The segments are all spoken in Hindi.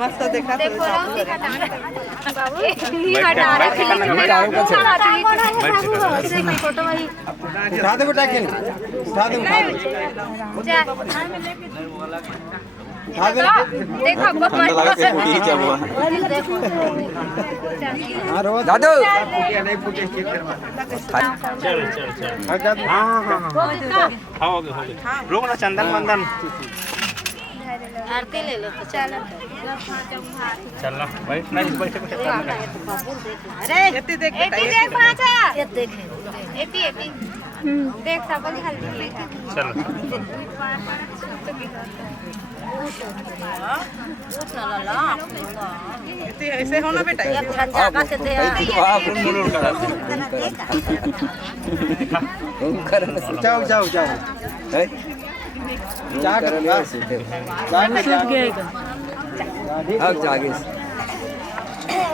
मस्त देखा उठा दे बेटा के उठा दे देखो दादू रुक ना चंदन मंदन आरती ले लो तो चलो चलो बैठ नहीं बैठ अरे एती देख पाचा एती देख एती देख सब हल्दी चलो ऐसे होना बेटा जाओ जाओ जाओ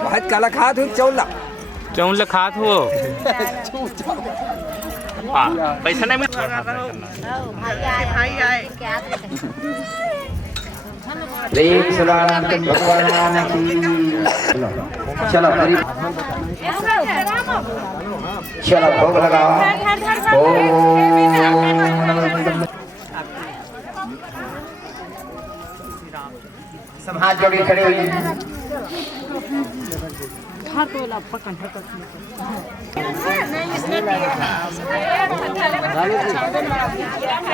बहुत काला खात हो चौला चौल खात हो पैसा नहीं मिल भाई आए प्रेम सदानंद भगवान की चलो चलो भोग लगाओ सब हाथ जोड़े खड़े हुए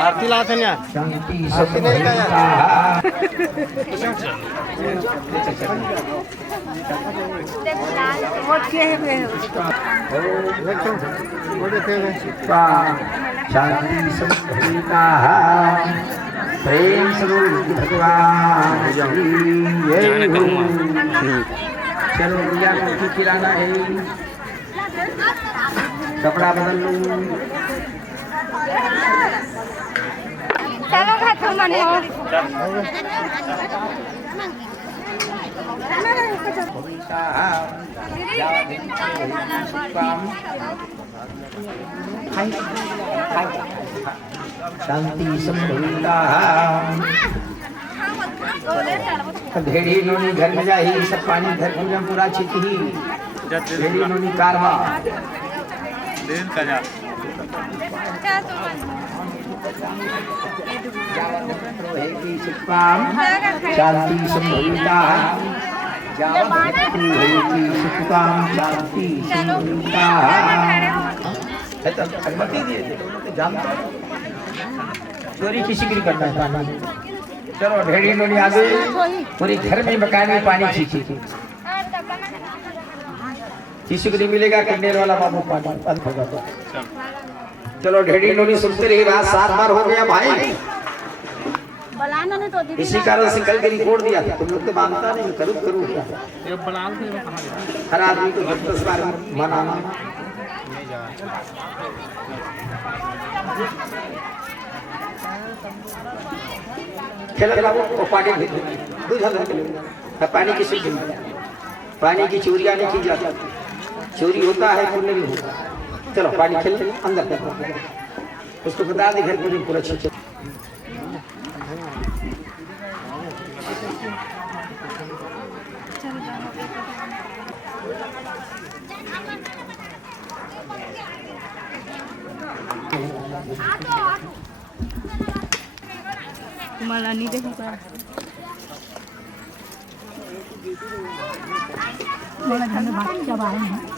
आरती लाते हैं शांति आरती नहीं का शांति संभविता प्रेम स्वरूप भगवान चलो दिया को खिलाना है कपड़ा बदल लो चलो खातो मने हो शांति संभविता भेड़ी नोनी घर में जाही सब पानी घर में पूरा छिटी भेड़ी नोनी कारवा दिन का जा शांति संभविता शांति संभविता अनुमति दिए जानता चोरी किसी की करना है चलो ढेड़ी नोनी आ गई पूरी घर में मकान में पानी खींची किसी को नहीं मिलेगा किन्नेर वाला बाबू पानी बंद होगा तो चलो ढेड़ी नोनी सुनते रही बात 7 बार हो गया भाई इसी कारण से कल के रिकॉर्ड दिया था तुम लोग तो मानता नहीं करूँ हर आदमी को 10 बार मनाना खेलत बाबू वो पानी बुझल पानी की सुध पानी की चोरियां नहीं की जाती चोरी होता है पुण्य भी होता चलो पानी खेल अंदर तक उसको बता दे घर पर पूरा छे तुम्हाला नाही देखू का मला घालून बाकीच्या बाहेर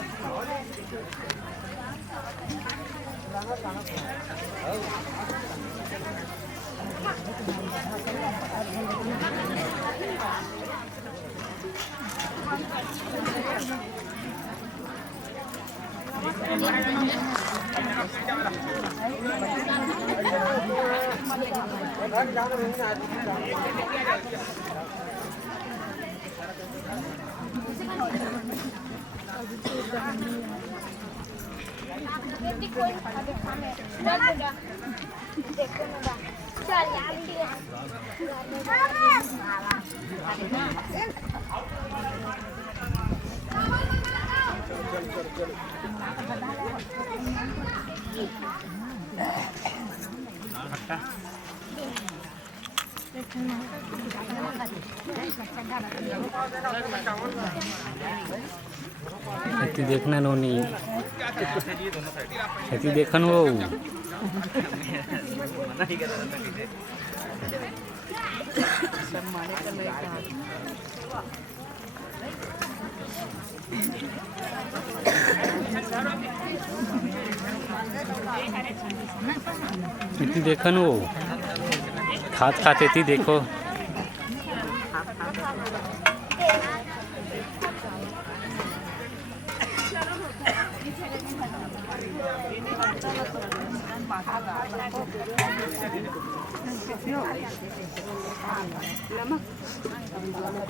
खेती देखना नो नहीं खेती देखन वो खेती देखन वो खात खाते थी देखो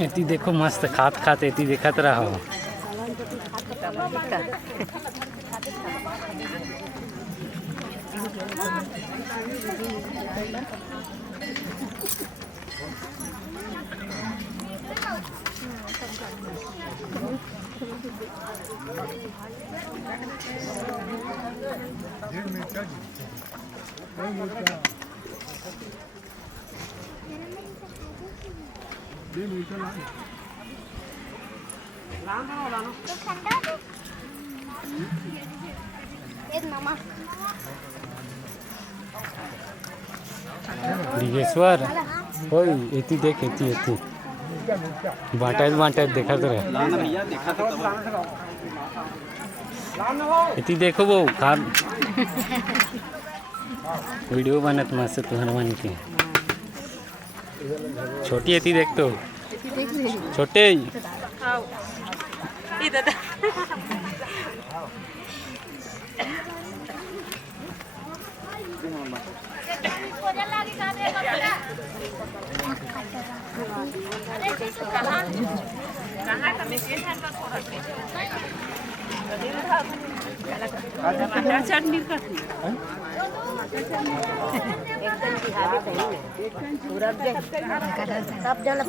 एती देखो मस्त खात खात एती देखत रहो दिगेश्वर होय एती देख एती एती बाटायत देखत रहे एती देखो वो खान वीडियो बनत मस्त तुहर मन के छोटी एती देख तो छोटे चटनी सब जल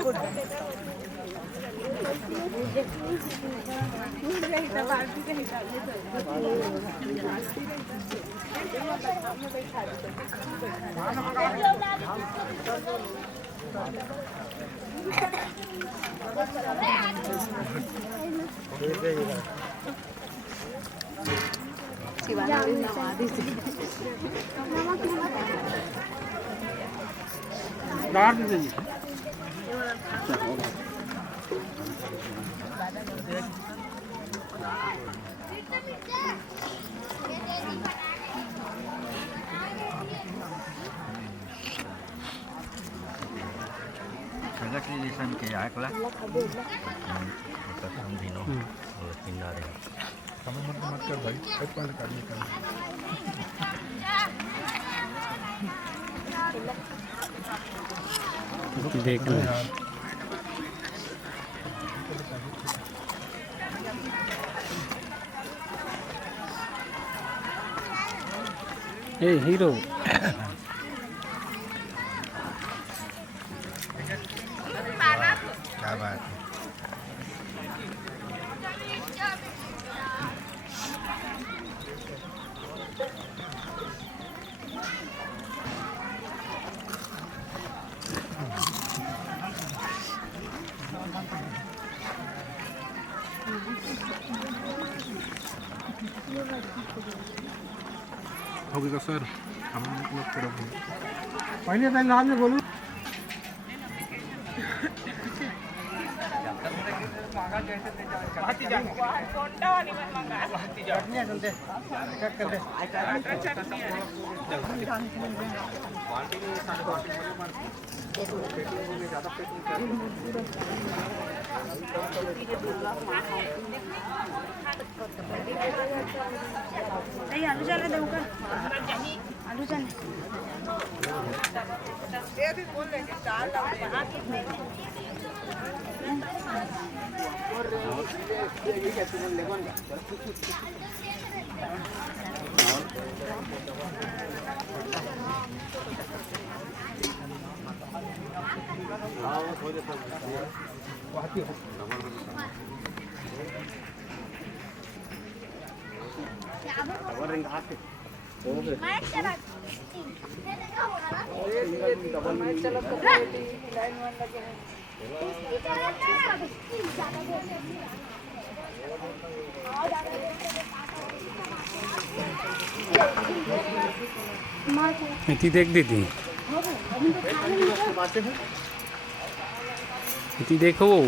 Lisan kaya akla. Kita dino pindah deh. Kamu mat कर भाई एक पाल काटने का देखना ए हीरो क्या बात होगी का सर हमें मतलब करो पहले तो नाम में बोलूं नाही आलू झाला देऊ का आलू झाला ती देख दीदी ती देखो वो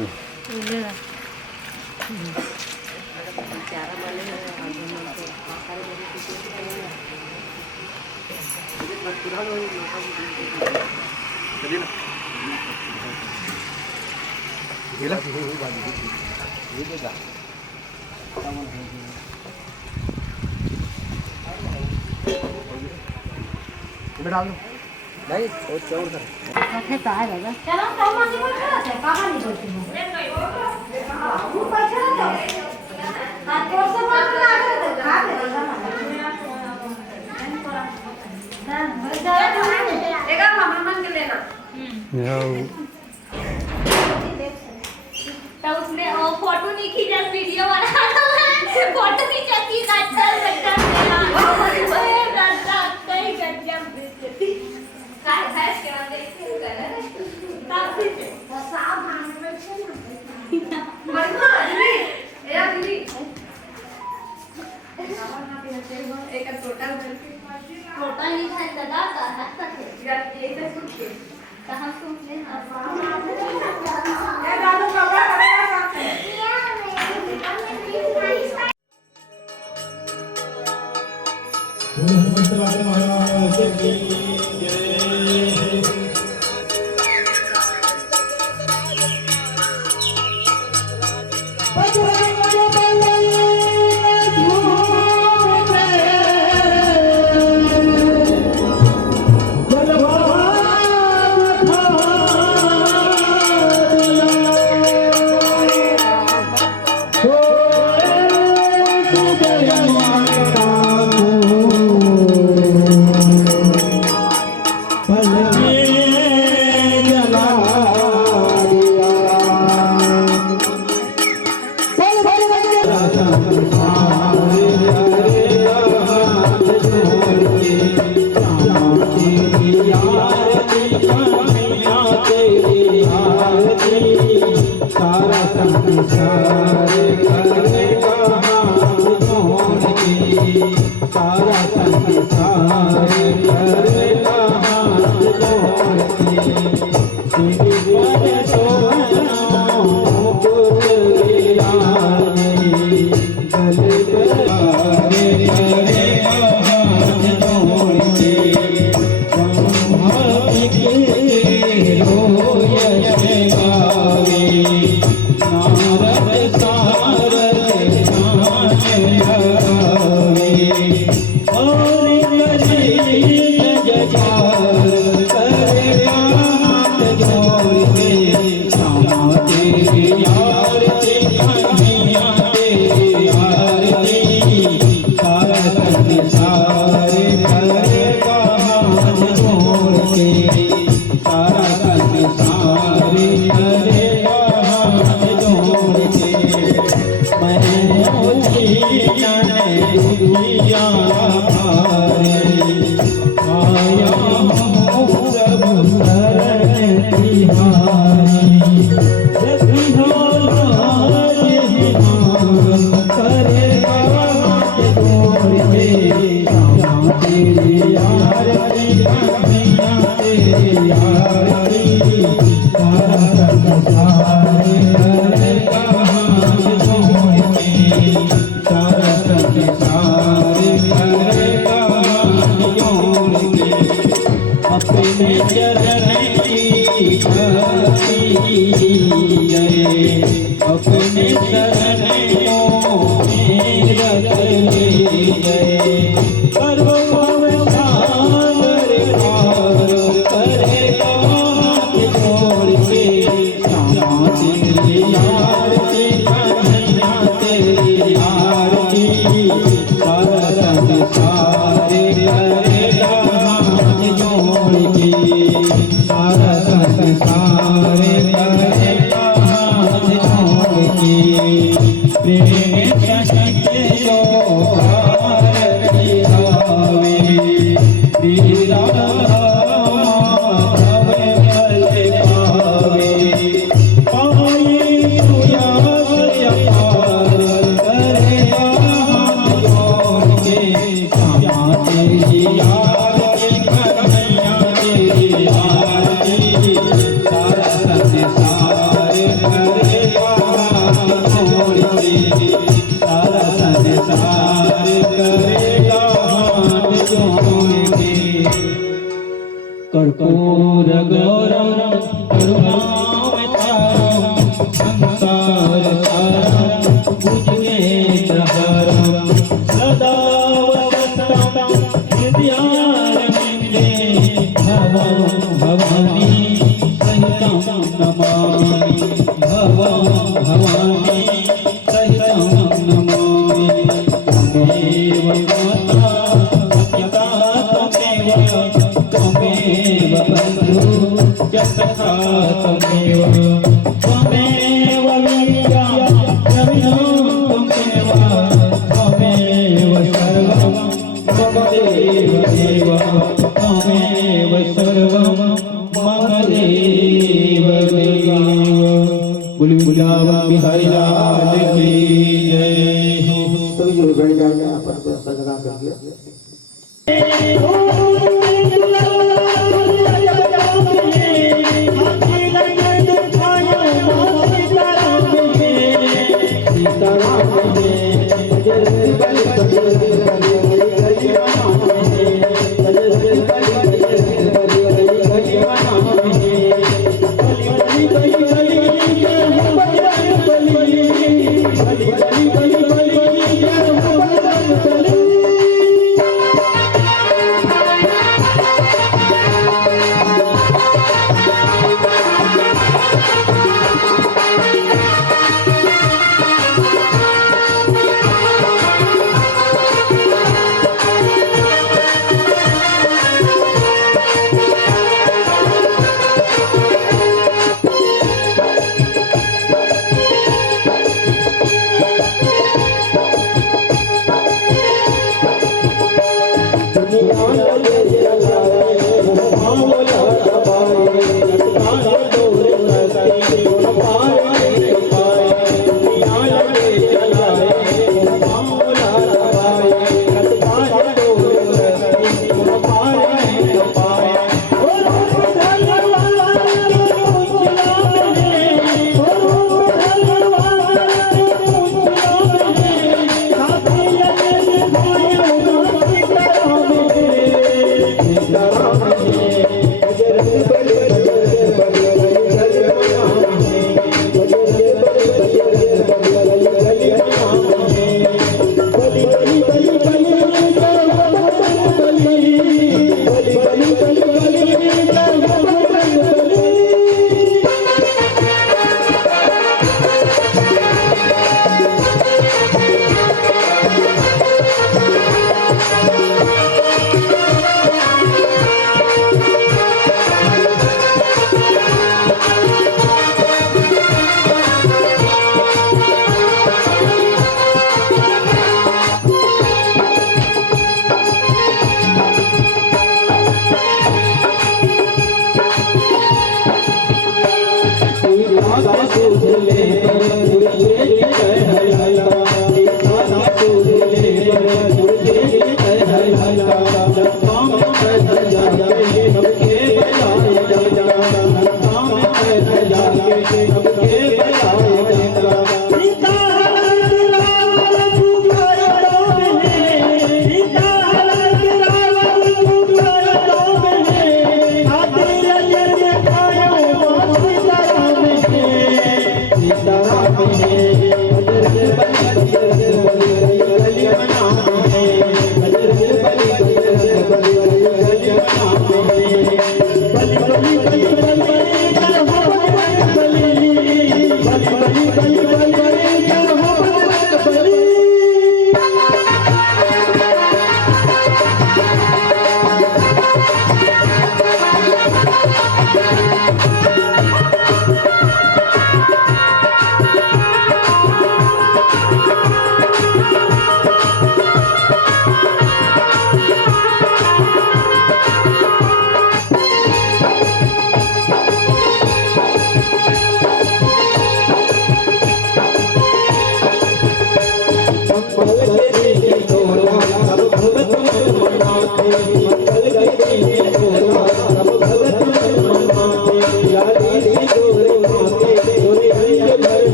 नहीं वो चोर कर रखे तो आए लगा चलो तो मानी बोल रहा है पापा नहीं बोलती हूँ वो पैसा ना हाथ जोर से बोल रहा है तो खा ले देखा मामा मन के लेना तो उसने फोटो नहीं खींचा वीडियो वाला फोटो खींचा की गट्टर गट्टर मेरा ओए गट्टर कई गट्टर काय भैंस के नाम देखते हो कर काफी सावधान में चलना मरना दीदी ए दीदी एक टोटल फोटो नहीं था दादा का हाथ तक यार ये तो सुन के कहां सुन ले ए दादू कपड़ा पड़ेगा साथ में महाराज की जय तेरी अपने चरण की भक्ति कीजिए, अपने चरण में रख लीजिए। सर्व सागर पार करे हाथ जोड़ के, श्यामा तेरी आरती कन्हैया तेरी आरती, सारा संसार करेगा हाथ जोड़ के, सारा संसार करेगा हाथ जोड़ के। प्रेम सच्चे जो आरती गावे, तेरा भवे भले पावे, पाई तुया अपार करे हाथ जोड़ के, श्यामा तेरी आरती कन्हैया तेरी आरती, सारा संसार करेगा हाथ जोड़ के, सारा संसार करेगा हाथ जोड़ के। कर्पूर गौरम करुणावतारम, संसार सारम भुजगेन्द्रहारम, सदा वसंतम हृदयारविन्दे, भवं भवानी सहितं नमामि, भवं भवानी सहितं नमामि। त्वमेव माता सत्यता त्वमेव बन्धु जसखा त्वमेव, त्वमेव विद्या द्रविणं त्वमेव, त्वमेव सर्वं मम देव देव, त्वमेव सर्वं मम देव देव। बुलबुलावन बिहारी लाल की जय हो। सभी जो बैठ जाएंगे यहाँ पर सजना करिए।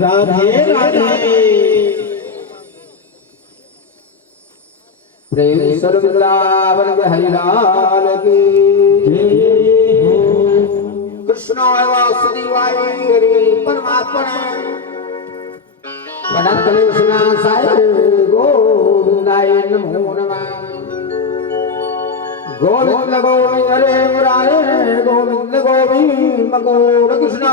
राधे राधे। प्रेम स्वरूप वृंदावन बिहारी लाल की जय हो। कृष्ण वासुदेवाय हरि परमात्मने अनंत कृष्णाय गोविंदाय नमो नमः। गोविंद गोविंद हरे मुरारे गोविंद गोविंद मकोर कृष्ण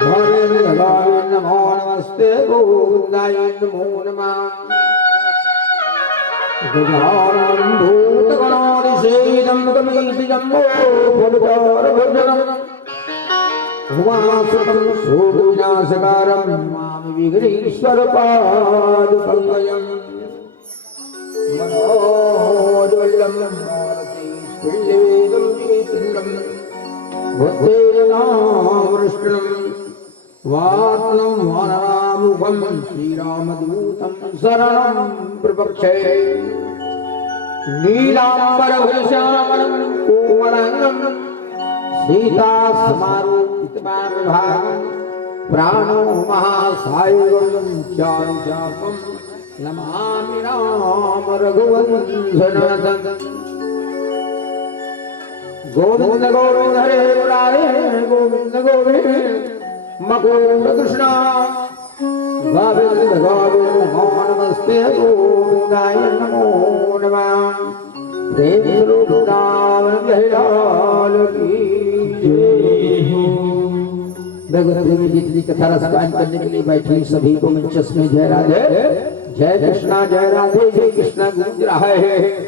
गोविंद गोविंद नमो नमस्ते गोविंदाय नमो नमः। गजाननं भूतगणाधिसेवितं कपितजम्बो फलचारभूषणम् उमासुतं शोकविनाशकारं मां विघ्नेश्वरपादपङ्कजम् मनोज्वलं मारुतिस्तुल्यवेदं चेतनं भक्तेनामृष्टं वात्नं वानरामुखं श्रीरामदूतं शरणं प्रपक्षे नीलाम्बरभूषामणं कोमलाङ्गं सीतासमारूपितभागं प्राणो महासायुगं चारुचापं नमामि राम रघुवंशनाथं। गोविंद गोविंद हरे मुरारे गोविंद गोविंद मकोर कृष्ण गोविंद गोविंद नमो नमस्ते गोविंदाय नमो नमः। प्रेम स्वरूप वृंदावन बिहारी लाल की जय हो। देवी जी की कथा रसपान करने के लिए बैठी सभी को मंचस में जय राधे जय कृष्णा जय राधे जय कृष्णा गूंज रहा है।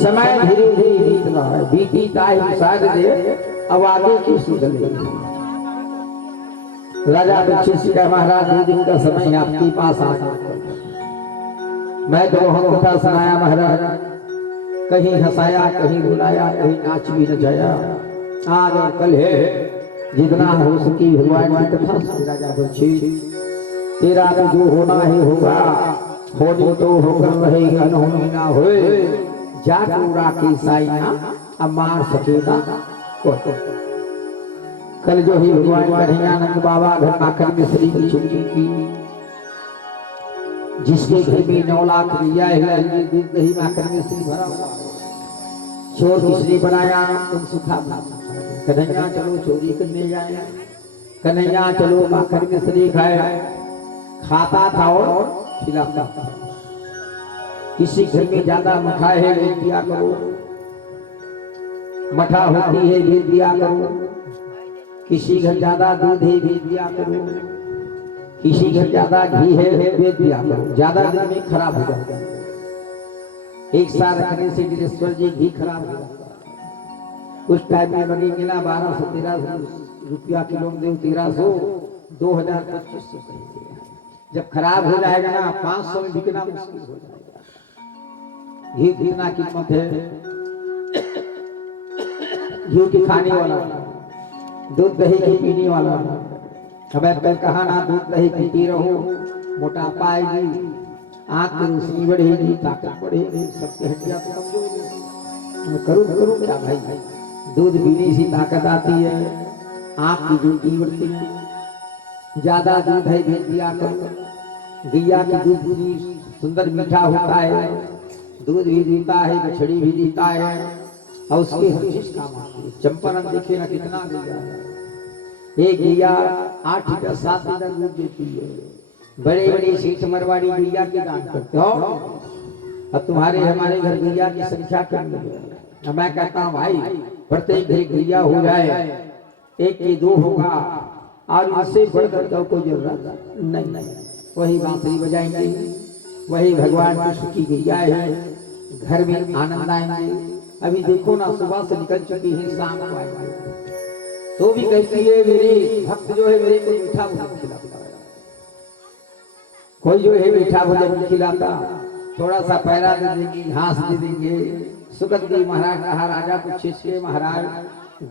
समय धीरे धीरे बीत रहा है बीतीता है साग दे अब आगे की सुधर राजा परीक्षित का महाराज 2 दिन का समय आपके पास आ गया। मैं तो हम कथा सुनाया महाराज कहीं हंसाया कहीं रुलाया कहीं नाच भी नचाया आज और कल है जितना हो सकी भगवान की कथा सुन राजा परीक्षित तेरा तो जो होना ही होगा होने तो होकर रहेगा न होने ना होए जाके उड़ा के साइया अब मार सकेगा कल जो ही भगवान कन्हैयानंद बाबा घर माखन मिश्री की छुट्टी की जिसके घर में 9 लाख दिया है दूध दही माखन मिश्री भरा हुआ चोर किसने बनाया तुम सुखा कन्हैया चलो चोरी करने जाए कन्हैया चलो माखन मिश्री खाए खाता था और खिलाता था। किसी घर में ज्यादा मठा है भेज दिया करो मठा होती है भेज दिया करो किसी घर ज्यादा दूध है भेज दिया करो किसी घर ज्यादा घी है भेज दिया करो ज्यादा दिन में खराब हो जाता है। एक साल रखने से दिनेश्वर जी घी खराब हो जाता है। उस टाइम में बनी मिला 1200-1300 रुपया किलो में 1300 2000-2500 जब खराब हो जाएगा ना 500 में बिकना मुश्किल हो जाएगा। घी कितना कीमत है घी की खाने वाला दूध दही की पीने वाला हमें कल कहा ना दूध दही पीती रहो मोटापा आएगी आंख की रोशनी बढ़ेगी ताकत बढ़ेगी सबके हड्डियां कमजोर करूं क्या भाई दूध पीने से ताकत आती है आंख की ज्योति बढ़ती है ज्यादा दूध है भेज दिया करो गैया की दूध पूरी सुंदर मीठा होता है दूध भी देता है बछड़ी भी देता है और उसके हर चीज काम आती है। चंपारण देखिए ना कितना गैया है एक गैया 8 या 7 लीटर दूध देती है। बड़े बड़े सेठ मरवाड़ी गैया की दान करते हो अब तुम्हारे हमारे घर गैया की संख्या कम है। मैं कहता हूँ भाई प्रत्येक घर गैया हो जाए 1 की 2 होगा और इससे बढ़कर तो कोई जरूरत नहीं वही बांसुरी बजाएंगे वही भगवान कृष्ण की गैया है घर में आनंद आएंगे। अभी देखो ना सुबह से निकल चुकी है शाम को आएंगे तो भी कहती है मेरे भक्त जो है मेरे को मीठा भोजन खिलाता है कोई जो है मीठा भोजन खिलाता थोड़ा सा पैरा दे देंगे घास दे देंगे सुगत जी महाराज कहा राजा को छे महाराज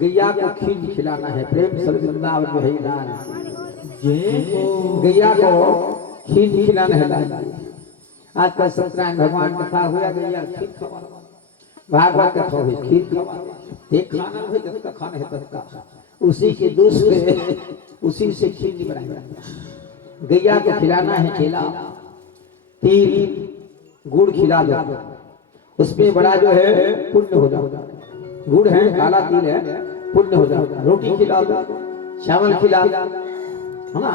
गैया को खीर खिलाना है प्रेम वृंदावन बिहारी लाल गैया को खीर खिलाना है आज कल सत्यनारायण भगवान कथा हुआ गैया खीर खवा भागवत कथा हुई खीर खवा एक खाना है जब तक खाना है तब तक उसी के दूध पे उसी से खीर बनाएगा। गैया को खिलाना है केला, तिल, गुड़ खिला दो, उसमें बड़ा जो है पुण्य हो जाएगा। गुड़ है, काला तिल है, पुण्य हो जाएगा। रोटी खिला दो, चावल खिला दो, है ना।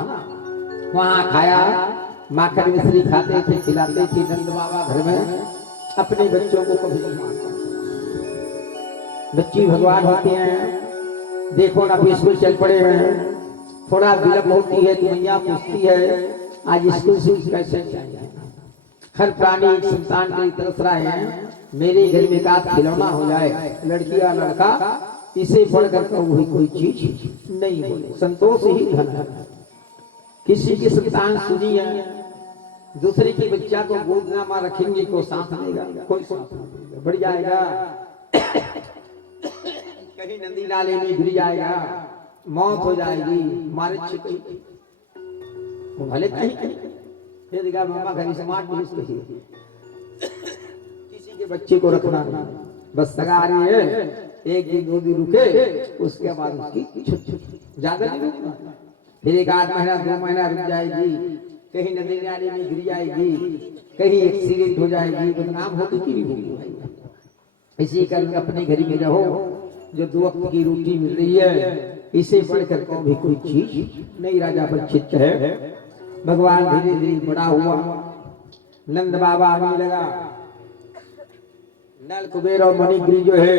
वहाँ खाया, माखन मिश्री खाते थे, खिलाते थे। नंद बाबा घर में अपने बच्चों को कभी नहीं मानते। बच्ची भगवान होते हैं। देखो ना, स्कूल चल पड़े हैं, थोड़ा विलंब होती है तो मैया पूछती है आज स्कूल से कैसे चाहिए। हर प्राणी एक संतान के लिए तरस रहा है, मेरे घर में का खिलौना हो जाए, लड़की या लड़का, इसे पढ़कर वही कोई चीज नहीं बोले। संतोष ही धन है। किसी की संतान सुनी है, दूसरे की बच्चा को गोदनामा रखेंगे, को साथ देगा, कोई साथ नहीं देगा, बढ़ जाएगा। कहीं नदी नाले में गिर जाएगा, मौत हो जाएगी, मारे छिपी भले कहीं फिर देखा मामा घर स्मार्ट पुलिस कही किसी के बच्चे को रखना नहीं, बस सगा रही है, एक दिन 2 दिन रुके, उसके बाद उसकी छुट ज्यादा नहीं रुकना। फिर 1 आध महीना 2 महीना रुक जाएगी, कहीं नदी नाले में गिर जाएगी, कहीं एक्सीडेंट हो जाएगी, बदनाम होती की भी होगी। इसी कारण अपने घर में रहो, जो 2 वक्त की रोटी मिल रही है, इसे पढ़कर को भी कोई चीज नहीं। राजा परीक्षित है, भगवान धीरे धीरे बड़ा हुआ, नंद बाबा आने लगा। नल कुबेर और मणिग्री जो है,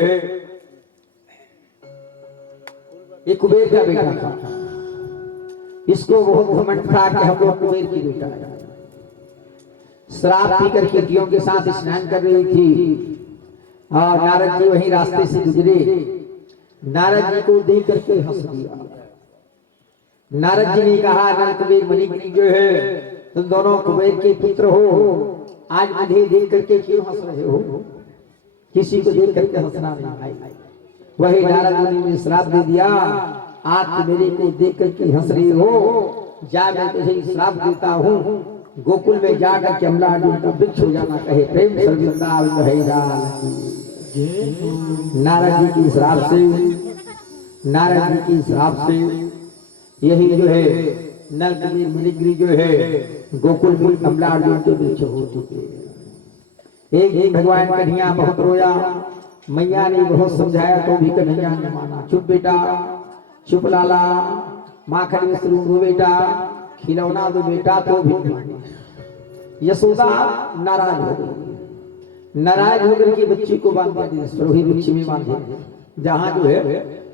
ये कुबेर का बेटा था। इसको बहुत घमंड था कि हम लोग कुबेर की बेटा है। शराब पीकर खिड़कियों के साथ स्नान कर रही थी और नारद जी वहीं रास्ते से गुजरे। नारद जी को देख करके हंस दिया। नारद जी ने कहा, नल कुबेर मणिग्री जो है, तुम दोनों कुबेर के पुत्र हो, आज मुझे देख करके क्यों हंस रहे हो? किसी को देख करके हंसना नहीं। वही नारद मुनि ने श्राप दे दिया, आज मेरे को देख करके हंस रही हो, जा मैं तुझे श्राप देता हूँ, गोकुल में जाकर के अमला अर्जुन का वृक्ष हो जाना, कहे प्रेम सर्वदा नारद जी की श्राप से, नारद जी की श्राप से यही जो है नल कुबेर मणिग्री जो है गोकुल में कमला अर्जुन के वृक्ष हो चुके। एक दिन भगवान कन्हैया बहुत रोया, मैया ने बहुत समझाया तो भी कन्हैया ने माना। चुप बेटा, चुप लाला, माखन मिश्री दो बेटा, खिलौना दो बेटा, तो भी नहीं। यशोदा नाराज हो गई। नाराज होकर के बच्ची को बांध दिया, सरोही वृक्ष में बांधे, जहाँ जो है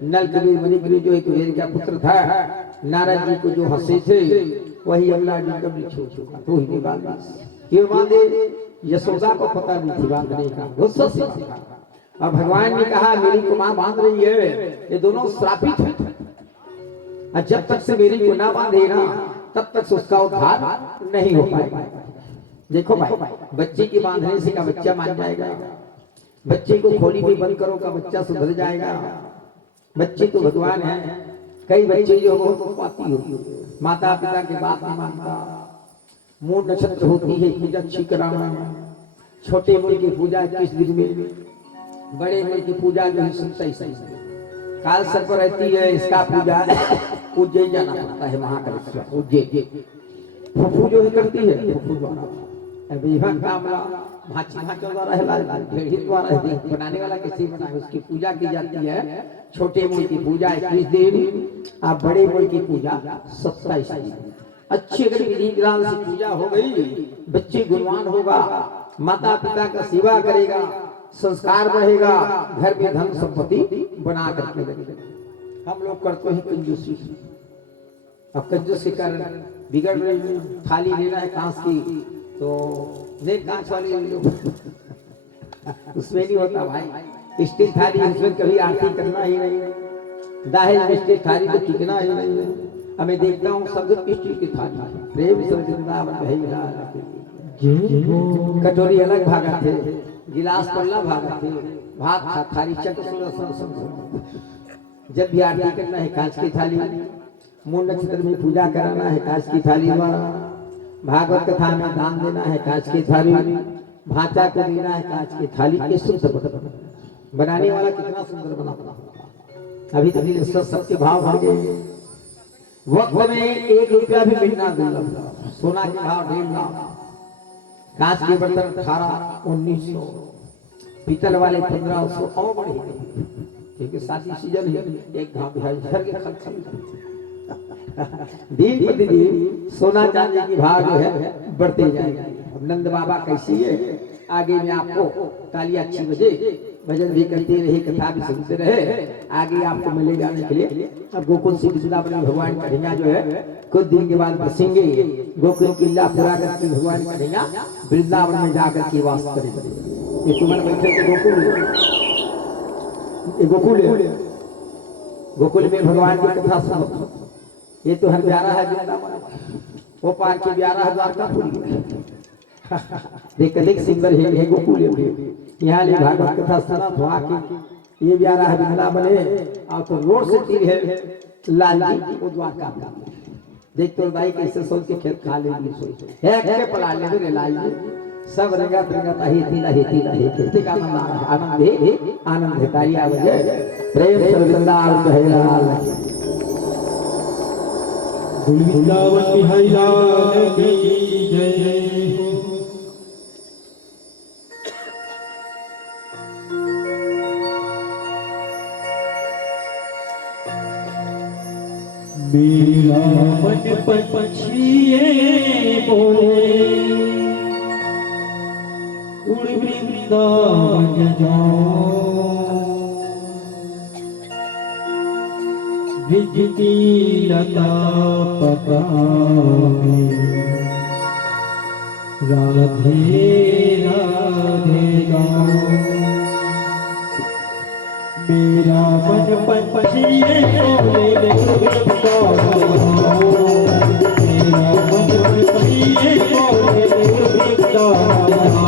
नल कुबेर मणिग्री जो एक कुबेर का पुत्र था, नारद जी को जो हंसे थे, वही अमला जी का वृक्ष हो चुका, तो ही बांध। क्यों बांधे? यशोदा को पता नहीं थी बांधने का, गुस्सा से। और भगवान ने कहा, मेरी को मां बांध रही है, ये दोनों श्रापित है, और जब तक से मेरी को ना बांधे ना, तब तक से उसका उद्धार नहीं हो पाएगा। देखो भाई, बच्चे के बांधने से का बच्चा मान जाएगा, बच्चे को खोली में बंद करो का बच्चा सुधर जाएगा। बच्चे तो भगवान है। कई बच्चे जो बहुत पाती होती, माता पिता की बात नहीं मानता, मूड नक्षत्र होती है, पूजा अच्छी कराना है, छोटे मुझ की पूजा 21 दिन में, बड़े मुझ की पूजा जो है 27 काल सर्प रहती है, इसका पूजा उज्जैन जाना पड़ता है, महाकालेश्वर उज्जैन। फूफू जो है करती है, फूफू द्वारा बनाने वाला किसी बना है, उसकी पूजा की जाती है। छोटे मुड़ की पूजा 21 दिन, आप बड़े मुड़ की पूजा 27 दिन। अच्छी अगर विधि विधान से पूजा हो गई, बच्चे गुणवान होगा, माता पिता का सेवा करेगा, संस्कार रहेगा, घर में धन संपत्ति बना करके लगेगा। हम लोग करते हैं कंजूसी, अब कंजूस के कारण बिगड़ रही है। थाली लेना है कांच की, तो नहीं कांच वाली उसमें नहीं होता भाई। स्टील थाली, उसमें कभी आरती करना ही नहीं, दाहिने में स्टील थाली तो टिकना ही नहीं है। हमें देखता हूँ सब स्टील की थाली, प्रेम से कटोरी अलग भागा थे, गिलास पल्ला भागा थे, भात थाली चक्र। जब भी आरती करना है कांच की थाली, मूल नक्षत्र में पूजा कराना है कांच की थाली में, भागवत कथा में दान देना है कांच की थाली, भाचा को देना है कांच की थाली। ये शुद्ध बनाने वाला कितना सुंदर बनाता है। अभी तक सत्य भाव बन गए। वक्त में 1 रुपया भी मिलना दुर्लभ था। सोना के भाव 1.5 लाख, कांच के बर्तन 1800-1900, पीतल वाले 1500 और बढ़े, क्योंकि शादी सीजन है, एक धाम घर के खर्च दिन प्रतिदिन सोना चांदी की भाव जो है बढ़ते जाएगी। नंद बाबा कैसी है, आगे में आपको काली अच्छी बजे भजन भी करते रहे, कथा भी सुनते रहे, आगे आपको मिले जाने के लिए। अब गोकुल श्री वृंदावन भगवान का ढैया जो है कुछ दिन के बाद बसेंगे। गोकुल किला पूरा करके भगवान का ढैया वृंदावन में जाकर के वास करेंगे। ये सुमन बैठे थे गोकुल में भगवान की कथा सुनो। ये तो हर प्यारा है वृंदावन, वो पार के प्यारा है द्वारकापुरी। देख सिंगर है गोकुल, यहाँ ले भागवत कथा सुना तो आके ये प्यारा है वृंदावन है। और तो रोड से तीर है लाल जी वो द्वारका का। देख तो भाई कैसे सोच के खेत खा लेंगे, सोच है के पला ले रे लाल जी सब रंगत रंगत ही खेती का आनंद है तारिया बजे प्रेम से वृंदावन है लाल। वृंदावन बिहारी लाल की जय। मेरा मन पंछिए बोले उड़ वृंदावन जाओ, विजती लता पता राधे राधे गाओ। मेरा मन पंछिए बोले वृंदावन जाओ, मेरा मन पंछिए बोले वृंदावन जाओ,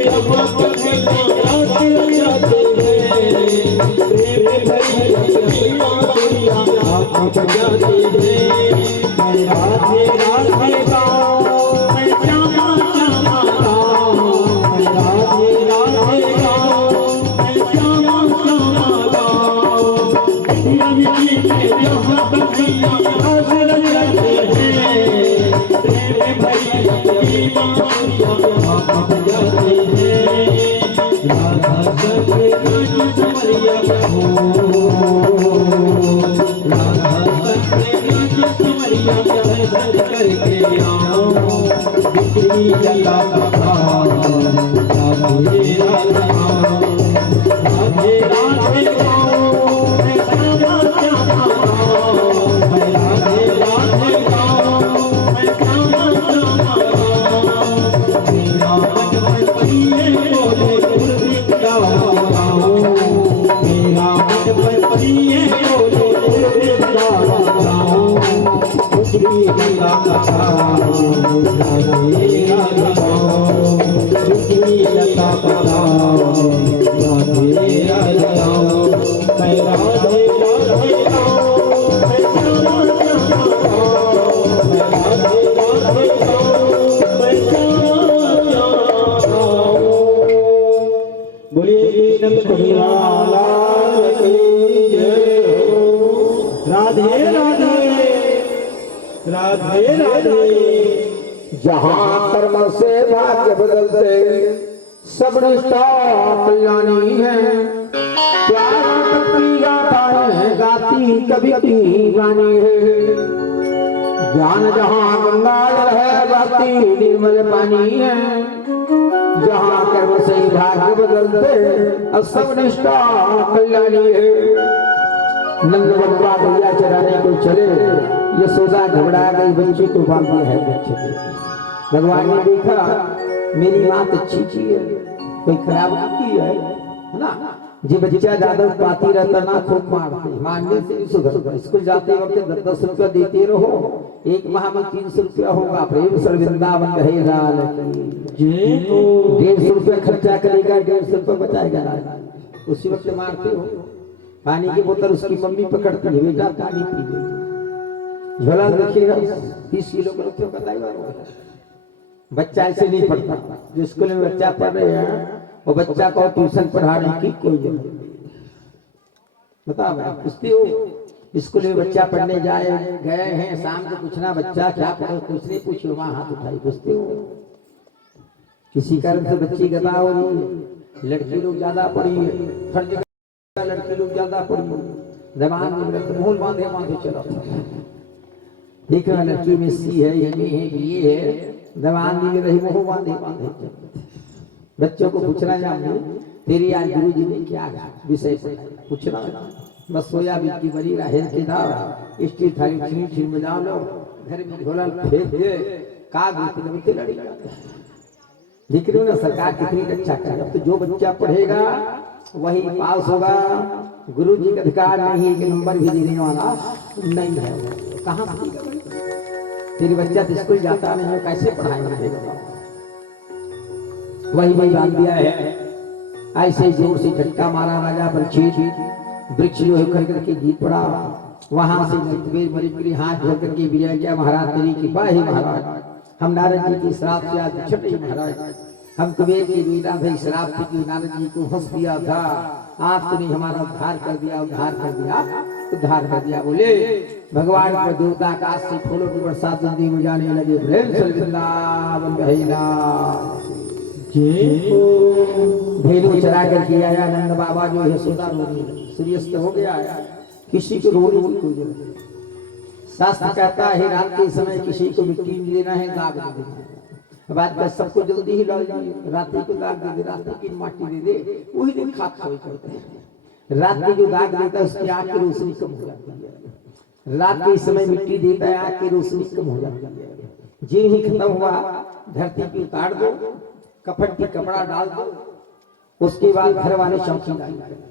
यहाँ पर रात लग जाते हैं प्रेम भरी अपनी माधुरिया आप बजाते हैं मैं राधे राधे गाऊं मैं श्यामा श्यामा गाऊं मैं राधे राधे गाऊं मैं श्यामा श्यामा गाऊं रवि के यहाँ पर रात लग जाते हैं प्रेम भरी अपनी माधुरिया आप बजाते हैं राधा सबके नाच समरिया हो राधा सबके नाच समरिया दर्शन करके आओ बिजली लगा राधे राधे राधे गाओ मैं श्यामा श्यामा गाओ मैं राधे राधे गाओ मैं श्यामा श्यामा गाओ मेरा मन परिये बोले गुरबिंदा गाओ मेरा मन परिये बोले गुरबिंदा गाओ बिजली लगा राधे राधे गाओ बिजली लगा राधे राधे गाओ मैं राधे राधे गाओ मैं श्यामा श्यामा गाओ मैं राधे राधे गाओ मैं श्यामा श्यामा गाओ बोलिए नंद लाल की जय हो राधे राधे राधे राधे जहाँ कर्म से भाग्य बदलते सब रिश्ता कल्याणी है प्यारा कभी गाताएं गाती कभी की गानी है ज्ञान जहाँ गंगा जल है बहती निर्मल पानी है जहाँ कर्म से भाग्य बदलते सब रिश्ता कल्याणी है नंद बप्पा गैया चराने को चले यशोदा घबरा गई बच्चे को बांध दिया है बच्चे भगवान ने देखा मेरी माँ अच्छी की है कोई खराब की है ना जी बच्चा ज्यादा पाती रहता ना खूब मारते मारने से सुधर स्कूल जाते वक्त 10 रुपया देते रहो एक माह में 300 रुपया होगा प्रेम सर वृंदावन रहे लाल 150 रुपया खर्चा करेगा 150 रुपया बचाएगा उसी वक्त मारते हो पानी की बोतल उसकी मम्मी पकड़ती है बेटा पानी पी ले झोला देखिएगा 30 किलो का क्यों बताइए बच्चा ऐसे नहीं पढ़ता जो स्कूल में बच्चा पढ़ रहे हैं वो बच्चा को ट्यूशन पढ़ाने की कोई जरूरत नहीं बताओ मैं पूछती हूँ स्कूल में बच्चा पढ़ने गए हैं शाम को पूछना बच्चा क्या पढ़ो कुछ नहीं पूछो वहां हाथ उठाई पूछती हूँ किसी कारण से बच्ची गदा हो रही है लड़की लोग ज्यादा पढ़ी है हर जगह लड़की लोग ज्यादा पढ़ी जबान में मूल बांधे चलो ठीक है लड़की में सी है एम है बीए है जबान में रही मुंह बांधे बच्चों को पूछना चाहिए तेरी आज गुरु जी ने क्या विषय पूछना बस सोयाबीन की बड़ी राहर की दाल स्टील थाली छीन बजा लो घर में झोला फेंक दे का बीती लड़ी दिख रही हो ना सरकार कितनी अच्छा करे अब तो जो बच्चा पढ़ेगा वही पास होगा गुरु जी का अधिकार नहीं कि नंबर भी देने वाला नहीं है कहाँ तेरी बच्चा तो स्कूल जाता नहीं है कैसे पढ़ाएंगे वही बांध दिया है ऐसे जोर से झटका मारा राजा परीक्षित वृक्ष जो होकर करके गीत पड़ा वहां से मरी हाथ धो करके विजय किया महाराज तेरी कृपा है महाराज हम नारद जी की श्राप से आज छठे महाराज हम कुबेर की वीरा भाई श्राप की नारद जी को हंस दिया था आपने हमारा उद्धार कर दिया उद्धार बोले भगवान पर देवता का से फूलों की बरसात नदी में जाने लगे प्रेम से वृंदावन बहेला भेड़ू चरा करके आया नंद बाबा जो है सोदा सूर्यास्त हो गया किसी को रोने की कोई जरूरत नहीं शास्त्र कहता है रात के समय किसी को मिट्टी देना है दाग दे देना बात कर सबको जल्दी ही डाल दिए रात को दाग दे दे रात की माटी दे दे वही दिन खाक खाई करते हैं रात की जो दाग देता है उसकी आंख की रोशनी कम हो जाती है रात के समय मिट्टी देता है आंख की रोशनी कम हो जाती है जी ही खत्म हुआ धरती की उतार दो कफन की कपड़ा डाल दो उसके बाद घर वाले चौकीदारी करते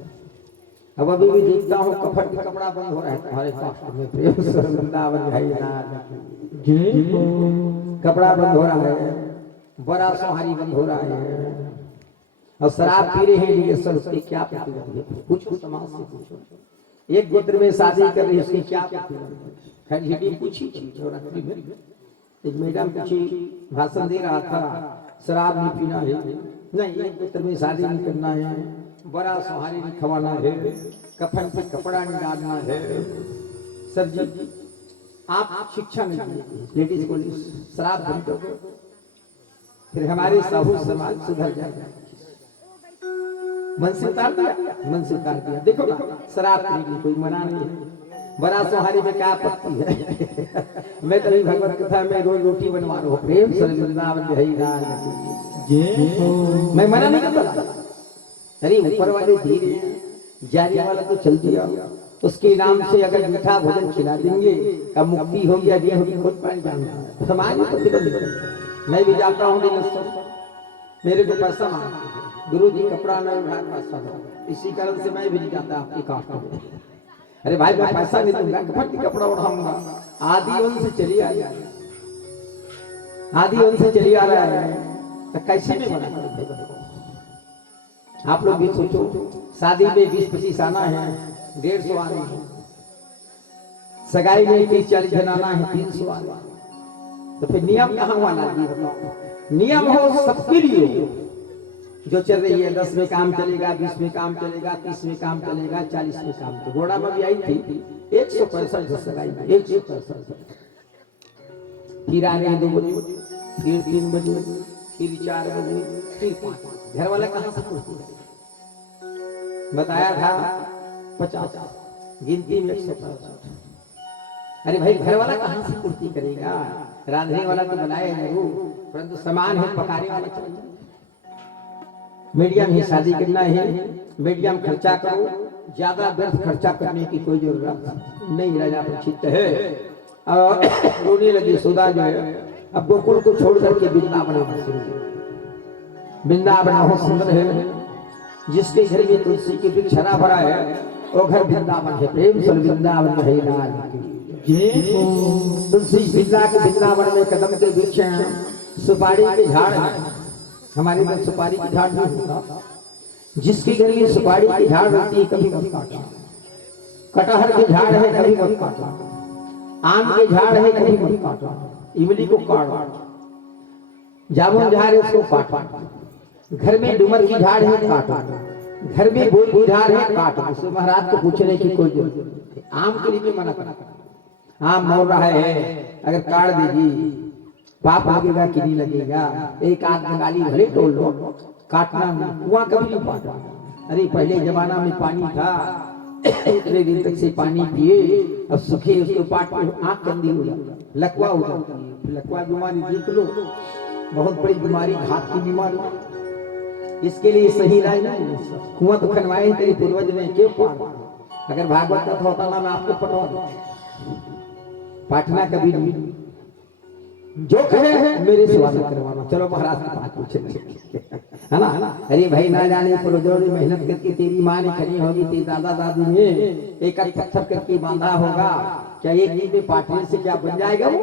अब अभी भी देखता हूँ कफन का कपड़ा बंद हो रहा है तुम्हारे कास्ट में प्रेम से वृंदावन भाई कपड़ा बंद हो रहा है बड़ा सोहारी बंद हो रहा है और शराब पी रहे हैं लिंगेश्वर, उसकी क्या प्रतिबंध है? पूछो समाज से पूछो। एक गोत्र में शादी कर रही है, उसकी क्या प्रतिबंध है? खैर ये पूछी चीज। और आखिरी में एक मैडम पूछी, भाषण दे रहा था, शराब नहीं पीना है, नहीं एक गोत्र में शादी नहीं करना है, बड़ा सुहारी नहीं खवाना है, कफन पे कपड़ा नहीं डालना है। सर जी आप शिक्षा नहीं देते लेडीज को, शराब बंद कर दो, फिर हमारे साहू समाज सुधर जाएगा। मन से उतार दिया, मन से उतार दिया। देखो ना, शराब पीने की कोई मना नहीं है, बड़ा सुहारी में क्या आपत्ति है? मैं तो भगवत कथा में रोज रोटी बनवा रहा हूँ, प्रेम से वृंदावन है लाल मैं मना नहीं करता। अरे ऊपर वाले धीरे जारी वाला तो चल दिया, उसके नाम से अगर मीठा भोजन खिला देंगे अब मुक्ति हो गया, ये होगी खुद पानी जानना समाज में प्रतिबंध करें। मैं भी जाता हूँ मेरे को पैसा मांगते, गुरु जी कपड़ा न उठा पैसा दो, इसी कारण से मैं भी नहीं जाता आपकी कास्ट में। अरे भाई मैं पैसा नहीं दूंगा, कपड़ा उठाऊंगा। आदि वंश से चली आ रहा है, आदि वंश से चली आ रहा है, तो कैसे में मना करें? आप लोग भी सोचो, शादी में 20-25 आना है, 150 आने हैं, सगाई में 30-40 जन आना है, 300 आने, तो फिर नियम कहाँ वाला जी बताओ? नियम हो सबके लिए, जो चल रही है 10 में काम चलेगा, 20 में काम चलेगा, 30 में काम चलेगा, 40 में काम चलेगा। घोड़ा में भी आई थी 165 सगाई में, 165, फिर आ गए 2 बजे, फिर 3 बजे, फिर 4 बजे, फिर 5। घर वाला कहाँ से पूछती है? बताया था 50, गिनती में 165। अरे भाई घर वाला कहाँ से पूर्ति करेगा? रांधने वाला तो बनाए जरूर, परंतु सामान है पकाने वाला चाहिए। मीडियम ही शादी करना है, मीडियम खर्चा करो, ज्यादा व्यर्थ खर्चा करने की कोई जरूरत नहीं। राजा प्रचित है और रोने लगी सुधा जो है, अब गोकुल को छोड़ करके वृंदावन शुरू। वृंदावन बहुत सुंदर है, जिसके घर में तुलसी के वृक्ष हरा भरा है वो घर वृंदावन है। प्रेम से वृंदावन है लाल तुलसी वृंदावन में कदम के वृक्ष हैं, सुपारी के झाड़ हैं। हमारे घर सुपारी की झाड़ नहीं होता, जिसके घर में सुपारी की झाड़ होती है कभी मत काटना। कटहर के झाड़ है कभी मत काटना, आम के झाड़ है कभी मत काटना, इमली को काटना, जामुन झाड़ है उसको काटना, घर में डुमर की झाड़ है काटना, घर में बोल की झाड़ है काटना। उससे महाराज को पूछने की कोई जरूरत नहीं। आम के लिए मना करना, आम मोर रहा है अगर काट देगी पाप लगेगा कि नहीं लगेगा? एक आध बंगाली भले तोड़ लो, काटना नहीं। कुआं कभी नहीं पाटा। अरे पहले जमाना में पानी था, इतने दिन तक से पानी पिए, अब सूखे उसको पाट के आँख कंदी हो जाती, लकवा हो जाती है। लकवा बीमारी देख लो, बहुत बड़ी बीमारी, घात की बीमारी। इसके लिए सही इलाज नहीं। कुआं तो खनवाए तेरे पूर्वज ने, क्यों पाटा? अगर भागवत का होता ना मैं आपको पटवा दूं, पाटना कभी नहीं। जो कहे है मेरे स्वागत करवाना। चलो महाराज की बात पूछे है ना? अरे भाई ना जाने पुरजोड़ी मेहनत करके तेरी माँ ने करी होगी, तेरे दादा दादी ने एक पत्थर करके बांधा होगा, क्या एक नींद में पाटने से क्या बन जाएगा वो?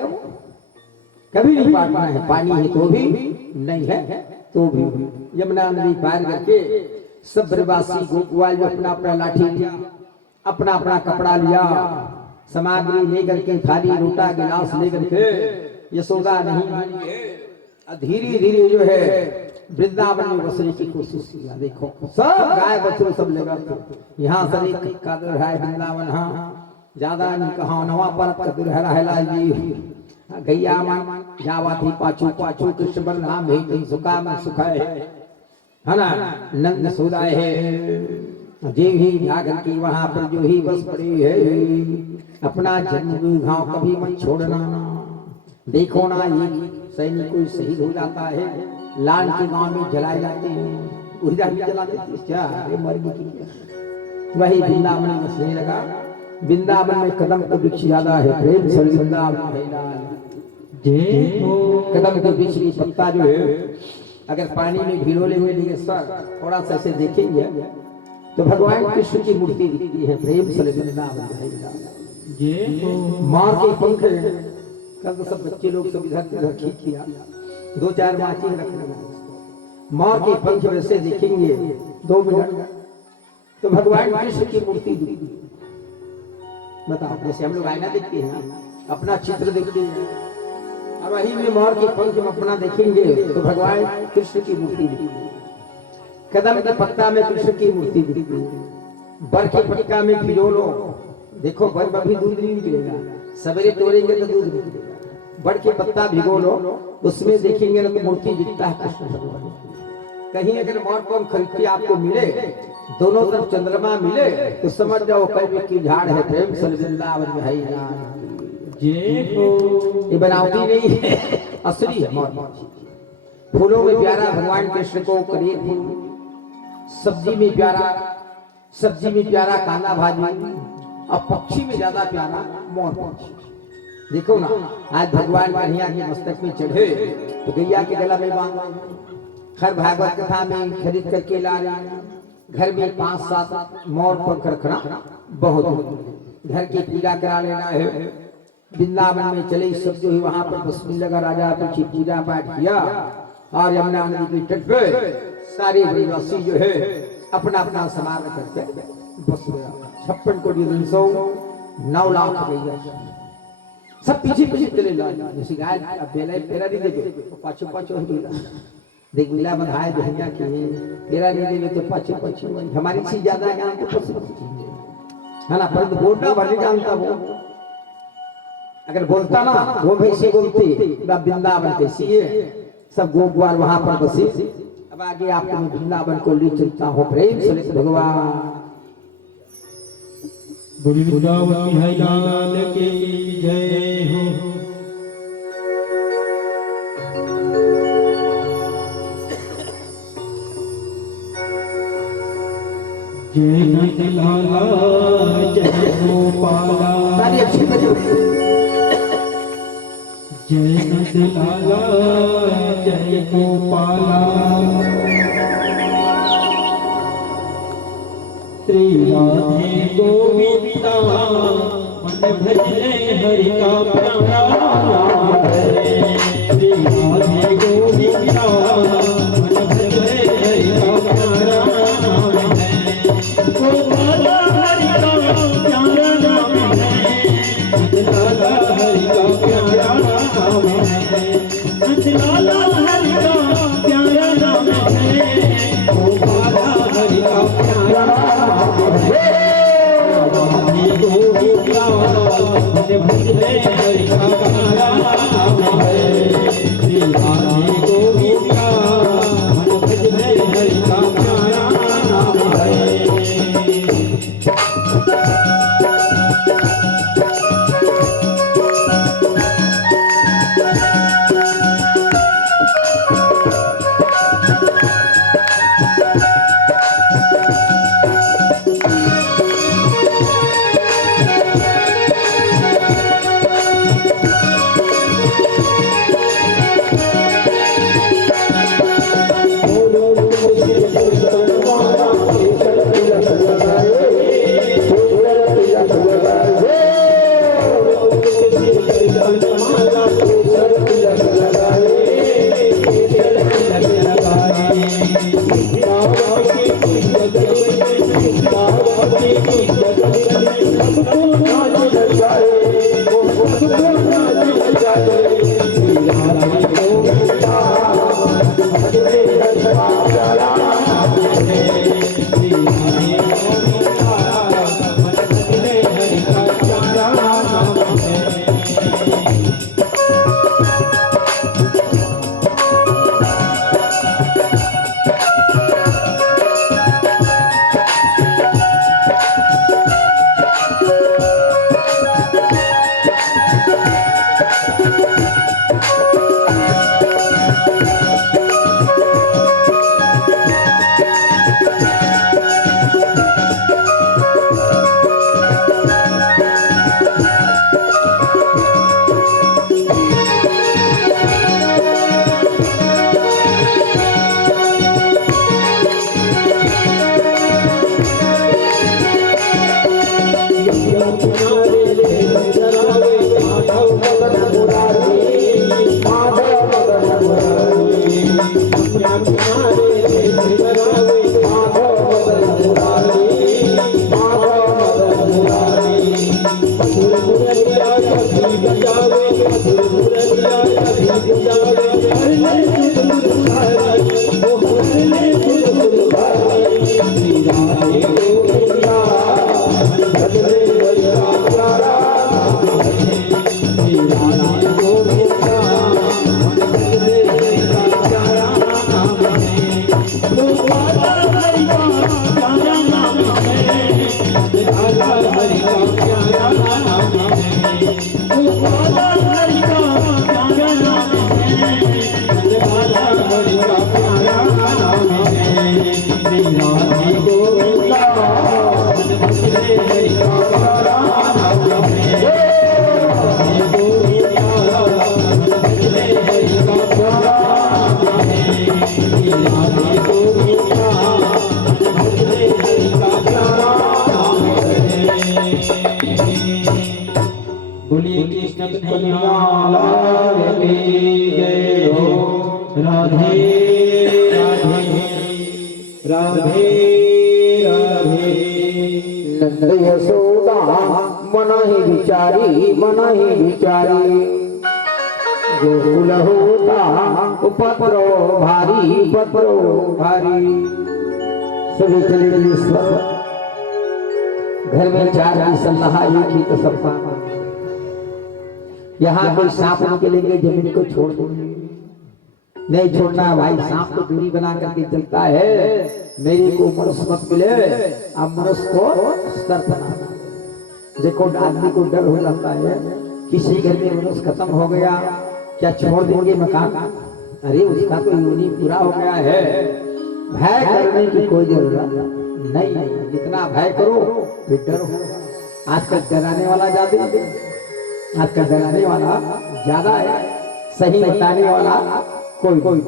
कभी नहीं पाटना है। पानी है तो भी नहीं है तो भी। यमुना नदी पार करके सब ब्रजवासी गोकुल में अपना अपना लाठी लिया, अपना अपना कपड़ा लिया, सामग्री लेकर के, थाली लोटा गिलास लेकर के यशोदा नहीं मानी है। धीरे धीरे जो है वृंदावन में बसने की कोशिश किया। देखो सब गाय बछड़े सब लेकर यहाँ शरीर का दुर्हा है वृंदावन। हाँ ज्यादा नहीं कहा, नवा परत का दुर्हा है लाल जी। गैया मन जावा थी पाछू पाछू, कृष्ण बलराम है सुखा में सुखा है ना? नंद सुदाय है जे ही जागर की वहां पर जो ही बस पड़ी है। अपना जन्म घाव कभी मत छोड़ना। देखो ना ये सैनिक कोई शहीद हो जाता है, लाल के गांव में जलाए जाते हैं, उधर भी जला देते क्या? मर गई। वही वृंदावन में बसने लगा। वृंदावन में कदम का वृक्ष ज्यादा है। प्रेम से वृंदावन है लाल। कदम का वृक्ष की पत्ता जो है अगर पानी में भिगोले हुए लिंगेश्वर थोड़ा सा ऐसे देखेंगे तो भगवान कृष्ण की मूर्ति दिखती है। प्रेम से वृंदावन है लाल। मार के पंख कल तो सब बच्चे लोग सब इधर उधर खींच किया, 2-4 माची रखने लगे। मोर के पंख वैसे दिखेंगे 2 मिनट तो भगवान कृष्ण की मूर्ति दिखती। बताओ, जैसे हम लोग आईना देखते हैं ना, अपना चित्र देखते हैं, अब वही में मोर के पंख में अपना देखेंगे तो भगवान कृष्ण की मूर्ति दिखेगी। कदम के पत्ता में कृष्ण की मूर्ति दिखेगी। बर के पत्ता में भिगो लो, देखो बर में भी दूध नहीं निकलेगा, सवेरे तोड़ेंगे तो दूध निकलेगा। बर के पत्ता भिगो लो, उसमें देखेंगे ना तो मूर्ति दिखता है कृष्ण भगवान। कहीं अगर मोर पंख खरीद के आपको मिले, दोनों तरफ चंद्रमा मिले, तो समझ जाओ कल की झाड़ है, प्रेम से वृंदावन में है ना। ये बनावटी नहीं है, असली है मोर। फूलों में प्यारा भगवान कृष्ण को करीब फूल, सब्जी में प्यारा कांदा भाजी, और पक्षी में ज्यादा प्यारा मोर पक्षी। देखो ना, आज भगवान कन्हैया के मस्तक में चढ़े तो गैया के गला में बांध, हर भागवत कथा में खरीद करके ला रहे। घर में 5-7 मोर पंख रखना बहुत घर की पूजा करा लेना है। वृंदावन में चले सब जो है वहां पर बसमी लगा, राजा पीछे पूजा पाठ किया और यमुना नदी के तट पे सारे ब्रजवासी जो है अपना अपना समारोह करके बस गया। 56 कोटी 9 लाख गैया सब पीछे चले ला। जैसे गाय पेरा नहीं देखे पाछो देख मिला बधाए बहनिया के पेरा नहीं देवे तो पाछो हमारी चीज ज्यादा ज्ञान तो है ना, पर बोलना भले जानता वो। अगर बोलता ना वो भैसे बोलते वृंदावन कैसी है, सब गोपाल वहां पर बसे। अब आगे आपको मैं वृंदावन को ले चलता हूँ प्रेम से भगवान। वृंदावन है लाल की जय हो। जय नंद लाला जय गोपाला, जय नंद लाला जय गोपाला। श्री राधे गोविंदा मन भजने हरि का प्यारा नाम है। श्री राधे गोविंदा मन भजने हरि का प्यारा नाम है। गोपाला हरि का प्यारा नाम है, लाला हरि का प्यारा नाम है, लाला हरि का प्यारा नाम है, गोपाला हरि का प्यारा नाम है। राधे गोविंदा मन भजने हरि का प्यारा नाम है। श्री राधे राधे राधे नंद यशोदा मन ही विचारी गोकुल होता उपद्रो भारी सभी चले ईश्वर घर में चार की सलाह एक ही तो सबका यहाँ कोई सांप निकलेंगे जमीन को छोड़ देंगे नहीं छोड़ना भाई। सांप को दूरी बना करके चलता है, मेरी को मनुष्य मत मिले, अब मनुष्य को स्तर बनाना। देखो आदमी को डर हो जाता है, किसी घर में मनुष्य खत्म हो गया क्या छोड़ देंगे मकान? अरे उसका तो योनि पूरा हो गया है, भय करने की कोई जरूरत नहीं। जितना भय करो फिर डर हो। आजकल डराने वाला ज्यादा है, सही बताने वाला कोई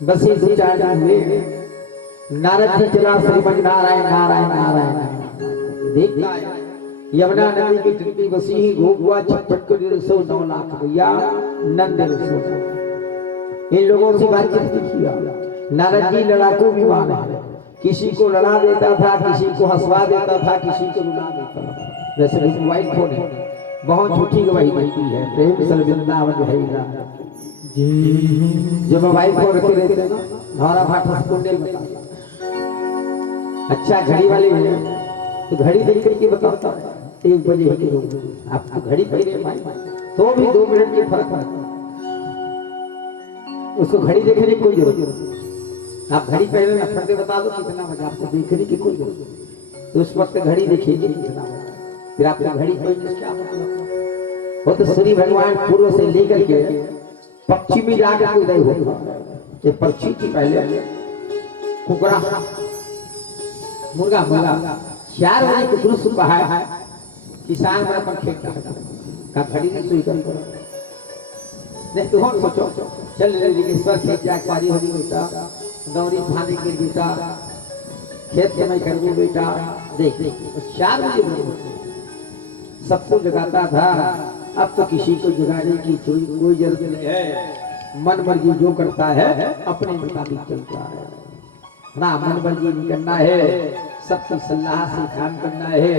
बस ये दो चार दिन हुए नारद जी चला श्रीमन नारायण देखता है यमुना नदी की तटी बसी ही गोगुआ 56,9 लाख भैया नंद इन लोगों से बातचीत किया। नारद जी लड़ाकू विमान है, किसी को लड़ा देता था, किसी को हंसवा देता था, किसी को रुला देता था। वैसे मोबाइल फोन है, बहुत झूठी गवाही देती है। प्रेम वृंदावन है जो मोबाइल फोन रखे रहते हैं ना, धारा भाटा कुंडल बताता। अच्छा घड़ी वाले हैं तो घड़ी देख करके बताता 1 बजे है कि 2 बजे। आपको घड़ी पहले तो भी 2 मिनट के फर्क है, उसको घड़ी देखने की कोई जरूरत नहीं। आप घड़ी पहले न फटके बता दो कितना बजे, आपको देखने की कोई जरूरत नहीं। तो उस वक्त घड़ी देखिए कितना बजे, फिर आपको घड़ी पहले क्या मतलब? वो तो सूर्य भगवान पूर्व से लेकर के पक्षी में जाकर उदय होगा। ये पक्षी की पहले कुकरा मुर्गा 4 बजे कुकरू सुबह है, किसान में अपन खेत का घड़ी नहीं सुई कर नहीं। तो हम सोचो चल ईश्वर खेत जाके पारी होगी बेटा, दौरी धाने के बेटा, खेत के मैं करूँ बेटा। देख 4 बजे सबको जगाता था, अब तो किसी को जगाने की कोई जरूरत नहीं है। मन मर्जी जो करता है अपने मुताबिक चलता है ना, मन मर्जी नहीं करना है, सबकी सलाह से काम करना है।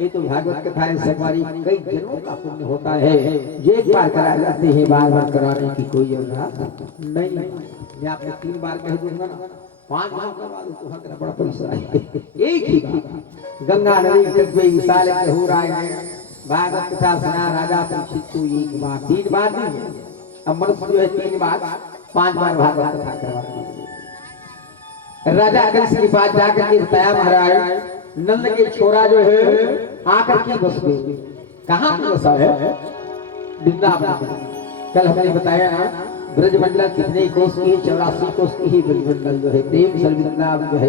ये तो भागवत कथा है, सवारी कई जन्मों का पुण्य होता है, जो एक बार कराए जाते हैं बार बार कराने की कोई जरूरत नहीं। मैं आपको 3 बार कह दूंगा ना, 5 बार करवा दो तो हमारा बड़ा पैसा है। एक ही बात गंगा नदी तट पे विशाल हो रहा है, भागवत कथा सुना राजा परीक्षित को 1 बार 3 बार नहीं है। अब मनुष्य जो है 3 बार 5 बार भागवत कथा करवा। राजा कंस के पास जाकर के बताया महाराज नंद के छोरा जो है आकर के बस गए। कहाँ पे बसा है? वृंदावन। कल हमने बताया ना ब्रजमंडल कितने कोस की? 84 कोस की ही ब्रजमंडल जो है। प्रेम से वृंदावन जो है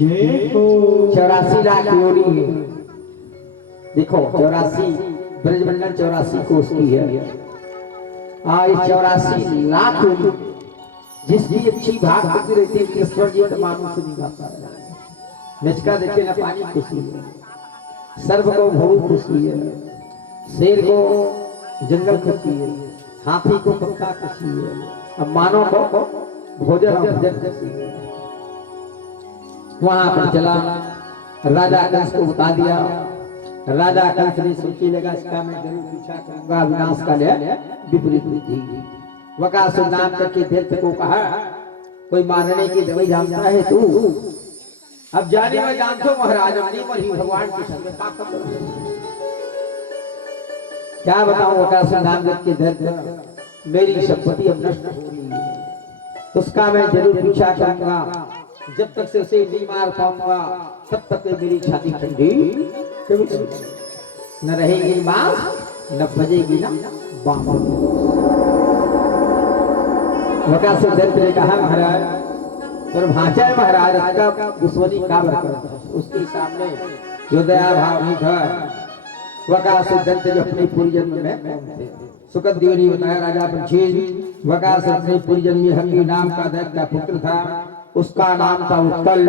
84 लाख योनि है। देखो 84 ब्रजमंडल 84 कोस की है। 84 लाख योनि जिसकी अच्छी भाग होती रहती है, ईश्वर जी मानव से नहीं गाता है। निचका देखे ना पानी खुशी है, सर्व को भोग खुशी है, शेर को जंगल खुशी है, हाथी को पत्ता खुशी है, अब मानव को भोजन खुशी है। वहां पर चला, राजा कंस को बता दिया। राजा कंस ने सोची लगा इसका मैं जरूर पीछा करूंगा, विनाश का ले विपरीत बुद्धि। वकासुर नाम करके दैत्य को कहा कोई मारने की दवाई जानता है तू? अब जाने में जानते हो महाराज अपनी मरी भगवान की संग क्या बताऊं। वकासुर नाम करके दैत्य मेरी संपत्ति अब नष्ट हो रही है, उसका मैं जरूर पीछा करूंगा। जब तक से उसे नहीं मार पाऊंगा तब तक मेरी छाती ठंडी न रहेगी, मां न बजेगी ना बाबा। वकासुर दैत्य ने कहा महाराज पर भाषा है महाराज, इसका दुश्मनी काबर करता, उसके सामने जो दया भाव नहीं था। वकासुर दैत्य जो अपने पूर्व जन्म में सुखदेव ने बताया राजा परीक्षित, वकासुर अपने पूर्व जन्म में हम्मी नाम का दैत्य पुत्र था, उसका नाम था उत्कल।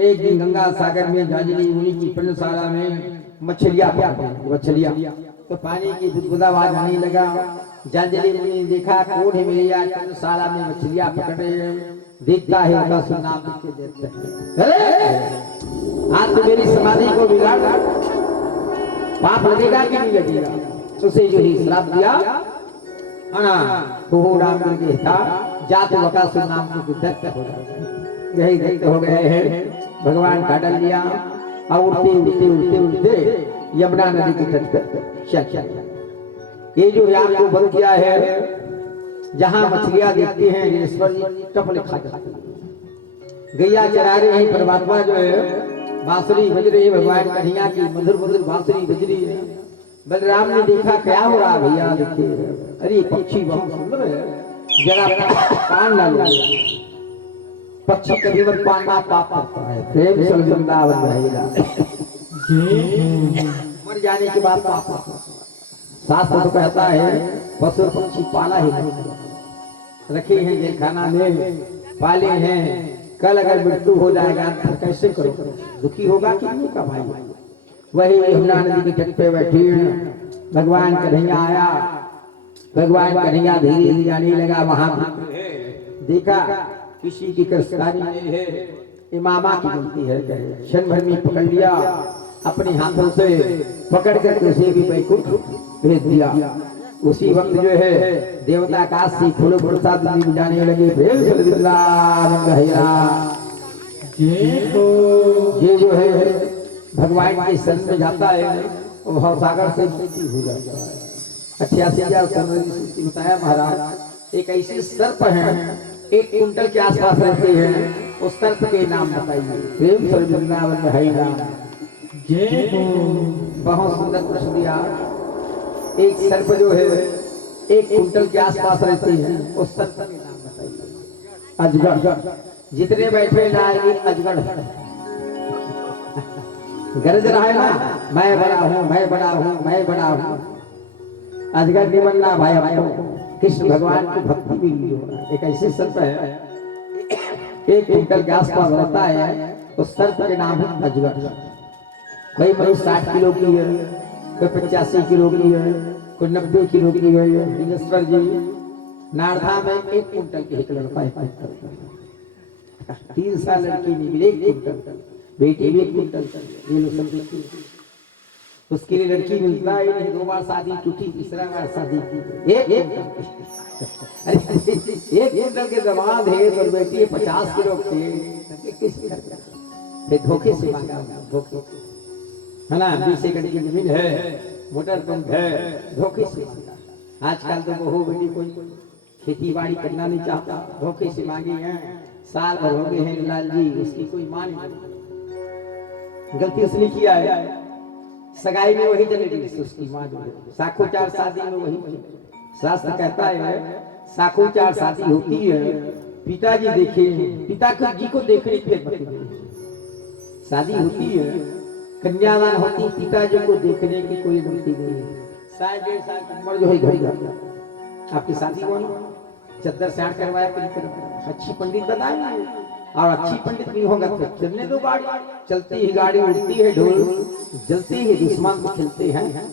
एक दिन गंगा सागर में जाजनी मुनि की पर्णशाला में मछलियां तो पानी की बुदबुदा आवाज आने लगा। जंजली ने देखा कौन है मेरी साला में मछलियां पकड़ रहे हैं, देखता है उनका सुनाम के देते हैं। अरे आज तो मेरी समाधि को बिगाड़, पाप लगेगा कि नहीं लगेगा? उसे जो ही श्राप दिया हो राम के था जात बका सुनाम के दत्त हो गए, यही दत्त हो गए हैं। भगवान का डर लिया और उड़ते उड़ते उड़ते उड़ते यमुना नदी के तट पर चल। ये जो राम को बंद किया है, जहां मछलियां देखते हैं ईश्वर जी टपल खा जाते हैं। गैया चरा रहे हैं, परमात्मा जो है बांसुरी बज रही है, भगवान कन्हैया की मधुर मधुर बांसुरी बज रही है। बलराम ने देखा क्या हो रहा भैया, देखिए अरे पक्षी बहुत सुंदर है, जरा कान डालो। पक्षी कभी मत पाना पाप करता है, प्रेम से वृंदावन रहेगा। मर जाने के बाद पाप करता है। शास्त्र तो कहता है पशु पक्षी पाला ही नहीं, रखे हैं जेल खाना में, पाले हैं, कल अगर मृत्यु हो जाएगा तो कैसे करो, दुखी होगा कि नहीं का भाई। वही यमुना नदी के तट पे बैठी भगवान कन्हैया आया। भगवान कन्हैया धीरे धीरे जाने लगा, वहां देखा किसी की गिरफ्तारी नहीं है, ये मामा की गलती है। क्षण भर में पकड़ लिया, अपने हाथों से पकड़ कर उसे भी बैकुंठ भेज दिया। उसी वक्त जो है देवता काश से फूल प्रसाद जाने लगे। ये जो है भगवान के शरण में जाता है वो भवसागर से मुक्ति हो जाता है। 88,000 बताया महाराज। एक ऐसे सर्प हैं 1 कुंटल के आसपास रहते हैं, उस सर्प के नाम बताइए। प्रेम से वृंदावन में है राम। बहुत सुंदर प्रश्न दिया। एक सर्प जो है 1 कुंटल के आसपास रहते हैं, उस सर्प के नाम बताइए। अजगर, जितने बैठे लाएंगे अजगर गरज रहा है ना, मैं बड़ा हूँ, मैं बड़ा हूँ, मैं बड़ा हूँ। अजगर नहीं बनना भाई, हमको कृष्ण भगवान की भक्ति भी नहीं हो रहा। एक ऐसे सर्प है 1 कुंटल के आसपास रहता है, उस सर्प के नाम है अजगर। कोई भाई 60 किलो की है, कोई 85 किलो की है, कोई 90 किलो की है। दिनेश्वर जी नारधा में 1 कुंटल के एक लड़का है, 3 साल लड़की नहीं मिली, 1 कुंटल बेटी भी 1 कुंटल। ये लोग सब उसके लिए लड़की मिलता है नहीं। 2 बार शादी टूटी, 3रा बार शादी की। एक कुंटल के जवान है और बेटी है 50 किलो की। फिर धोखे से मांगा, धोखे है ना। 20 एकड़ की जमीन है, मोटर पंप है, धोखे से मांगा। आजकल तो बहू बेटी कोई खेती बाड़ी करना नहीं चाहता, धोखे से मांगे हैं। साल भर हो गए हैं लाल जी, उसकी कोई मान नहीं। गलती उसने किया है, सगाई में वही चलेगी उसकी मां जो है। साखोचार शादी में वही। शास्त्र कहता है साखोचार शादी होती है, पिताजी देखे, पिता जी को देखने के शादी होती है। कन्यादान होती पिताजी को देखने की कोई अनुमति नहीं है। शायद उम्र जो है घड़ी आपकी शादी कौन चद्दर से करवाया, अच्छी पंडित बताए, और अच्छी पंडित नहीं होगा तो चलने दो गाड़ी। चलती ही गाड़ी उड़ती है, ढोल जलते ही दुश्मन को खिलते हैं।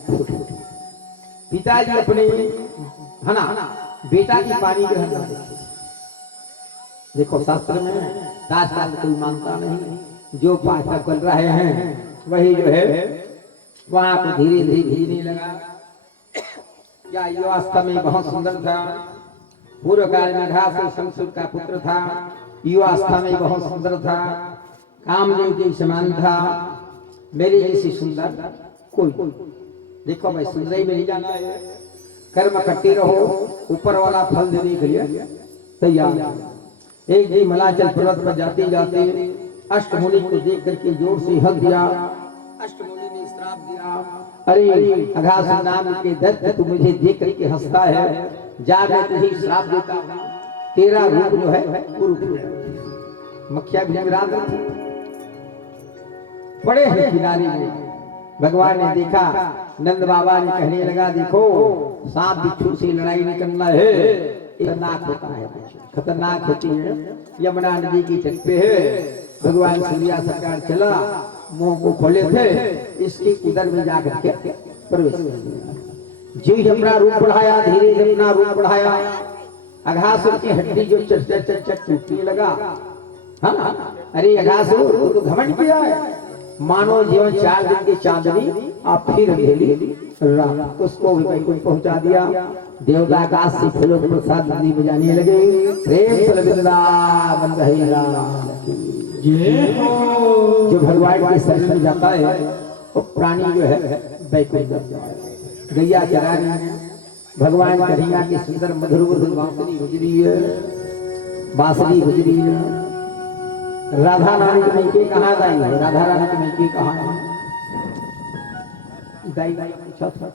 पिताजी अपने है ना बेटा की पानी ग्रहण ना देखे। देखो शास्त्र में आजकल कोई मानता नहीं, जो पाठक कर रहे हैं वही जो है वहां को धीरे धीरे धीरे लगा। या युवावस्था में बहुत सुंदर था, पूर्व काल में घास शमशूर का पुत्र था। युवावस्था में बहुत सुंदर था, कामदेव के समान था। मेरी जैसी सुंदर कोई। देखो भाई सुंदर में नहीं जाना है, कर्म करते रहो, ऊपर वाला फल देने के लिए तैयार। एक दिन मलाचल पर्वत पर जाते जाते अष्टमुनि को देख करके जोर से हंस दिया। अष्टमुनि ने श्राप दिया, अरे अघासुर नाम के दत्त तू मुझे देख करके हंसता है, जा मैं तुझे श्राप देता हूं, तेरा रूप जो है मक्खिया विराट पड़े हैं किनारे में। भगवान ने देखा, नंद बाबा ने कहने लगा देखो सांप बिच्छू से लड़ाई नहीं करना है, खतरनाक होता है, खतरनाक होती है। यमुना नदी की तट पे है। भगवान सूर्या सरकार चला, मुंह को खोले थे, इसके उदर में जाकर के प्रवेश कर दिया। जीव अपना रूप बढ़ाया, धीरे धीरे अपना रूप बढ़ाया, अघासुर की हड्डी जो चट चट चट चट टूटने लगा। हाँ, अरे अघासुर तू तो घमंड किया है, मानो जीवन 4 दिन की चांदनी आप फिर अंधेरी रात, उसको भी वैकुंठ पहुंचा दिया। देवता आकाश से फूलों के प्रसाद नदी बजाने लगे, प्रेम से वृंदावन रहे राम की। जो भगवान के शरीर में जाता है वो प्राणी जो है वैकुंठ जाता है। गैया चरा रही है, भगवान कन्हैया की सुंदर मधुर मधुर बांसुरी बज रही है, बांसुरी बज रही है। राधा रानी की मैके कहाँ गई है? राधा रानी की मैके कहाँ है? गाई गाई पूछा था,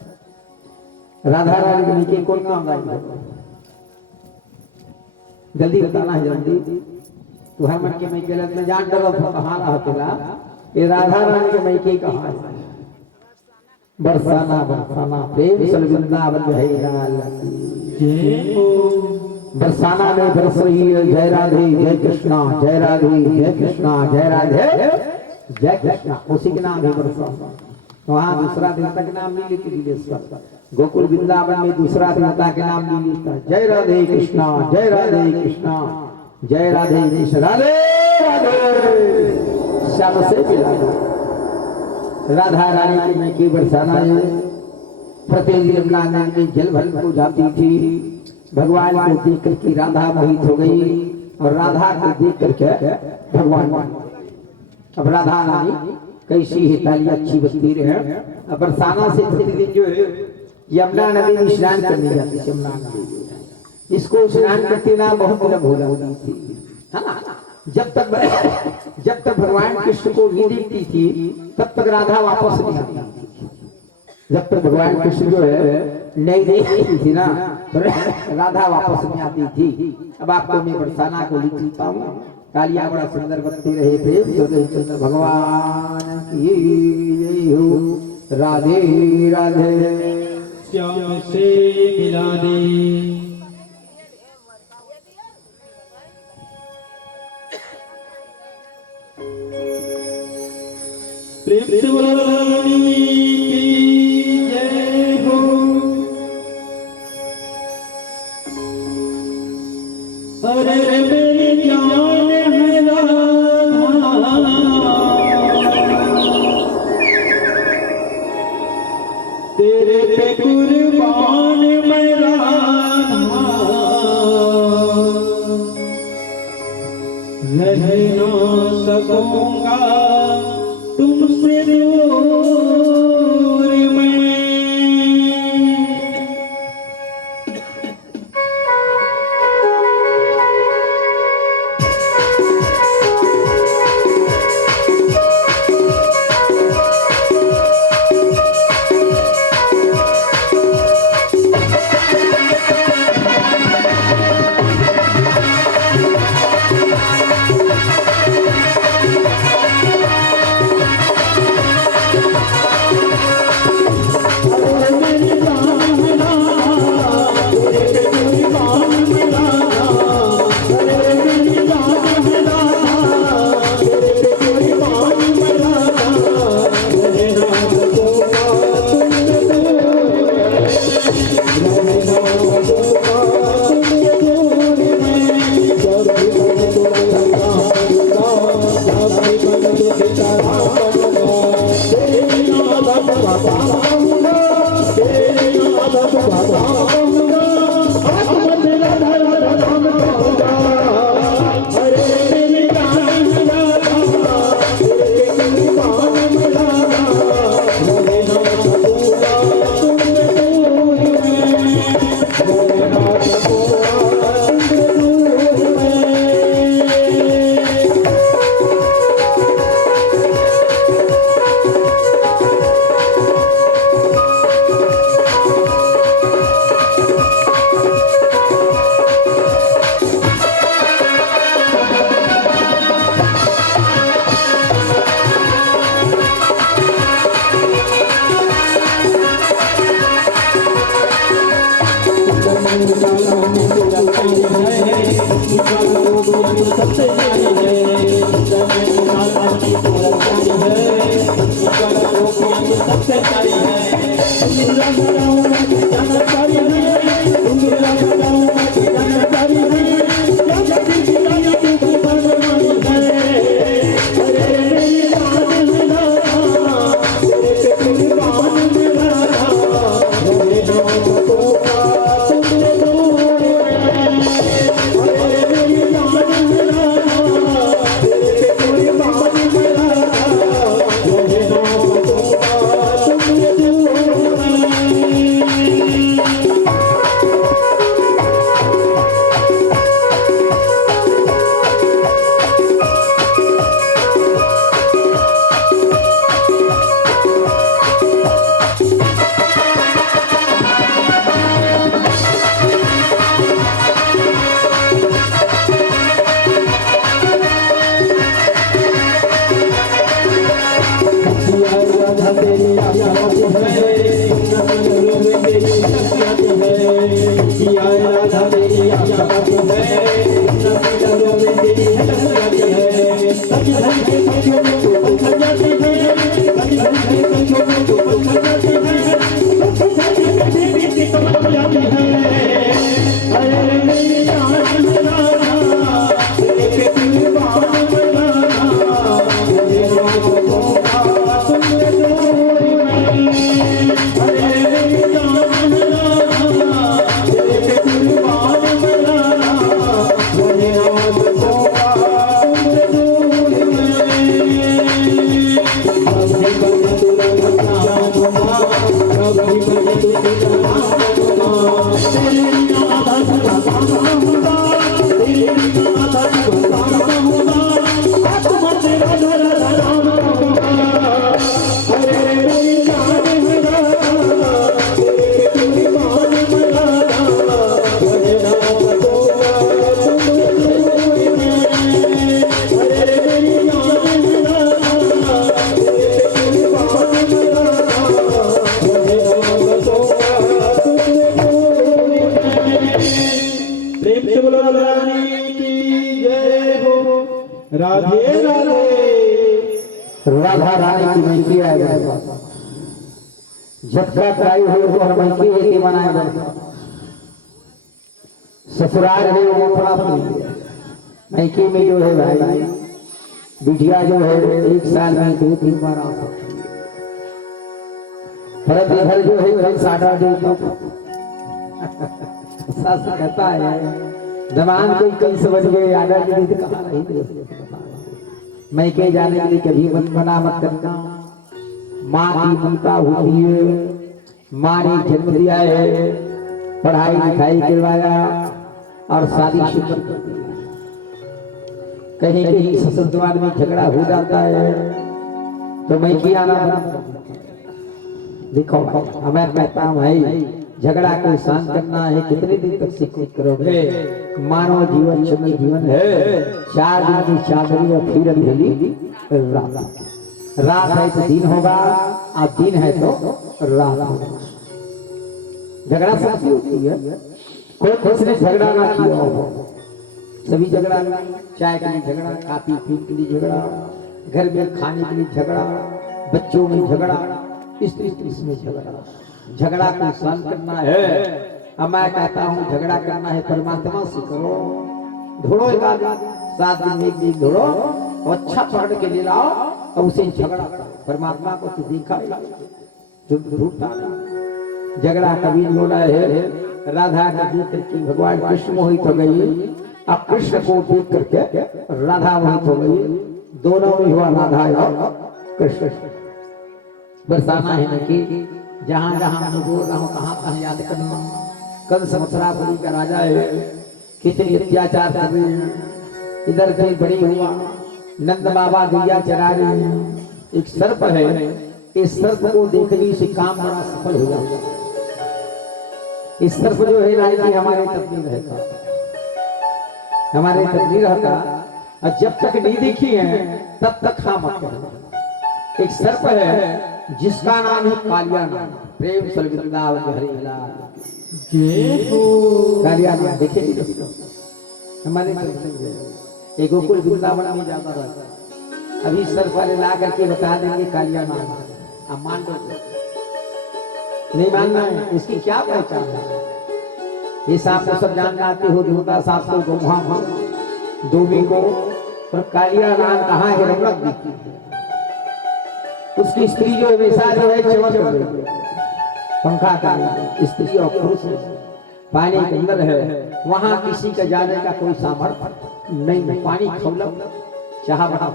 राधा रानी की मैके कौन कहाँ गई है? जल्दी बताना है, जल्दी। तू है मन के मैके लग में जान डरो कहाँ रहा तेरा? ये राधा रानी के मैके कहाँ है? बरसाना बरसाना प्रेम से वृंदावन है लाल की। बरसाना में बरस रही है जय राधे जय कृष्णा, जय राधे जय कृष्णा, जय राधे जय कृष्णा, उसी के नाम है बरसाना। वहाँ दूसरा देवता के नाम नहीं लेती दिलेश्वर, गोकुल वृंदावन में दूसरा देवता के नाम नहीं लेता। जय राधे कृष्णा, जय राधे कृष्णा, जय राधे कृष्ण, राधे राधे श्याम से मिला। राधा रानी की मैके बरसाना है, प्रतिदिन अपना में जल भर को जाती थी। भगवान को देख करके राधा मोहित हो गई और राधा को देख करके भगवान। अब राधा रानी कैसी है, ताली अच्छी बजती रहे। अब बरसाना से प्रतिदिन जो है यमुना नदी में स्नान करने जाती है। यमुना नदी इसको स्नान करते ना बहुत दिन भोला होती थी, है ना। जब तक भगवान कृष्ण को नहीं देखती थी तब तक राधा वापस नहीं आती थी। जब तक भगवान कृष्ण जो है नहीं देखती थी ना राधा वापस नहीं आती थी। अब आपको मैं बरसाना को लिख देता हूँ। कालिया बड़ा सुंदर बजती रहे, प्रेम भगवान की जय हो। राधे राधे श्याम से मिला दे। प्रेम से बोला रानी की जय हो। अरे मेरी जान है राधा, तेरे पे कुर्बान मैं राधा, रह ना सकूंगा तुमसे दूर मैं। सबसे प्रेम से बोलो रानी की जय हो। राधे राधे। राधा रानी की मैत्री आए झटका कराई हुई तो हर मैत्री है कि मनाए बरसा ससुराल है वो थोड़ा मैकी में जो है भाई बिटिया जो है 1 साल में 2-3 बार आ सकती है। परत इधर जो है कल 8.5 सास कहता है जमान कोई कल समझ गए आधा दिन कहा नहीं मैं के जाने के लिए कभी मत मना मत करना। माँ की ममता होती है, माँ ने जन्म दिया है, पढ़ाई लिखाई करवाया और शादी शुरू कर दी। कहीं कहीं ससुर द्वार में झगड़ा हो जाता है तो मैं की आना देखो मैं कहता हूँ भाई झगड़ा को शांत करना है कितने दिन तक सीख करोगे। मानव जीवन चंद्र जीवन है 4 दिन की चादरी और फिर अंधेरी रात है तो दिन होगा और दिन है तो रात होगा। झगड़ा सबसे होती है कोई किसी झगड़ा ना किया हो सभी झगड़ा चाय के लिए झगड़ा काफी पीने के लिए झगड़ा घर में खाने के लिए झगड़ा बच्चों में झगड़ा स्त्री में झगड़ा को शांत करना है। अब मैं कहता हूँ झगड़ा करना है परमात्मा से करो ढूंढो एक आदमी 7 दिन में 1 दिन ढूंढो अच्छा पकड़ के ले लाओ और उसे झगड़ा परमात्मा को तो देखा जो ढूंढता झगड़ा कभी लोड़ा है। राधा ने देख करके भगवान कृष्ण मोहित हो गई अब कृष्ण को देख करके राधा मोहित हो गई। दोनों में हुआ राधा और कृष्ण बरसाना है कि जहाँ जहाँ मैं बोल रहा हूँ कहाँ याद करना। कंस मथुरापुरी का राजा है कितनी अत्याचार कर रहे हैं इधर कहीं बड़ी हुआ नंद बाबा गैया चरा रहे हैं एक सर्प है इस सर्प को देखने से काम बड़ा सफल हो जाता है। इस सर्प जो है राय की हमारे तकदीर रहता हमारे तकदीर रहता और जब तक नहीं देखी है तब तक हाँ मत करना। एक सर्प है जिसका नाम है कालिया नाम प्रेम वृंदावन हरि कालिया नाम देखे हमारे एक गोकुल वृंदावन में जाता रहता अभी सर्प वाले ला करके बता देंगे कालिया नाम अब मान दो नहीं मानना है इसकी क्या पहचान है। ये सांप को सब जान जाते हो देवता सांप को गोहा डोबी को पर कालिया नाम कहाँ है रमणक दिखती है। उसकी स्त्री जो वैसा जो है चमक पंखा का स्त्री और पुरुष पानी के अंदर है वहां किसी का जाने का कोई सामर्थ्य नहीं। पानी खौलम चाह बना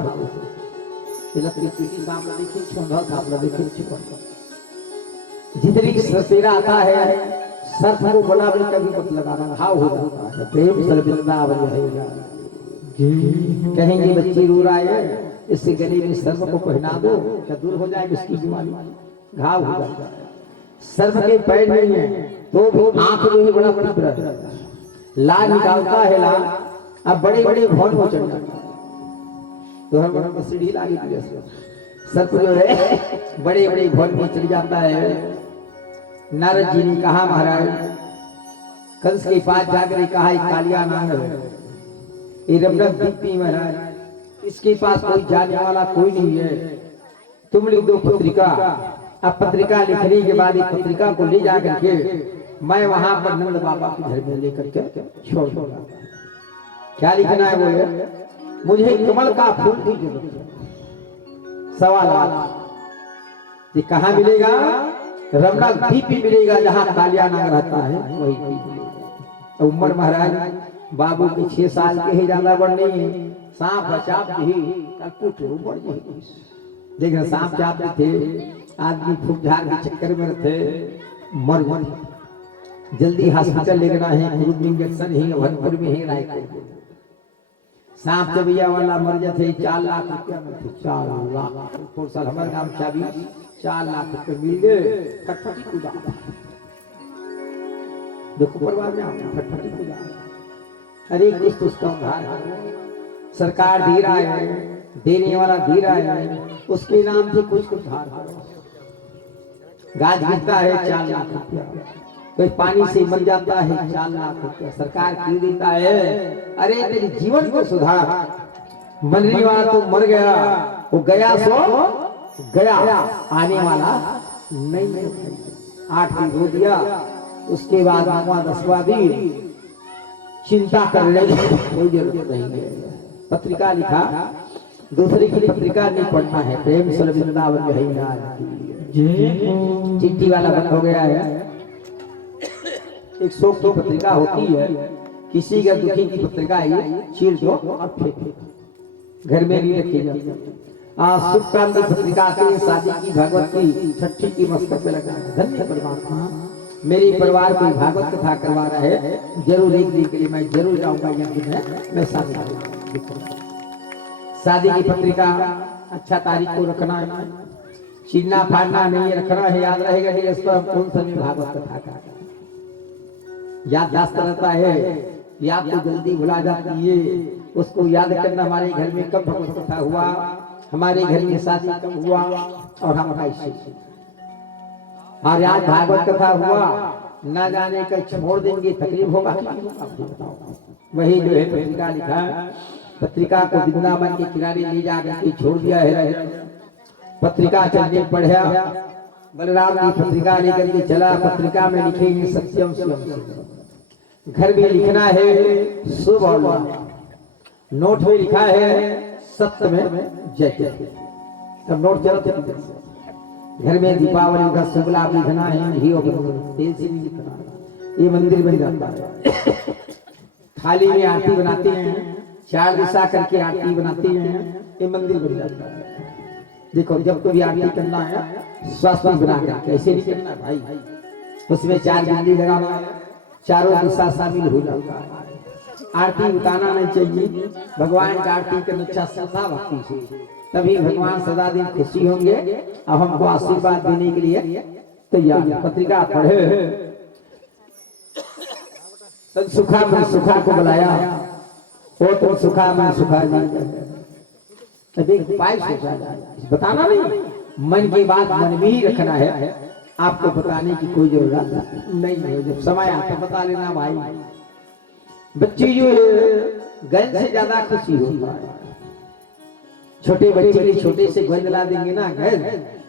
जितनी ससेरा आता है सर्फ को बना भी कभी मत लगाना घाव हो जाता है। प्रेम सर्वृंदावन रहेगा कहेंगे बच्ची रो रहा है इससे गले में सर्फ को पहना दो क्या दूर हो जाएगी उसकी बीमारी घाव हो जाता है। सर्फ के पैर नहीं है तो भी आंख में ही बड़ा तीव्र है लाल निकालता है लाल अब बड़े बड़े भवन हो चढ़ जाता है तो हर बड़ा सीढ़ी लागी थी सर्प जो है बड़े बड़े भवन में चढ़ जाता है। नारद जी ने कहा महाराज कंस के पास जाकर कहा कालिया नाम है ये रमणक दीप्ति महाराज इसके पास कोई जाने वाला कोई नहीं है तुम लिख दो पत्रिका। अब पत्रिका लिखने के बाद एक पत्रिका को ले जाकर के मैं वहां पर नंद बाबा के घर में लेकर के छोड़ दूंगा। क्या लिखना है बोले मुझे कमल का फूल की जरूरत है $1.25 कहाँ मिलेगा रमणक दीप मिलेगा जहाँ कालिया नाग रहता है वही मिलेगा। उम्र महाराज बाबू के 6 साल के ही ज्यादा बढ़ नहीं है सांप बचाप ही कुछ बढ़ जाएगी। देखना सांप चापते थे आदमी फूक झाड़ के चक्कर में थे मर जल्दी हॉस्पिटल लेना है इंजेक्शन ही भरतपुर में ही राय सांप चबिया वाला मर जाते 4 लाख रुपया में थे 4 लाख और साल हमारे नाम चाबी 4 लाख रुपए मिल गए फटफटी कूदा देखो परिवार में आपने फटफटी कूदा अरे कुछ तो उसका उधार सरकार दे रहा है देने वाला दे रहा है उसके नाम से कुछ धार गाज गिरता है 4 लाख रुपया कोई पानी से मर जाता है 4 लाख रुपया सरकार क्यों देता है अरे तेरे जीवन को सुधार मरने वाला तो मर गया वो गया सो गया आने वाला नहीं 8 दिन रो दिया उसके बाद 9वां 10वां दिन चिंता कर रही कोई जरूरत नहीं है पत्रिका लिखा दूसरे की पत्रिका नहीं पढ़ना है प्रेम से वृंदावन में चिट्ठी वाला बंद हो गया है एक शोक की पत्रिका होती है किसी का दुखी की पत्रिका ये चीर दो और फेंक घर में नहीं रखी जाती शुभ काम की पत्रिका आती है शादी की भागवत की छठी की मस्तक पे लगा धन्य परमात्मा मेरे परिवार को भागवत कथा करवा रहा है जरूर एक दिन के लिए मैं जरूर जाऊंगा यहाँ मैं शादी की पत्रिका अच्छा तारीख को रखना है छीनना फाड़ना नहीं रखना है याद रहेगा कि इस पर कौन सा भागवत कथा का याददाश्त रहता है याद तो जल्दी भुला जाती है उसको याद करना हमारे घर में कब भगवत कथा हुआ हमारे घर में शादी कब हुआ और हमारा इसे और आज भागवत कथा हुआ न जाने का छोड़ देंगे तकलीफ होगा वही जो है पत्रिका लिखा पत्रिका को वृंदावन के किनारे ले जाकर छोड़ दिया है पत्रिका चलने पढ़ा बलराम की पत्रिका लेकर के चला पत्रिका में लिखेंगे सत्यम शिवम घर में लिखना है शुभ और नोट में लिखा है सत्य में जय जय तब नोट चलते घर में दीपावली का शुभ लाभ लिखना है घी और तेल से भी लिखना ये मंदिर बन जाता है थाली में आरती बनाते हैं 4 दिशा करके आरती बनाते हैं ये मंदिर बन जाता है देखो जब कभी आरती करना है स्वास्थ्य बना कर कैसे नहीं करना भाई उसमें 4 बिंदी लगाना है चारों दिशा शामिल हो जाता है आरती उतारना नहीं चाहिए भगवान का आरती करना अच्छा श्रद्धा भक्ति से तभी भगवान सदा दिन खुशी होंगे अब हमको आशीर्वाद देने के लिए तैयार पत्रिका पढ़े तब सुखा में सुखा को बुलाया वो तो सुखा में सुखा तब एक उपाय सोचा जाए बताना नहीं मन की बात मन में ही रखना है आपको बताने की कोई जरूरत नहीं है जब समय आता बता लेना भाई बच्चे जो गंज से ज्यादा खुशी होता है छोटे बच्चे के लिए छोटे से गंज ला देंगे ना गंज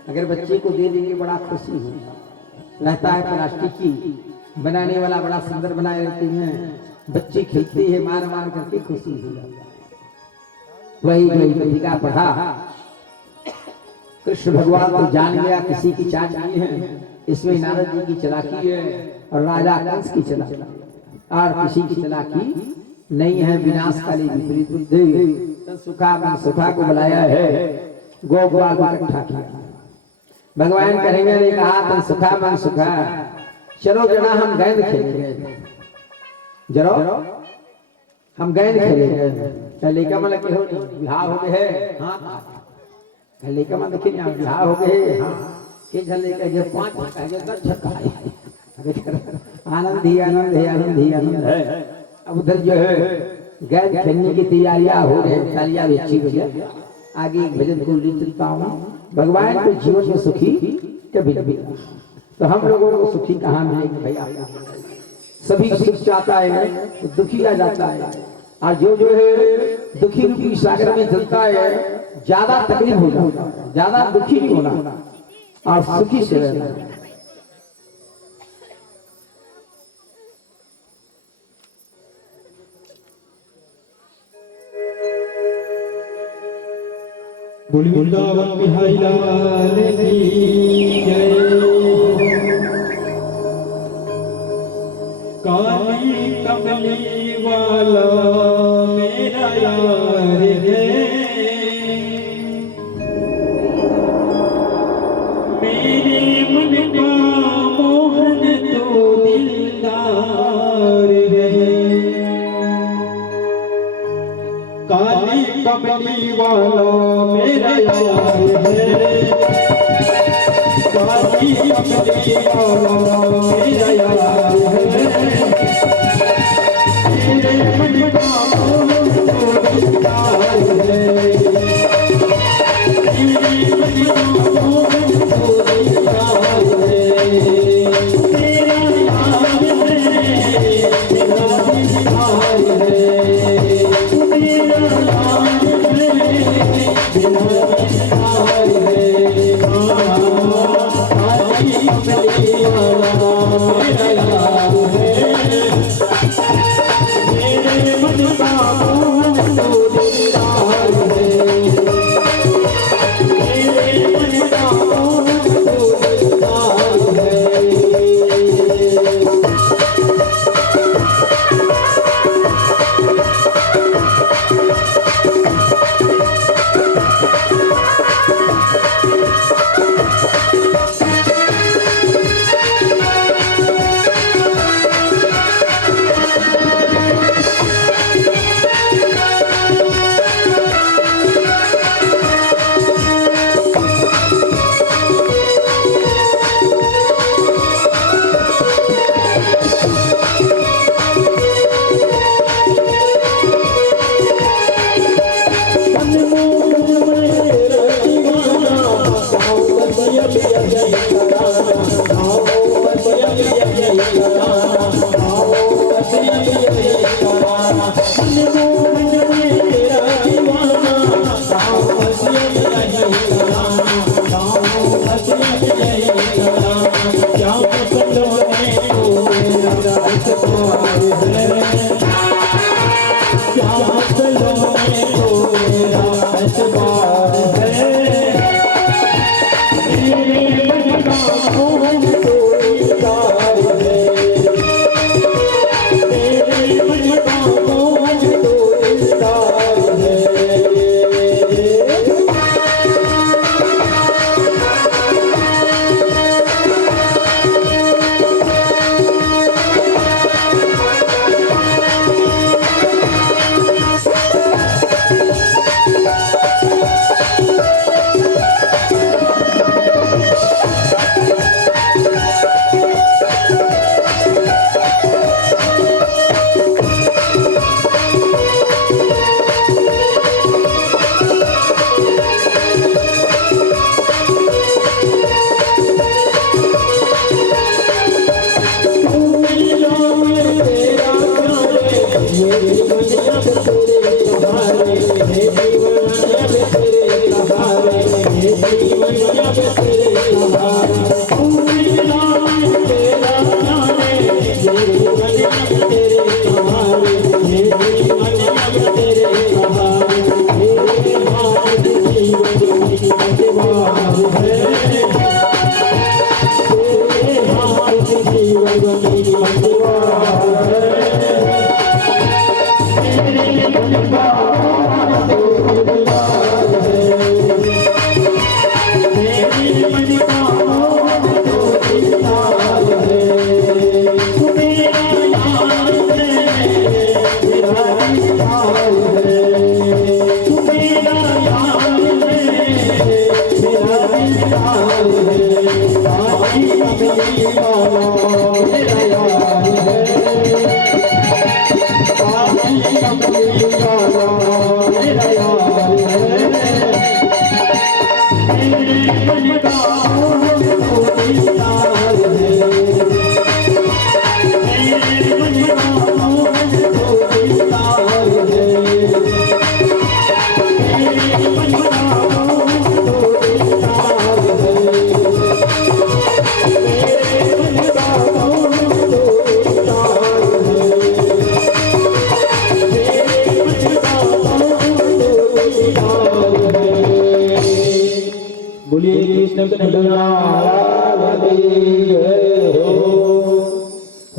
अगर बच्चे को दे देंगे बड़ा खुशी होता रहता है प्लास्टिक की बनाने वाला बड़ा सुंदर बनाए रहते हैं बच्चे खेलते हैं मार मार करके खुशी हो जाता है वही पत्रिका पढ़ा कृष्ण भगवान को जान गया किसी की चाट नहीं है इसमें नारद जी की चालाकी है और राजा कंस की चालाकी और किसी की चालाकी नहीं है विनाशकारी विपरीत बुद्धि सुखा को बुलाया है गोपाल को इकट्ठा किया भगवान कहेंगे ने कहा तन सुखा मन सुखा चलो जना हम गेंद खेलेंगे जरो हम गेंद खेलेंगे पहले का मतलब के हो विवाह हो गए हां पहले का मतलब कि विवाह हो गए हां के झले के जो 5 का जो 10 छक्का है आनंद ही आनंद है आनंद ही आनंद है अब उधर जो है गेंद खेलने की तैयारियां हो रही है तालियां भी अच्छी हो गई आगे भजन को ले चलता हूं भगवान को जीवन में सुखी कभी कभी तो हम लोगों को सुखी कहां मिलेंगे भैया सभी सुख चाहता है तो दुखी आ जाता है और जो है दुखी रूपी सागर में चलता है ज्यादा तकलीफ हो जाता है ज्यादा दुखी नहीं होना और सुखी से रहना बोली वृंदावन बिहारी लाल की जय काली कमली वाला मेरा यार है मेरे मन का मोहन तो दिलदार है काली कमली वाला मेरा यार है, काली कमली वाला मेरा यार है, तेरे मन का मोह तो यार है, तेरे मन का मोह तो यार है, तेरा यार है, तेरा यार है, तेरा यार है, तेरा यार है, काली कमली वाला मेरा यार है, तेरे मन का मोह तो यार है, तेरे मन का मोह तो यार है। बोलिए कृष्ण कन्हैया राधे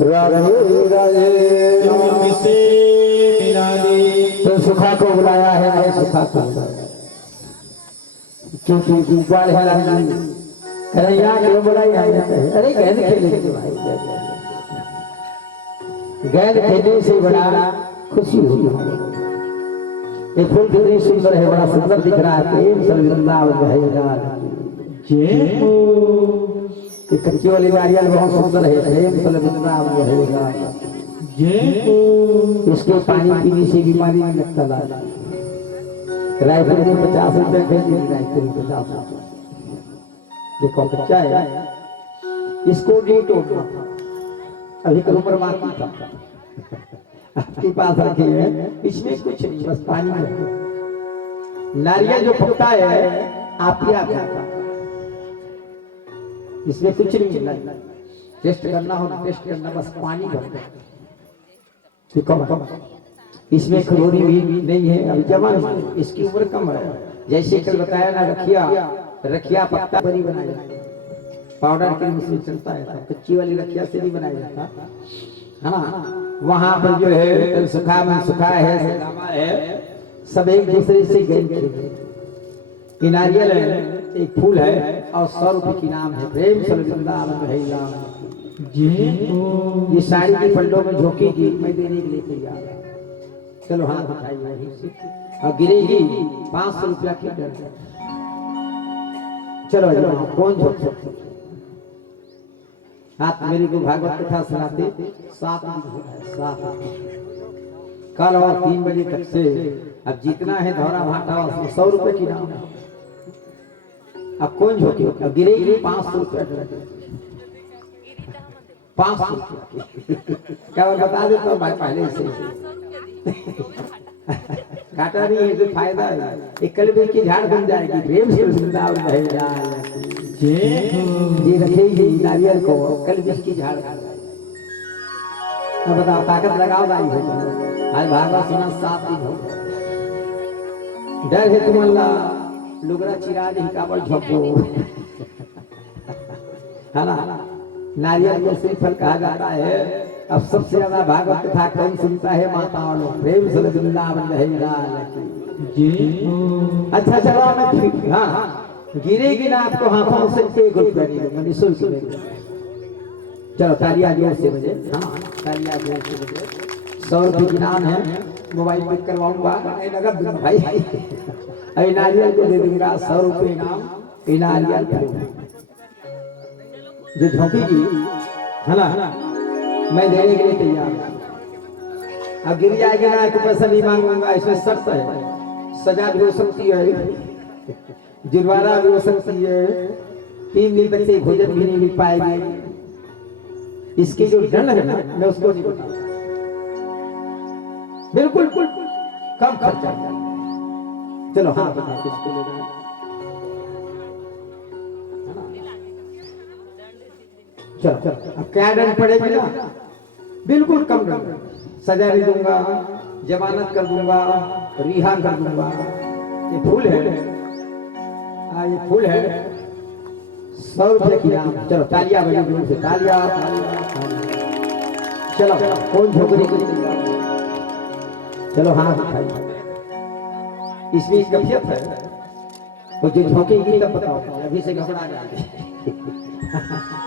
राधे। से मिला दे तो सुखा को बुलाया है, मैं सुखा को बुलाया क्योंकि गोपाल है कन्हैया क्यों बुलाया है? अरे गेंद खेलेंगे भाई, गेंद खेलने से बड़ा खुशी होगी। ये फूल कितनी सुंदर है, बड़ा सुंदर दिख रहा है। प्रेम से वृंदावन रहेगा। जय हो ये कच्ची वाली नारियल बहुत सुंदर है। प्रेम से वृंदावन रहेगा। जय हो इसके पानी पीने से बीमारी नहीं लगता लाल। रायपुर में 50 रुपए भेजी, रायपुर में 50 रुपए। देखो कच्चा है, इसको नहीं तोड़ना था, अभी कल उम्र बाकी था। आपके पास रखे हैं, इसमें कुछ नहीं, बस पानी में नारियल जो पकता है आपके आप खाता, इसमें कुछ नहीं मिलना। टेस्ट करना हो तो टेस्ट करना, बस पानी भरना। ठीक, इसमें खरोरी भी नहीं है, अभी जवान है, इसकी उम्र कम है। जैसे कल बताया ना, रखिया पत्ता बरी बनाया, पाउडर क्रीम इसमें चलता है, कच्ची वाली रखिया से नहीं बनाया जाता है ना। वहां पर जो है सुखा में सुखा है, सब एक दूसरे से गए खेले। नारियल है, एक फूल है और 100 रुपए की नाम है। प्रेम से वृंदावन रहेगा। ये साड़ी की पल्लों में झोंकेगी, मैं देने के लिए तैयार। चलो हाथ उठाइए वहीं से, और गिरेगी 500 रुपया की दर। चलो कौन झोंक सकते? हाथ मेरी को भागवत कथा सुनाते 7 कल और 3 बजे तक से। अब जितना है धौरा भाटा 100 रुपए की नाम। अब कौन झोंके? अब गिरेगी 500 रुपया। 500 क्या बता देता हूँ भाई पहले से। घाटा नहीं है, कोई फायदा है। एक कलबे की झाड़ बन जाएगी। प्रेम से वृंदावन रहेगा। ये रखेगी नारियल को, कलबे की झाड़। अब बताओ ताकत लगाओ भाई। आज भागवत सुना 7 दिन हो गए। डर है तुम अल्लाह लुगरा चिरा ही काबड़ झोंको, है ना। नारियल को श्रीफल कहा जाता है। अब सबसे ज्यादा भागवत कथा कौन सुनता है? माताओं लोग। प्रेम से वृंदावन रहेगा। अच्छा चलो मैं हाँ गिरेगी ना आपको हाथों से 1 रुपया नहीं दूंगा, निःशुल्क देंगे। चलो तालियां जोर से बजे। हाँ तालियां जोर से बजे। 100 रुपये की नाम है, मोबाइल पे करवाऊंगा नगद दूंगा भाई। अभी नारियल को दे दूंगा 100 रुपये नाम। नारियल जो झोंकेगी है ना, मैं देने के लिए तैयार हूं। अब गिर जाएगी ना तो पैसा नहीं मांगूंगा, इसमें शर्त है। सजा भी हो सकती है, जुर्माना भी हो सकती है, 3 दिन तक से भोजन भी नहीं मिल पाएगी। इसकी जो दंड है ना, मैं उसको नहीं बताऊंगा। बिल्कुल कम खर्चा। चलो हाँ बता किसको ले रहे? चलो अब क्या दंड पड़ेगा ना? बिल्कुल कम दंड। सजा नहीं दूंगा, जमानत कर दूंगा, रिहा कर दूंगा। ये फूल है, ये फूल है 100 रुपये की नाम। चलो तालियां बजा दूर से, तालियां। चलो कौन झोंकने को तैयार? चलो हाँ उठाइए। इसमें एक गफियत है, वो जो झोंकेगी तब बताओ, अभी से घबरा जाए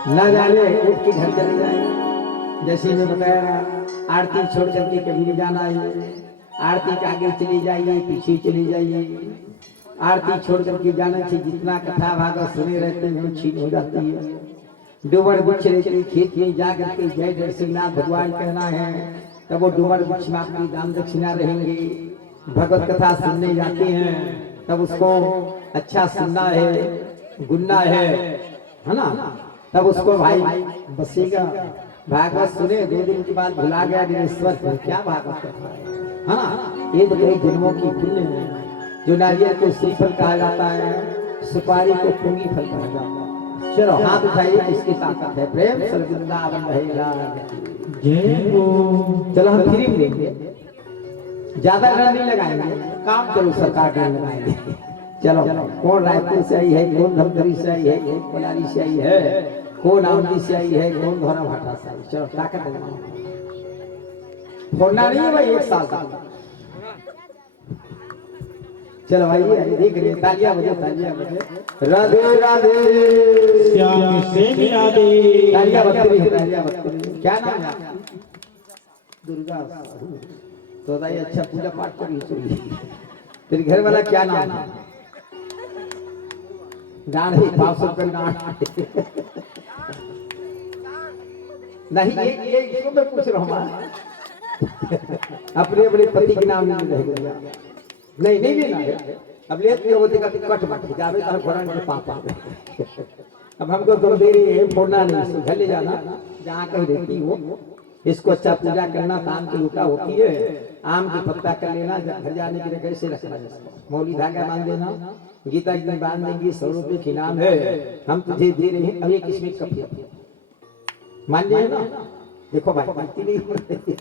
ना जाने उठ के घर चले जाए। जैसे मैं बताया, आरती छोड़ करके कभी नहीं जाना है। आरती के आगे चली जाइए, पीछे चली जाइए। आरती छोड़ करके जाना चाहिए। जितना कथा भागवत सुने रहते हैं छीन हो जाती है। डूमर वृक्ष रहते खेत में जा करके जय नरसिंहनाथ भगवान कहना है, तब वो डूमर वृक्ष में आपकी दान दक्षिणा रहेंगे। भगवत कथा सुनने जाते हैं तब उसको अच्छा सुनना है, गुनना है ना, तब उसको भाई बसेगा। भागवत सुने 2 दिन के बाद भुला गया दिनेश्वर क्या भागवत कथा है ना। ये तो कई जन्मों की पुण्य है। जो नारियल को श्रीफल कहा जाता है, सुपारी को पुंगी फल कहा जाता है। चलो हाथ उठाइए, इसकी ताकत है। प्रेम से वृंदावन रहेगा। चलो हम फ्री में देंगे, ज्यादा डर नहीं लगाएंगे, काम करो सरकार डर लगाएंगे। चलो कौन रायपुर से आई है, कौन धमतरी से आई है, कौन कोलारी से आई है, कौन आमदी से आई है, कौन धौरा भाटा से आई। चलो ताकत छोड़ना नहीं है भाई, 1 साल तक। चलो भाई देख रहे, तालियां बजे, तालियां बजे। राधे राधे श्याम से मिला दे। तालियां बजती रही, तालियां बजती रही। क्या नाम है आपका? दुर्गा। तो बताइए अच्छा पूजा पाठ करिए। फिर घर वाला क्या नाम है? गांड ही 500 रुपये गांड। नहीं ये इसको मैं पूछ रहा हूँ अपने अपने पति के नाम नहीं रहेगा। नहीं नहीं लेना है। अब ले होती का कट मत जावे तो घोड़ा के पापा। अब हमको थोड़ा देर है फोड़ना नहीं, घर ले जाना जहाँ कहीं रहती हो। इसको अच्छा पूजा करना, आम की लूटा होती है, आम की पत्ता कर लेना, घर जाने के लिए कैसे रखना है। मौली धागा बांध देना, गीता की बांध देंगी, 100 रुपये की नाम है, हम तुझे दे रहे हैं, अब ये किसमें कप मान जाए ना। देखो भाई मानती नहीं हो रही,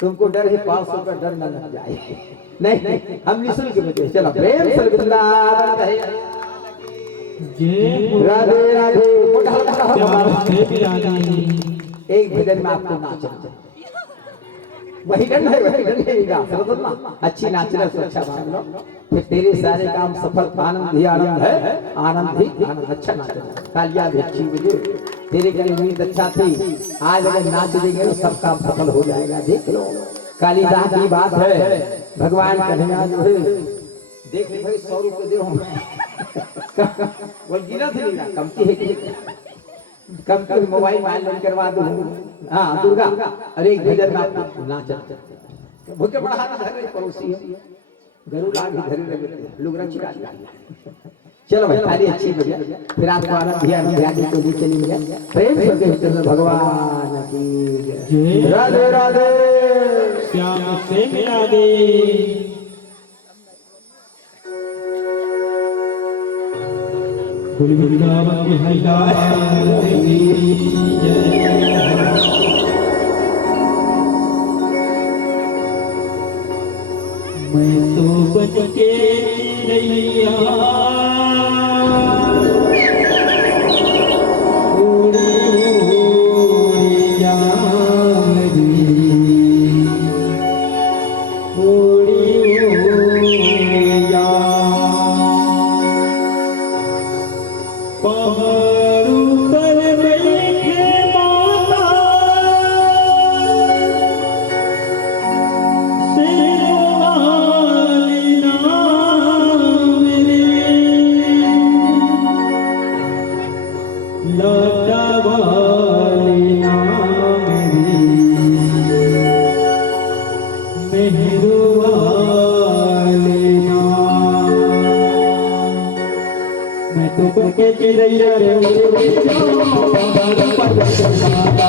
तुमको डर है 500 का डर न लग जाए। नहीं नहीं हम निःशुल्क बचे। चलो प्रेम से वृंदावन रहे। राधे राधे। एक भजन में आपको नाचना, वही गण है, वही गण है। अच्छी नाचना तो अच्छा मान लो, फिर तेरे सारे काम सफल। आनंद ही आनंद है, आनंद ही आनंद। अच्छा नाचना, तालियां भी अच्छी बजे। तेरे गले नींद अच्छा थी, आज अगर नाच देंगे तो सब काम सफल हो जाएगा। देख लो कालिदास की बात है, भगवान कन्हैया जो है देख ले भाई 100 रुपये दे वो गिना थे ना कमती है, कम कर मोबाइल माइल करवा दो। हाँ दुर्गा, अरे एक भजन में नाच भूखे बड़ा हाथ धरे पड़ोसी है, गरुड़ आगे धरे लगे लोग रचिका। चलो भाई ताली अच्छी बजा, फिर आपको आनंद ही आनंद आगे को भी चलेंगे। प्रेम से भगवान की राधे राधे। श्याम से मिला दे कुल वृंदावन की हैदार तेरी जय। मैं तो बन के रैया उड़ी उड़ी जाऊं रे, उड़ी उड़ी जाऊं पहाड़ों पर बैठे माता के चिड़ैया रे उड़ी जाऊं पहाड़ों पर बैठे माता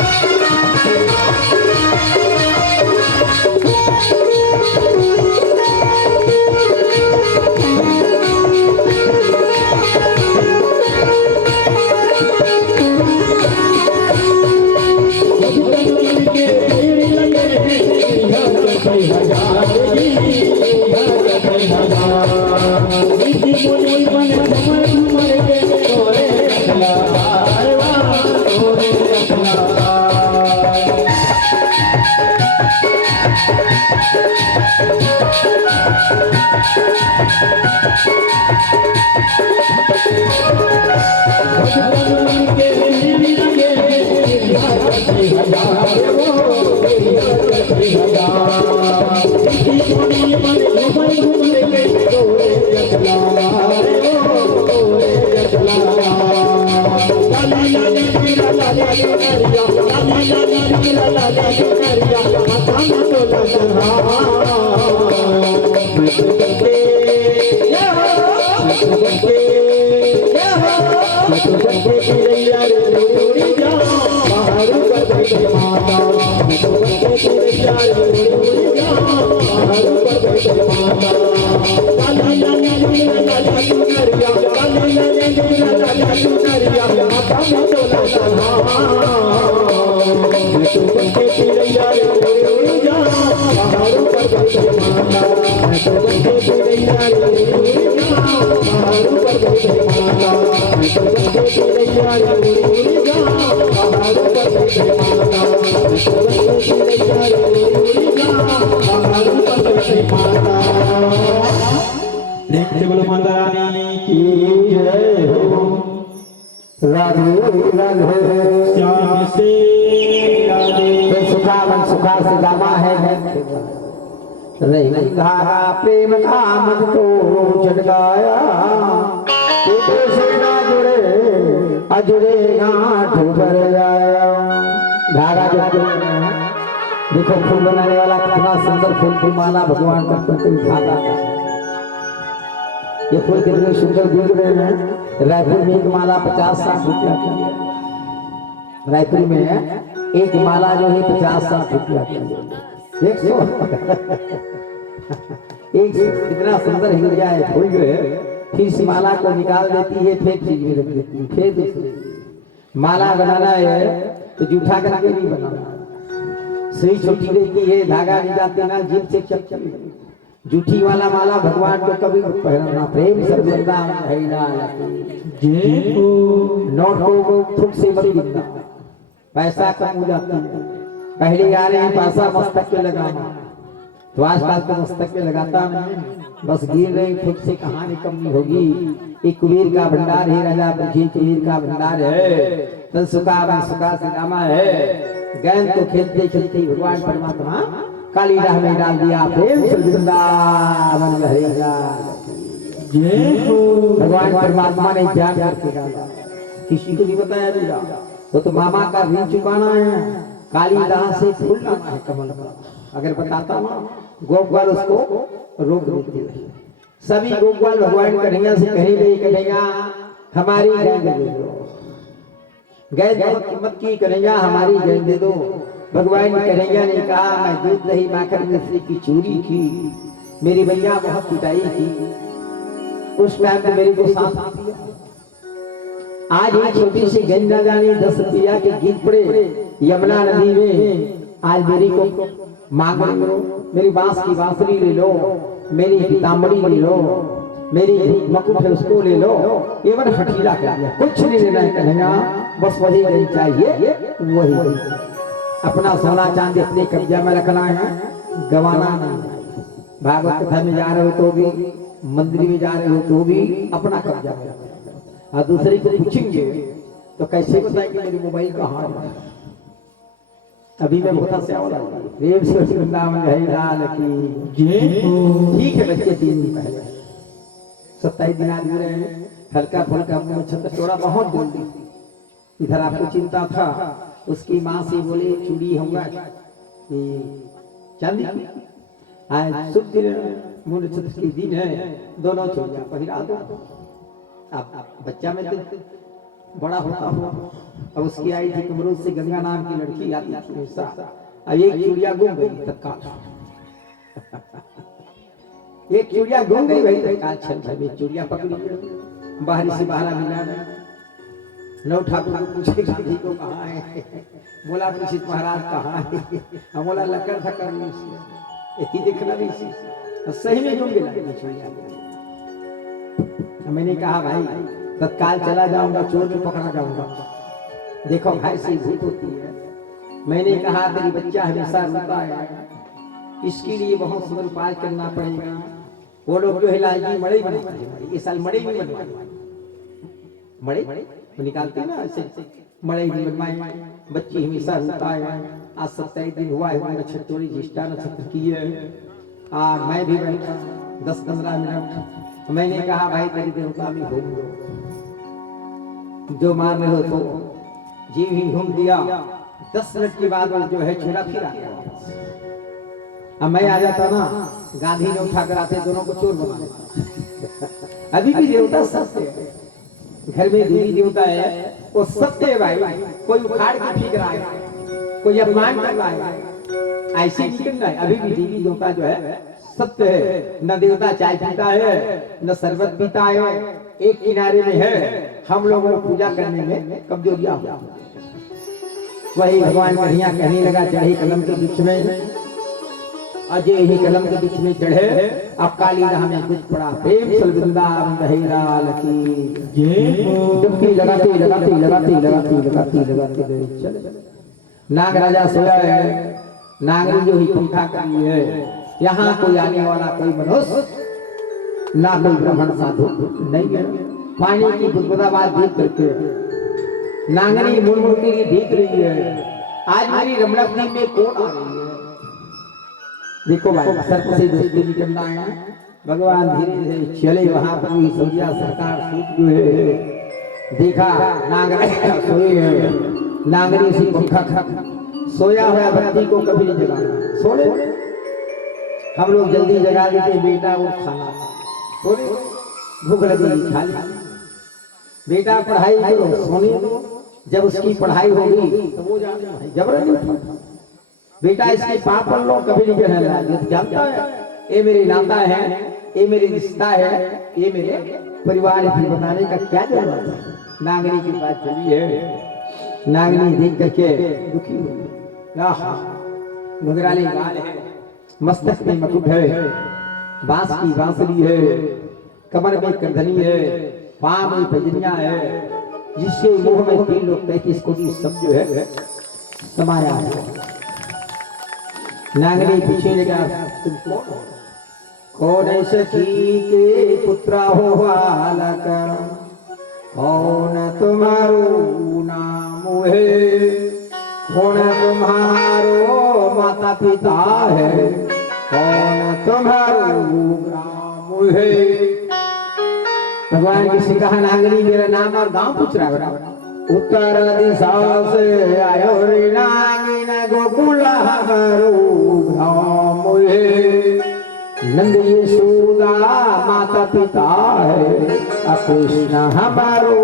Thank you. हजार इसी बोली मन घूमर घूमर के तोरे रखला तोरे रखला देखते बोलो माता रानी की जय हो। राधे राधे श्याम से राधे सुखावन सुखा से दामा है रही धारा प्रेम का मन को झटकाया से ना जुड़े अजुड़े गांठ भर जाया। धागा जो देखो फूल बनाने वाला कितना सुंदर फूल की माला भगवान का प्रति धागा। ये फूल कितने सुंदर दिख रहे हैं। रायपुर में एक माला 50-60 रुपया की। रायपुर में एक माला जो है 50-60 रुपया की। 100 एक कितना सुंदर हिलिया है फूल जो है। फिर इस माला को निकाल देती है, फिर चीज में रख देती है, फिर दूसरी माला बनाना है तो जूठा करके नहीं बनाना। सुई छोटी रहती है, धागा नहीं जाते ना, जीप से चप जूठी वाला माला भगवान को कभी पहनना। प्रेम से नोट को थुक से मत गिनना, पैसा कम हो जाता है। पहले आ रहे हैं पैसा मस्तक पे लगाना, तो आजकल तो मस्तक पे लगाता नहीं, बस गिर रहे खुद से कहानी कमी होगी। एक कुबेर का भंडार है, राजा ब्रजेश कुबेर का भंडार है। तन सुखा से नामा है। गैन को खेलते खेलते भगवान परमात्मा काली राह में डाल दिया। प्रेम से वृंदावन लहरेगा। भगवान परमात्मा ने ज्ञान करके डाला, किसी को नहीं बताया दूरा। वो तो मामा का ऋण चुकाना है, काली राह से फूल लाना है कमल का। अगर बताता ना गोपाल उसको रोक देते। सभी गोपाल भगवान कन्हैया से कहेंगे, कन्हैया हमारी गैंद दे दो। गैंद बहुत कीमत की, कन्हैया हमारी गैंद दे दो। भगवान कन्हैया ने कहा, मैं दूध दही माखन मिश्री की चोरी की, मेरी भैया बहुत पिटाई की, उस टाइम पे मेरे को सांस दिया। आज एक छोटी सी गंज न जानी 10 रुपया के गीत पड़े यमुना नदी में। आज मेरी को मांग लो, मेरी बांस की बांसुरी ले लो, मेरी पीताम्बरी ले लो, मेरी मकुट है उसको ले लो। ये बड़ा हठीला कर दिया, कुछ नहीं लेना है कन्हैया, बस वही नहीं चाहिए, वही अपना सोना चांदी अपने कब्जा में रखना है, गवाना नहीं। भागवत कथा में जा रहे हो तो भी, मंदिर में जा रहे हो तो भी अपना कब्जा में। और दूसरे को पूछेंगे तो कैसे बताएंगे मेरी मोबाइल कहाँ है। अभी मैं बहुत से आवला प्रेम से वृंदावन लाल की जय। ठीक है बच्चे, 3 दिन पहले 27 दिन आज रहे हैं। हल्का फुल्का मुंह छत चौड़ा बहुत जल्दी। इधर आपको चिंता था, उसकी माँ से बोले चूड़ी होगा चांदी की, आज शुभ दिन मूल चतुर्थ के दिन है, दोनों चूड़ियां पहना दो। अब बच्चा में तो बड़ा होता हुआ, अब उसकी आई थी कमरों से गंगा नाम की लड़की आती थी हमेशा। अब एक चूड़िया गुम गई तत्काल, एक चूड़िया गुम गई भाई तत्काल। छल में चूड़िया पकड़ी, बाहरी से बाहर मिला नौ ठाकुर को पूछे गांधी को कहाँ है, बोला तुलसी महाराज कहाँ है, हम बोला लकड़ था कर इतनी देखना नहीं सी सही में झूम गिला मैंने कहा भाई तत्काल चला जाऊंगा, चोर को पकड़ा जाऊंगा। देखो भाई से भूत होती है। मैंने कहा तेरी बच्चा हमेशा रोता है, इसके लिए बहुत समय उपाय करना पड़ेगा। वो लोग जो है लालजी मड़ई बनवाए, इस साल मड़ई भी बनवाए, मड़ई तो निकालते हैं ना ऐसे, मड़ई भी बनवाए। बच्ची हमेशा रोता है। आज 27 दिन हुआ है नक्षत्र ज्येष्ठा नक्षत्र की है। मैं भी बैठा 10-15 मिनट। मैंने कहा भाई तेरी देवता में घूम दो, जो मान रहे हो तो जी भी घूम दिया। 10 मिनट के बाद जो है छोड़ा फिर आ गया। अब मैं आ जाता ना, गांधी ने उठा कर आते दोनों को चोर बना देता। अभी भी देवता सत्य है, घर में देवी देवता है वो सत्य है भाई। कोई उखाड़ के फेंक रहा है, कोई अपमान कर रहा है, ऐसे नहीं करना है। अभी भी देवी देवता जो है सत्य है। न देवता चाय पीता है, न शरबत पीता है, एक किनारे में है। हम लोगों को पूजा करने में कमजोरियां हुआ। वही भगवान कन्हैया कहने लगा चढ़े कलम के बीच में, अजय ही कलम के बीच में चढ़े। अब काली राह में कुछ पड़ा, प्रेम सल वृंदावन बहिराल की डुबकी लगाते लगाते लगाते लगाते लगाते लगाते गए चले। नाग राजा सोया है, नागरी जो ही पंखा करी है। यहाँ कोई आने वाला कोई मनुष्य, ना कोई ब्राह्मण साधु नहीं है। पानी की बुदबुदाबाद देख करके नांगरी मुड़ मुड़ के देख रही है, आज मेरी रमणपनी में कौन आ रही है। देखो भाई सर्प से दोस्ती नहीं करना है। भगवान धीरे धीरे चले, वहां पर भी सौजिया सरकार सूत जो है देखा नांगरी सोई है। नांगरी से पंखा खा सोया हुआ बच्ची को कभी नहीं जगाना, सोने हम लोग जल्दी जगा देते बेटा वो खाना सोने, भूख लगी खा लिया। बेटा पढ़ाई करो सोने दो, जब उसकी पढ़ाई होगी तो वो जाने जबरन नहीं। बेटा इसके पाप पर लो कभी नहीं कहने लगा, जानता है ये मेरे नाता है, ये मेरे रिश्ता है, ये मेरे परिवार है, बताने का क्या जरूरत है। नागरी के पास चली है, नागरी देख करके दुखी हुई। घुंघराले गाल है, मस्तक में मुकुट है, बांस की बांसुरी है, कमर में करधनी है, पांव में पैजनिया है, जिससे मुंह में 3 लोग 33 कोटि सब जो है समाया है। नागरी पूछे लगा तुम कौन है? सखी के पुत्रा हो बालक, कौन तुम्हारो नाम है? कौन तुम्हारो माता पिता है? कौन तुम्हारो ग्राम है? भगवान किसी कहा नागरी मेरा नाम और गांव पूछ रहा है। उत्तर दिशा से आयो रे नागिन गोकुल हमारो ग्राम है। नंद यशोदा माता पिता है, कृष्ण हमारो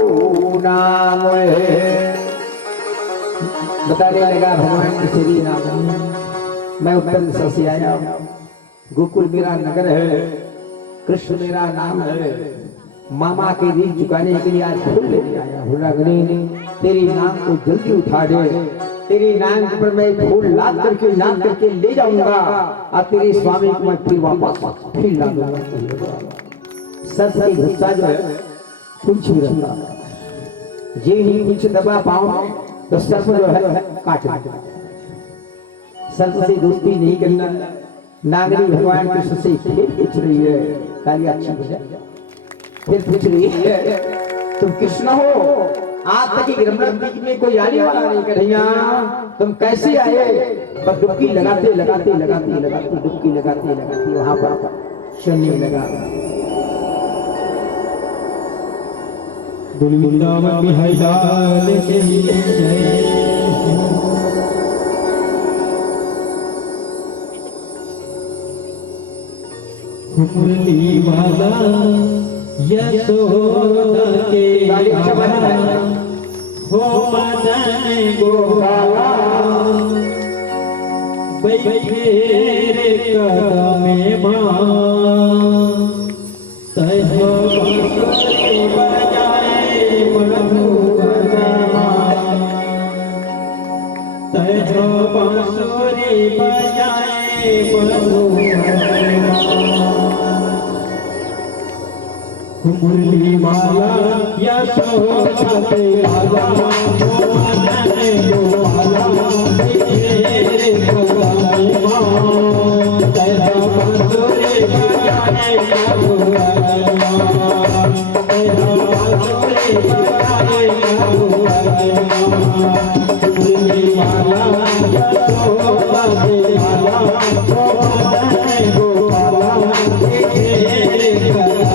नाम है। बताने लगा भगवान की श्री नाम, मैं उत्तर दिशा से आया, गोकुल मेरा नगर है, कृष्ण मेरा नाम है। मामा के ऋण चुकाने के लिए आज फूल लेके आया हूँ। तेरी नाम को जल्दी उठा दे, तेरी नाम पर मैं फूल लाद करके नाम करके ले जाऊंगा और तेरे स्वामी को मैं फिर वापस फिर ला दूंगा। सर्प की गुस्सा जो है कुछ भी रहता है, ये ही कुछ दबा पाऊं तो सर्प जो है काट देता। सर्प से दोस्ती नहीं करना। नागरी भगवान कृष्ण से फिर पूछ रही है, ताली अच्छी बजा, फिर पूछ रही है तुम कृष्ण हो? आज तक रमणपनी में कोई आने वाला नहीं कन्हैया, तुम कैसे आए? पर डुबकी लगाते लगाते लगाते लगाते डुबकी लगाते लगाते वहां पर शनि लगा। वृंदावन बिहारी लाल के जय। मुरली वाला यशोदा के हो मदन गोपाला, बैठे रे कदम मां, सहो बांसुरी बजाए मधुबन मां, सहो बांसुरी बजाए मधुबन मुरली माला यशोदा पे आला मदन गोपाला तेरे गोपाल मां तेरा बांसुरी बजाए मधुबन तेरा बांसुरी बजाए मधुबन मुरली माला यशोदा पे आला मदन गोपाला तेरे गोपाल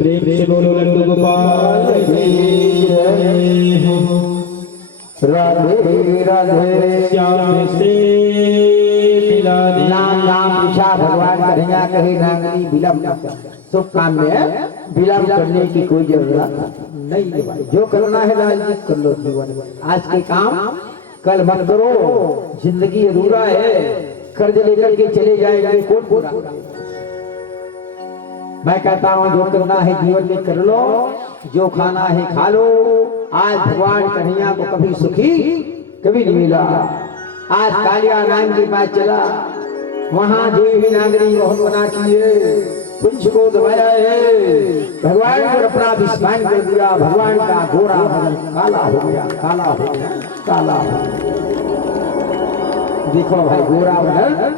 प्रेम से बोलो लड्डू गोपाल की जय हो। राधे राधे श्याम से मिला दे नाम नाम पूछा भगवान कन्हैया कहे नांगनी विलम्ब शुभ काम में विलम्ब करने की कोई जरूरत नहीं है भाई। जो करना है राजनीति कर लो जीवन में। आज के काम कल मत करो, जिंदगी अधूरा है। कर्ज लेकर के चले जाएंगे कौन पूरा। मैं कहता हूँ जो करना है जीवन में कर लो, जो खाना है खा लो। आज भगवान कन्हैया को कभी सुखी कभी नहीं मिला। आज कालिया नाम के पास चला, वहां जो भी नागरी बहुत बना किए कुछ को दबाया है। भगवान को अपना विस्मान कर दिया। भगवान का गोरा बदन काला हो गया, काला हो गया, काला हो गया। देखो भाई गोरा बदन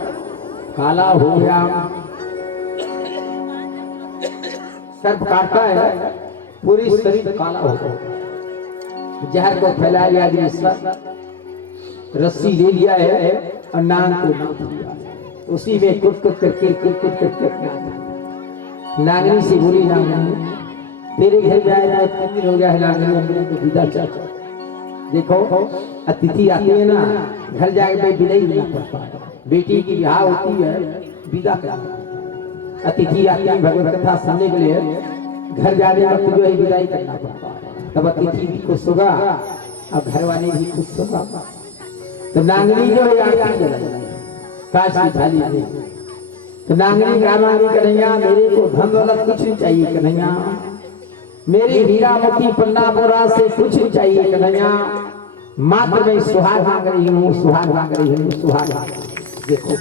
काला हो गया। सर्प काटता है पूरी शरीर काला हो गया। जहर को फैला लिया ईश्वर, रस्सी ले लिया है और नाग को नाप लिया, उसी में कुछ करके नागनी से बोली, नागनी तेरे घर में आया 3 दिन हो गया है, नागनी हमने को विदा चाचा। देखो अतिथि आती है ना, घर जाके विदाई देना पड़ता है, बेटी की ब्याह होती है विदा करना। अतिथि आती है भगवत कथा सुनने के लिए, घर जाने वक्त जो है विदाई करना पड़ता है, तब अतिथि भी खुश होगा और घर वाले भी खुश होगा। तो नांगनी जो है आरती जलाई काश की थाली में, तो नांगनी गाना कन्हैया मेरे को धन दौलत कुछ नहीं चाहिए कन्हैया, मेरी हीरा मोती पन्ना बोरा से कुछ नहीं चाहिए कन्हैया, मात्र मैं सुहाग मांग रही हूँ, सुहाग मांग रही हूँ, सुहाग। देखो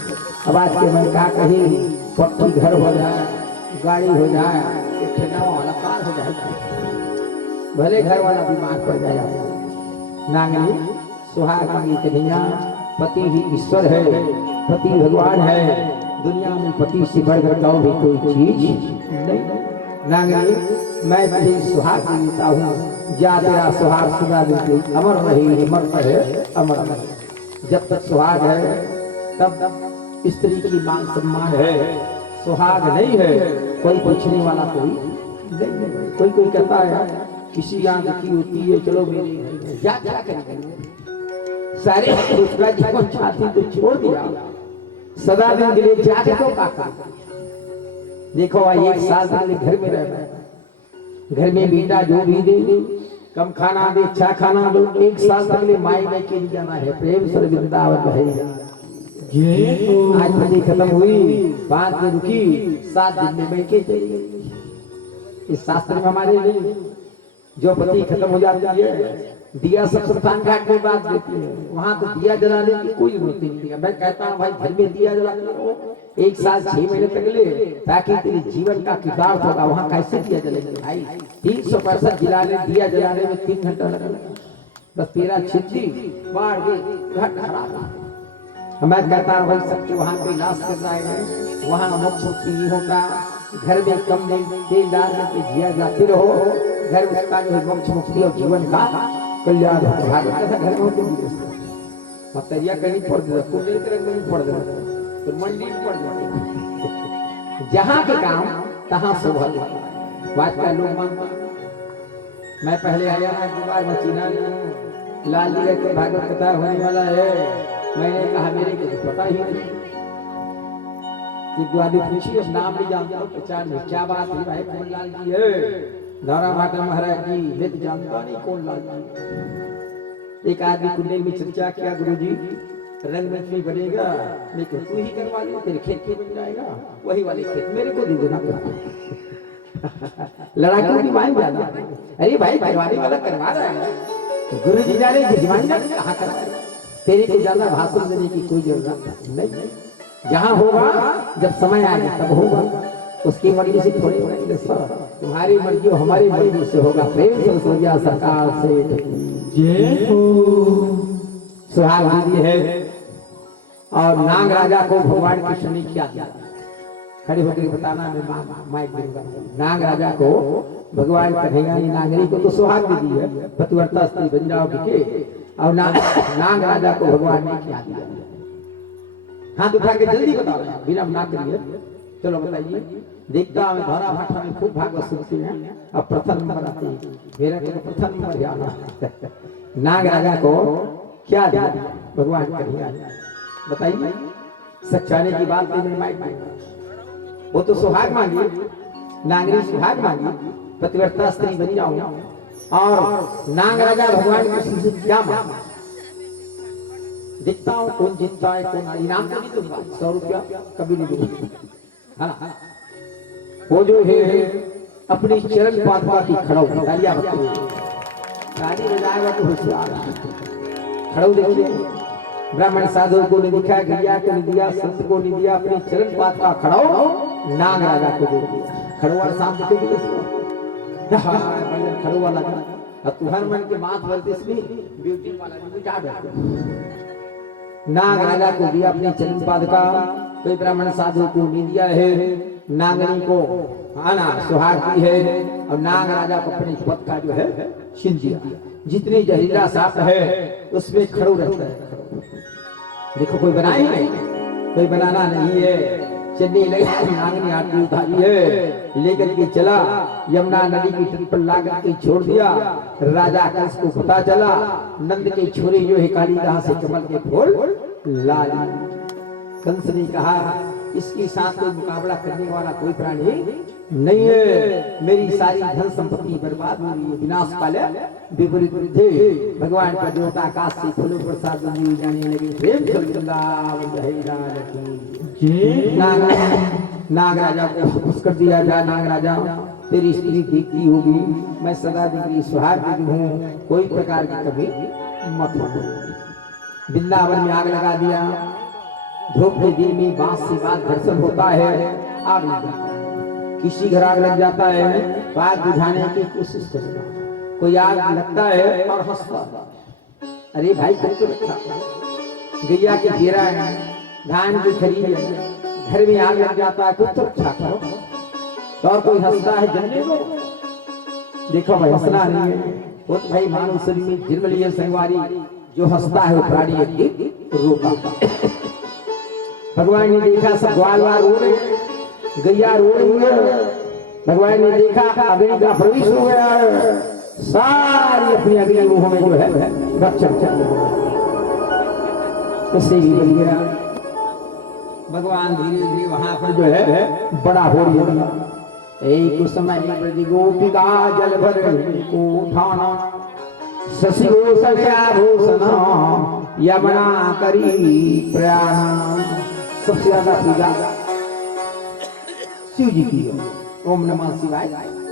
अब आज के मन का कहीं पक्की घर हो जाए, गाड़ी हो जाए, वाला कार हो जाए, भले घर वाला बीमार पड़ जाए, नांगनी सुहाग मांगी कन्हैया। पति ही ईश्वर है, पति भगवान है, दुनिया में पति से बढ़कर और भी कोई चीज नहीं। नांगनी मैं तुझे सुहाग देता हूँ, जा तेरा सुहाग सदा दिन अमर रहे, अमर रहे, अमर रहे। जब तक सुहाग है तब स्त्री की मान सम्मान है, सुहाग नहीं है कोई पूछने वाला कोई नहीं। कोई कहता है किसी यहाँ दुखी होती है, चलो मेरे क्या करेंगे, सारे दूसरा जीवन चाहती तो छोड़ दिया, सदा दिन के लिए जाके तो काका। देखो भाई 1 साल के घर में रहना, घर में बेटा जो भी दे, कम खाना दे अच्छा खाना दो, 1 साल तक ले माई में के जाना है, प्रेम से वृंदावन है। आज पति खत्म हुई, 5 दिन रुकी, 7 दिन में मैं के चली। इस शास्त्र में हमारे लिए जो पति खत्म हो जाती है, दिया सब शमशान घाट में बात देती है, वहां तो दिया जलाने की कोई जरूरत नहीं है। मैं कहता हूँ भाई घर में दिया जला लो 1 साल 6 महीने तक ले, ताकि तेरे जीवन का किताब होगा, वहां कैसे दिया जलेगा भाई। 365 दिया जलाने में 3 घंटा लगेगा, बस तेरा छिट्टी बाढ़ गई घर खराब। मैं कहता हूँ भाई सबके वहां पे इलाज कर जाएगा, वहां मोक्ष नहीं होगा। घर में कम तेल डाल करके दिया जाते रहो, घर उसका जो है मोक्ष मुक्ति और जीवन का कल्याण भागवत घर में मतरिया कहीं पड़ जाए, कुंडली कहीं पड़ जाए, तो मंडी पड़ जाए, जहाँ के काम तहाँ सौभाग्य। बात का लोग मानता, मैं पहले आया है दुबार मचीना लाल जी के भागवत कथा होने वाला है, मैंने कहा मेरे को तो पता ही नहीं, एक आदमी पूछी अब नाम नहीं जानता हूँ, पहचान में क्या बात है भाई, कौन लाल जी है, धौरा माता महाराज जी, मैं तो जानता नहीं कौन लाल जी। एक आदमी कुंडली में चर्चा किया, गुरुजी रंग में नहीं बनेगा, लेकिन तू ही करवा ले, तेरे खेत बन जाएगा, वही वाले खेत मेरे को दे देना। लड़ाकों की मांग जाना, अरे भाई करवाने वाला करवा रहा है, गुरु जी जाने जजमान जाने कहाँ करवा, तेरे को ज्यादा भाषण देने की कोई जरूरत नहीं। जहाँ होगा जब समय आएगा तब होगा, उसकी मर्जी से थोड़ी होगा, तुम्हारी मर्जी हमारी मर्जी से होगा। प्रेम से सोनिया सरकार से सुहाग दीदी है। और नाग राजा को भगवान कृष्ण ने क्या दिया, खड़े होकर बताना, मैं माइक दूंगा। नाग राजा को भगवान कन्हैया ने नागरी को तो सुहाग दे दी है, पतिव्रता स्त्री बन जाओ के, और नाग राजा को भगवान ने क्या दिया। हाथ उठा के जल्दी बताओ, बिना ना करिए, चलो बताइए। देखता हूँ धौरा भाषा में खूब भागवत सुनते हैं, अब प्रथम नंबर आते हैं, मेरा तो प्रथम नंबर आना। नाग राजा को क्या दिया भगवान कन्हैया ने, बताइए। सच्चाने की बात नहीं, माइक मांगा, वो तो सुहाग मांगी, नागरी सुहाग मांगी, पतिव्रता स्त्री बन जाऊं। और नाग राजा भगवान कृष्ण से क्या मांगा, देखता हूँ कौन जीतता है, कौन इनाम तो नहीं दूंगा, 100 रुपया कभी नहीं दूंगा। हाँ, वो जो है अपनी चरण पादुका की खड़ाऊ तालियां ताली बजाएगा तो होशियार। खड़ाऊ देखिए, ब्राह्मण साधु को नहीं दिखा, गिरिया को नहीं दिया, संत को नहीं दिया, अपनी चरण पादुका खड़ाऊ नाग राजा को दे दिया। खड़ाऊ वाला सामने देखेंगे खड़ाऊ वाला, अब तुम्हारे मन के बात बोलते इसमें ब्यूटी वाला बिठा दो। नाग राजा को दिया अपनी चरण पादुका, कोई ब्राह्मण साधु को नहीं दिया है। नागनी को है ना सुहाग दी है और नाग राजा को अपने पद का जो है छीन दिया। जितनी जहरीला सांप है उसमें खड़ू रहता है। देखो कोई बनाए नहीं, कोई बनाना नहीं है। चलने लगा, नागनी आरती उठाई है, लेकर के चला यमुना नदी की तट पर लाकर के छोड़ दिया। राजा कंस को पता चला नंद की छोरी जो है कालिदास से कमल के फूल लाई। कंस ने कहा इसके साथ कोई मुकाबला करने वाला कोई प्राणी नहीं है। मेरी सारी धन संपत्ति बर्बाद हो गई, विनाश काले विपरीत थे। भगवान का देवता आकाश से फूलों प्रसाद जाने लगे। प्रेम से वृंदावन जय लाल की। नाग राजा को खुश कर दिया जा। नाग राजा तेरी स्त्री देखती होगी, मैं सदा तेरी सुहाग हूँ, कोई प्रकार की कभी मत हो। वृंदावन में आग लगा दिया। धूप के दिन में बांस से बात घर्षण होता है, आग लग जाता है। किसी घर आग लग जाता है तो आग बुझाने की कोशिश करता है, कोई आग लगता है और हंसता है। अरे भाई कुछ तो रखा, गैया के घेरा है, धान की खरीद है, घर में आग लग जाता है, कुछ तो रखा करो। तो और कोई हंसता है जलने को। देखो भाई हंसना नहीं है, वो तो भाई मानव शरीर में जन्म लिए संगवारी, जो हंसता है वो प्राणी एक रोका। भगवान ने देखा सब ग्वाल वाल रो रहे, गैया रो रही है। भगवान ने देखा अग्नि का प्रवेश हो गया, सारी अपनी अग्नि मुंह में जो है रक्षक चल उससे भी बन गया। भगवान धीरे धीरे वहां पर जो है बड़ा हो रहा। एक समय ब्रज गोपिका जल भर को उठाना, शशि भूषण यमुना करी प्रयाण। सबसे ज्यादा पूजा शिव जी की। ओम नमः शिवाय,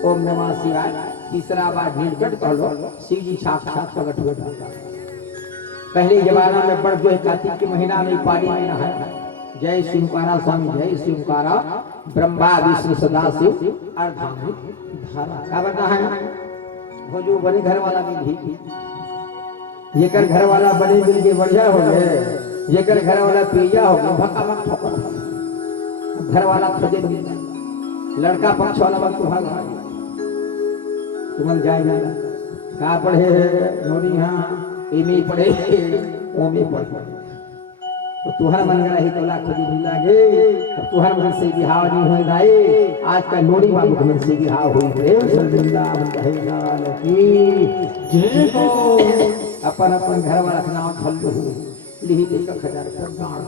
ओम नमः शिवाय। तीसरा बार नीलकंठ कह लो, शिव जी साक्षात प्रकट हो जाता है। पहले जमाना में बड़ जो है कार्तिक के महीना में पानी में नहाया। जय शिवकारा स्वामी, जय शिवकारा, ब्रह्मा विष्णु सदा शिव अर्धांगिनी धारा। क्या बता है वो जो बने घर वाला भी ये कर घर वाला बने मिल के बढ़िया हो गए, ये कर घर वाला पिया हो गया भक्का मत ठोकर। घर वाला खोजे लड़का पक्ष वाला वक्त भाग तुम जाएगा कहा पढ़े नोनी हाँ एमे पढ़े ओमे पढ़े तो तुहर मन गया ही तोला खोजी मिल लागे। तुहर मन से बिहाव नहीं हो जाए। आज का नोनी बाबू मन से बिहाव हुई। प्रेम से वृंदावन कहे लाल की जय हो। अपन अपन घर वाला नाम फल लिही देखा खजार पर गाड़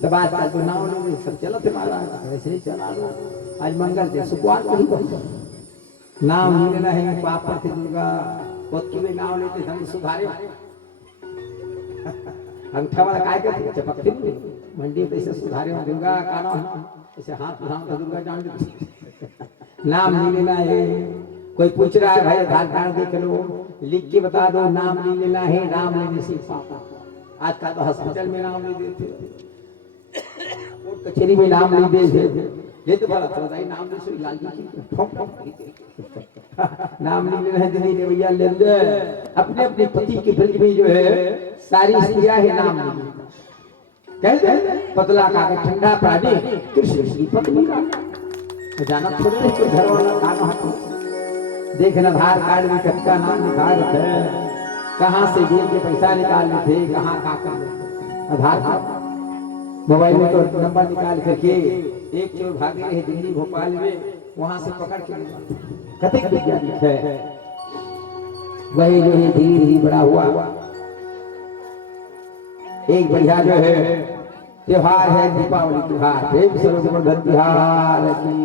दबात का तो नाम नहीं सब चला थे मारा ऐसे ही चला। आज मंगल थे सुखवार को ही नाम नहीं लेना है। पाप पर दुर्गा पत्तू में नाम लेते हम सुधारे अंगठा वाला काय करते चपकते मंडी में ऐसे सुधारे दुर्गा का नाम ऐसे हाथ नाम दुर्गा जान नाम नहीं लेना है। कोई पूछ रहा है भाई आधार कार्ड देख लो, लिख के बता दो नाम नहीं लेना है। नाम लेने से पापा। आज का तो हॉस्पिटल में नाम नहीं देते, कोर्ट कचहरी में नाम नहीं देते। ये तो बड़ा होता है नाम नहीं सुई लाल जी नाम नहीं लेना है। दिल्ली ने भैया ले अपने अपने पति के ब्रज में जो है सारी स्त्रियां है नाम नहीं कहते। पतला का ठंडा प्राणी कृष्ण की पत्नी का जाना थोड़े तो घर वाला काम देखना आधार कार्ड में कब का नाम लिखा रहता है, कहाँ से जेल के पैसा निकाल थे, कहाँ का आधार कार्ड मोबाइल में तो नंबर निकाल करके एक चोर भागे रहे दिल्ली भोपाल में, वहां से पकड़ के कथित वैज्ञानिक है वही जो है धीरे धीरे बड़ा हुआ। एक बढ़िया जो है त्योहार है दीपावली त्योहार। प्रेम से गोवर्धन त्योहार की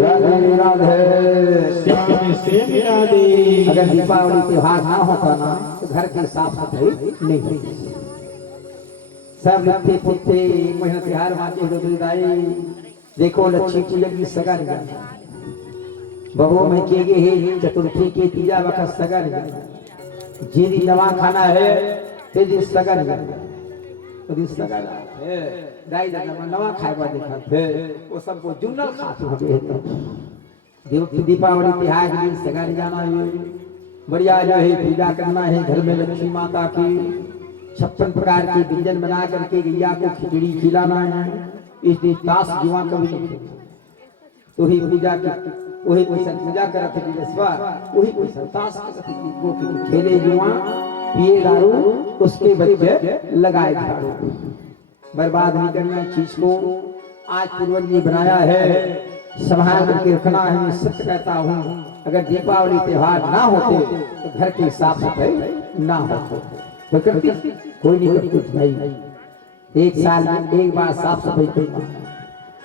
राधे राधे। अगर दीपावली त्योहार ना होता ना तो घर की साफ सफाई नहीं होती। सब लगते पुत्ते एक महीना त्योहार माते देखो लक्ष्मी पूजन की सगा निकलता बबू में के गए चतुर्थी के तीजा वक्त सगा निकलता। जिन नवा खाना है तेजी सगा निकलता दाई दादा नवा खाएगा देखा थे वो सबको जुम्नल खाते होते। दीपावली त्योहार के दिन सगाई जाना है, बढ़िया जो है पूजा करना है। घर में लक्ष्मी माता की 56 प्रकार के व्यंजन बना करके गैया को खिचड़ी खिलाना है। इसलिए ताश जुआ कभी नहीं खेलते। वही पूजा के वही पैसा पूजा करत है बिलेश्वर, वही पैसा ताश करत है वो कि खेले जुआ पिए दारू उसके बच्चे लगाए झाड़ू। बर्बाद नहीं करना चीज को। आज पूर्वज ने बनाया है, संभाल करके रखना है। मैं सत्य कहता हूँ, अगर दीपावली त्योहार ना होते तो घर की साफ सफाई ना होते। कोई करती? कोई नहीं करती भाई। एक साल में एक बार साफ सफाई करना।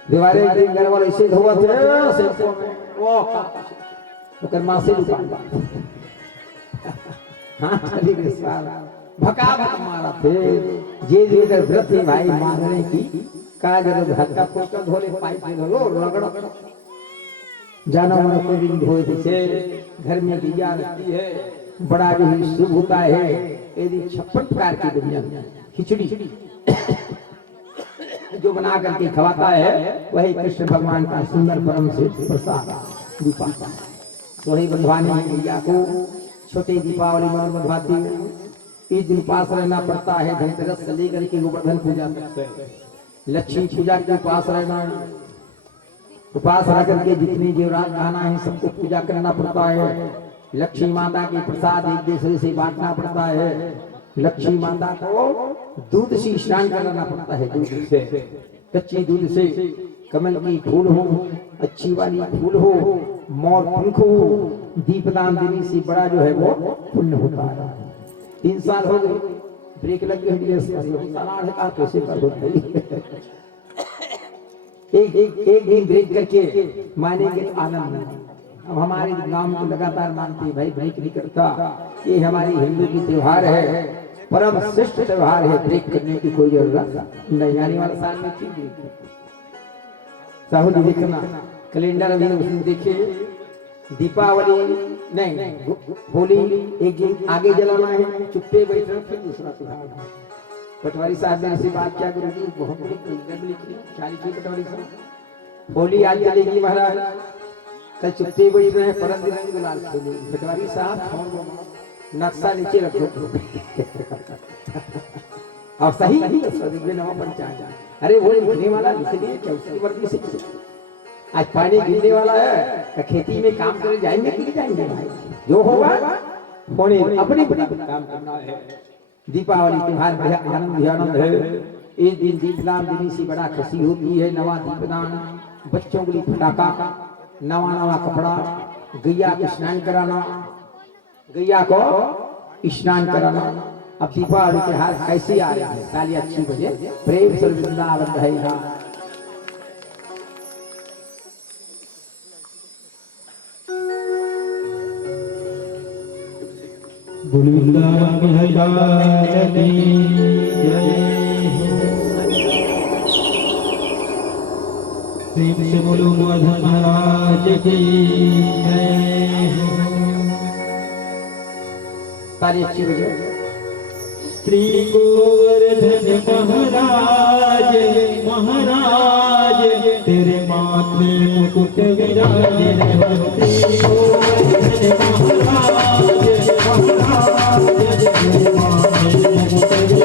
दीवारें एक घर वाले ऐसे धोआ थे शैम्पू में, वो तो माँ से हाँ चली गई भका भका मारा थे। जे जे व्रत है भाई मारने की का जरूरत हल्का फुल्का धोले पाइप में धो रगड़ जाना मन को भी धोए थे। घर में दिया रहती है, बड़ा भी शुभ होता है। यदि 56 प्रकार की दुनिया खिचड़ी जो बना करके खवाता है वही कृष्ण भगवान का सुंदर परम से प्रसाद दीपावली। वही बंधवानी मैया को छोटी दीपावली में बंधवाती है। इस दिन उपास रहना पड़ता है, धनतेरस से लेकर के गोवर्धन पूजा तक, लक्ष्मी पूजा के उपास रहना। उपास रह करके जितने जेवरात गहना है सबको पूजा करना पड़ता है। लक्ष्मी माता के प्रसाद एक दूसरे से बांटना पड़ता है। लक्ष्मी माता को दूध से स्नान कराना पड़ता है, दूध से, कच्ची दूध से। कमल की फूल हो, अच्छी वाली फूल हो, मोर पंख हो, दीपदान देने से बड़ा जो है वो पुण्य होता है। 3 साल हो गए, ब्रेक लग गई, कैसे कर एक दिन ब्रेक करके मानेंगे तो आनंद नहीं। अब हमारे गांव में लगातार मानते भाई ब्रेक नहीं करता। ये हमारी हिंदू की त्योहार है, परम श्रेष्ठ त्योहार है, ब्रेक करने की कोई जरूरत नहीं। आने वाले साल में ठीक ब्रेक साहब जी देखना कैलेंडर में उसमें देखिए दीपावली नहीं होली एक दिन आगे जलाना है, चुप्पे बैठना, फिर दूसरा त्योहार। पटवारी साहब ने ऐसी बात क्या करूँगी बहुत लिखी क्या लिखी पटवारी साहब? होली आज जलेगी महाराज, कल चुप्पे बैठ रहे हैं, परम दिन गुलाल खेलेंगे। पटवारी साहब नक्शा नीचे रखो और सही पंचायत। अरे वो लिखने वाला लिख दिए क्या उसकी मर्जी से? आज पानी गिरने वाला है तो खेती में काम करे जाएंगे कि नहीं जाएंगे भाई? जो होगा होने अपने काम करना है। दीपावली त्योहार बड़ा आनंद है। इस दिन दीपदान देने से बड़ा खुशी होती है। नवा दीपदान, बच्चों के लिए फटाका, नवा कपड़ा, गैया को स्नान कराना, गैया को स्नान कराना। अब दीपावली त्योहार कैसे आ रहे हैं? ताली अच्छी बजे, प्रेम से वृंदावन रहेगा। वृंदावन है लाल की प्रेम से बोलो माधव महाराज की जय। ताली अच्छी बजे। श्री गोवर्धन महाराज महाराज तेरे माथे मुकुट विराजे। श्री गोवर्धन महाराज महाराज तेरे माथे मुकुट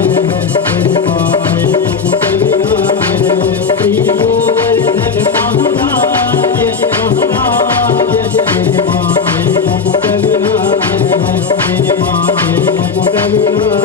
विराजे। तेरे माथे मुकुट विराजे। श्री गोवर्धन महाराज महाराज तेरे माथे मुकुट विराजे। तेरे माथे मुकुट विराजे।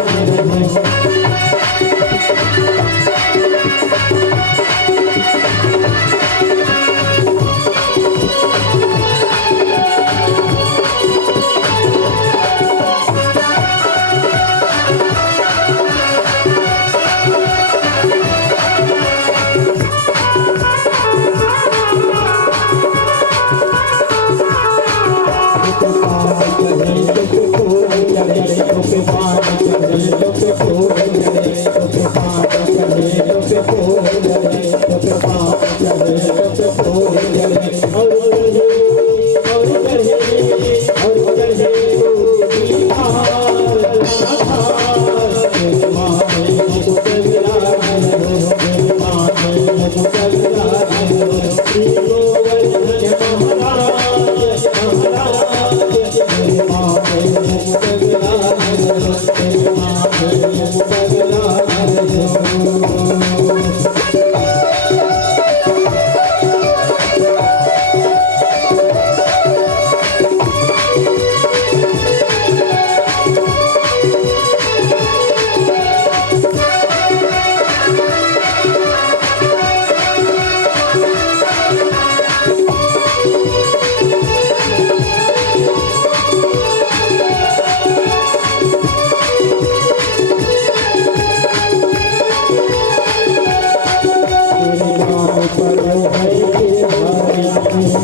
परो है गिरधारी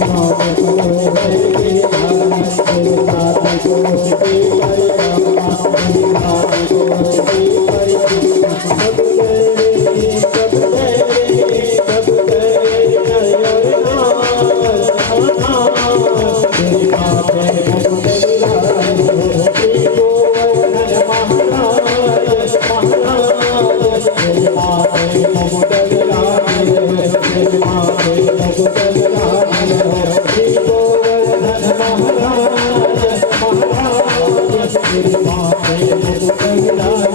नाम परो है गिरधारी गिरनाथ कोश के परिक्रमा गिरनाथ कोश के परिक्रमा सब गए सब गए सब गए नयर नार तेरे माथे मुकुट विराजे श्री गोवर्धन महाराज महाराज तेरे माथे मुकुट विराजे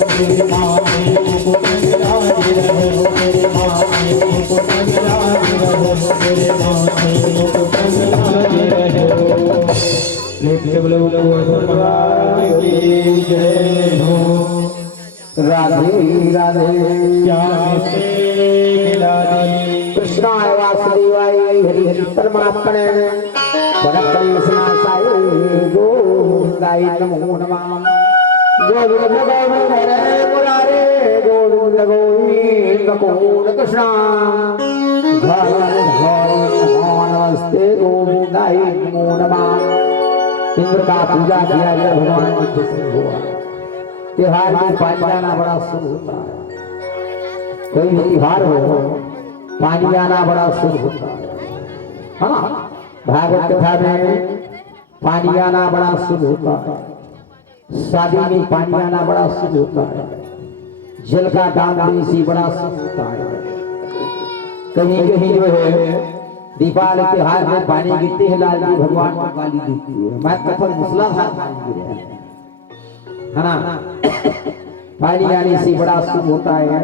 तेरे माथे मुकुट विराजे श्री गोवर्धन महाराज महाराज तेरे माथे मुकुट विराजे तेरे माथे मुकुट विराजे तेरे माथे मुकुट विराजे तेरे माथे मुकुट विराजे बोले भगवान की जय हो। राधे राधे श्याम से गिलानी कृष्णाय वासुदेवाय हरि हरि परमात्मने परमकलेशनाशाय गोविंदाय नमो नमः। गोविंद गोविंद हरे मुरारे गोविंद गोविंद गोविंद कृष्ण नमस्ते गोविंदाय नमो नमः। इंद्र का पूजा किया गया भगवान की खुशी हुआ। त्योहार में पानी आना बड़ा शुभ होता है। कोई भी त्योहार हो पानी आना बड़ा शुभ होता है ना। भागवत कथा में पानी आना बड़ा शुभ होता है। शादी में पानी आना बड़ा शुभ होता है। जल का दान देने से बड़ा शुभ होता है। कहीं कहीं जो है दीपावली त्योहार में पानी गिरते हैं लाल जी भगवान को गाली देती है। मैं कथा मुसलाधार पानी गिरे है ना। पानी आने से बड़ा शुभ होता है।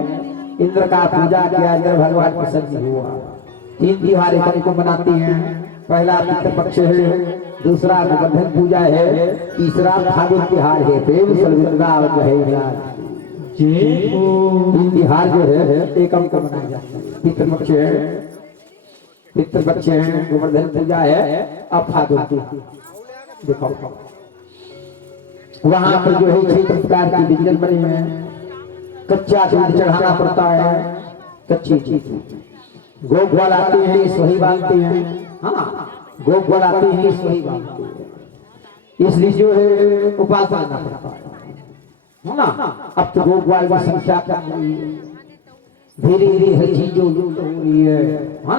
इंद्र का पूजा किया इंद्र भगवान प्रसन्न हुआ। 3 त्योहार एक को मनाते हैं। पहला पितृपक्ष है, दूसरा गोवर्धन पूजा है, तीसरा फागुन त्योहार है। प्रेम से वृंदावन है। 3 त्योहार जो है एकम को मनाया जाता है। पितृपक्ष है, पितृपक्ष है, गोवर्धन पूजा है, अब फागुन देखो वहां पर जो है 6 प्रकार की व्यंजन बने हैं। कच्चा दूध चढ़ाना पड़ता है, कच्ची चीज। गोग्वाल आते हैं सोही बांधते हैं। हाँ गोग्वाल आते हैं सोही बांधते हैं। इसलिए जो है उपवास करना पड़ता है ना। अब तो गोग्वाल की संख्या कम हुई है। धीरे धीरे हर चीज जो लुप्त हो रही है ना।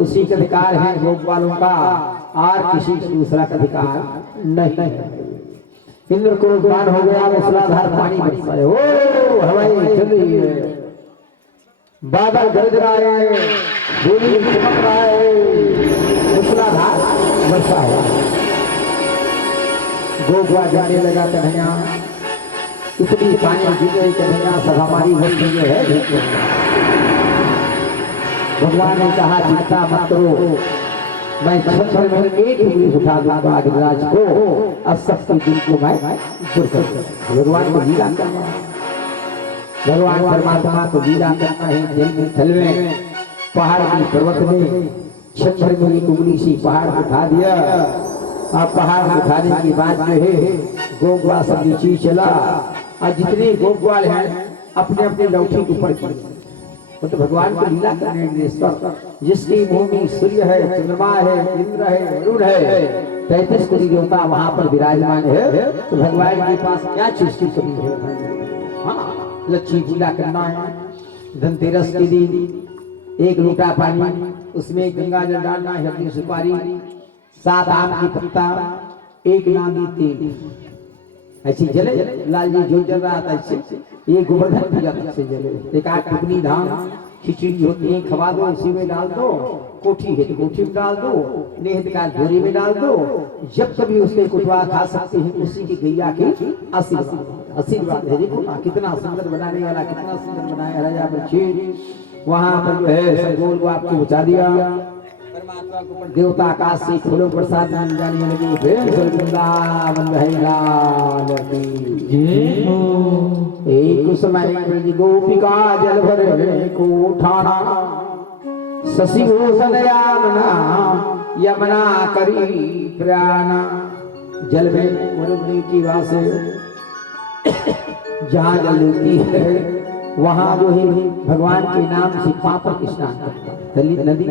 उसी का अधिकार है गोग्वालों का और किसी दूसरा का अधिकार नहीं है। इंद्र को ज्ञान हो गया, मूसलाधार पानी बरसा है। ओ हवाएं चल रही है, बादल गरज रहा है, धूली चमक रहा है, मूसलाधार वर्षा हुआ। गोग्वा जाने लगा कन्हैया, इतनी पानी गिरे कन्हैया सब हमारी वस्तु जो है। भगवान ने कहा चिंता मत करो, मैं क्षण में एक उंगली उठा दूंगा गिरिराज को, अब सबके दिल को मैं दूर कर दूंगा। भगवान को लीला करना है, भगवान परमात्मा को लीला करना है। जल में थल में पहाड़ की पर्वत में क्षण में एक उंगली से पहाड़ उठा दिया। अब पहाड़ उठाने की बात जो है गोग्वाल सब नीचे चला और जितने गोग्वाल हैं अपने अपने लौठी के ऊपर पड़े। तो भगवान को लीला करने जिसकी भूमि सूर्य है, चंद्रमा है, इंद्र है, वरुण है, 33 कोटि देवता वहां पर विराजमान है। तो भगवान के पास क्या चीज की कमी है। हाँ लक्ष्मी पूजा करना है। धनतेरस के दिन 1 लोटा पानी, उसमें गंगा जल डालना है, हल्दी सुपारी, 7 आम की पत्ता, 1 नांदी तेल, ऐसी जले। लाल जी जो जल रहा था इससे ये गोवर्धन पूजा से जले। एक 8 टुकनी धान खिचड़ी होती है, खवा दो, उसी में डाल दो। कोठी है तो कोठी में डाल दो, नेहतकार झोरी में डाल दो। जब कभी उसके कुटवा खा सकते हैं, उसी की गैया के आशीर्वाद है। देखो ना कितना सुंदर बनाने वाला, कितना सुंदर बनाया राजा बच्चे। वहां पर जो है संगोल को आपको बचा दिया। परमात्मा को देवता आकाश से फूलों प्रसाद जाने लगे। प्रेम वृंदावन एक समय गोपिका जल भरे को उठाना, शशि भूषण यामना यमुना करी प्रयाना। जल में मुरमुरी की वासे जहाँ जल लेती है वहाँ जो है भगवान के नाम से पापर स्नान करता है। नदी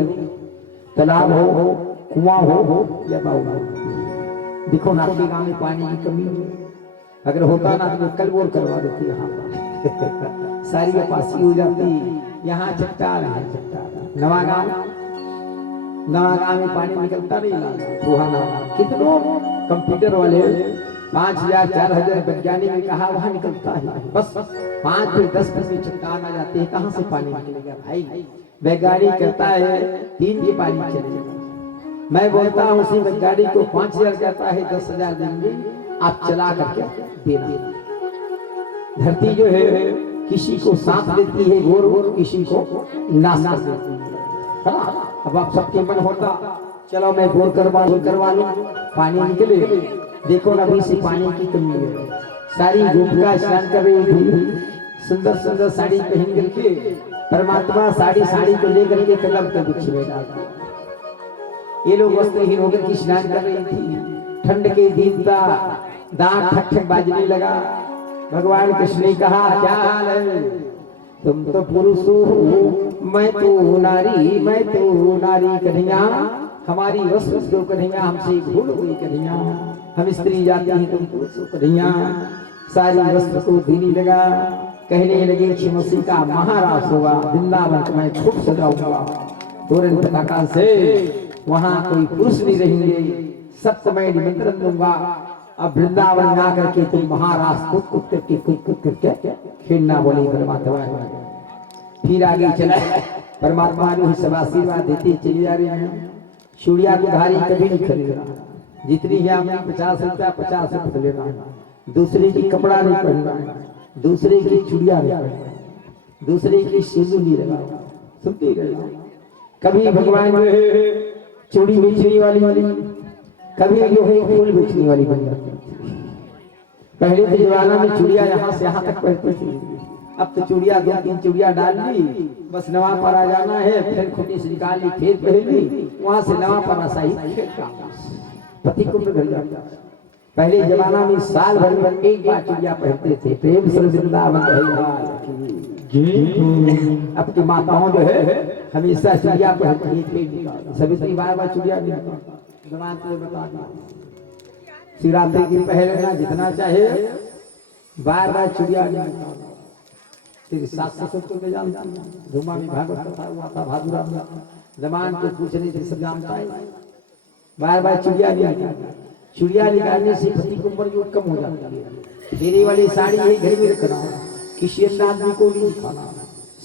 तालाब हो कुआं हो या बाव हो। देखो ना आपके गाँव में पानी की कमी है, अगर होता ना तो कल बोर करवा देती यहाँ पर सारी पासी हो जाती। यहाँ चट्टान है, चट्टान नवागांव में पानी निकलता नहीं। सुहाना कितनों कंप्यूटर वाले 5000 4000 वैज्ञानिक ने कहा वहां निकलता है, बस 5 से 10 फीट में चट्टान आ जाते हैं, कहां से पानी निकलेगा भाई। वैज्ञानिक कहता है 3 की पानी चलेगा। मैं बोलता हूँ उसी वैज्ञानिक को 5000 कहता है 10,000 देंगे, आप चला करके देना। धरती जो है किसी को साथ देती है गोर गोर, किसी को नाश कर देती है। अब आप सबके मन होता चलो मैं बोर करवा लूं पानी निकले। देखो नबी से पानी की कमी है। सारी गोपिका स्नान कर रही थी, सुंदर सुंदर साड़ी पहन करके परमात्मा साड़ी को लेकर के कदम के बिछे में डालते। ये लोग वस्त्रहीन होकर के स्नान कर रही थी। ठंड के दिन था, दांत ठक ठक बाजने लगा। भगवान कृष्ण ने कहा क्या हाल है, तुम तो पुरुष हो, मैं तो नारी कन्हैया, हमारी वस्त्र को कन्हैया हमसे भूल गई कन्हैया, हम स्त्री जाति हैं तुम पुरुष हो कन्हैया। सारी वस्त्र को देने लगा, कहने लगे छिमसी का महाराज होगा, वृंदावन को मैं खूब सजाऊंगा, तोरण पताका से वहां कोई पुरुष नहीं रहेंगे, सबको मैं निमंत्रण दूंगा। अब वृंदावन में आकर के तुम महाराज कुछ करके खेलना बोली परमात्मा। फिर आगे चला, परमात्मा ने सब आशीर्वाद देते चली जा रही है। चूड़िया की धारी कभी नहीं खरीदना, जितनी है आपने 50 रुपया 50 रुपये लेना, दूसरे की कपड़ा नहीं पहनना, दूसरे की चूड़िया नहीं पहनना, दूसरे की सिंदूर नहीं लगाना। सुनते रहना, कभी भगवान जो है चूड़ी बेचने वाली, कभी जो है फूल बेचने वाली बन जाती। पहले के जमाना में चूड़िया यहाँ से यहाँ तक पहनती थी, अब तो चूड़िया 2-3 चूड़िया डाल ली, बस नवा पर आ जाना है, फिर खुटी से निकाल ली, फिर पहन ली, वहां से नवा पर आसाई पति को घर जाता। पहले जमाना में साल भर में एक बार चूड़िया पहनते थे। प्रेम से वृंदावन अब की माताओं जो है हमेशा चूड़िया पहनती है, सभी बार चूड़िया नहीं बता। शिवरात्रि की पहले जितना चाहे बार चूड़िया नहीं। फिर 700 में जानता धुमा में भागवत कथा हुआ था भादुरा में, जमान को पूछने से सब जानता है। बार चूड़िया नहीं, चूड़िया निकालने से पति को उम्र जो कम हो जाती है। तेरी वाली साड़ी है घर में रखना, किसी आदमी को नहीं दिखाना,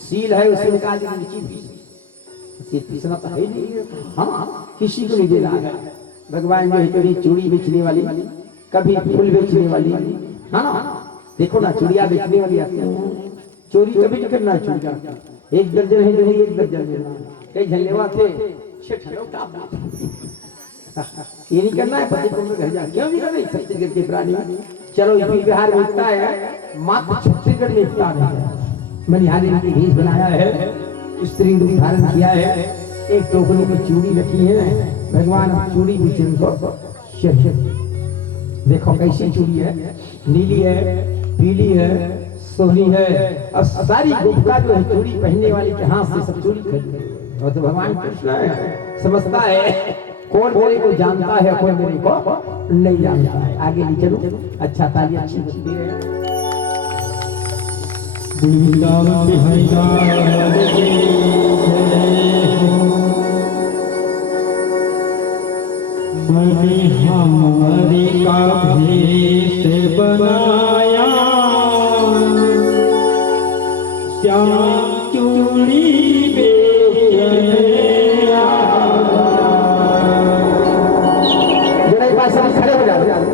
सील है उसे निकाल पीसना तो है नहीं, हाँ किसी को नहीं देना है। भगवान जो है कभी चूड़ी बेचने वाली, कभी फूल बेचने वाली, हाँ देखो ना चूड़िया बेचने वाली आती है। चोरी कभी नहीं करना चूड़िया, 1 दर्जन है जो 1 दर्जन देना। कई झल्लेवा थे ये नहीं करना है, पति को घर जा क्यों नहीं करना। छत्तीसगढ़ के प्राणी चलो यूपी बिहार में मिलता है, मात्र छत्तीसगढ़ में मिलता है। मनिहारी की भेष बनाया है, स्त्री रूप धारण किया है, एक टोकरी में चूड़ी रखी है। भगवान चूड़ी भी जिनको देखो कैसी चूड़ी है, नीली है, पीली है, सोहनी है। और सारी गोपिका जो है चूड़ी पहनने वाली के हाथ से सब चूड़ी खरीदे। और तो भगवान कृष्ण है, समझता है कौन मेरे को जानता है, कौन मेरे को नहीं जानता है। आगे भी चलो, अच्छा ताली अच्छी बजती है। वृंदावन बिहारी लाल की मैंने हमारी का भेष बनाया, श्याम चूड़ी खड़े हो जाओ,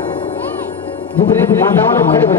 दूसरे माताओं लोग खड़े हो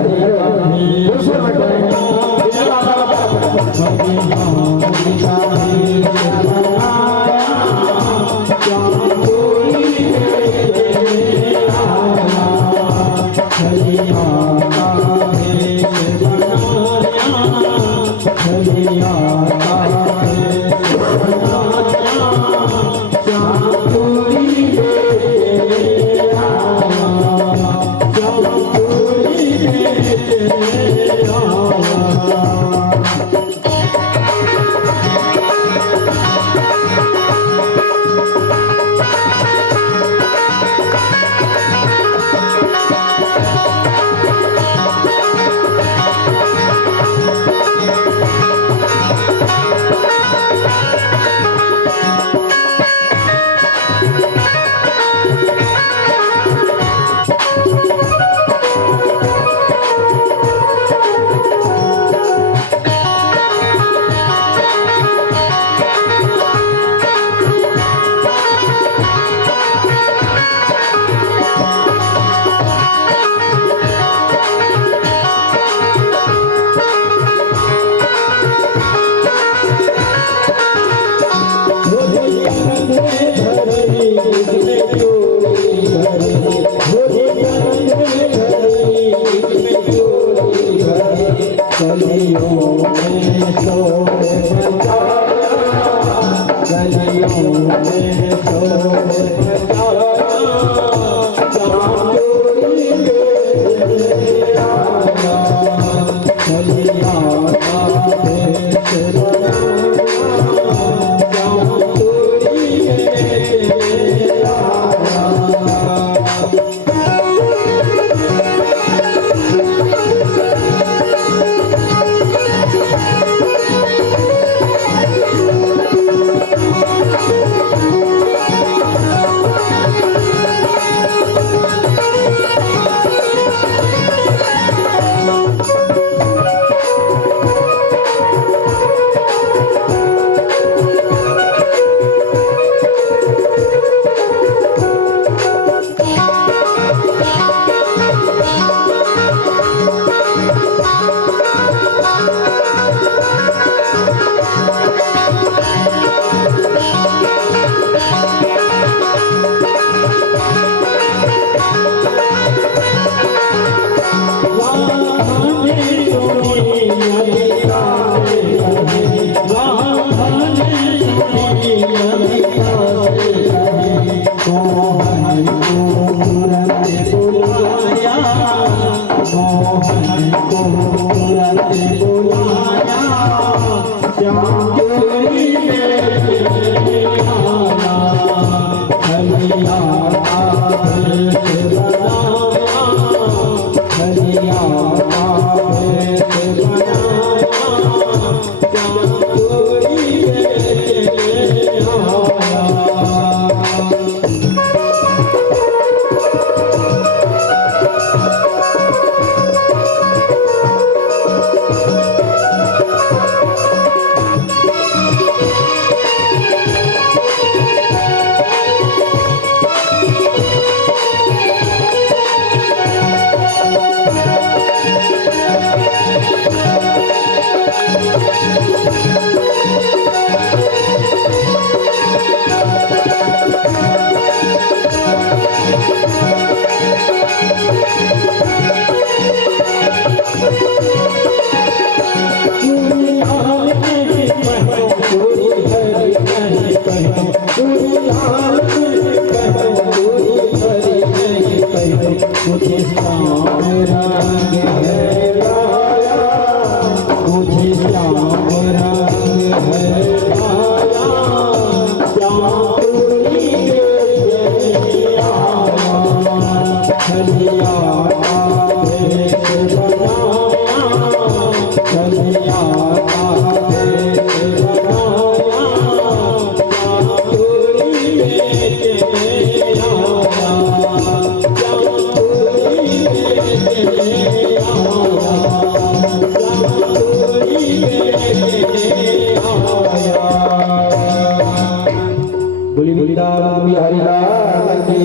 बोली वृंदावन बिहारी लाल की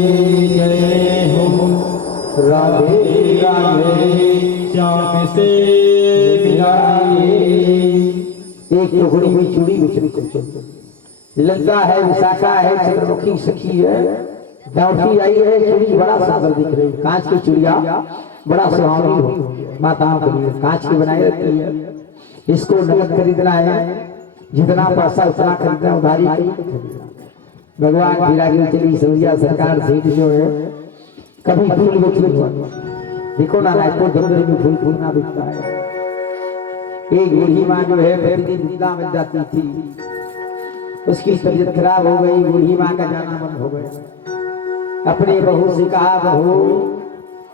जय हो। राधे राधे श्याम से मिलाए। एक टुकड़ी हुई चूड़ी बिछड़ी लंका है, विशाखा है, चंद्रमुखी सखी है, दौठी आई है, चूड़ी बड़ा सुंदर दिख रही है। कांच की चूड़िया बड़ा सुहावनी हो, माताओं के लिए कांच की बनाई रहती है। इसको नगद खरीदना है, जितना पैसा उतना खरीदना, उधारी खरीदना। भगवान गिरागिरी चली सौरिया सरकार सीट जो है, कभी फूल बिकते देखो ना, रायपुर गंदरी में फूल फूलना बिकता है। एक बूढ़ी माँ जो है प्रतिदिन वृंदावन जाती थी, उसकी तबीयत खराब हो गई, बूढ़ी माँ का जाना बंद हो गया। अपने बहू से कहा, बहू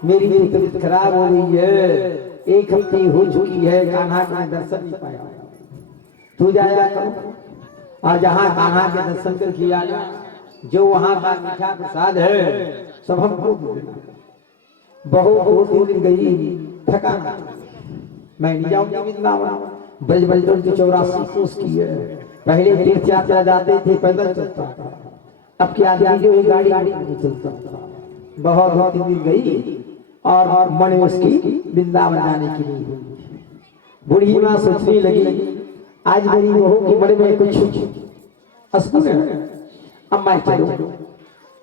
मेरी तबीयत खराब हो गई है, एक हफ्ते हो चुकी है, कान्हा का दर्शन नहीं पाया, तू जाया करो। और जहाँ कान्हा के दर्शन कर किया, जो वहाँ का मीठा प्रसाद है सब हमको देना। बहुत दिन गई, थका मैं नहीं जाऊंगी वृंदावन। ब्रजमंडल की 84 कोस की है। पहले तीर्थ यात्रा जाते थे, पैदल चलता था, अब क्या जो है गाड़ी नहीं चलता था। बहुत दिन गई और मन उसकी वृंदावन जाने की नहीं हुई। बूढ़ी माँ सोचने लगी, आज मेरी बहू के मन में कुछ असकुन है, अब मैं चलूं।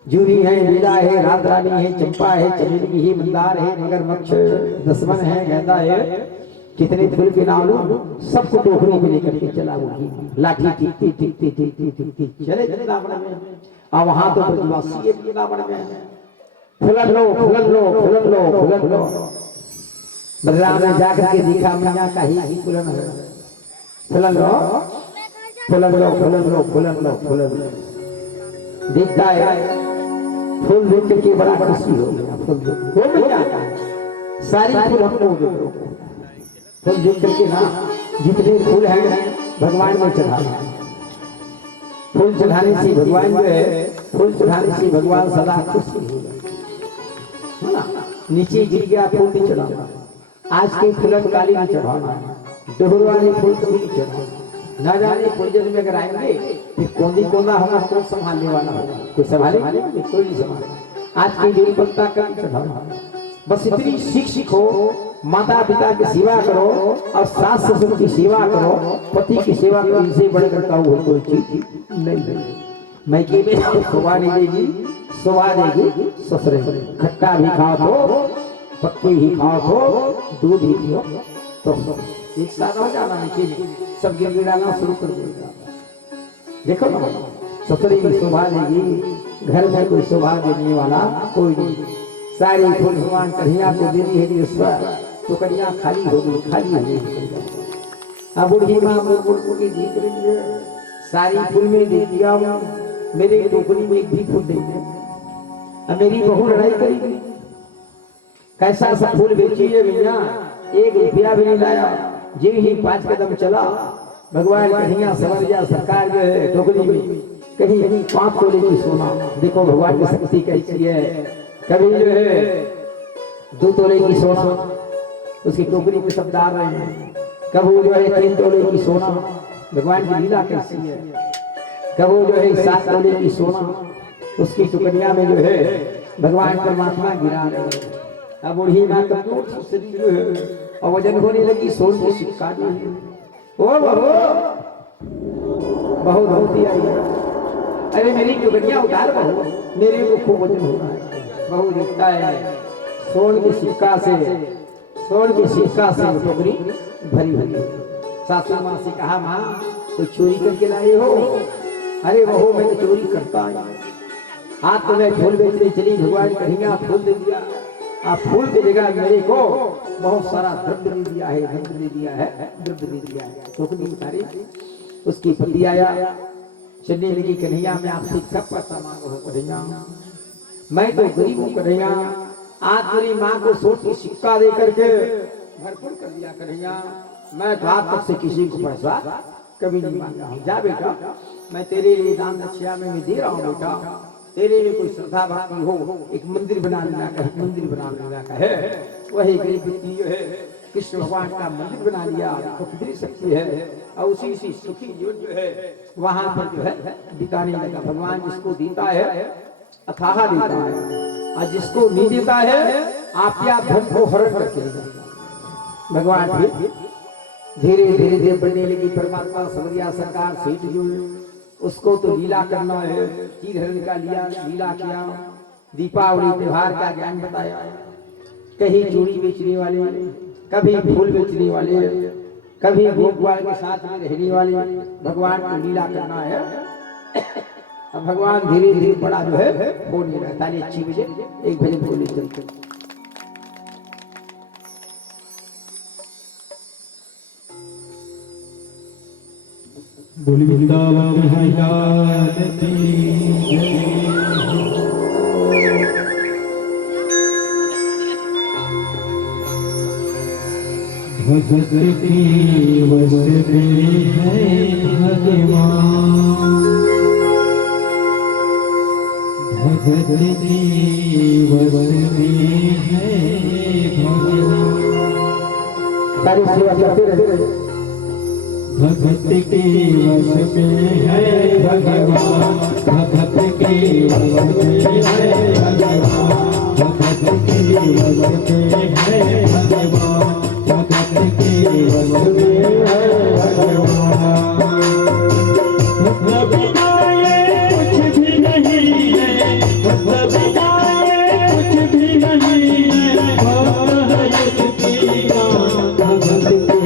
जूही है, लीला है, रात रानी है, चंपा है, चमेली है, मंदार है, मगरमच्छ, दसमन है, गेंदा है, कितने फूल के नाम लो, सबको टोकरी में लेकर के चला वो लाठी टिक टिक टिक टिक टिक टिक टिक टिक चले वृंदावन में। और वहां तो ब्रजवासी है वृंदावन में, फुलन लो फुलन लो फुलन लो फुलन लो। बलराम ने जाकर के देखा मैया का ही फुलन है, फुलन लो फुलन लो फुलन लो फुलन लो फुलन लो। देखता है फूल देख के बड़ा खुशी हो गया, फूल देख मैया सारी फूल हमको दे दो। फूल देख करके ना जितने फूल हैं भगवान में चढ़ाना, फूल चढ़ाने से भगवान जो है, फूल चढ़ाने से भगवान सदा खुश है ना। नीचे गिर गया फूल नहीं चढ़ाना, आज के फूलन काली नहीं चढ़ाना, डोहर वाले फूल कभी नहीं चढ़ाना। ना जाने फूल में अगर आएंगे फिर कौंदी कोना होगा, कौन संभालने वाला होगा, कोई संभालेगा नहीं, कोई नहीं संभालेगा। आज की बेल पत्ता कभी चढ़ाना, बस इतनी सीखो, माता पिता की सेवा करो और सास ससुर की सेवा करो, पति की सेवा करो, इसे बढ़कर का वो कोई चीज नहीं। मैके में शोभा नहीं देगी, शोभा देगी ससुरे। खट्टा भी खाओ तो, पत्ती ही खाओ तो, दूध ही पियो तो एक साथ हो जाना, नीचे सब गिड़गिड़ाना शुरू कर देगा। देखो ना ससुरे की शोभा देगी, घर में कोई शोभा देने वाला कोई नहीं। सारी फूल भगवान कन्हैया को दे दी है ईश्वर, तो कन्हैया खाली हो गई, खाली हो गई। अब बूढ़ी माँ की जीत रही है, सारी फूल में दे दिया, मेरे टोकरी में एक भी फूल नहीं है। अब मेरी बहू लड़ाई करेगी, कैसा सा फूल बेची है भैया, 1 रुपया भी नहीं लाया। जी ही 5 कदम चला, भगवान कन्हैया सवरिया सरकार जो है टोकरी में कहीं 5 तोले की सोना। देखो भगवान की शक्ति कैसी है। कभी जो है 2 तोले की सोना उसकी टोकरी में सब डाल रहे हैं, कभी जो है 3 तोले की सोना। भगवान की लीला कैसी है। कभी जो है 7 तोले की सोना उसकी टुकड़िया में जो है भगवान परमात्मा गिरा रहे हैं। अब बूढ़ी माँ का शरीर जो है और वजन होने लगी, सोन की सिक्का जो है ओ बहुत होती आई है। अरे मेरी टुकड़िया उतार बहू, मेरे को खूब वजन हो रहा है। बहू दिखता है सोन की सिक्का से, सोन की सिक्का से टोकरी भरी भरी। सासू माँ से कहा माँ तो चोरी करके लाए हो? अरे बहू मैं तो चोरी करता हूँ। आज तो मैं फूल बेचने चली, भगवान कन्हैया फूल दे दिया। आप फूल की जगह मेरे को बहुत सारा द्रव्य दे दिया है, द्रव्य दे दिया है, द्रव्य दे दिया है। टोकरी उतारी, उसकी पति आया, चलने लगी, कन्हैया मैं आपसे कब पैसा मांगू कन्हैया, मैं तो गरीब हूँ कन्हैया। आज मेरी माँ को सोच की सिक्का दे करके भरपूर कर दिया कन्हैया, मैं तो आज तक से किसी को पैसा कभी नहीं मांगा हूँ। जा बेटा, मैं तेरे लिए दान दक्षिणा में दे रहा हूँ बेटा, तेरे लिए कोई श्रद्धा भक्ति हो, एक मंदिर बना लेना का, मंदिर बना लेना का है। वही गरीब व्यक्ति जो है कृष्ण भगवान का मंदिर बना लिया, कितनी शक्ति है। और उसी सुखी जीवन जो है वहां पर जो है बिताने लगा। भगवान जिसको देता है अथाह देता है, और जिसको नहीं देता है आप या धन को हरण करके भगवान फिर धीरे धीरे बढ़ने लगी। परमात्मा सवरिया सरकार सेठ जो उसको तो लीला करना है, चीर हरण का लिया, लीला किया, दीपावली त्योहार का ज्ञान बताया। कहीं चूड़ी बेचने वाले, कभी फूल बेचने वाले, कभी गोपाल के साथ में रहने वाले, भगवान को लीला करना है। अब भगवान धीरे धीरे बड़ा जो है होने लगा। 6 बजे एक भजन बोले चलते। बोली वृंदावन हयात भगत की वश में है भगवान, भगत की वश में है भगवान। सारी सेवा करते रहते। भगत के वश में है भगवान, भगत के वश में है भगवान, भगत के वश में है भगवान, भगत के वश में है भगवान। मतलब कुछ भी नहीं है, मतलब कुछ भी नहीं है, भगत की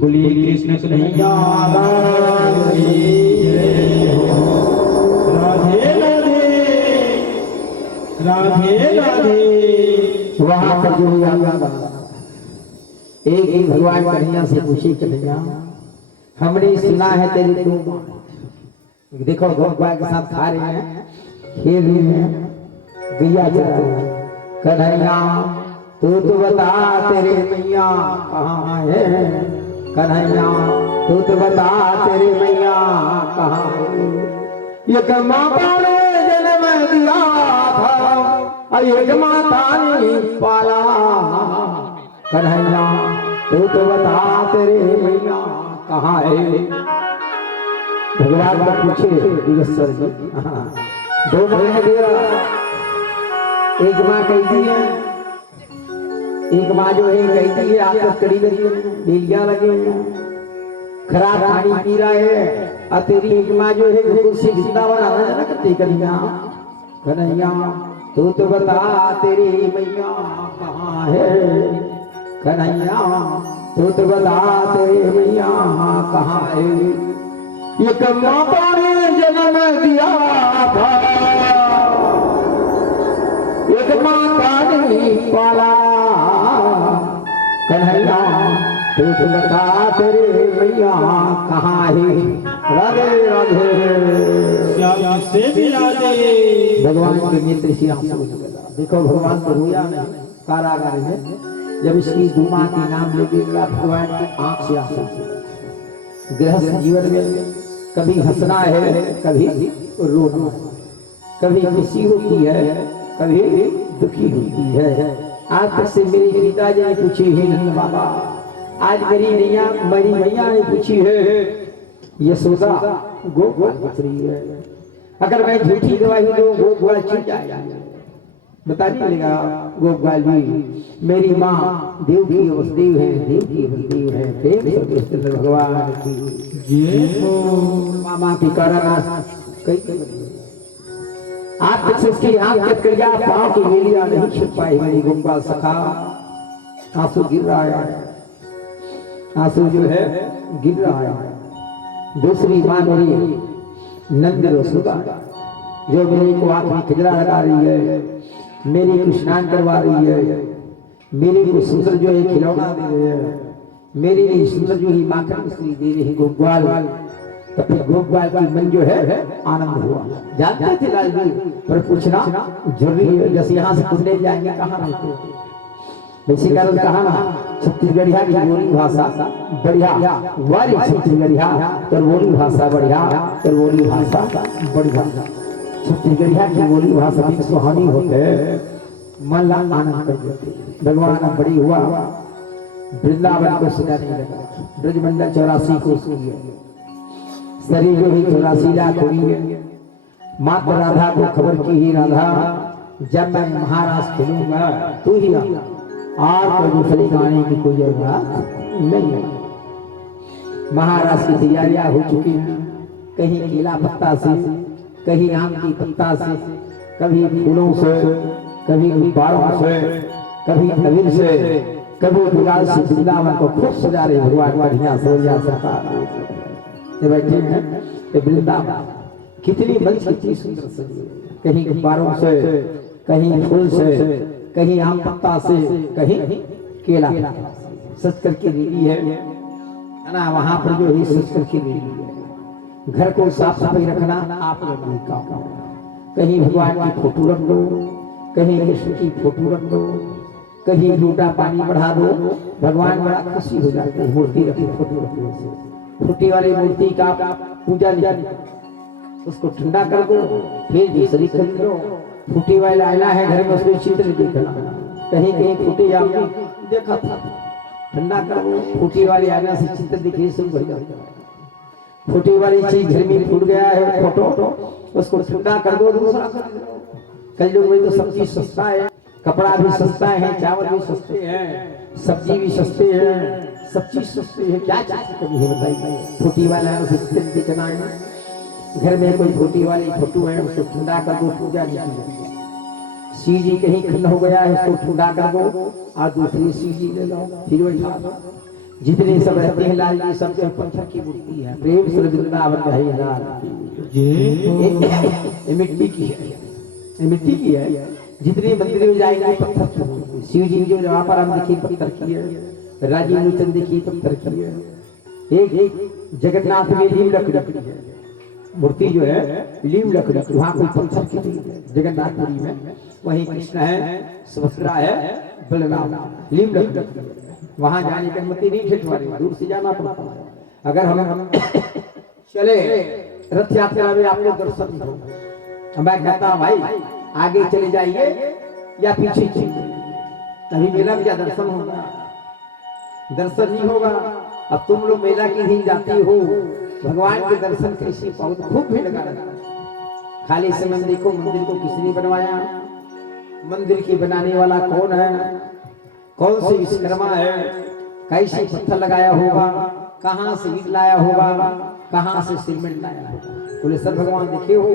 बोलिए कृष्ण कन्हैया लाल की जय हो। राधे राधे राधे राधे। वहाँ पर जो एक भगवान कन्हैया से पूछे कन्हैया हमने सुना है तेरी तू देखो गोपाल के साथ खा रहे हैं खेल रहे हैं गैया चरा रहे हैं। कन्हैया तू तो बता तेरे मैया कहाँ है। कन्हैया तू तो बता तेरे मैया कहाँ है। एक माता ने जन्म दिया था एक माता ने पाला। कन्हैया तू तो बता तेरे मैया कहाँ है। भगवान का पूछे दिगस्वर जी दो माँ है दिया एक माँ कहती है एक माँ जो है कहती है आप तो कड़ी डेलिया लगे खराब पानी पी रहा है और तेरी एक माँ जो है बिल्कुल से जिंदा बनाना है ना करती कन्हैया। कन्हैया तू तो बता तेरी मैया कहाँ है। कन्हैया तू तो बता तेरी मैया कहाँ है। एक माता ने जन्म दिया था एक माता ने पाला। कन्हैया तू तो बता तेरे मैया कहाँ है। राधे राधे से भी राधे। भगवान के नेत्र से आंसू देखो भगवान को रोया नहीं कारागार में जब इसकी दुमा के नाम लेके भगवान की आंख से आंसू। गृहस्थ जीवन में कभी हंसना है कभी रोना है कभी खुशी होती है कभी दुखी होती है। आज तक से मेरी पिताजी ने पूछी है नहीं बाबा आज मेरी मैया ने पूछी है यशोदा गोपाल बच रही है। अगर मैं झूठी गवाही दूं गोपाल चुप जाएगा बता नहीं मिलेगा गोपाल जी। मेरी माँ देव की वसुदेव है, देव की वसुदेव है, प्रेम से कृष्ण भगवान की मामा की कारण कई आप की आंख के क्रिया पाँव की मीलिया नहीं छिप पाई मेरी गोपाल सखा। आंसू गिर रहा है, आंसू जो है गिर रहा है। दूसरी माँ मेरी नंद रसुदा जो मेरी को आंख में खजरा लगा रही है, मेरी को स्नान करवा रही है, मेरी को सुंदर जो है खिलौना दे रही है, मेरी लिए सुंदर जो ही माखन मिश्री दे रही है गोपाल। तो फिर गोपाल का मन जो है आनंद हुआ। जानते थे लालजी पर पूछना जरूरी है। जैसे यहाँ से कुछ नहीं जाएंगे कहाँ रहते हो, इसी कारण कहा ना छत्तीसगढ़िया की बोली भाषा बढ़िया वाली छत्तीसगढ़िया कर बोली भाषा बढ़िया कर बोली भाषा बढ़िया। छत्तीसगढ़िया की बोली भाषा भी सुहानी होते मन ला आनंद कर देते। भगवान बड़ी हुआ वृंदावन को सजाने लगा, ब्रजमंडल 84 को उसकी शरीर जो ही 84 लाख हुई है। मात्र राधा को खबर की ही राधा जब मैं महाराज खेलूंगा तू ही और कोई दूसरे गाने की कोई जरूरत नहीं है। महाराज की तैयारियां हो चुकी हैं, कहीं केला पत्ता से, कहीं आम की पत्ता से, कभी फूलों से, कभी गुब्बारों से, कभी खबीर से, कभी गुलाल से वृंदावन को खूब सजा रहे भगवान बढ़िया सोया सरकार। ये बैठे हैं ये वृंदावन कितनी मंच कितनी सुंदर सजी, कहीं गुब्बारों से, कहीं फूल से, कहीं आम पत्ता से, कहीं केला सच करके रेडी है ना। वहां पर जो है सच करके रेडी है। घर को साफ सफाई रखना आप लोगों का काम। कहीं भगवान की फोटो रख दो, कहीं कृष्ण की फोटो रख दो, कहीं लोटा पानी बढ़ा दो, भगवान बड़ा खुशी हो जाते हैं। मूर्ति रखी फोटो रखने से, फूटी वाली मूर्ति का पूजा नहीं, उसको ठंडा कर दो, फिर दूसरी खरीद लो। फूटी वाला आईना है घर में, उसमें चित्र देखना, कहीं कहीं फूटी आपने देखा था, ठंडा कर दो, फूटी वाली आईना से चित्र दिखे सुन बढ़िया। फूटी वाली चीज घर में फूट गया है फोटो, उसको ठंडा कर दो, दूसरा कल युग में तो सब चीज सस्ता है, कपड़ा भी सस्ता है, चावल भी सस्ते हैं, सब्जी भी सस्ते हैं, सब चीज सस्ती है। क्या चीज कभी है बताइए। फूटी वाला है उसे चित्र दिखना है, घर में कोई फूटी वाली फोटो है उसको ठंडा कर दो, पूजा नहीं की। सीजी कहीं खंड हो गया है उसको ठंडा कर दो और दूसरी सीजी ले लो, फिर बैठा दो। जितने सब रहते हैं लाल जी सब पत्थर की मूर्ति है, प्रेम से वृंदावन है लाल ये मिट्टी की है, ये मिट्टी की है। जितने मंदिर में जाएंगे पत्थर की मूर्ति। शिव जी जो वहां पर हम देखिए पत्थर की है, राजीव लोचन देखिए पत्थर की है, एक जगन्नाथ में लीम लकड़ी है मूर्ति जो है, लीम लकड़ी, वहां कोई पत्थर की नहीं है जगन्नाथपुरी में। वहीं कृष्ण है, सुभद्रा है, बलराम, लीम लकड़ी। वहां जाने की अनुमति नहीं ठेठवारी, दूर से जाना पड़ता है। अगर हम चले रथ यात्रा में आपको दर्शन हो, मैं कहता हूं भाई आगे चले जाइए या पीछे चलिए, तभी मेला में क्या दर्शन होगा, दर्शन नहीं होगा। अब तुम लोग मेला के दिन जाती हो, भगवान के दर्शन कैसे पाओ, खूब भीड़ लगा रहता है। खाली समय देखो मंदिर को किसने बनवाया, मंदिर की बनाने वाला कौन है, कौन से विश्वकर्मा है, कैसे पत्थर लगाया होगा, कहाँ से ईंट लाया होगा, कहाँ से सीमेंट लाया होगा। बोले सब भगवान देखे हो,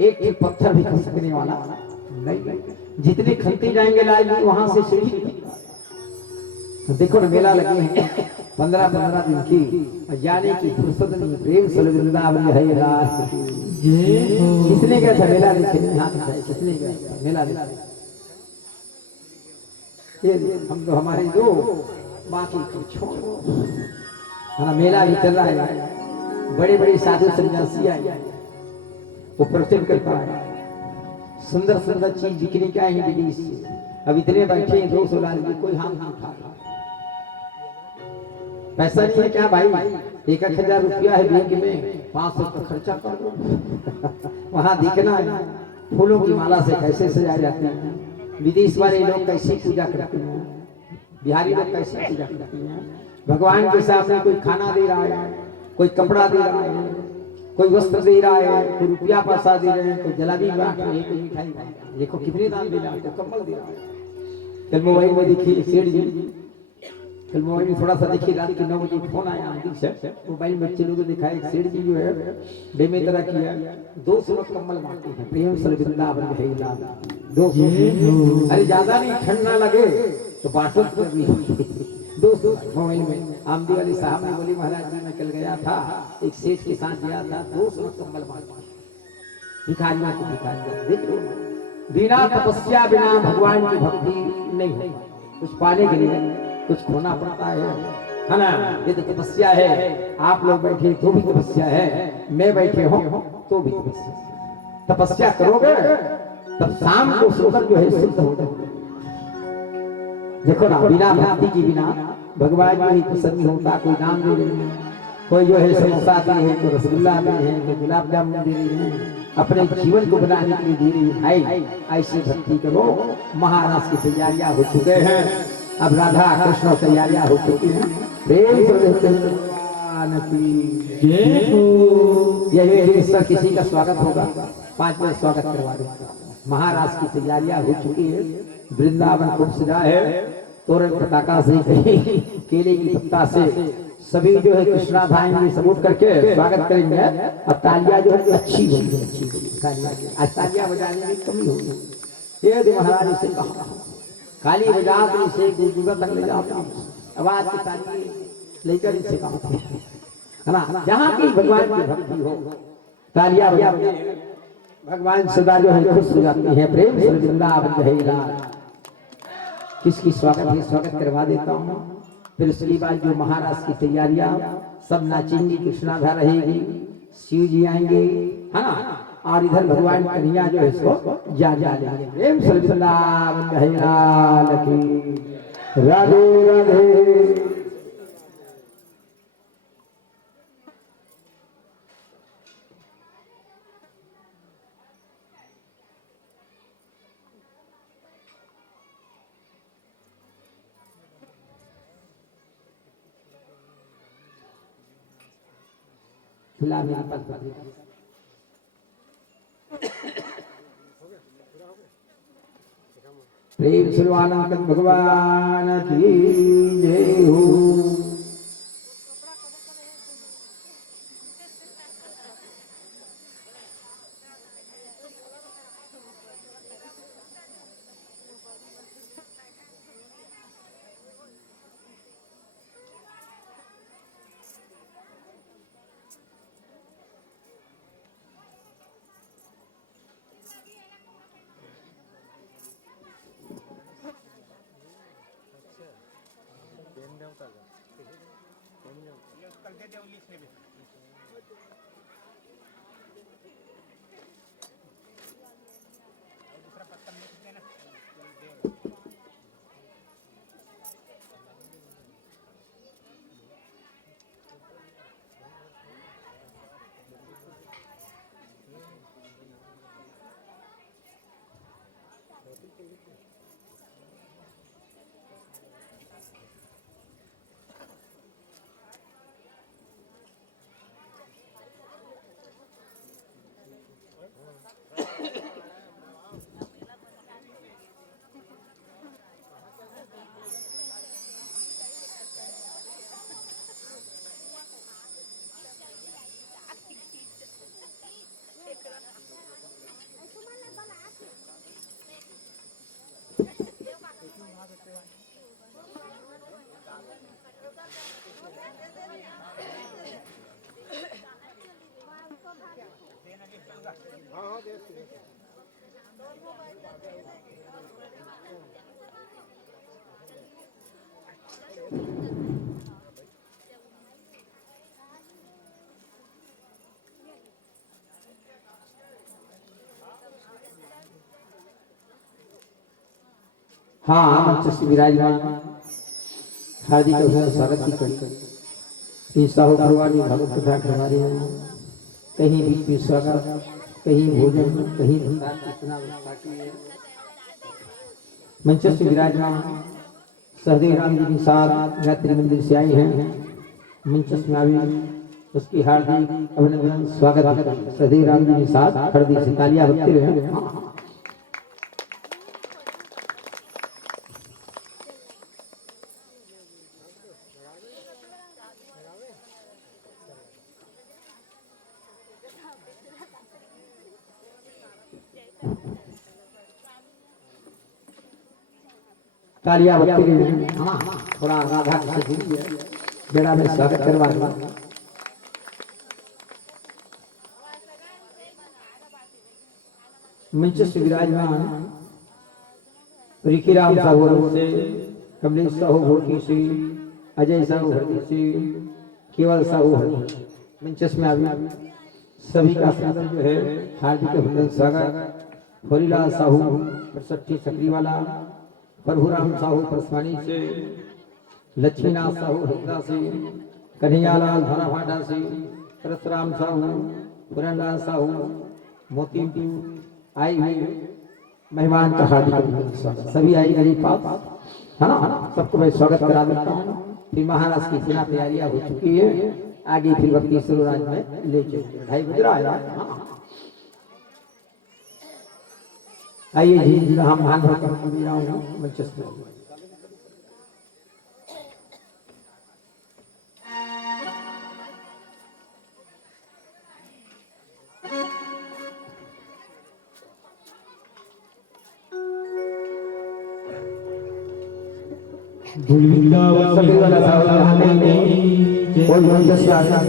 एक पत्थर भी खसकने वाला नहीं। जितने खनते जाएंगे लाल वहां से सीढ़ी। तो देखो ना मेला लगे हैं 15-15 दिन की, जाने की फुर्सत नहीं। प्रेम से वृंदावन है रास किसने गया था मेला देखने, किसने गया था मेला देखने? ये हम तो हमारे दो बाकी कुछ छोड़ो, हमारा मेला भी चल रहा है। बड़े बड़े साधु सन्यासी आए, वो प्रवचन करता है, सुंदर सुंदर चीज बिकने क्या है विदेश से। अब इतने बैठे 200 लाख की कोई हाथ नहीं उठा, पैसा नहीं है क्या भाई, 1000 रुपया है बैंक में, 500 का खर्चा कर दो। वहां दिखना है फूलों की माला से कैसे सजाए जाते हैं, विदेश वाले लोग कैसे पूजा करते हैं, बिहारी लोग कैसे पूजा करते हैं। भगवान के सामने कोई खाना दे रहा है, कोई कपड़ा दे रहा है, कोई वस्त्र दे रहा है, कोई रुपया पैसा दे रहे हैं, कोई जलेबी बांट रहे हैं, कोई मिठाई बांट रहे हैं। देखो कितने दान दे रहा है, तो कम्बल दे रहा है। कल मोबाइल में देखिए सेठ जी, कल मोबाइल में थोड़ा सा देखिए, रात के 9 बजे फोन आया आंटी से, मोबाइल में बच्चे लोगों को दिखाया सेठ जी जो है बेमेतरा किया 200 कम्बल बांटे हैं, प्रेम से वृंदावन है लाल 200। अरे ज्यादा नहीं, ठंड ना लगे तो बांटो भी 200 मोबाइल में। आमदी वाली साहब ने बोली महाराज जी मैं कल गया था, एक सेठ के साथ गया था, 200 कम्बल बांटे भिखारियों को। भिखारियों देख लो, बिना तपस्या बिना भगवान की भक्ति नहीं होगा। कुछ पाने के लिए कुछ खोना पड़ता है ना। ये तो तपस्या है, आप लोग बैठे तो भी तपस्या है, मैं बैठे हूँ तो भी तपस्या। तपस्या करोगे तब शाम को सोकर जो है सिद्ध हो जाओगे। देखो ना, बिना भक्ति की बिना भगवान जो ही प्रसन्न होता। कोई नाम दे रहे हैं, कोई जो है समोसा दे है, कोई रसगुल्ला दे है, कोई गुलाब जामुन दे रही है, अपने जीवन को बनाने के लिए दे रही है। भाई ऐसी भक्ति करो। महाराज की तैयारियां हो चुके हैं, अब राधा कृष्ण तैयारियां हो चुकी हैं। प्रेम से भगवान की जय हो। यही सर किसी का स्वागत होगा, 5 मिनट स्वागत करवा देगा। महाराज की तैयारियां हो चुकी है, वृंदावन खूब सजा है, तोरण पताका से केले की पत्ता से सभी जो है कृष्णा भाई सब उठ करके स्वागत करेंगे। और तालियां जो है अच्छी होगी, अच्छी होगी। आज तालियां बजाने में कमी होगी। ये महाराज से कहा काली बजा से गुरुगा तक ले जाओ, आवाज की ताली लेकर इसे कहा है ना। जहाँ की भगवान की भक्ति हो तालियां बजा, भगवान सदा जो है खुश हो जाते हैं। प्रेम से वृंदावन है लाल। किसकी स्वागत करवा देता हूँ। फिर उसके बाद जो महाराज की तैयारियां सब नाचेंगी, कृष्णाधा रहेगी, शिव जी आएंगे है ना। और इधर भगवान कन्हैया जो है इसको जा लेंगे। प्रेम से वृंदावन है लाल की। राधे राधे। फिलहाल मेरे पास प्रेम सर्वानंद भगवान की जय हो। हाँ मंच से विराजमान हार्दिक स्वागत की करी। साहू भगवानी भगवत कथा करवा रहे हैं। कहीं बीच में स्वागत, कहीं भोजन, कहीं मंच से विराजमान सहदेव राम जी के साथ गायत्री मंदिर से आए हैं। मंच में आवे उसकी हार्दिक अभिनंदन स्वागत सदी राम जी के साथ हार्दिक से तालियां बजती रहे। तालियां बजती रहे। थोड़ा राधा से जुड़िए, बेड़ा में स्वागत करवा दूं। मंच से विराजमान रिकीराम साहू से, कमलेश साहू भोटी से, अजय साहू भोटी से, केवल साहू मंचस में आवे सभी का जो है हार्दिक अभिनंदन स्वागत। होरीलाल साहू परसठी सकरी वाला, प्रभुराम साहू परसवानी से, लक्ष्मीनाथ साहू हरदा से, कन्हैयालाल धराभाटा से, परशुराम साहू, पुरनलाल साहू मोती आई हुई मेहमान का हार्दिक अभिनंदन स्वागत। सभी आई गरीब पाप है ना, सबको मैं स्वागत करा देता हूँ। फिर महाराज की सेना तैयारियां हो चुकी है, आगे फिर भक्ति सुरराज में ले चलिए। 2:30 बज रहा है। आइए जी, हम महान मंचस्थ सभी वाला साहब और मंचस्थ आ गया।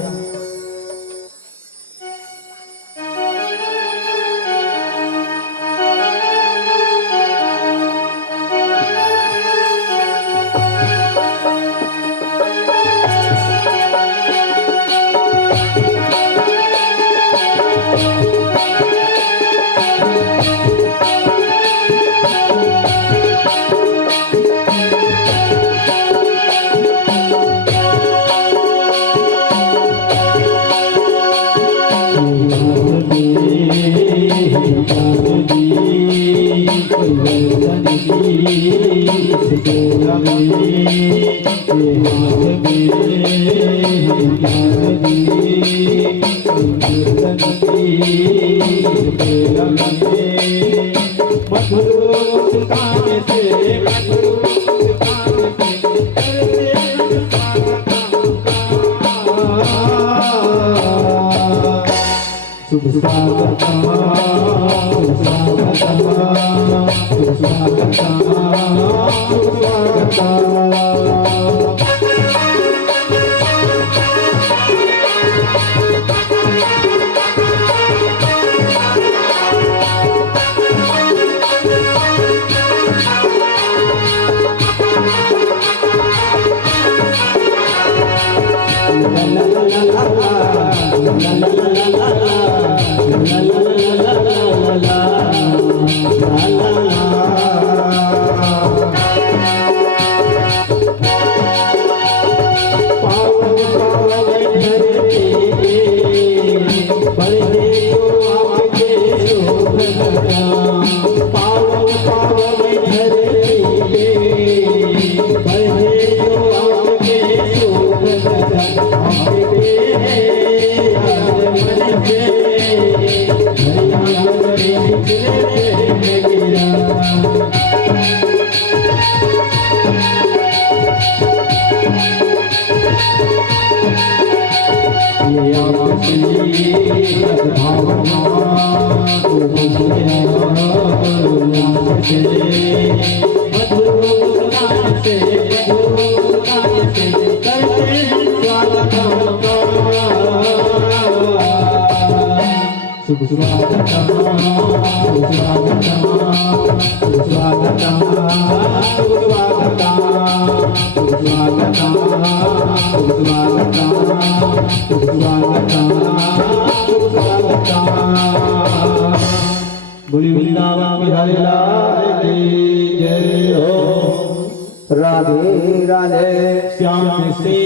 राधे राधे श्याम से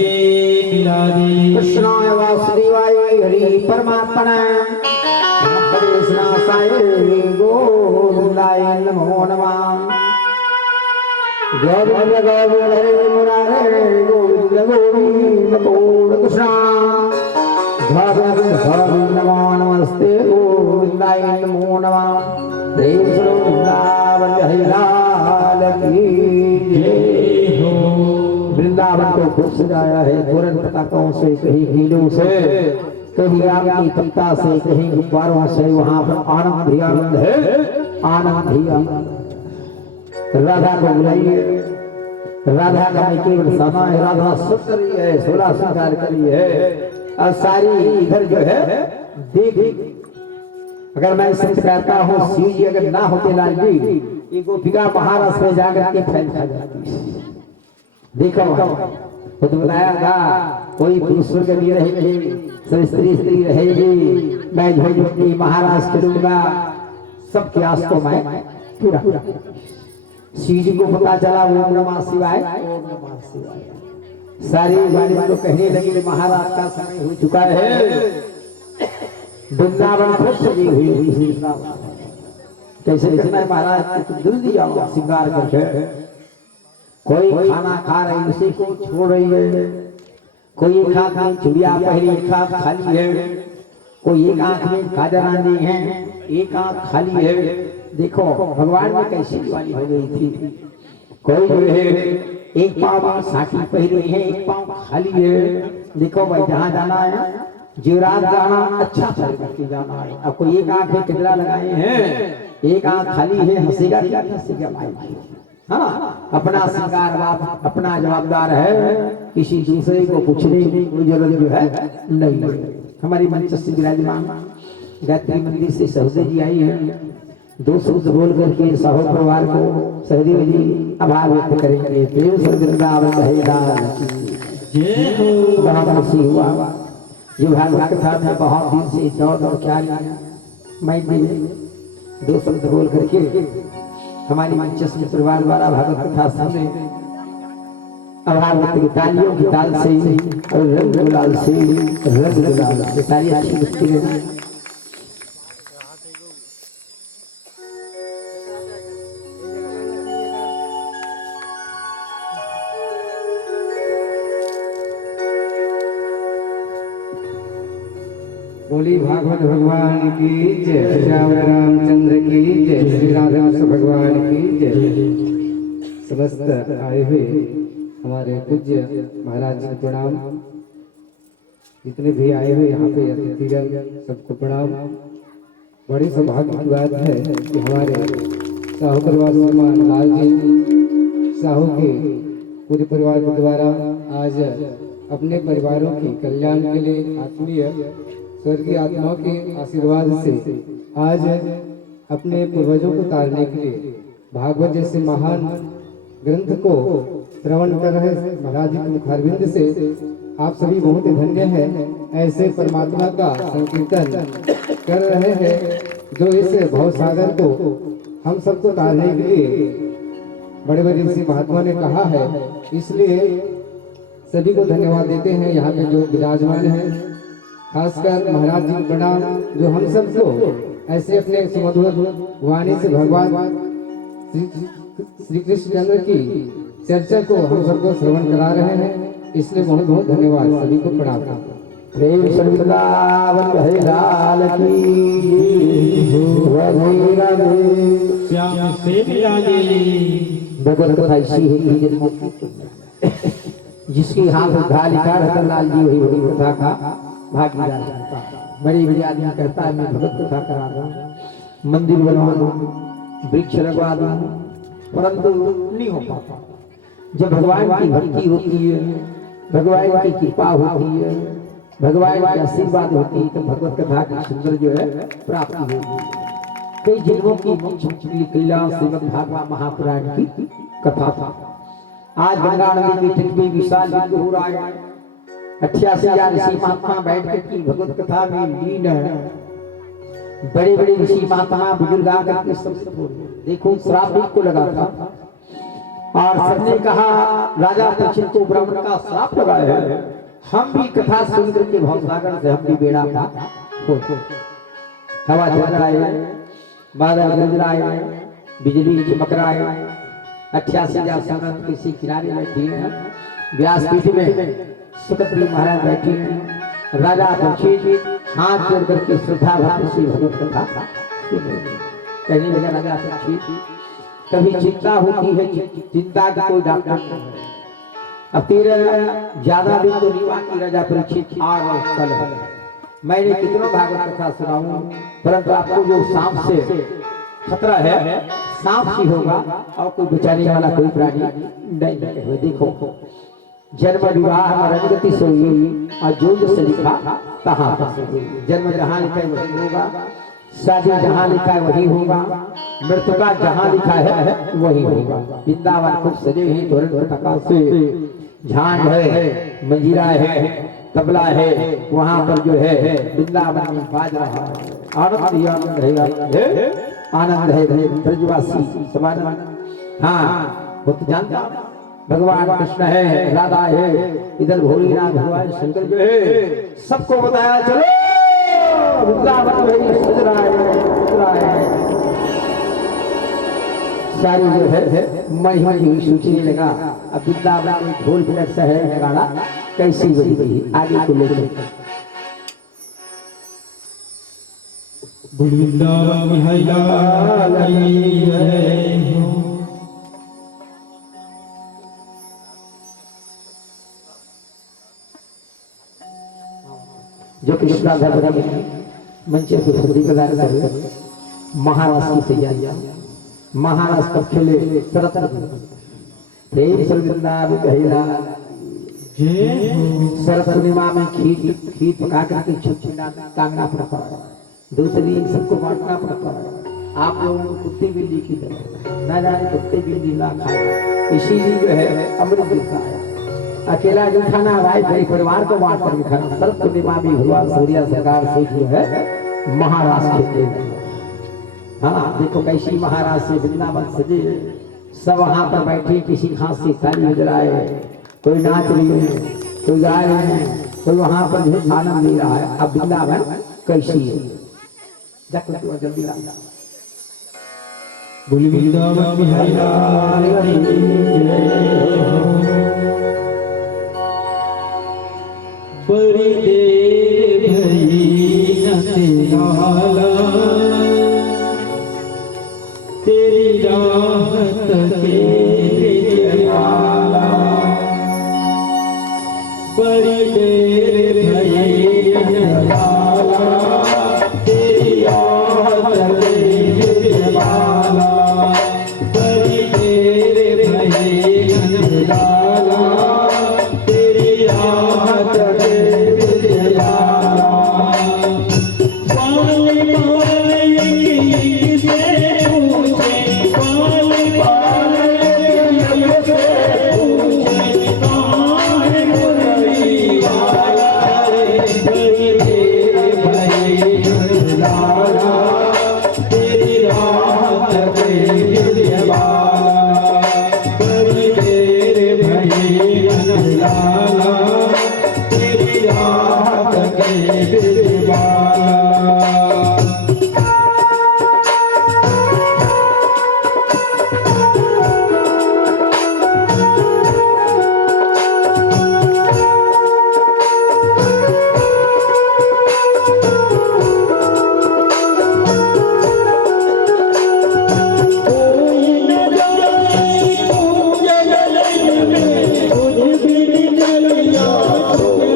मिलादी कृष्णाय वासुदेवाय हरि परमात्मने कृष्णाय गोविंदाय नमो नमः। गोविंद गोविंद हरे मुरारे गोविंद गोविंद गोविंद कृष्ण स्वामी नमो नमस्ते गोविंदाय नमो नमः। प्रेम से वृंदावन बिहारी लाल की जय हो। वृंदावन को खूब सजाया है, पूरन पताकों से, कहीं हीलों से, कहीं आम की पत्ता से, कहीं गुब्बारों से। वहां पर आनंद ही आनंद है, आनंद ही आनंद। राधा को बुलाइए, राधा का मैं केवल समय, राधा सुंदरी है, 16 श्रृंगार करी है और सारी इधर जो है देख। अगर मैं सच कहता हूँ शिव जी अगर ना होते लाल जी, ये गोपिका महारस में जाकर के फैल खा जाती। देखो वो तो बताया था कोई पुरुष वर्ग नहीं रहेगी, सब स्त्री स्त्री रहेगी। मैं झोंकी महाराज करूंगा, सबकी आस को मैं पूरा। शिव जी को पता चला ओम नमः शिवाय, ओम नमः शिवाय। सारी बारिश को कहने लगी महाराज का समय हो चुका है। वृंदावन खुद सजी हुई कैसे करना है महाराज, जल्दी आओ श्रृंगार करके। कोई खाना खा रही उसी को छोड़ रही है, कोई एक आंख में चुड़िया पहनी, एक आंख खाली है, कोई एक आंख में काजरानी है, एक आंख खाली है। देखो भगवान ने कैसी दिवाली हो गई थी। कोई जो है एक पाँव में साटी पहनी है, एक पाँव खाली है। देखो भाई जहाँ जाना है जीवराज जाना अच्छा चल करके जाना है। अब कोई एक आंख में कितना लगाए हैं, एक आंख खाली है, हंसेगा क्या हंसेगा भाई। हाँ अपना श्रृंगार बाप अपना जवाबदार है, किसी दूसरे को पूछने की कोई जरूरत जो है नहीं। हमारी मंचस्थ विराजमान गायत्री मंदिर से सहदेव जी आई है, 2 शब्द बोल करके साहू परिवार को सहदेव जी आभार व्यक्त करेंगे। प्रेम से वृंदावन हुआ ये भागवत कथा में बहुत दिन से दौड़ और क्या मैं 2 शब्द बोल करके हमारी मंचस्थ परिवार द्वारा भागवत कथा सामने आभार व्यक्त की तालियों की ताल से और रंग गुलाल से रंग गुलाल से तालियां अच्छी बजती रहे। बोली भागवत भगवान की जय, श्याम रामचंद्र की जय, श्री राधाकृष्ण भगवान की जय। समस्त आए हुए हमारे पूज्य महाराज जी को प्रणाम। जितने भी आए हुए यहाँ पे अतिथिगण सबको प्रणाम। बड़ी सौभाग्य की बात है कि हमारे साहू परिवार श्रीमान लाल जी साहू के पूरे परिवार के द्वारा आज अपने परिवारों की कल्याण के लिए आत्मीय स्वर्गीय आत्माओं के आशीर्वाद से आज अपने पूर्वजों को तारने के लिए भागवत जैसे महान ग्रंथ को श्रवण कर रहे महाराज जी के मुखारविंद से आप सभी बहुत धन्य हैं। ऐसे परमात्मा का संकीर्तन कर रहे हैं जो इस भव सागर को हम सबको तारने के लिए बड़े बड़े ऋषि महात्मा ने कहा है। इसलिए सभी को धन्यवाद देते हैं। यहाँ पे जो विराजमान है खासकर महाराज जी को प्रणाम जो हम सबको ऐसे अपने सुमधुर वाणी से भगवान श्री कृष्ण चंद्र की चर्चा को हम सबको श्रवण करा रहे हैं। इसलिए बहुत बहुत धन्यवाद, सभी को प्रणाम। प्रेम वृंदावन बिहारी लाल की श्याम से मिलाने भगवत कथा ऐसी है कि जन्मों की जिसकी हाथ उठा लिखा रतन लाल जी वही बड़ी कथा का भागीदार है। बड़ी बड़ी आदमी कहता है मैं भगवत कथा करा रहा हूँ, मंदिर बनवा दूँ, वृक्ष लगवा दूँ, परंतु नहीं हो पाता। जब भगवान की भक्ति होती है, भगवान की कृपा होती है, भगवान की आशीर्वाद होती है तो भगवत कथा की सुंदर जो है प्राप्ति होगी। कई जन्मों की मोक्ष कल्याण श्रीमद् भागवत महापुराण की कथा था। आज गंगा नदी के तट पे विशाल यज्ञ हो रहा है। 88,000 ऋषि महात्मा बैठ कर भगवत कथा में लीन है। बड़े बड़े ऋषि महात्मा बुजुर्ग आकर के सब देखो श्राप भी को लगा था और सबने कहा राजा परीक्षित को ब्राह्मण का श्राप लगा है, हम भी कथा सुन करके भवसागर से हम भी बेड़ा पार। हवा चल रहा है, बादल गरज रहा है, बिजली चमक रहा है। 88,000 संगत किसी किनारे बैठी है। व्यासपीठ में सुखदेव महाराज बैठे हैं। राजा परीक्षित हाथ जोड़ करके श्रद्धा भक्ति से भगवत कथा कहने लगा, राजा परीक्षित कभी चिंता होती है, चिंता का कोई डॉक्टर नहीं है। अब तेरा ज्यादा दिन तो नहीं बाकी राजा परीक्षित, आज और कल है। मैंने कितनों भागवत कथा सुनाऊं, परंतु आपको जो सांप से खतरा है, सांप ही होगा और कोई बचाने वाला कोई प्राणी नहीं है। देखो जन्म विवाह रंगति से हुई और जो से लिखा कहाँ जन्म जहाँ लिखा है वही होगा, शादी जहाँ लिखा है वही होगा, मृत्यु का जहाँ लिखा है वही होगा। वृंदावन खूब सजे हैं तोरण प्रकाश से, झांझ है, मंजीरा है, तबला है, वहाँ पर जो है वृंदावन में बाज रहा है। आनंद है, आनंद है ब्रजवासी समानंद। हाँ वो तो जानता, भगवान कृष्ण है, राधा है, इधर भोलेनाथ भगवान शंकर जो है, सबको बताया चलो वृंदावन में सज रहा है। सारी जो है महिमा की सूची लगा। अब वृंदावन में ढोल ढोलक से है नगाड़ा कैसी बड़ी बड़ी आगे को लेकर वृंदावन जो कि राधा मंचे को सर्दी प्रदान कर महाराष्ट्र की तैयारियां, महाराष्ट्र पर खेले तरत प्रेम वृंदावन कहला शरद पूर्णिमा में खीर पका करके छुट्टियां टांगना पड़ता है, दूसरी सबको बांटना पड़ता है। आप लोगों को कुत्ते बिल्ली की तरह ना जाने कुत्ते बिल्ली ना खाए, इसीलिए जो है अमृत देता है। अकेला जो खाना भाई भाई परिवार को बांट कर खाना। शरद पूर्णिमा भी हुआ, सूर्य सरकार से जो है महाराष्ट्र खेलते। हाँ देखो कैसी महाराष्ट्र से वृंदावन सजे, सब वहां पर बैठे, किसी घास से ताली बज रहा है, कोई नाच रही है, कोई गा रहे हैं, कोई वहां पर जो आनंद ले रहा है। अब वृंदावन कैसी है जल्दी ला बोली वृंदावन बड़ी देर भई न तेरा तेरी राहत के जलाला, बड़ी देर भई न लाला तेरी राहत के जलाला, बड़ी देर भई न लाला तेरी राहत के जलाला। पाले पाले एक से पूछे, पाले पाले एक से पूछे, कहाँ है मुरली वाला रे, बड़ी देर भई न लाला तेरी राहत के जलाला, बड़ी देर भई न लाला तेरी राहत के जलाला। कोई न जाए पूजन में, तुझ बिन जलिया तुझ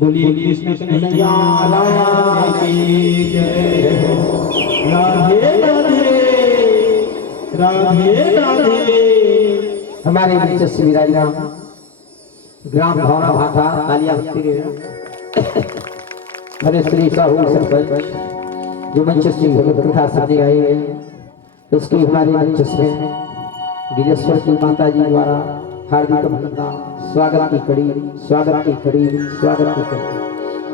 बोलिए कृष्ण कन्हैया लाल की जय। राधे राधे राधे राधे। हमारे बीच से विराजमान ग्राम भौरा भाटा कालिया हरे श्री साहू सरपंच जो मंच से भगवत कथा सामने आई है, उसके हमारे मंच से गिरेश्वर की माता जी द्वारा हार्दिक अभिनंदन, स्वागत की कड़ी, स्वागत की कड़ी, स्वागत की कड़ी।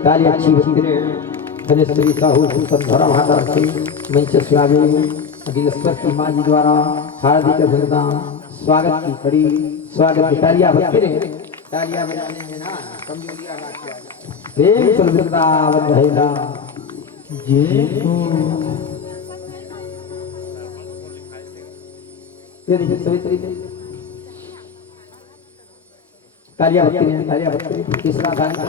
काली अच्छी भक्ति हरे श्री साहू भौरा भाटा से मंच से आगे गिरेश्वर की माँ जी द्वारा हार्दिक अभिनंदन, स्वागत की कड़ी, स्वागत की तालियां बजते रहे, तालियां बजाने में ना कमजोरियां ना किया जाए। प्रेम से वृंदावन रहेगा जय हो। ये देखिए सवित्री तालियां बजते रहे, तालियां बजते रहे। तीसरा गाना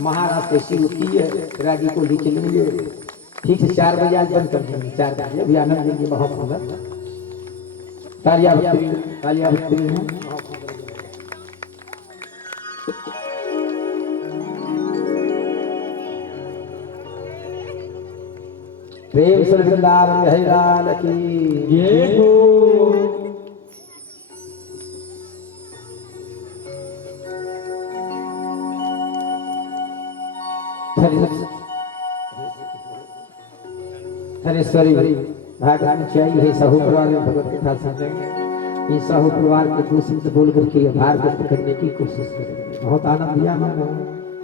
महाराज कैसी होती है, रागी को ले चलेंगे ठीक से 4 बजे आज बंद कर देंगे, 4 बजे अभी आनंद देंगे बहुत सुंदर। तालियां बजती रही, तालियां बजती रही। प्रेम से वृंदावन है लाल की जय हो। हरेश्वरी भागवत में चाहिए है साहू परिवार में भगवत कथा सुनेंगे। इस साहू परिवार के दूसरे से बोल करके भार व्यक्त करने की कोशिश करेंगे। बहुत आनंद दिया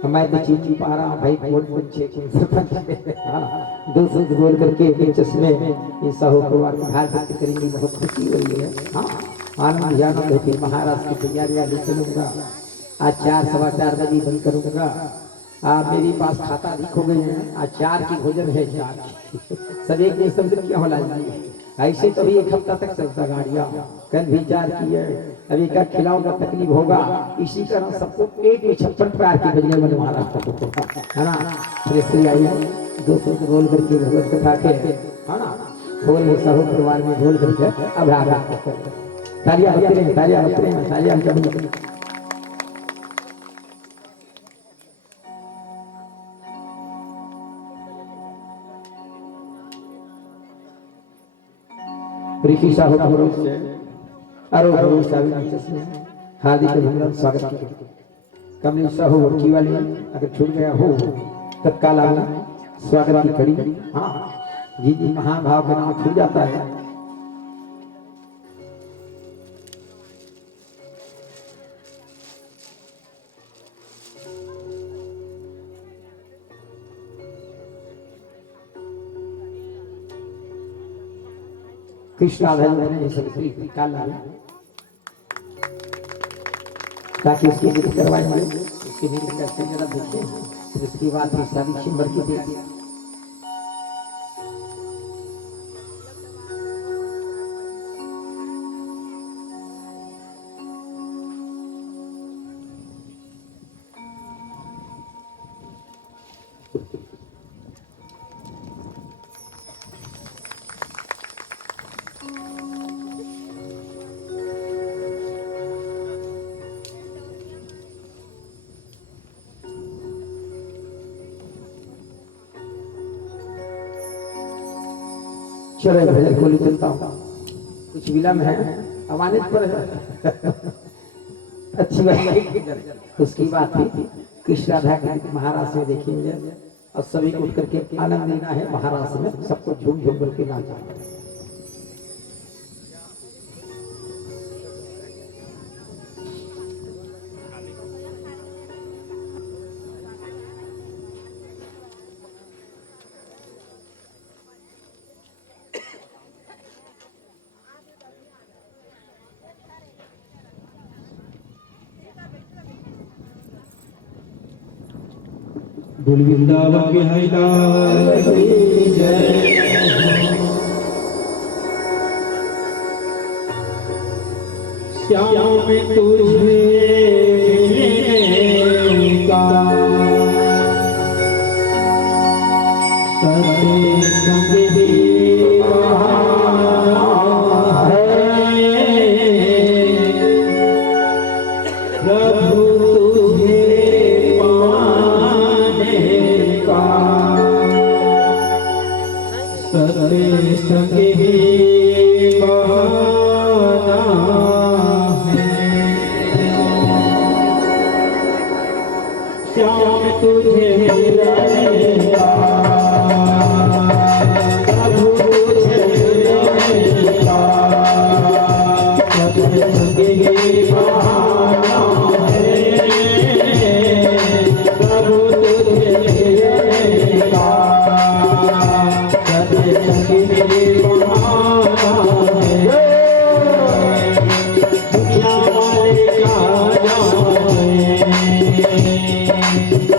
हमारे तो चीची पा रहा भाई कौन पंचे कौन सरपंच दूसरे से बोल करके दिलचस्प में इस साहू परिवार में भार व्यक्त करेंगे। बहुत खुशी हो रही है। हाँ आनंद ही आनंद है। महाराज की तैयारियां ले चलूंगा। आज 4 सवा 4 बजे बंद करूंगा। मेरे पास खाता अधिक हो गए हैं। आज 4 की भोजन है, 4 सब एक नहीं समझ क्या होला ऐसे तो भी 1 हफ्ता तक चलता गाड़ियाँ। कल भी 4 की है, अभी का खिलाऊंगा तकलीफ होगा। इसी तरह सबको पेट में 56 प्रकार की बजने बनवा रहा है ना। श्री आई दोस्तों को बोल करके भगवत कथा के है ना बोल साहू परिवार में बोल करके अब तालियां बजते रहे, तालियां बजते रहे, तालियां बजते रहे। ऋषि साहू से आरोप हार्दिक अभिनंदन, स्वागत की। कमलेश साहू वर्की वाले अगर छूट गया हो तत्काल आना, स्वागत की कड़ी। हाँ जी जी महाभाव का नाम छूट जाता है। कृष्णा ने सवित्री निकाला ताकि उसकी विधि करवाई जाए। उसकी विधि करते जरा देखते उसकी बात फिर सारी शिमर की देखी। चलो भजन को चलता हूँ, कुछ विलम्ब है, अमानित पर है। अच्छी बात उसकी बात थी। कृष्ण राधा महाराज में देखेंगे और सभी को उठ करके आनंद लेना है। महाराज में सबको झूम झूम करके नाचा है। बोल वृंदावन बिहारी लाल की जय। श्याम तुझे का सते संग श्याम तुझे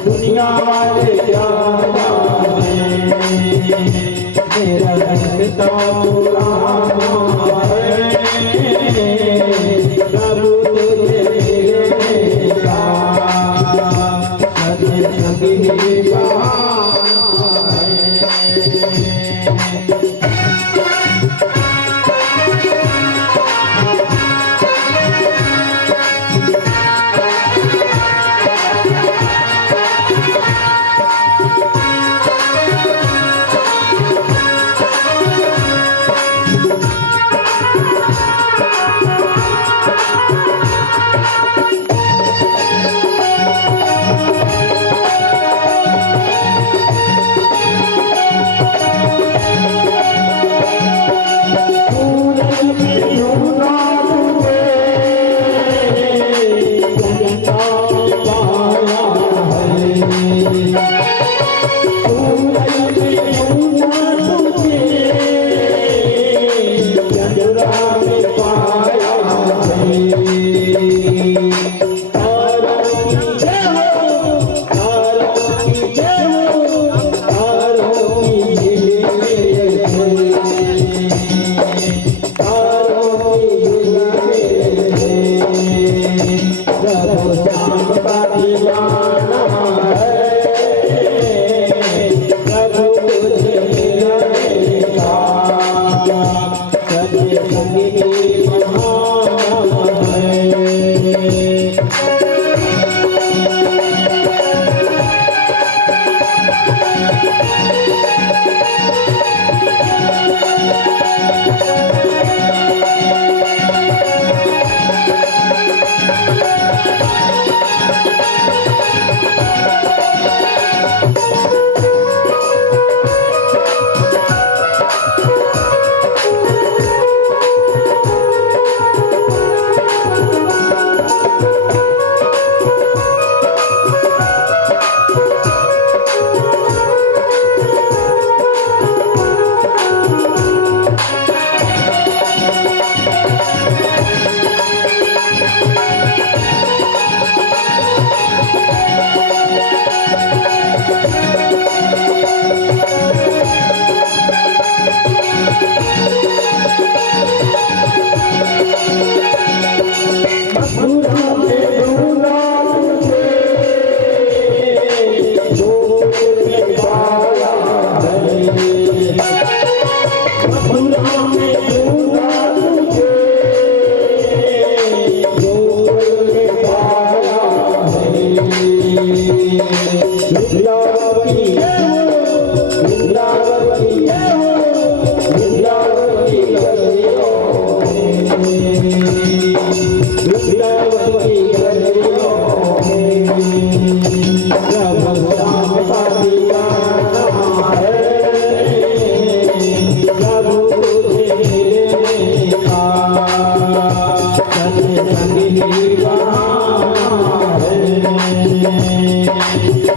दुनिया वाले क्या मेरा रिश्ता पुराना प्रभु तुझे मिलेगा सदे संगी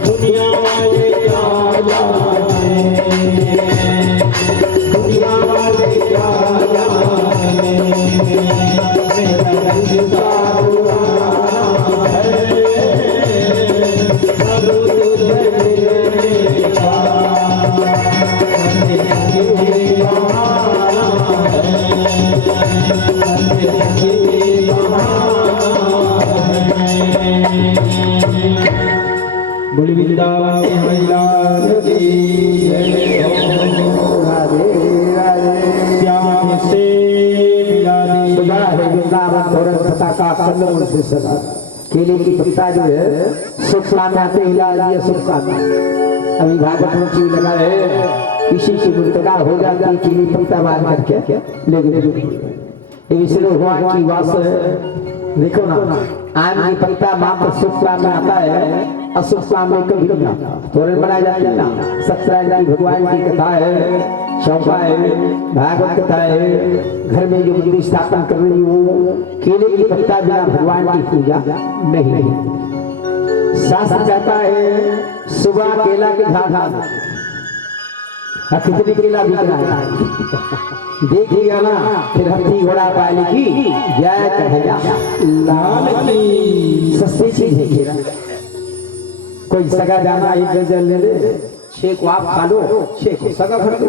दुनिया वाले क्या जाने से सदा। केले की पत्ता जो है सुख काम में आते हिला दिया सुख काम। अभी भागवत में चीज लगा है किसी की मृतका हो जाती है केले पत्ता बार बार क्या लेकिन इसलिए भगवान की वास देखो ना आम की पत्ता मात्र सुख काम में आता है असुख काम में कभी नहीं आता। तोरण बनाया जाता है ना सत्यनारायण की भगवान की कथा है चौपा है भागवत कथा है घर में जो मंदिर स्थापना कर रही हो केले की पत्ता बिना भगवान की पूजा नहीं। शास्त्र कहता है सुबह केला के झाड़ कितने केला बिक रहा है देखिएगा ना फिर हाथी घोड़ा पाले की जय कहेगा लाल की सस्ती चीज है। कोई सगा जाना एक गजल ले ले 6 को आप खा लो 6 को सगा भर दो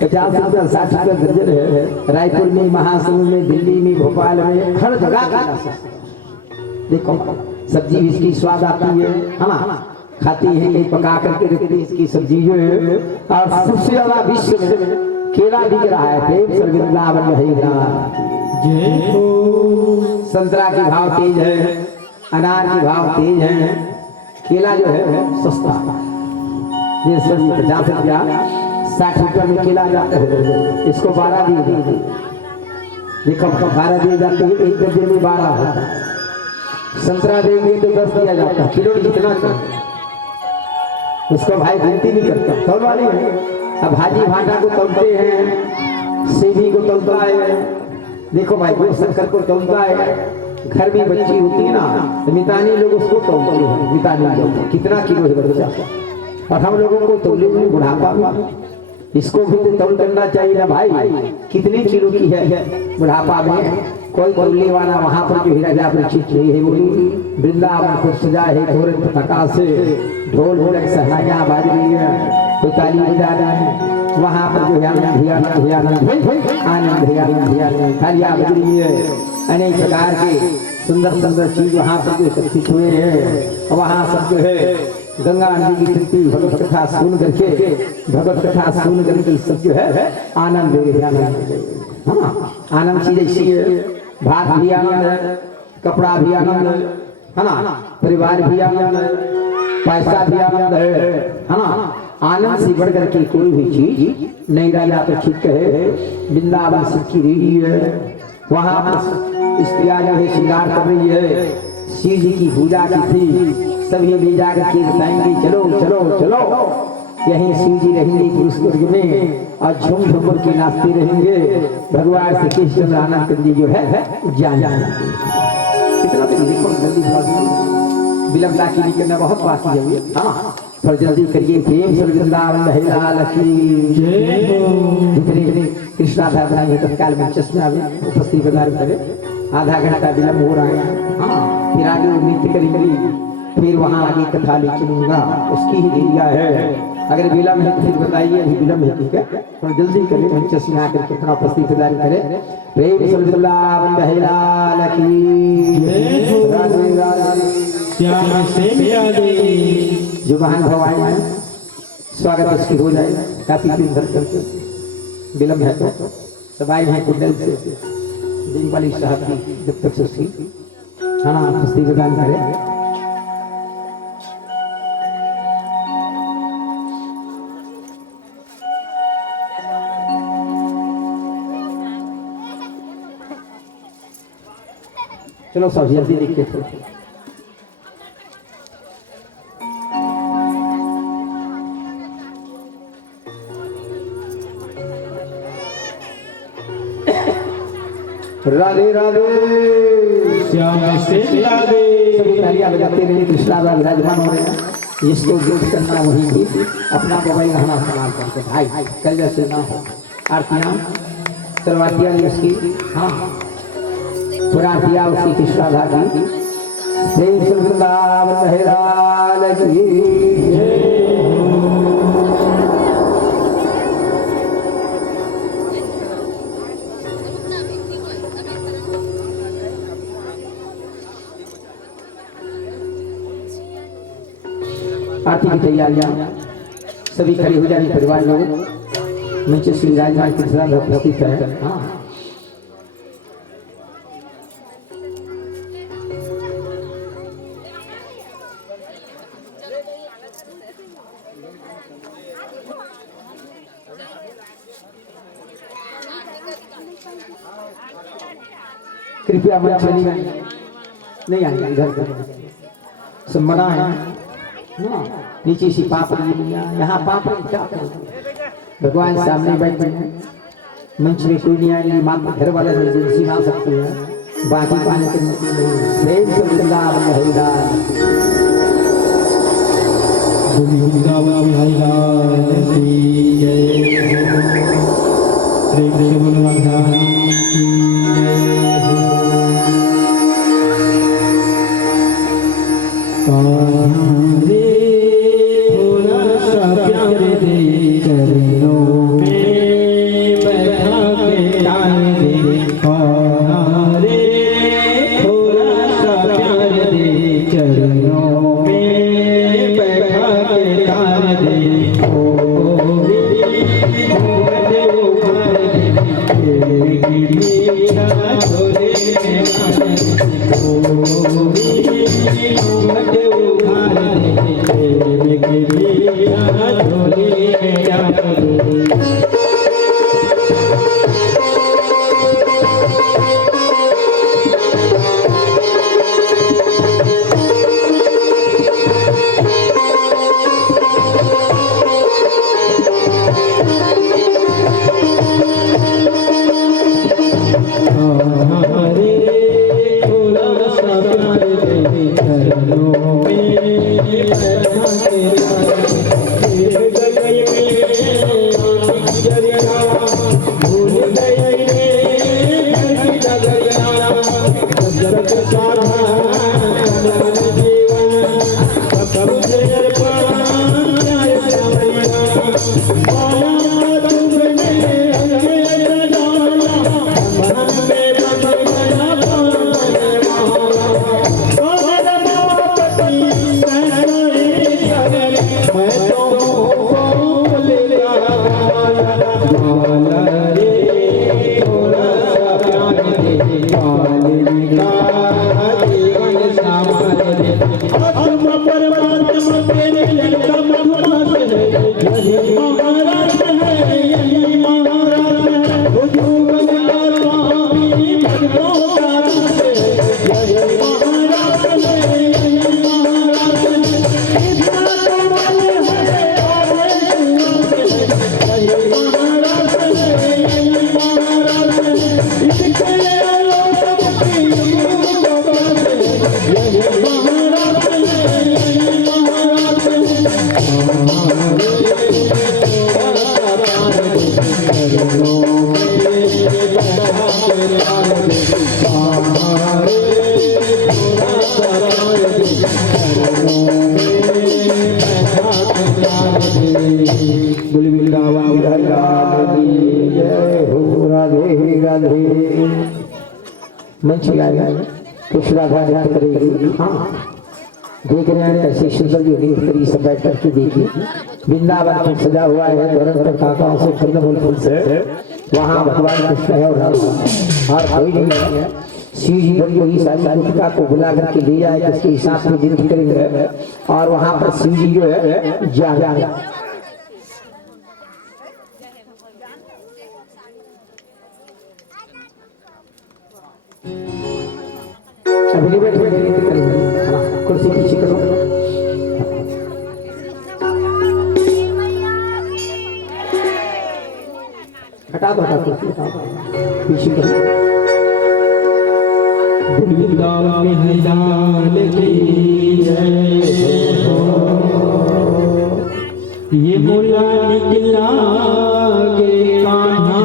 50 रुपया 60 रुपया दर्जन है। रायपुर में महासमुंद में दिल्ली में भोपाल में हर जगह देखो सब्जी इसकी स्वाद आती है ना खाती है कहीं पका करके रखती है इसकी सब्जी जो है। और सबसे ज्यादा विश्व में केला बिक रहा है प्रेम से वृंदावन संतरा की भाव तेज है अनार की भाव तेज है केला जो है सस्ता 50 रुपया 60 रुपया में केला जाता है। इसको 12 दिए देखो 12 दिए जाते हैं एक दर्जन में 12 होता है। संतरा देंगे तो 10 दिया जाता है किलो कितना चाहिए उसको भाई गिनती नहीं करता तौल वाली है। अब भाजी भाटा को तौलते हैं सेवी को तौलता है देखो भाई गुड़ शक्कर को तौलता है। घर में बच्ची होती है ना तो मितानी लोग उसको तौलते हैं मितानी लोग कितना किलो है बच्चा और हम लोगों को तौले में बुढ़ापा में इसको भी तो तौल करना चाहिए ना भाई कितने किलो की है बुढ़ापा में। कोई तौलने वाला वहां पर जो हीरा पर चीज नहीं है बोली वृंदावन को सजा है घोर पताका से ढोल ढोलक सहनाइयां बाज रही है कोई ताली बजा रहा है वहां पर जो आनंद तालियां बज रही है। अनेक प्रकार के सुंदर सुंदर चीज वहां पर जो एकत्रित हुए हैं वहां सब जो है गंगा नदी की तृप्ति भगवत कथा सुन करके सब जो है आनंद आनंद चीज ऐसी है। भात भी आनंद है कपड़ा भी आनंद है ना परिवार भी आनंद है पैसा भी आनंद है ना। आनंद से बढ़ करके कोई भी चीज नहीं रहा तो ठीक है। वृंदावन सबकी रेडी है वहां पर स्त्रियां जो है श्रृंगार कर रही है शिव जी की पूजा की थी सभी ले जाकर के बताएंगे चलो चलो चलो यहीं शिव जी रहेंगे पुरुष वर्ग में और झूम झूम के नाचते रहेंगे भगवान श्री कृष्ण आनंद जी जो है जान इतना तो जल्दी विलंबता की निकलना बहुत बाकी है हाँ पर जल्दी करिए प्रेम से वृंदावन जितने कृष्णा था बनाएंगे तत्काल में चश्मा में उपस्थित प्रदान करे। आधा घंटा विलंब हो रहा है हाँ फिर आगे नृत्य करेंगे फिर वहाँ आगे कथा ले चलूंगा उसकी ही क्रिया है। अगर विलंब है तो फिर बताइए अभी विलंब है ठीक है और जल्दी करें मंच में आकर के अपना उपस्थित प्रदान करें। प्रेम से वृंदावन जो महान भगवान है स्वागत उसकी हो जाए काफी दिन धर करके विलंब है तो सबाई है कुंडल से दिन वाली साहब की जब तक से उसकी है ना उपस्थित प्रदान करें। चलो सब जल्दी देखिए राधे राधे श्याम से राधे तालियां बजाते रहे कृष्णा विराजमान हो रहे हैं। जिसको जो करना वही भी अपना मोबाइल रहना इस्तेमाल करते भाई कल जैसे ना हो आरतियां करवातियां उसकी हाँ पूरा दिया उसकी कृष्णा राधा की प्रेम से वृंदावन लहराल की आरती की तैयारियां सभी खड़े हो जाने परिवार लोग मंच श्री राजमान के साथ उपस्थित है हाँ कृपया मन चली नहीं आएंगे इधर सब मना है ना। नीचे से पापड़ी यहाँ पापड़ी क्या भगवान सामने बैठे हैं। मंच में कोई नहीं आएंगे, मात्र घर वाले एजेंसी आ सकते हैं, बाकी पाने के प्रेम से बिल्लाह हरिदास मंच लाएगा कुछ राधा ध्यान करेगी। हाँ देख रहे हैं ऐसी सुंदर जो करी सब बैठ करके देखिए। वृंदावन में सजा हुआ है धर्म काकाओं से फूल फूल से, वहाँ भगवान कृष्ण है और कोई नहीं है। शिव जी बड़ी वही सारी को बुला करके ले जाए जिसके हिसाब से जिंदगी करेंगे और वहाँ पर शिव जी जो है जा अभी बैठ कुर्सी पीछे करो। हटा दो कुर्सी पीछे करो। वृंदावन है लाल की जय, ये बोला निकला के कान्हा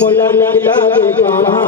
मोला निकला गे कहाँ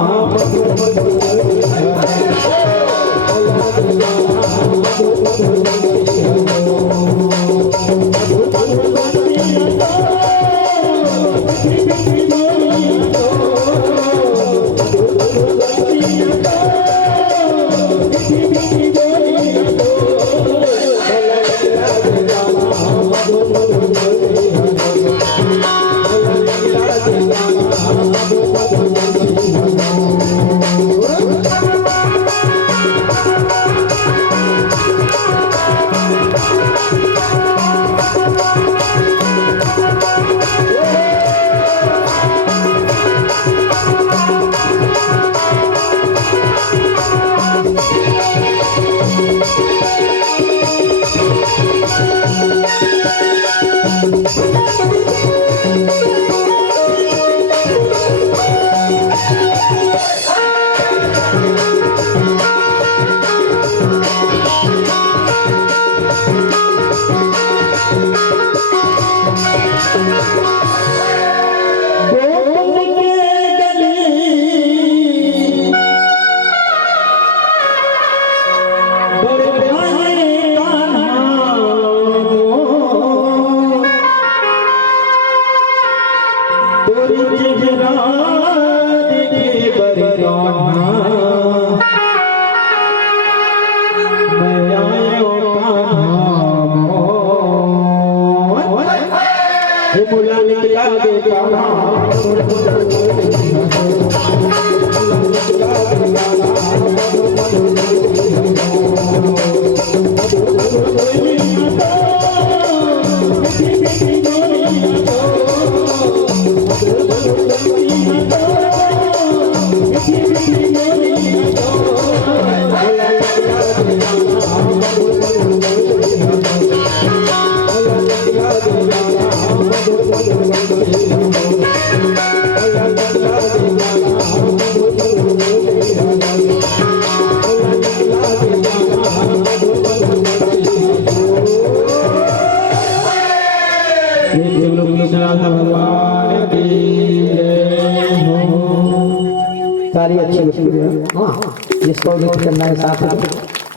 सारी अच्छी वस्तु है। हाँ, जिसको नृत्य करना है साथ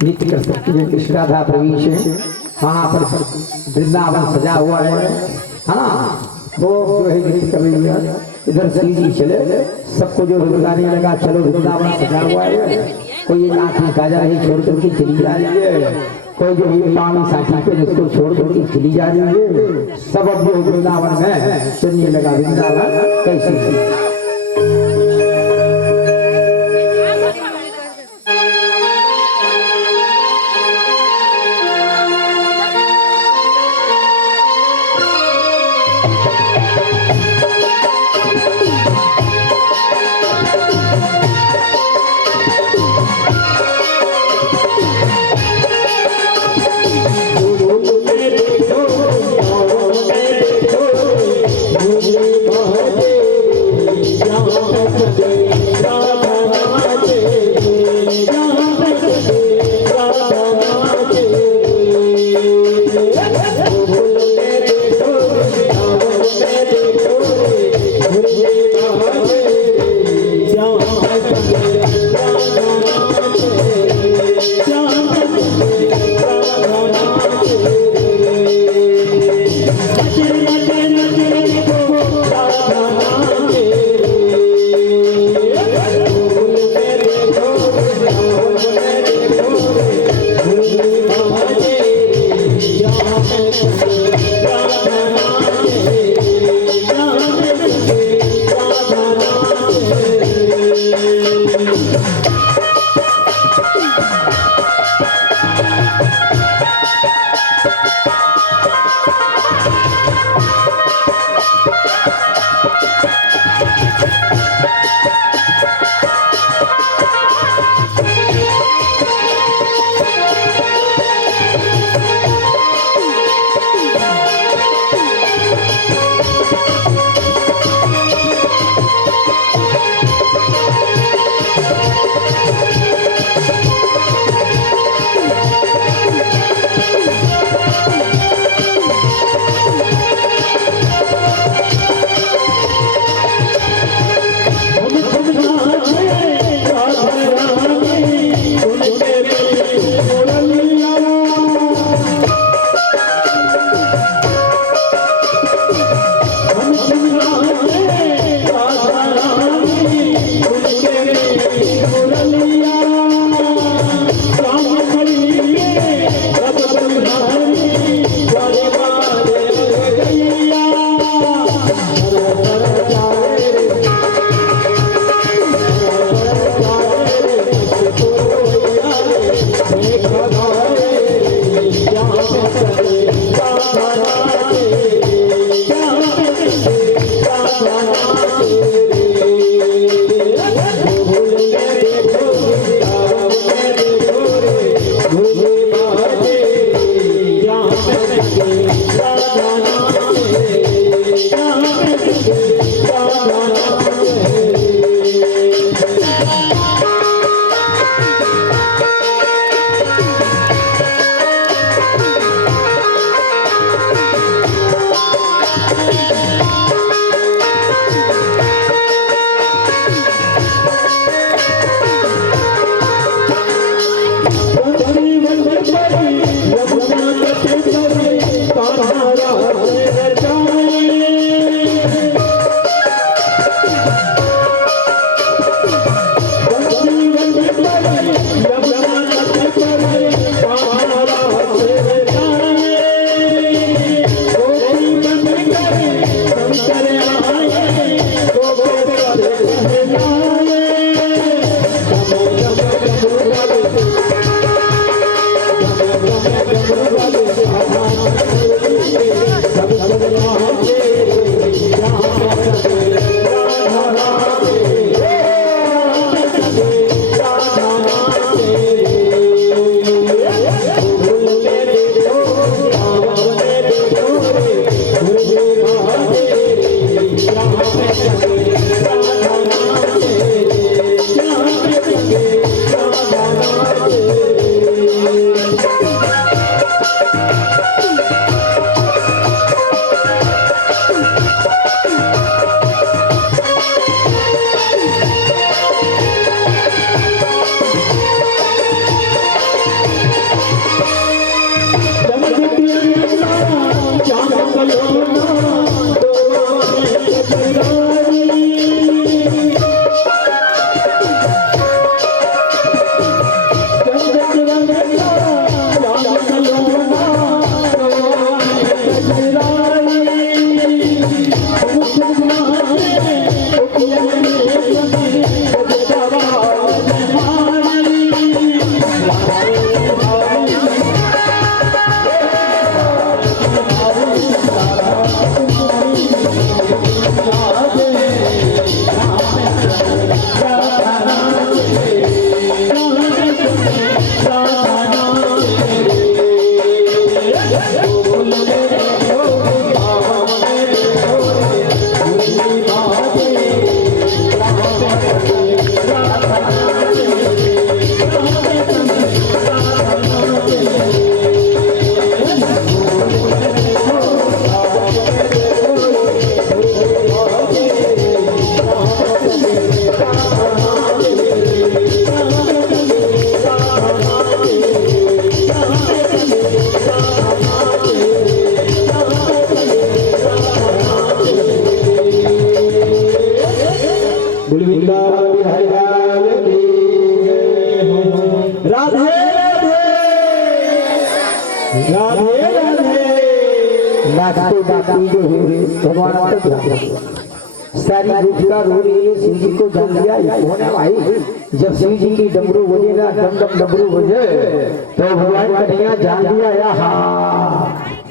नृत्य कर सकती है। कृष्ण राधा प्रवेश है, वहाँ पर वृंदावन सजा हुआ है। हाँ, वो जो है नृत्य कर रही है। इधर श्री जी चले, सबको जो गाने लगा चलो वृंदावन सजा हुआ है। कोई नाथ में गाजा रही छोड़ करके चली जा रही है, कोई जो पानी साथी पे जिसको छोड़ करके चली जा रही है। सब अब जो वृंदावन में चलने लगा वृंदावन कैसे। शंकर आए गोबर पर सहलाए गम गम गम वाले भगवान सारी दुखिया रो रही है। शिव जी को जान लिया कौन है भाई। जब शिव जी की डमरू बजेगा डम डम डमरू बजे तो भगवान कन्हैया जान लिया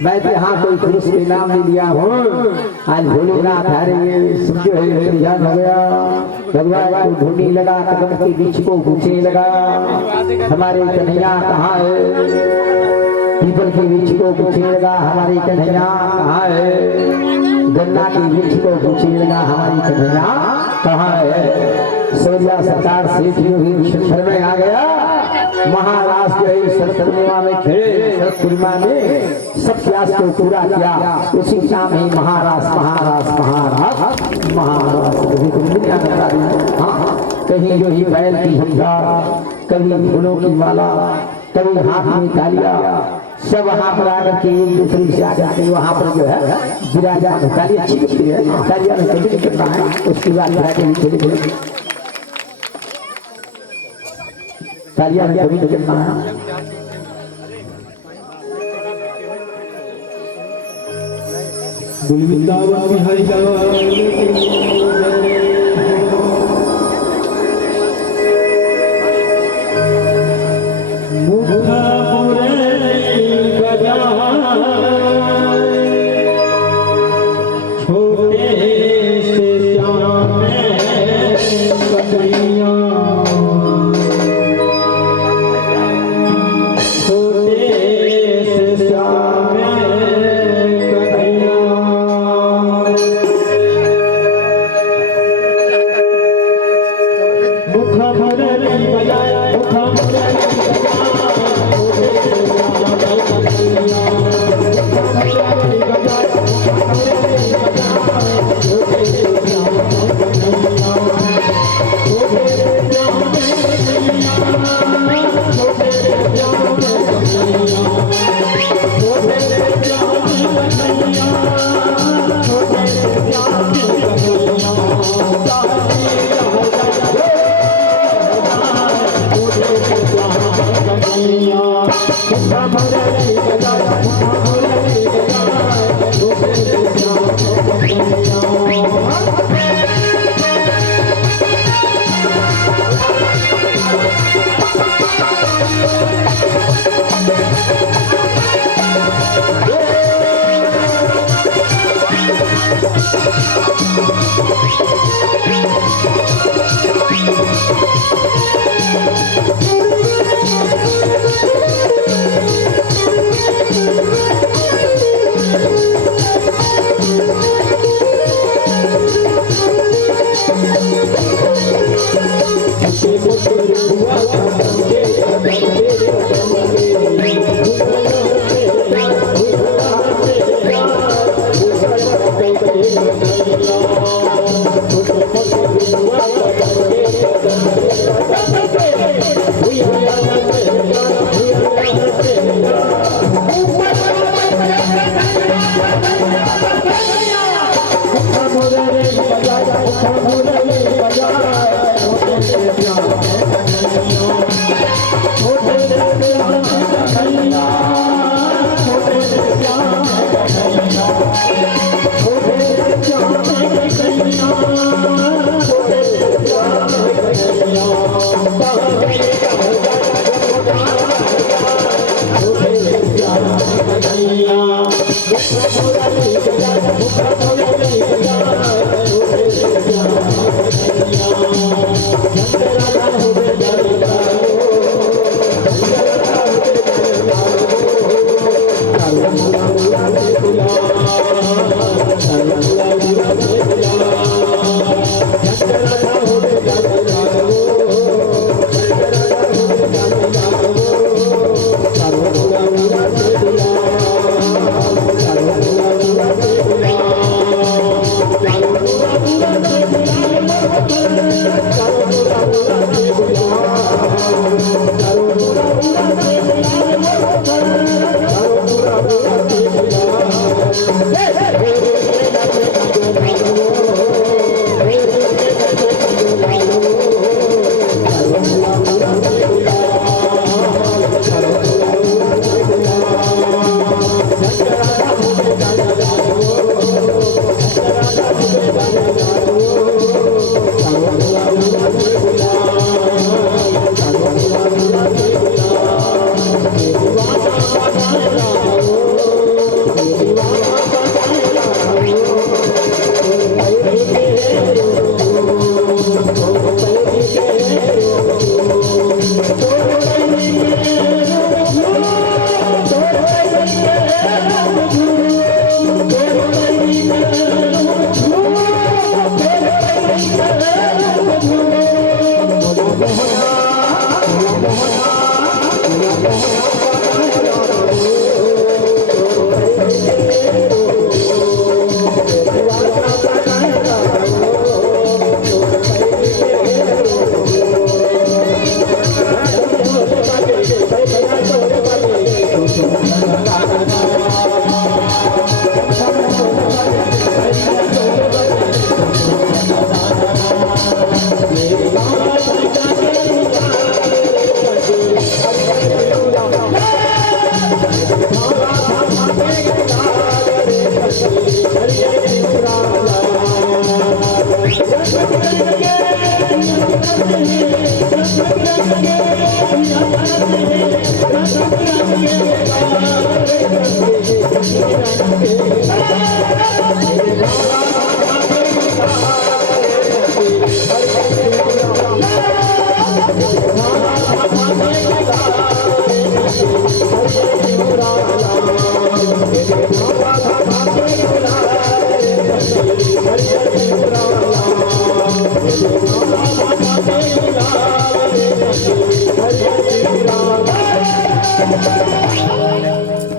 मैं तो यहाँ कोई पुरुष के नाम नहीं लिया हूँ। आज भोलेनाथ आ रही है शिव जो है ध्यान हो गया। भगवान को ढूंढने लगा कदम के बीच को पूछने लगा हमारे कन्हैया कहाँ है। पीपल के बीच को पूछने लगा हमारी कन्हैया कहाँ है। गन्ना के बीच को पूछने लगा हमारी कन्हैया कहाँ है। सूर्या सरकार सेठ योगी शहर में आ गया। महाराज जो है शरद पूर्णिमा में खेले। शरद पूर्णिमा में सब प्यास को पूरा किया। उसी शाम ही महाराज महाराज महाराज महाराज हाँ कहीं जो ही बैल की झंडा कभी फूलों की माला कभी हाथ में तालिया सब वहाँ पर आकर के एक दूसरे से आ जाते वहाँ पर जो है विराजा ताली अच्छी लगती है। तालिया में कभी नहीं करना है। उसके बाद विराजे भी थोड़ी थोड़ी तालिया में कभी नहीं करना है। Thank you.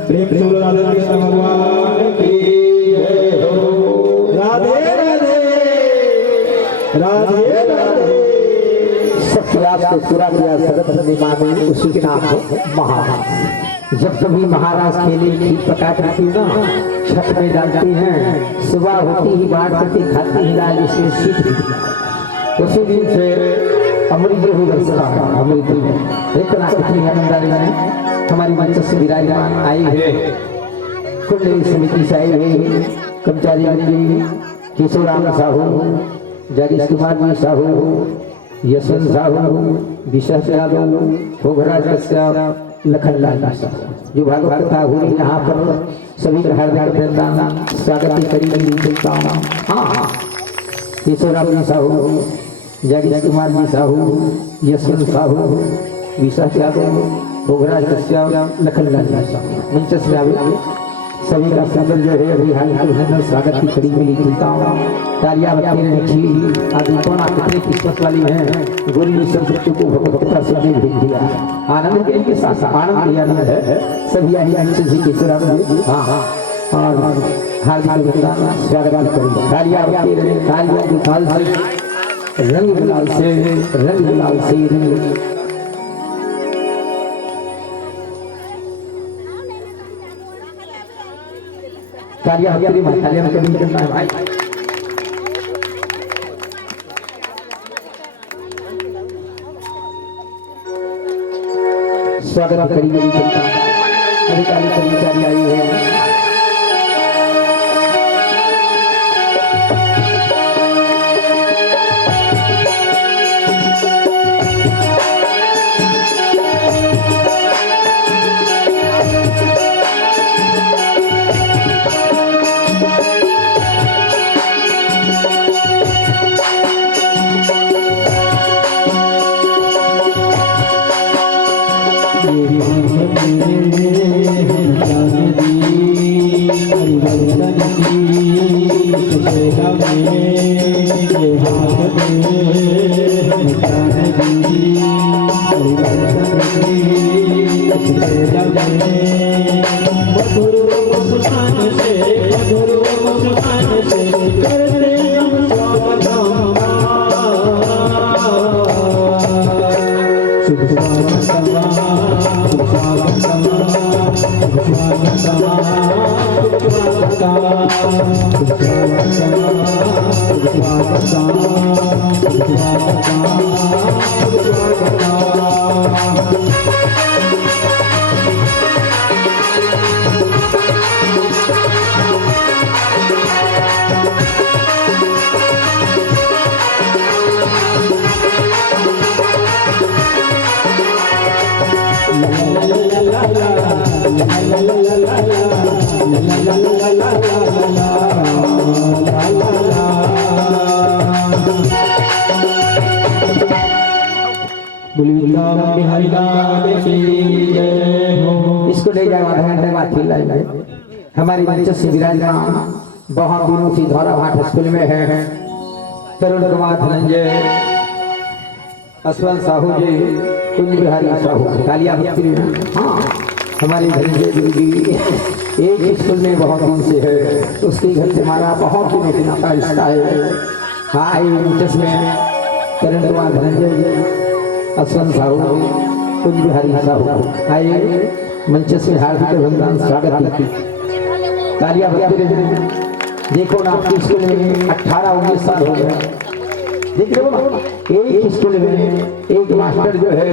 प्रेम से बोलो राधे कृष्ण भगवान की जय हो। राधे राधे राधे राधे। प्रयास को पूरा किया सदत निमामी उसी के नाम है महा। जब कभी महाराज खेले खीर पकाती ना छत में डालती हैं, सुबह होती ही बाढ़ करती खाती ही लाल इसे सीख। उसी दिन से अमृत ही बरसता है। अमृत इतना इतनी आनंदारी है। हमारी मंच से विराजमान आई है कुंडली समिति से आई है कर्मचारी किशोराम साहू, जगदीश कुमार जी साहू, यशवंत साहू, विशेष यादव, भोगराज कश्यप, लखनलाल साहब जो भागवत कथा हुई यहाँ पर सभी का हार्दिक अभिनंदन स्वागत करी। हाँ ईश्वराम जी साहू, जगदीश कुमार जी साहू, यशवंत साहू, विशाख यादव, भोगराज कश्यप, लखनलाल साहब मंचस में आवे सभी का सुंदर जो है अभी हाल स्वागत की कड़ी मिली मिलता हूँ। तालियां बजाते रखी आज कोना कितनी किस्मत वाली हैं। गुरु सब बच्चों को भगवत कथा से भेज दिया, आनंद के साथ आनंद लिया है सभी आई जी के सुराम। हाँ और हार्दिक अभिनंदन स्वागत करेंगे। तालियां बजाते रहे, तालियां के ताल से रंग गुलाल से रंग गुलाल से तालियां हमारी तालियां कभी करना है भाई। स्वागत करिए अधिकारी कर्मचारी आए हुए हैं। इसको ले जाए आधा घंटे बाद फिर लाएंगे। हमारी मंच से विराजमान बहुत दिनों से धौरा भाट स्कूल में है तरुण कुमार धनंजय, अश्वंत साहू जी, कुंज बिहारी साहू, तालियां बजती हैं। हाँ हमारे धनंजय जी एक स्कूल में बहुत दिन से है, उसके घर से हमारा बहुत दिनों से नाता रिश्ता है। हाँ मंच में तरुण कुमार धनंजय जी, अश्वंत साहू, कुंज बिहारी साहू आइए मंच में हार्दिक अभिनंदन स्वागत की तालियां बजाते रहे। देखो ना आपके स्कूल में 18-19 साल हो गए, देख रहे हो ना एक स्कूल में एक मास्टर जो है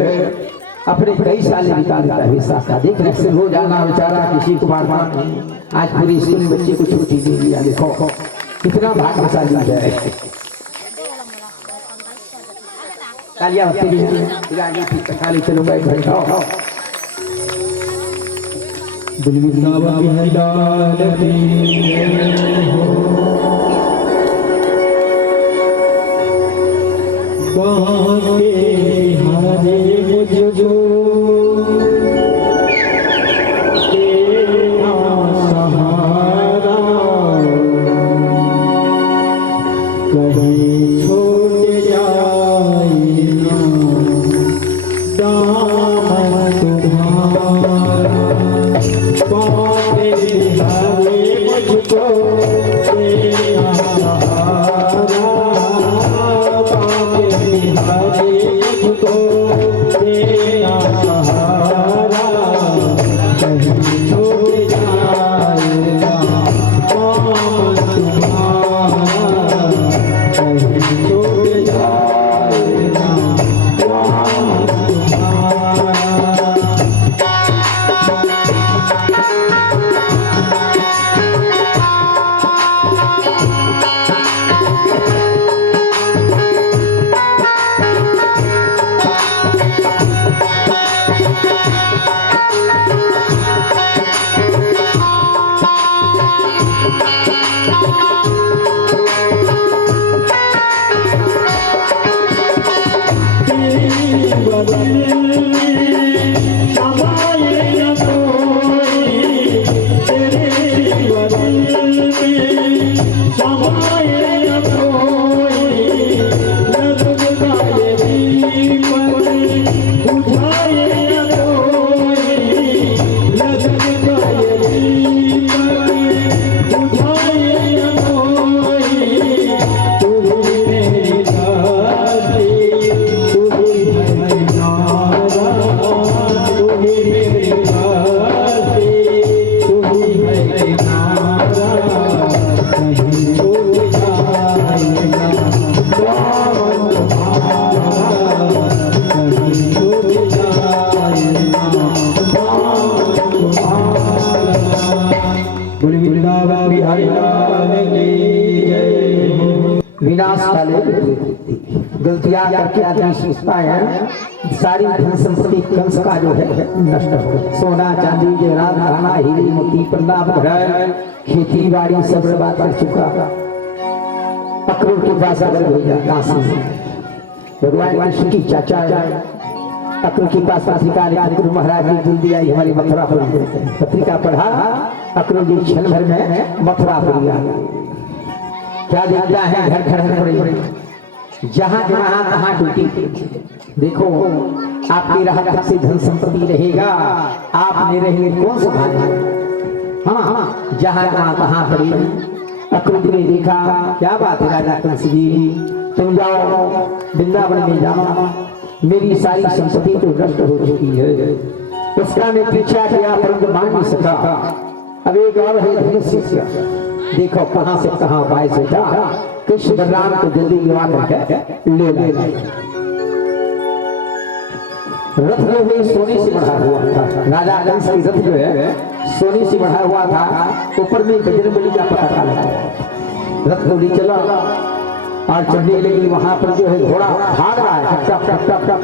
अपने कई साल बिता देता है शाखा देख रहे से हो जाना बेचारा किसी को बार आज पूरी स्कूल में बच्चे को छुट्टी दे दिया। देखो कितना भाग्यशाली है। तालियां होती है चलूंगा एक घंटा विनाश वाले गलतियां करके आदमी सोचता है सारी धन संपत्ति कंस का जो है नष्ट हो, सोना चांदी जेवरात गहना हीरे मोती पन्ना घर खेती बाड़ी सब बर्बाद कर चुका। अक्रूर के पास अगर भेजा काशी भगवान कृष्ण की चाचा अक्रूर के पास पत्रिका अक्रूर महाराज ने दिल दिया हमारी मथुरा पर पत्रिका पढ़ा। अक्रूर जी क्षण भर में मथुरा पर क्या देखता है घर घर पड़े जहां जहां कहां टूटी। देखो आपकी राह से धन संपत्ति रहेगा, आपने रहेंगे कौन सा भाग। हाँ जहां जहां कहां पड़ी। अक्रूर ने देखा क्या बात है राजा कंस जी, तुम जाओ वृंदावन में जाओ, मेरी सारी संपत्ति तो नष्ट हो चुकी है। उसका मैं पीछा किया परंतु मान नहीं सका। अब एक और है धनुष्य, देखो कहां से कहां पाए से था। कृष्ण बलराम को जल्दी गिरा करके ले ले। रथ जो है सोने से बढ़ा हुआ था, राजा कंस की रथ जो है सोने से बढ़ा हुआ था। ऊपर में बजरंगबली का पताका लगा, रथ गोली चला और चढ़ने लगी। वहां पर जो है घोड़ा भाग रहा है, टप टप टप टप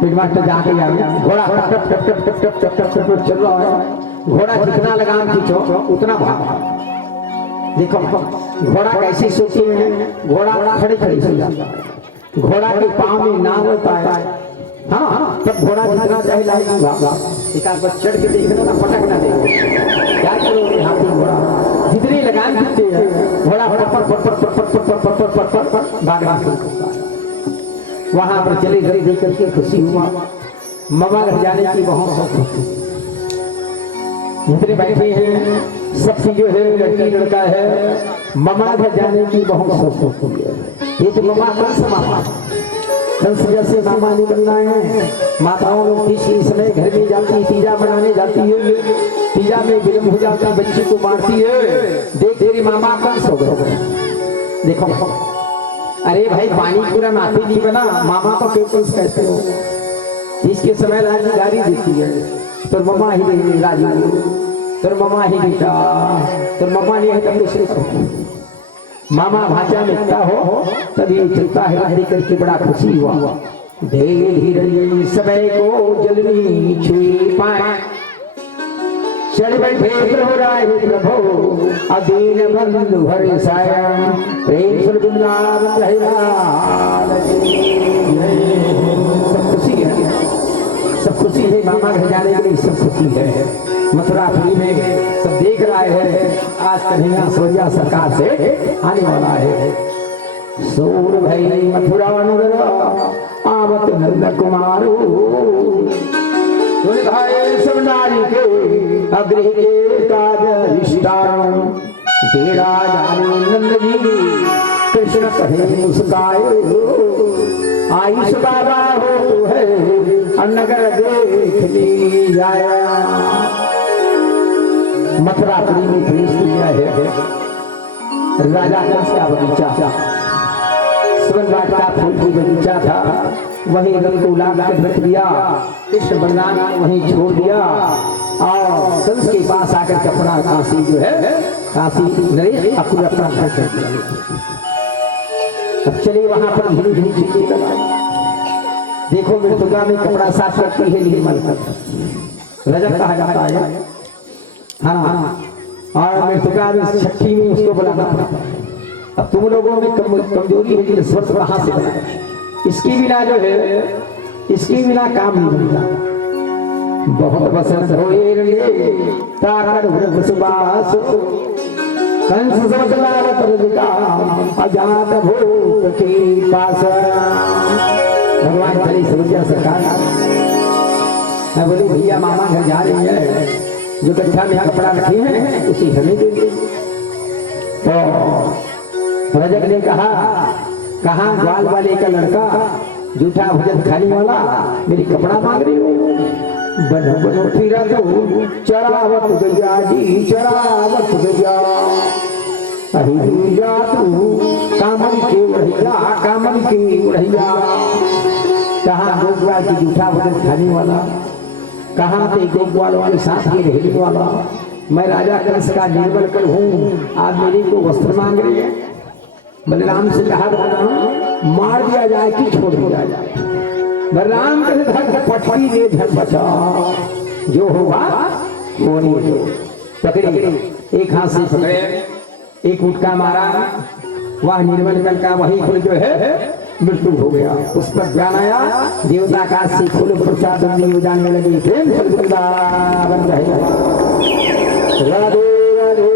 पिटमास्टर जाके घोड़ा टप टप टप टप टप टप टप टप चल रहा है। घोड़ा जितना लगाम खींचो उतना भाग। देखो घोड़ा कैसी सोची है, घोड़ा खड़े खड़े सो जाता है, घोड़ा के पांव में नाम होता है। हाँ तब घोड़ा जितना चाहे लाएगा भागा। एक आध बार चढ़ के देखना ना, पटक ना दे। क्या करोगे हाथी घोड़ा जितनी लगाम खींचते हैं घोड़ा भागना शुरू। वहां पर चले गए देख करके खुशी हुआ। मामा घर जाने की बहुत शौक, जितने बैठे हैं सबकी जो है लड़की लड़का है मामा घर जाने की बहुत शौक होती है। ये तो मामा कंस मामा कंस जैसे मामा नहीं बनना है। माताओं लोग तीज के समय घर में जाती है, तीजा बनाने जाती है, तीजा में विलम्ब हो जाता है, बच्ची को मारती है। देख तेरी मामा कंस हो गए। देखो अरे भाई पानी पूरा नाती नहीं बना, मामा को क्यों कंस कहते हो। इसके समय राजी गाड़ी देती है, तो मम्मा ही नहीं राजी, तो मम्मा ही बेटा, तो मम्मा नहीं है तब दूसरे को मामा भाषा में क्या हो तभी चलता है। हरे करके बड़ा खुशी हुआ। धीरे समय को जलनी छुई पाए, चढ़ बैठे प्रभु राय प्रभु अधीन बंधु हरि साया प्रेम वृंदावन सब खुशी है, सब खुशी है। मामा घर जाने के लिए सब खुशी है। मथुरापुरी में सब देख रहा है आज कन्हैया सोरिया सरकार से आने वाला है। सूर भई मथुरा नगर आवत नंद कुमारो, भाई सब नारी के अग्रह के काज रिश्तारों बेड़ा जाने नंद जी कृष्ण कहे मुस्काए। आयुष बाबा हो है नगर देखने जाया। मथुरापुरी में प्रवेश किया है। राजा कंस का बगीचा सुगंधराज का फूल की बगीचा था, वहीं रंग को लाग कर रख दिया। कृष्ण बलराम वहीं छोड़ दिया और कंस के पास आकर के अपना काशी जो है काशी नरेश अक्रूर अपना घर कर दिया। अब चलिए वहां पर धीरे धीरे चलने लगा। देखो मृतका में कपड़ा साफ करती है निर्मल कर रजत कहा जाता है। हाँ और मृतका में छठी में उसको बुलाना पड़ता है। अब तुम लोगों में कमजोरी है, स्वर्ग कहाँ से बना। इसकी बिना जो है इसकी बिना काम नहीं बनता। बहुत बसंत होए रे ताकर वृक्ष सुबास कंस समझलावत रजिका अजात भूत की पास। भगवान चली समझिया सरकार। मैं बोली भैया मामा घर जा रही है, जो गड्ढा में कपड़ा रखी है उसी हमें दे दे। तो रजक ने कहा कहाँ ग्वाल वाले का लड़का जूठा भोजन खाने वाला मेरी कपड़ा मांग रही हो। बन बनो फिरा तो चरावत गया जी चरावत गया जा तू कामन की उड़ैया कामन की उड़ैया। कहाँ गोग्वाल की जूठा भोजन खाने वाला, कहाँ पे गोग्वाल वाले साथ ही रहने वाला, मैं राजा कंस का निर्बल कर हूँ, आप मेरे को वस्त्र मांग रही है। बलराम से कहा मार दिया जाए कि छोड़ दिया जाए। बलराम के धर पटरी दे धर बचा, जो होगा वो नहीं। पकड़े, एक हाथ से पकड़े, एक उठका मारा, वह निर्बल कल का वही फूल जो है मृत्यु हो गया। उस पर ध्यान आया, देवता का से फूल प्रसाद जाने लगी। प्रेम से वृंदावन रहेगा। राधे राधे।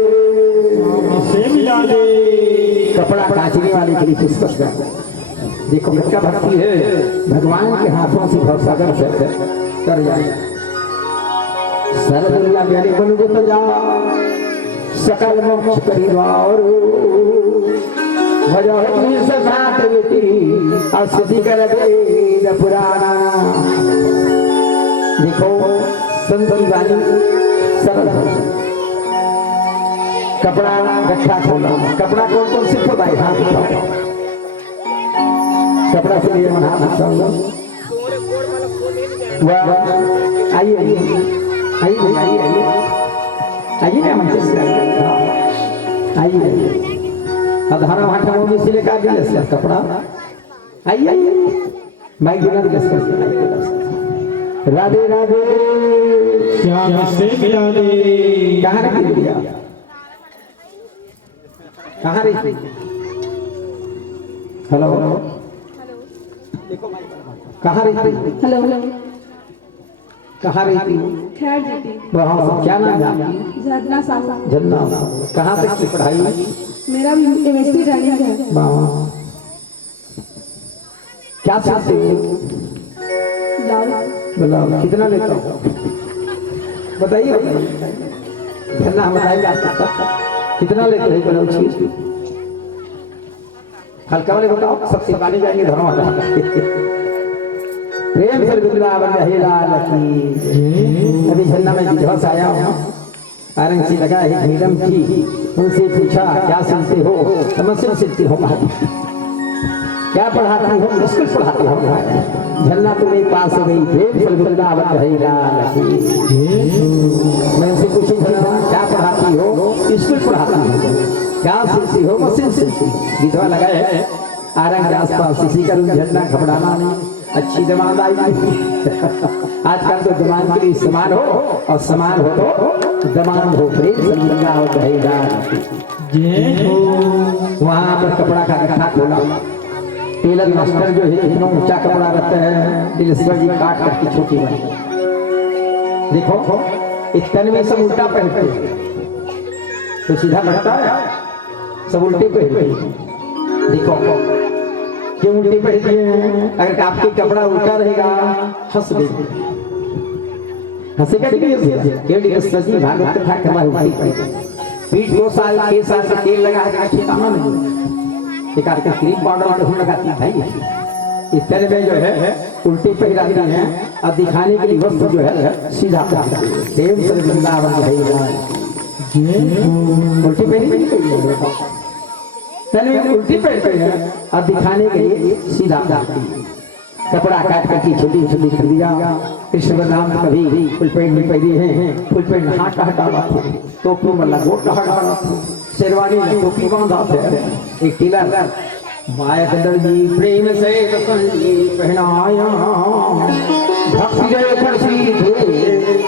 कपड़ा काचने वाले के लिए पुष्पक देखो किसका भक्ति है, भगवान के हाथों से भवसागर से कर जाए। सरदुल्ला प्यारे बन जो जा सकल मोक्ष करीवार भजोनी साथ बेटी असिद्धि कर दे पुराना। देखो संती वाली सरल कपड़ा गट्ठा खोला, कपड़ा कौन से खोला है? हाथ उठाओ, कपड़ा से लिए हाथ उठाओ। आइए आइए आइए आइए आइए ना मंच से आइए आइए। अधारा भाटा में से लेकर दिया इसका कपड़ा। आइए आइए माइक देना दिया इसका। राधे राधे श्याम से मिला दे। कहाँ रखी दिया? कहाँ रही? हेलो कहाँ रही? हेलो हेलो कहाँ रहती? खैर जीती। क्या नाम है आपकी? झरना साहू। झरना। कहाँ तक की पढ़ाई? मेरा भी केमिस्ट्री रनिंग है। वाह, क्या चाहते हो? बताओ कितना लेता हो? बताइए बताइए। झरना हम बताएंगे आपको कितना लेते हैं। बनाओ चीज हल्का वाले बताओ, सबसे पानी जाएंगे धर्म वाला। प्रेम से वृंदावन रहे लाल की। अभी झरना में विध्वंस आया हूँ, आरंग से लगा है नीलम की। उनसे पूछा क्या सुनते हो? समस्या सिद्धि हो, क्या पढ़ाती हो? मुश्किल पढ़ाती हो। झरना तुम्हें पास हो गई। प्रेम से वृंदावन रहे लाल की। मैं उनसे पूछी क्या पढ़ाती हो? स्कूल पढ़ाती हो। क्या सुनती हो? मशीन सुनती। विधवा लगाए है आरंग के आसपास। इसी का झरना घबराना नहीं, अच्छी जमान आई। आजकल तो जमान के लिए समान हो, और समान हो तो जमान हो। वहां पर कपड़ा का गट्ठा खोला। टेलर मास्टर जो है इतना ऊंचा कपड़ा रहता है, दिलेश्वर जी काट करके छोटी बनी। देखो इस तन में सब उल्टा पहनते हैं तो सीधा बढ़ता है, सब उल्टे पहनते हैं। देखो क्यों उल्टी पहनती है? अगर आपके कपड़ा उल्टा रहेगा हंस देगी। हंसेगा क्यों? सजी भागवत कथा कमा उल्टी पहनती। पीठ 2 साल 6 साल से तेल लगा है, आंखें कामा नहीं। एक आदमी क्रीम पाउडर नहीं लगाती भाई। इस तरह में जो है उल्टी पहनाती है और दिखाने के लिए वस्त्र जो है सीधा प्रेम से वृंदावन रहेगा। उल्टी पहनी उल्टी पहनते हैं और दिखाने के लिए सीधा कपड़ा काट करके छोटी छोटी कर दिया। कृष्ण बलराम कभी फुल पैंट नहीं पहने हैं, फुल पैंट हाथ हटावा थे, टोपी वाला गोट हटावा थे, शेरवानी में टोपी बांधा थे। एक टीला माया कंदर जी प्रेम से पहनाया, भक्ति जय खुशी थे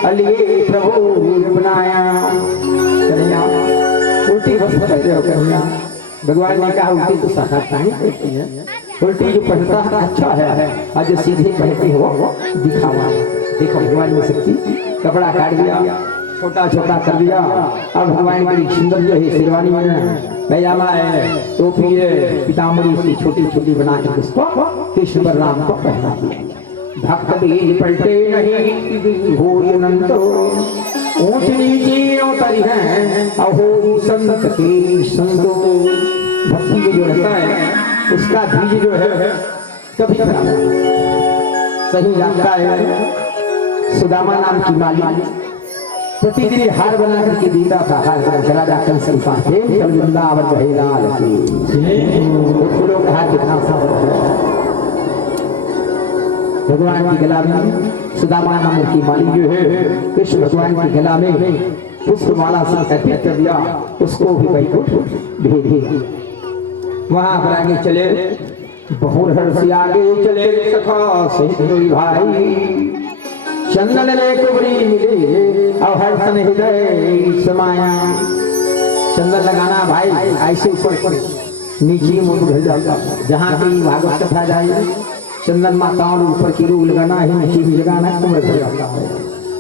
अलिए प्रभु बनाया। उल्टी वस्त्र पहले हो कन्या। भगवान ने कहा उल्टी तो साक्षात नहीं पहनती है, उल्टी जो पहनता है अच्छा है, और जो सीधे पहनते हो दिखावा। देखो भगवान ने शक्ति, कपड़ा काट दिया, छोटा छोटा कर दिया। अब भगवान की सुंदर जो है शेरवानी में पैजामा है, टोपी है, पीताम्बरी उसकी छोटी छोटी बना के उसको कृष्ण बलराम को पहना दिया। भक्त भी पलटे नहीं हो अनंत, ऊंच नीचे उतरी है अहो संत की संतो। भक्ति जो रहता है उसका बीज जो है कभी सही जानता है। सुदामा नाम की माली प्रतिदिन हार बना करके देता था। हार चला जा कंस के पास, वृंदावन रहे लाल की। फूलों का हार कितना सा भगवान की गला में सुदामा नाम की माली जो है कृष्ण भगवान की गला में पुष्पमाला से अर्पित कर दिया, उसको भी वैकुंठ भेज दिया। वहां पर आगे चले, बहुत हर्ष आगे चले सखा सहित कोई भाई, चंदन ले कुबरी मिले और हर्षन हृदय समाया। चंदन लगाना भाई ऐसे ऊपर नीचे मुंह ढल जाता, जहाँ की भागवत कथा जाए चंदन माताओं ऊपर की रूल लगाना है, नीचे भी लगाना है, उम्र ढल जाता है।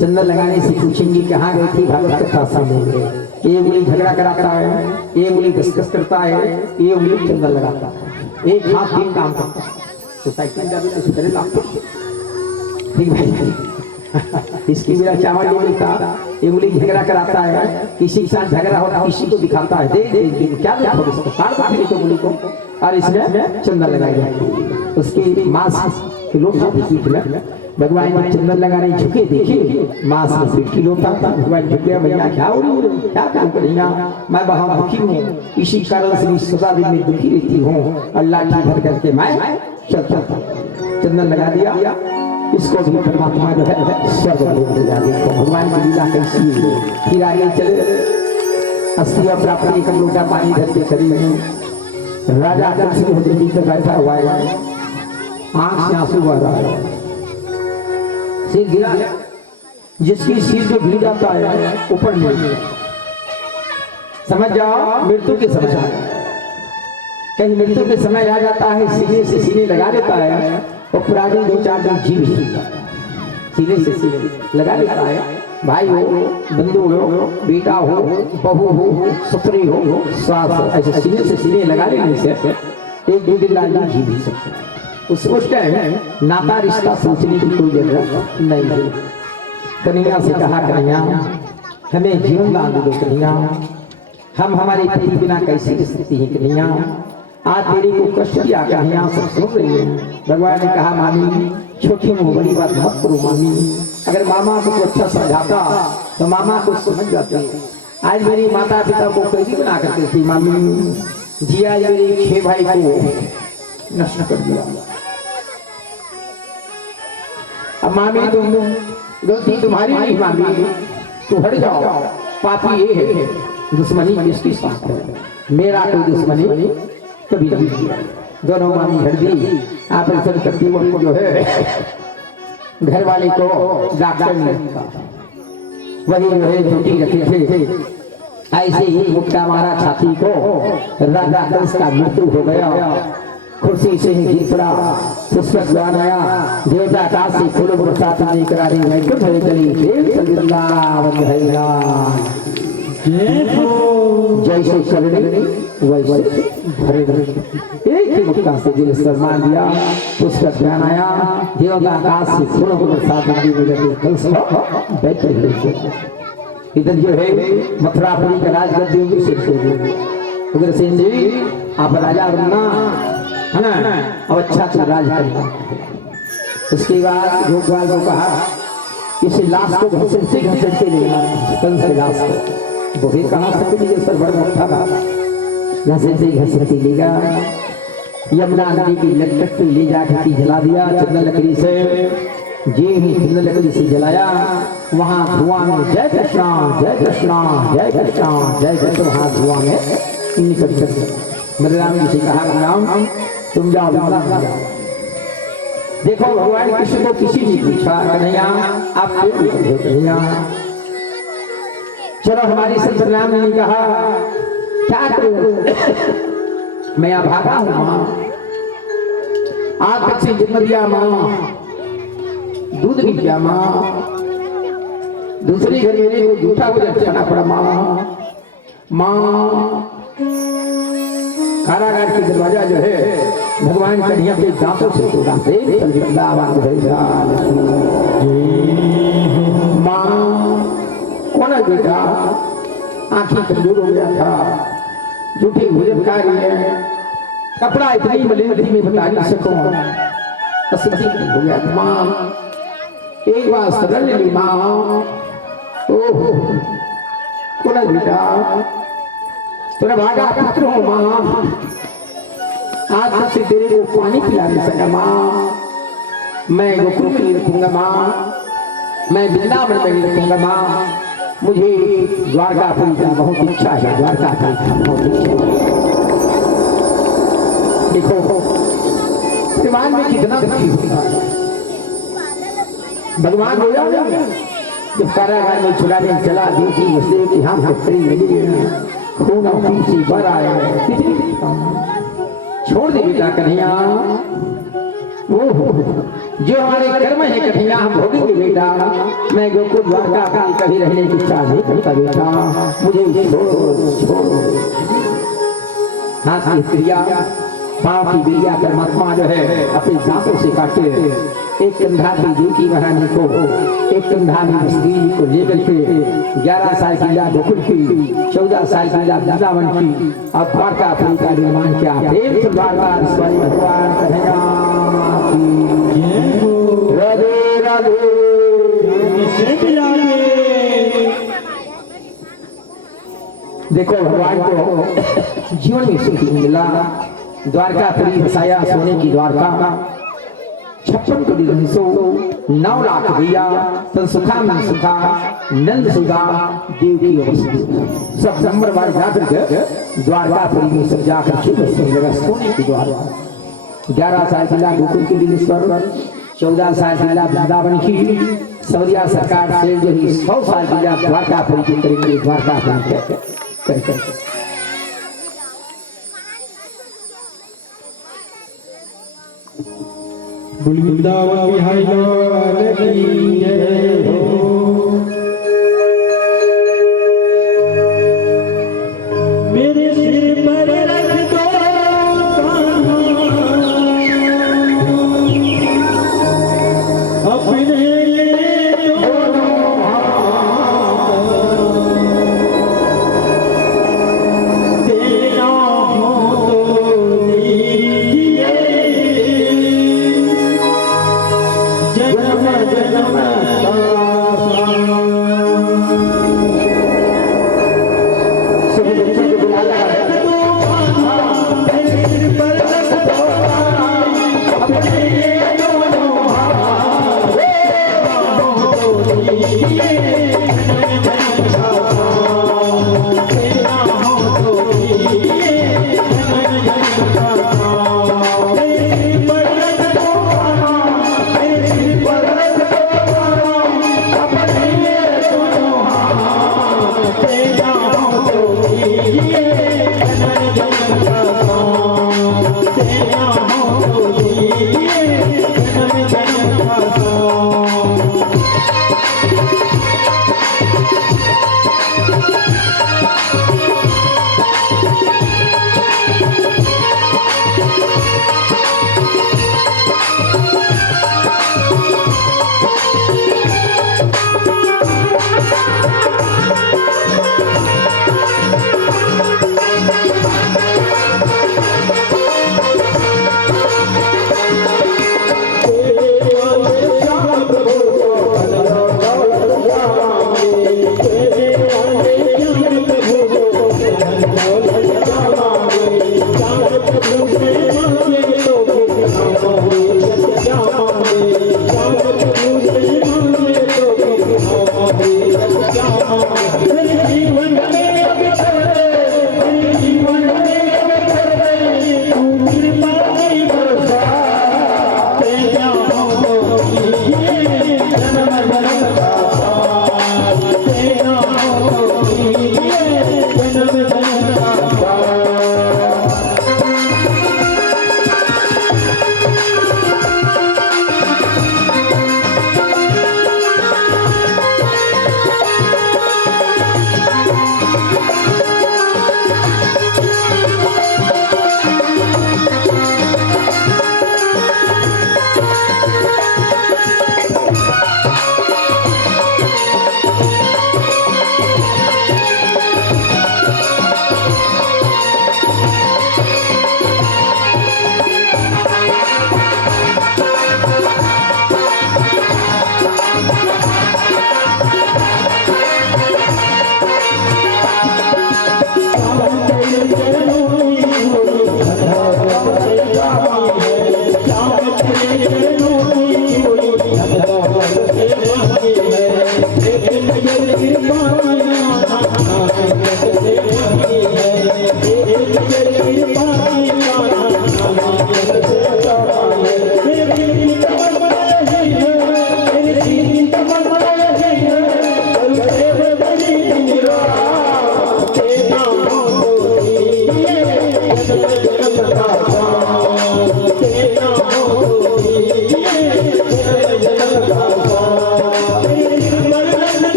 चंदन लगाने से पूछेंगे कहाँ गई थी भागवत कथा समझेंगे। ये उंगली झगड़ा कराता है, ये उंगली दस्तखत करता है, ये उंगली चंदन लगाता है, एक हाथ तीन काम करता है। सोसाइटी में जाते तो करे लाभ ठीक भाई। इसकी मेरा चावल नहीं मिलता, ये उंगली झगड़ा कराता है, किसी के साथ झगड़ा होता है किसी को दिखाता है, देख क्या देखो इसको काट बांध तो उंगली को, और इसमें चंदन लगाई जाती है। उसकी मांस के लोटा पीठ में भगवान ने चंदन लगाने झुके, देखिए मांस में पीठ की लोटा था। भगवान झुके, भैया क्या हो क्या काम करेगा, मैं बहुत दुखी हूँ, इसी कारण से सदा दिन में दुखी रहती हूँ, अल्लाह की भर करके मैं चलता था। चंदन लगा दिया, इसको भी परमात्मा जो है स्वर्ग ले जाएगा। भगवान की लीला कैसी है। फिर आगे चले, अस्थिया प्राप्ति का लोटा पानी धर के करीब राजा हजरती पे बैठा हुआ है, आंख से आंसू बह रहा है, सिर गिरा, जिसकी सिर जो गिर जाता है ऊपर नहीं, समझ जाओ मृत्यु के समय कहीं मृत्यु के समय आ जाता है, सीने से सीने लगा देता है और पुरानी दो चार दिन जीव सीने से सीने लगा देता है। भाई हो, बंधु हो, बेटा हो, बहू हो, सुपरी हो, सास हो, ऐसे सीने से सीने लगा देने से एक दो दिन लाल जी भी सकते। उस टाइम नाता रिश्ता सोचने की कोई जरूरत नहीं है। कन्हैया से कहा, कन्हैया हमें जीवन दान दो कन्हैया, हम हमारे पति बिना कैसे रह सकते हैं कन्हैया, आज तेरे को कष्ट दिया कन्हैया, सब सुन रही है। भगवान ने कहा, मामी छोटी मुँह बड़ी बात मत करो मामी, अगर मामा को अच्छा समझाता तो मामा को समझ जाते। आज मेरी माता पिता को कैसी बना करती थी मामी जी, आज मेरे 6 भाई को नष्ट कर दिया। अब मामी तुम गलती तुम्हारी नहीं मामी, तू हट जाओ, पापी ये है, दुश्मनी किसके साथ है, मेरा कोई दुश्मनी कभी नहीं किया। दोनों मामी हट दी। आप सब करती वो जो है घर वाले को डॉक्टर ने वही जो है ड्यूटी रखे थे, ऐसे ही मुक्का मारा छाती को, राजा कंस का मृत्यु हो गया, कुर्सी से ही गिर पड़ा, पुष्पक ज्ञान आया, देवता आकाश से फूलों को बरसात नहीं करा रही, वैकुंठ है चली वृंदावन है जैसे चलने वैसे भरे एक ही मुक्का से दिल सम्मान दिया, पुष्पक ज्ञान आया, देवता आकाश से फूलों को बरसात नहीं बैठे हुए। इधर जो है मथुरापुरी का राजगद्दी उग्रसेन जी, आप राजा बनना है ना, अब अच्छा अच्छा राज करना। उसके बाद गोपाल को कहा, इस लाश को घसीट के लेना, कंस के लाश को, वो भी कहाँ से मिली, सर बड़ा मोटा था, घसीट लेगा, यमुना नदी की लटक पे ले जाकर जला दिया चंदन लकड़ी से। जी ही चंदन लकड़ी से जलाया, वहाँ धुआं में जय कृष्णा जय कृष्णा जय कृष्णा जय कृष्ण, वहाँ धुआं में निकल सकते। बलराम जी से कहा, राम तुम जाओ देखो, भगवान किसी को किसी ने पूछा, कन्हैया आप कन्हैया चलो, हमारी संत राम ने कहा क्या करूं, मैं अभागा हूं मां, आप बच्चे जन्म दिया मां, दूध भी दिया मां, दूसरी घर मेरे को झूठा भोजन खाना पड़ा मां, कारागार की दरवाजा जो है भगवान कन्हैया के दांतों से तोड़ा, मां कौन है बेटा, आंखें कमजोर हो गया था, झूठी भोजन खा रही है, कपड़ा इतनी मलिनती में बता नहीं सकूं, असुखी हो गया मां, एक बार शरण ली मां, ओहो कौन है बेटा, तेरा भागा पुत्र हो मां, आज तक से तेरे को पानी पिला नहीं सका मां, मैं गोकुल में नहीं रखूंगा मां, मैं वृंदावन में नहीं रखूंगा मां, मुझे द्वारकापुरी का बहुत इच्छा है, द्वारकापुरी का बहुत इच्छा है। देखो परिवार में कितना दुखी होता है। भगवान बोला जब कारागार में छुड़ाने चला ड्यूटी इसलिए कि हम खड़ी लगी खून और पीछे भर आया कितनी छोड़ दे बेटा कन्हैया, जो हमारे कर्म है कन्हैया हम भोगेंगे बेटा। मैं गोकुल द्वारका का कभी रहने की इच्छा नहीं करता बेटा, मुझे छोड़। हाथ की क्रिया पाँव की क्रिया परमात्मा जो है अपने दांतों से काटे। एक कंधा की देवकी महारानी को, एक कंधा में स्त्री को लेकर के 11 साल की लीला गोकुल की, 14 साल की लीला वृंदावन की, अब द्वारकापुरी का निर्माण किया। प्रेम से द्वारकाधीश्वरी भगवान कन्हैया की राधे राधे। देखो भगवान को जीवन में सुख मिला, द्वारकापुरी बसाया सोने की द्वारका, 56 करोड़ हंसो 9 लाख दिया, तन सुखा में सुखा नंद सुधा देव की अवस्था। सब नंबर बार जाकर के द्वारकापुरी में सब जाकर के जगह सोने की द्वारका। 11 साल की लीला गोकुल की दिनेश्वर, 14 साल की लीला वृंदावन की, सौरिया सरकार से जो ही 100 साल की लीला द्वारकापुरी की करेंगे। द्वारकापुरी कर वृंदावन बिहारी लाल की जय हो। मेरे सिर पर रख दो अपने जन्म जन्म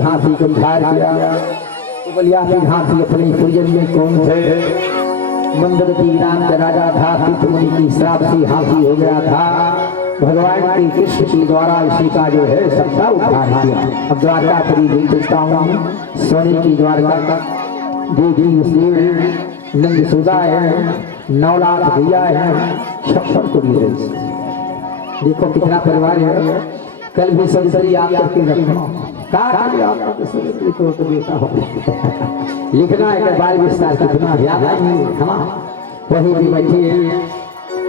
हाथी को धार किया। कुबलिया के हाथी अपने पूजन में कौन थे? मंदवती ईरान का राजा था। मुनि की श्राप से हाथी हो गया था। भगवान के कृष्ण के द्वारा इसी का जो है सबका उद्धार किया। अब द्वारका परी देखता हूँ सोने की द्वारका देवी मुस्लिम नंद सुधा है, 9 लाख भैया है, 56 कुड़ी है। देखो कितना परिवार है। कल भी संसदी आप करके रखना लिखना है कि बाल विस्तार कितना याद आएंगे हम वही भी बैठे।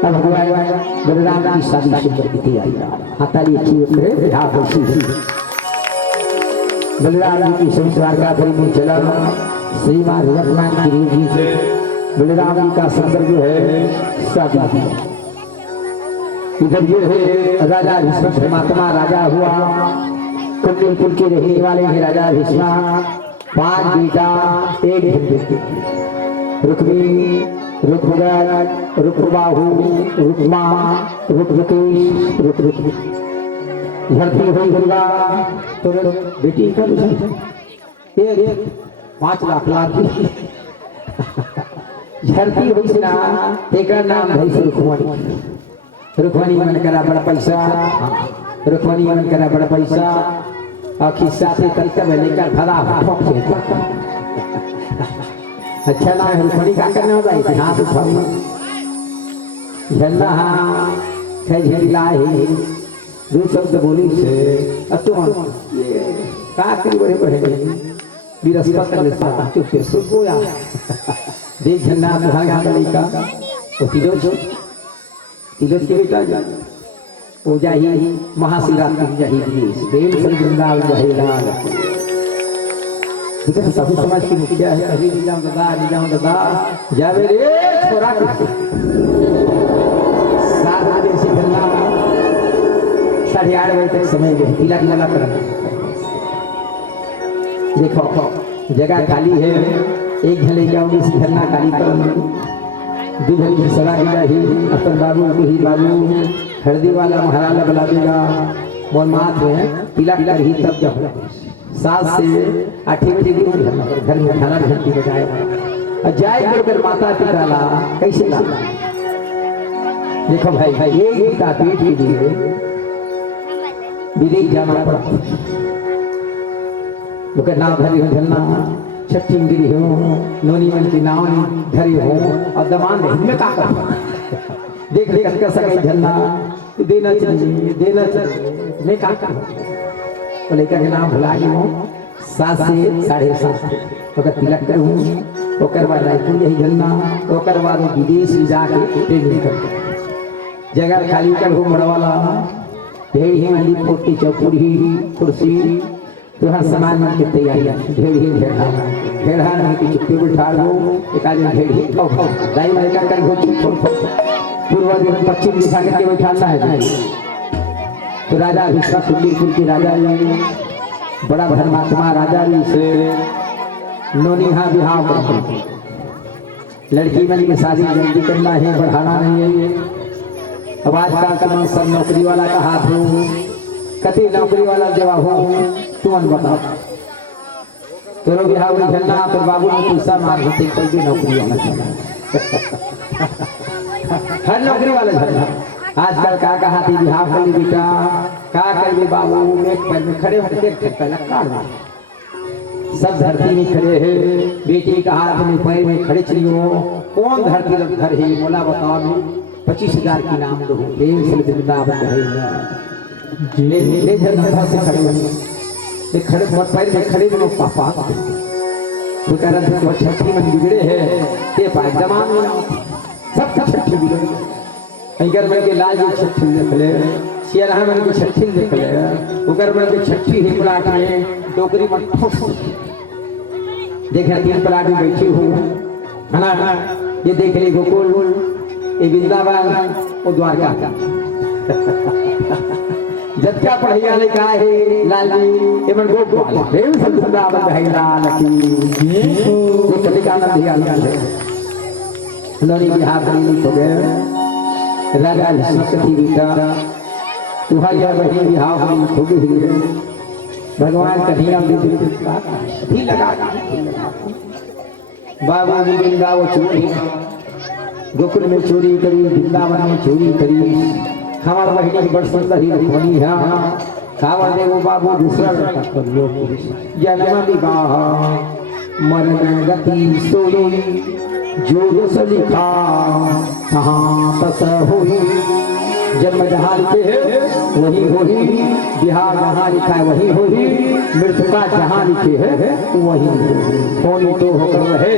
अब भगवान बलराम की शादी सुंदर की आई हाथाली अच्छी बलराम जी की संस्कार का में चला श्रीमान लक्ष्मण गिरी जी से बलराम जी का संदर्भ जो है शादी। इधर जो है राजा भीष्म महात्मा राजा हुआ। कुल के रहने वाले हैं राजा भीष्मा। 5 बेटा 1 बेटी। रुक्मी, रुक्मगढ़, रुक्मबाहु, रुक्मा, रुक्मकेश, रुक्मी। धरती हुई दुर्गा तो बेटी का 5 लाख धरती हुई सिना एक नाम है रुक्मणी। रुक्मणी मन करा बड़ा पैसा। रुक्मणी मन करा बड़ा पैसा और खिस्सा से करके मैं लेकर भला ठोक से अच्छा ना है। रुक्मणी का करना होता है हाथ उठाओ झंडा हाँ झेला है 2 शब्द बोली से अतुन ये का करी बड़े बड़े विरस्पत चुप से सुबोया देख झंडा तुम्हारे हाथ लड़का तो तिलक के बेटा वो जाही महाशिवरात्रि जाही प्रेम से वृंदावन जाही लाल। ठीक है सभी समाज की मुखिया है। अभी निजाम दादा जावे रे छोरा के 7 दिन से गन्ना 8:30 बजे तक समय है। तिलक लगा कर देखो जगह खाली है। एक झले जाओगे सिखरना काली पर दुल्हन की सदा ही अपन बाबू को ही बाबू हल्दी वाला महाराजा बुला देगा। मोर मात है तिलक कर ही तब जब 7 से 8 बजे घर में खाना घंटी बजाए जाए कर माता पिता ला कैसे ला। देखो भाई एक बेटा पेट के लिए विदेश जाना पड़ा। उसका नाम धरी झलना छठी गिरी हो नोनी मन की नाव धरी हो और दमान में का कर देख कर सके झलना देना चाहिए मैं का कर तो लेकर के नाम भुला गई हूँ 7 से 7:30 तो तिलक करूँ तो करवा रायपुर यही झलना तो करवा दो विदेश जाके ट्रेनिंग कर जगह खाली कर हो मड़वाला ढेर ही वाली पोटी चौपुरी कुर्सी तो हर सामान मन की तैयारी ढेर ही ढेर नहीं कि चुप्पी बिठा लो एक आदमी ढेर ही दाई में कर हो पूर्व दिन पश्चिम दिशा करके बैठाना है। तो राजा विश्वासुल्लीपुर के राजा जी बड़ा धर्मात्मा राजा जी से नोनिहा बिहाव करते लड़की मन की शादी जल्दी करना है बढ़ाना नहीं है। अब आजकल का सब नौकरी वाला का हाथ हो कति नौकरी वाला जवाब हो तुम बताओ तेरो बिहाव झलना तो बाबू ने पैसा मार होते कोई भी नौकरी वाला हर नौकरी वाला झलना। आजकल का कहा थी बिहाव वाली बेटा का कर बाबू में खड़े होते पहला काटना सब धरती में खड़े है। बेटी का हाथ में पैर में खड़े चलियो कौन धरती धर है मोला बताओ 25,000 की नाम दो प्रेम से वृंदावन रहेगा। ले जनता से खड़े बने, ये खड़े मत पैर में खड़े में पापा तो कह रहा था छठी मन बिगड़े है ते पाए जमान सब छठी बिगड़े अगर मैं के लाल जी छठी देख ले सियारा मन की छठी देख ले उगर मन की छठी ही प्लाट में टोकरी में ठोस देखे 3 प्लाट में बैठी हूँ है ना, ये देख ली गोकुल, ये वृंदावन, वो द्वारका जब क्या पढ़ैया ने कहा है लाल जी ये मन गोपाल प्रेम से वृंदावन है लाल की ये कभी का नाम दिया है नौनी बिहार में हो गए राजा सरस्वती बेटा तुम्हारी बहन बिहार हम हो गई भगवान का नियम भी लगा बाबा जी बिंदा वो चोरी गोकुल में चोरी करी, वृंदावन में चोरी करी, हमारा बहनी बड़ सुंदर ही बनी है खावा दे वो बाबू दूसरा जन्म विवाह मरण गति सोई जो जो लिखा कहाँ तस होई, जन्म जहाँ लिखे है वही होही, बिहार जहाँ लिखा है वही होही, मृत्यु जहाँ लिखे है वही होनी तो होकर रहे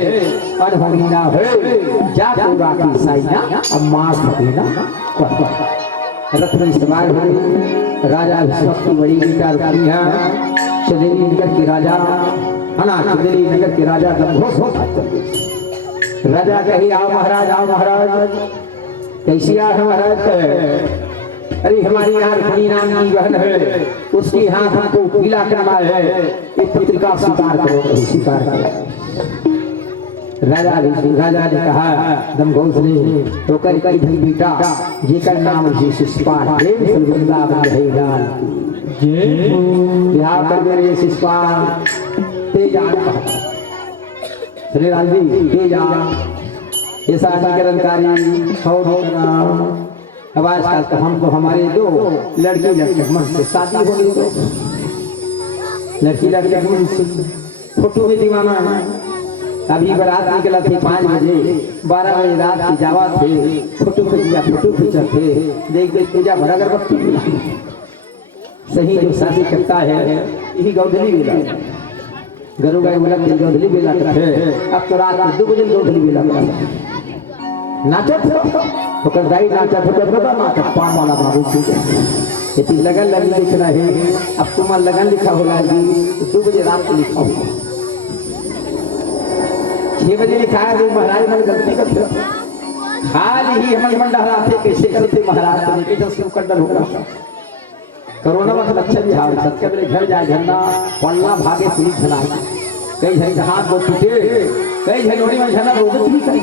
अनहोनी ना हो जा पूरा की साइना अब मार सकेना रत्न इस्तेमाल हो राजा विश्वक की बड़ी विचार करी है चंदेरी नगर के राजा है ना, चंदेरी नगर के राजा दमघोष राजा कही आओ महाराज कैसी आ महाराज अरे हमारी यहाँ रुक्मिणी नाम की बहन है उसकी हाथ हमको पीला करना है एक पत्रिका स्वीकार करो, स्वीकार करो। राजा ने कहा दमघोष ने तो कर कई धन बेटा जेकर नाम जी शिष्यपाल प्रेम से वृंदावन रहेगा बिहार कर मेरे शिष्यपाल तेजान श्री लाल जी तेजान ये साधीकरणकारी अब आजकल तो हमको हमारे दो लड़की मन से शादी हो गई तो लड़की मन से फोटो में दीवाना है। अभी बारात निकला थी 5 बजे 12 बजे रात की जावा थे फोटो खींचा थे देख पूजा भरा अगरबत्ती सही जो शादी करता है यही गौधली बेला गरु गाय उलट गौधली बेला है। अब तो रात 2 बजे गौधली बेला नाचत तो कर दाई नाचत तो बता नाचत पान वाला बाबू ठीक है ये लगन लगी लिख रहे अब तुम्हारा लगन लिखा होगा जी 2 बजे रात को लिखा होगा 6 बजे लिखा है तो महाराज मन गलती करते हाल ही हम मन डराते कैसे करते महाराज ने 10 कंडल होगा कोरोना वक्त अच्छा बिहार सबके मेरे घर जाए झंडा पलना भागे पुलिस झना कई झन हाथ वो टूटे कई झनोड़ी में झना रोग भी करी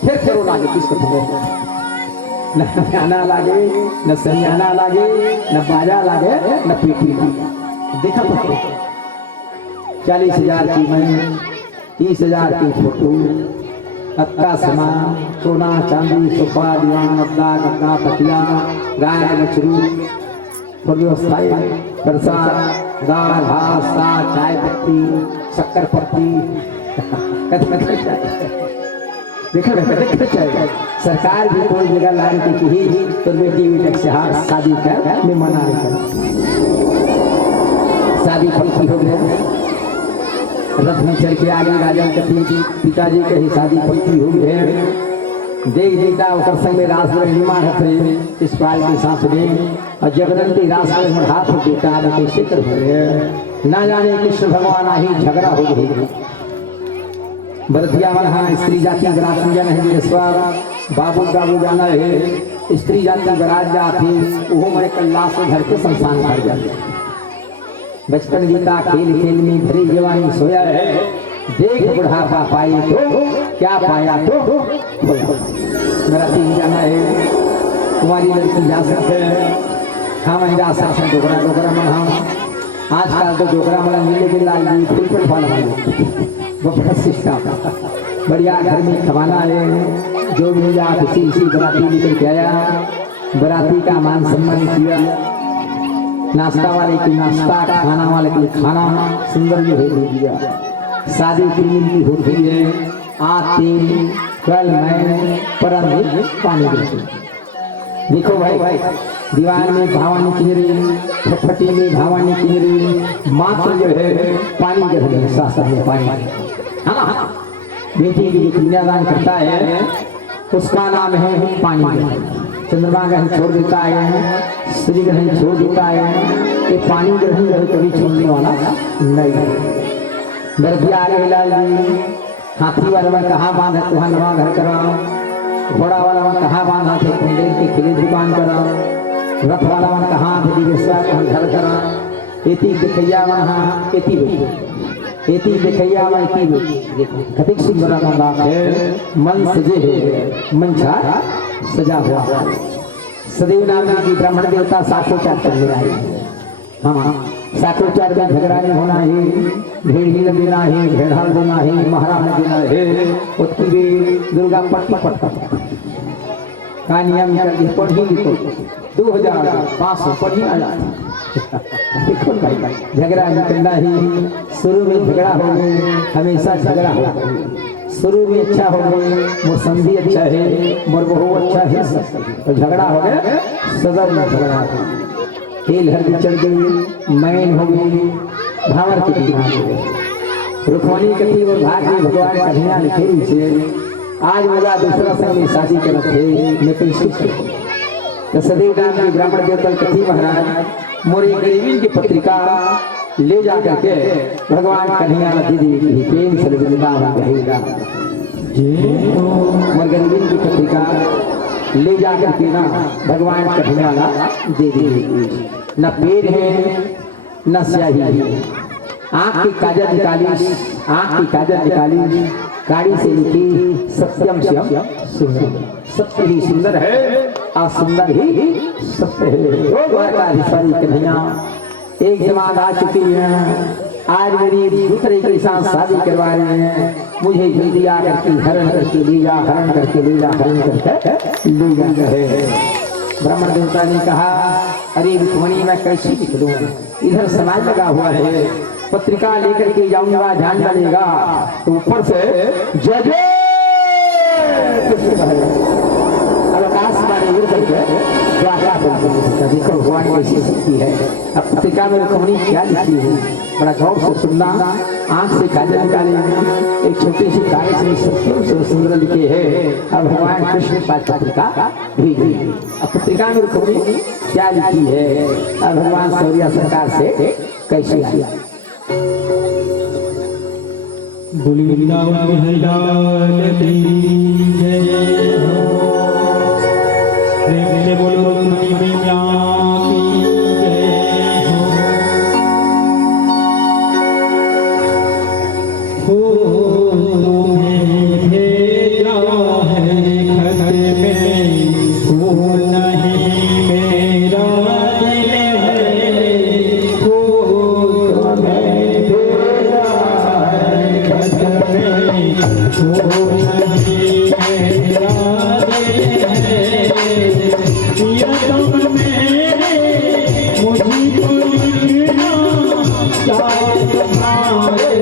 फिर कोरोना के किसको न खाना लागे न सनियाना लागे न बाजा लागे न पेटी लागे देखा पड़े 40,000 की मैं 30,000 की फोटो अक्का समा सोना चांदी सोफा दीवान अद्दा गद्दा तकिया गाय बछरू और व्यवस्थाएं प्रसाद दाल भात साग चाय पत्ती शक्कर पत्ती देखो चाहिए सरकार भी कोई जगह लाने की ही तो बेटी बेटक से हाथ शादी कर में मना शादी पक्की हो गई रथ में चढ़ के आगे राजा के पिताजी के ही शादी पक्की हो गई है देख देता और संग में रास निर्माण है इस पाल के साथ में और जगदंती रास में हाथ देता कैसे कर ना जाने कृष्ण भगवान ही झगड़ा हो गई बरतिया वाला स्त्री जाति बरात है बाबू बाबू जाना है स्त्री जाति बरात जाती वो मैं कल्ला से घर के संस्थान कर जाते बचपन बीता खेल खेल में भरी जवानी सोया है देख बुढ़ापा पाई तो क्या पाया तो बराती जाना है तुम्हारी लड़की जा सकते हम जा सकते डोगरा डोगरा में हम आजकल तो डोगरा वाला मिले के लाल जी फुल वाला वो बढ़िया घर में खवाना है जो भी मिला इसी बराती निकल के आया बराती का मान सम्मान किया नाश्ता वाले की नाश्ता खाना वाले की खाना सुंदर जो है दिया शादी की हो गई है आते कल मैं परम ही पानी गिरती। देखो भाई, दीवार में भावानी किंजरी, फटफटी में भावानी किंजरी, मात्र जो है पानी गिर रही है, शास्त्र में पानी। हाँ, बेटी की जो कन्यादान करता है उसका नाम है पानी। चंद्रमा ग्रहण छोड़ देता है, सूर्य ग्रहण छोड़ देता है, ये पानी ग्रहण जो है कभी छोड़ने वाला नहीं। दर्दिया हाथी वाला में कहाँ बांधा तुहा नवा घर कराओ, घोड़ा वाला में कहाँ बांधा थे कुंडे की खिली दुकान कराओ, रथ वाला में कहाँ थे दिवेश्वर घर कराओ, एती दिखैया वहाँ एती बेटी, एती दिखैया वहाँ एती बेटी। कतिक सुंदर बात है, मन सजे है मंचा सजा हुआ। सदैव नाम की ब्राह्मण देवता साकोचार करने आए। हाँ, साकोचार में झगड़ा नहीं होना है, भेड़ ही देना है, भेड़ाल देना है, महाराज देना है, उसकी भी दुर्गा पट्टी पटता का नियम पढ़ ही लिखो 2500 पढ़ ही आया। देखो भाई, झगड़ा निकलना ही, शुरू में झगड़ा हो गए, हमेशा झगड़ा हो। शुरू में अच्छा हो गए, मौसमी अच्छा है, मोर बहू अच्छा है, तो झगड़ा हो गया, सदर में झगड़ा हो गया, तेल हल्दी चढ़ गई, मैन हो गई, भावर की दीवार हो गई। रुक्मणी कथी और भाग में भगवान कन्हैया लिखे से आज मेरा दूसरा संग में शादी कर रखे, मैं कैसे तो सदैव नाम की ब्राह्मण देवता कथी महाराज मोरी गरीबी की पत्रिका ले जा करके भगवान कन्हैया दीदी प्रेम से वृंदावन रहेगा। मोर गरीबी की पत्रिका ले जा करके ना भगवान कन्हैया दे दी। न पेड़ है न स्याही है, आँख की काजल निकाली, आँख की काजल निकाली, गाड़ी से लिखी सत्यम श्याम सुंदर, सत्य ही सुंदर है और सुंदर ही सत्य है। द्वारकाधीश्वरी कन्हैया एक जमात आ चुकी है, आज मेरी दूसरे के साथ शादी करवा रहे हैं, मुझे जल्दी आकर के हरण करके ले जा, हरण करके ले जा, हरण करके ले जा रहे। ब्राह्मण देवता ने कहा अरे रुक्मणी मैं कैसे निकलूं, इधर समाज लगा हुआ है, पत्रिका लेकर के जाऊंगा ध्यान डालेगा तो ऊपर से जय जय अवकाश मारे देखो भगवान कैसी शक्ति है। अब पत्रिका में रुक्मणी क्या लिखी है, बड़ा गौर से सुनना, आंख से काजल निकाले, एक छोटी सी कागज में सत्यम से सुंदर लिखे है। अब भगवान कृष्ण पत्रिका भेजी, अब पत्रिका में रुक्मणी क्या लिखी है, अब भगवान शौर्य सरकार से कैसे आया। बोली वृंदावन में लाल की जय हो, प्रेम से बोलो रुक्मणी मैया की जय हो। तुम्हें भेजा है खत में, वो नहीं मेरा दिल है, वो तुम्हें भेजा है खत में, वो नहीं मेरा दिल है। ये तुम मेरे मुझको लिखना चाहे तुम्हारे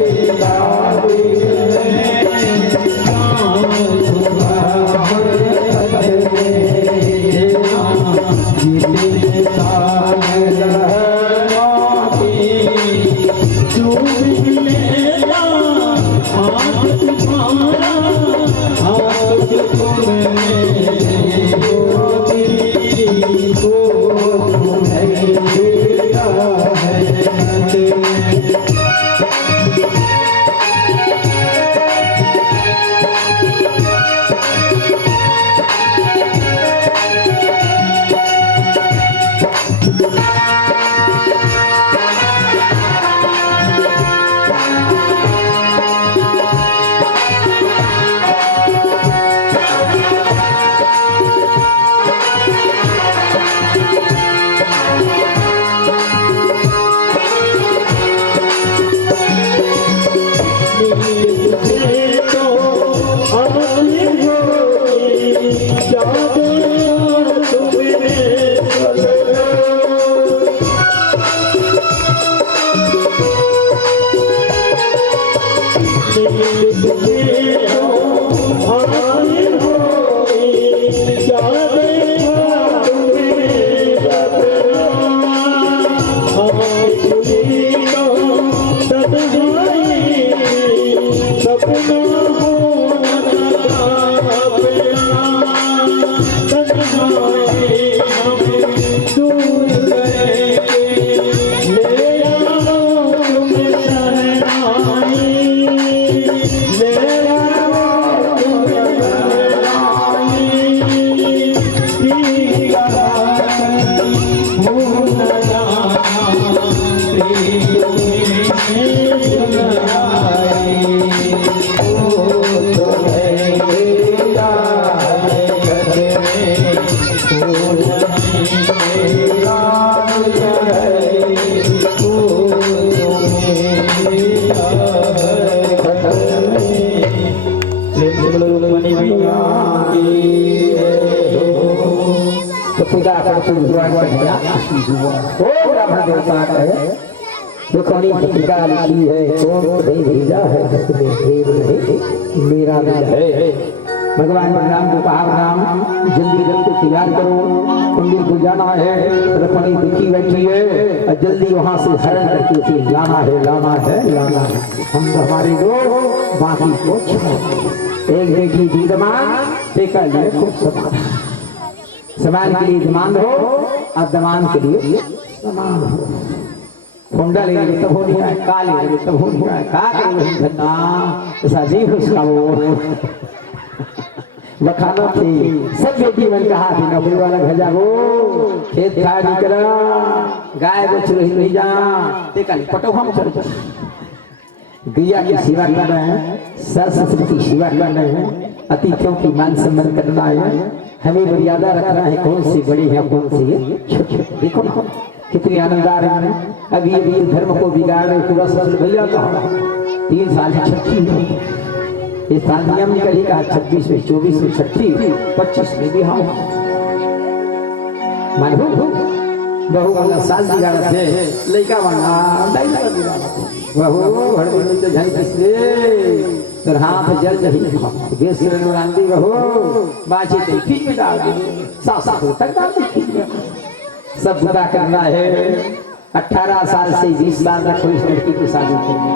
भगवान का ओ ब्राह्मण देवता कहे दुखनी पत्रिका लिखी है कौन नहीं भेजा है हमें देव नहीं मेरा दिल है। भगवान बलराम को कहा राम जल्दी रथ को तैयार करो कुंडी को जाना है रखनी दुखी बैठी है और जल्दी वहां से हरण करके उसे लाना है लाना है लाना है। हम हमारे लोग बाकी को छोड़ एक बेटी जी दमान टेका लिए खूब समान के लिए दमान हो और दमान के लिए समान हो। होंडा ले रहे तब हो नहीं आए काले ले तब हो नहीं आए का कर वही धन्ना ऐसा जीव उसका वो बखाना थे सब बेटी मन कहा थी नौकरी वाला घर जाओ खेत खा निकला गाय को चुरही नहीं जा ते कल पटो हम चल गैया की सेवा कर रहे हैं सरस्वती की सेवा कर रहे हैं अतिथियों की मान सम्मान करना है हमें मर्यादा रखना है कौन सी बड़ी है कौन सी छोटी देखो कितनी आनंद आ रही है। अभी अभी धर्म को बिगाड़ रहे पूरा सब भैया तो 3 साल की छठी ये साल नियम निकली कहा 26 में 24 में छठी 25 में भी हम मानो बहु वाला साल बिगाड़ा थे लड़का वाला बहु घर में तो जान किसले तर हाथ जल रही गैस सिलेंडर आंधी रहो बाजी तो ठीक में डाल दे साफ तक डाल दे सब बुरा करना है। 18 साल से 20 साल तक कोई लड़की की शादी कर दो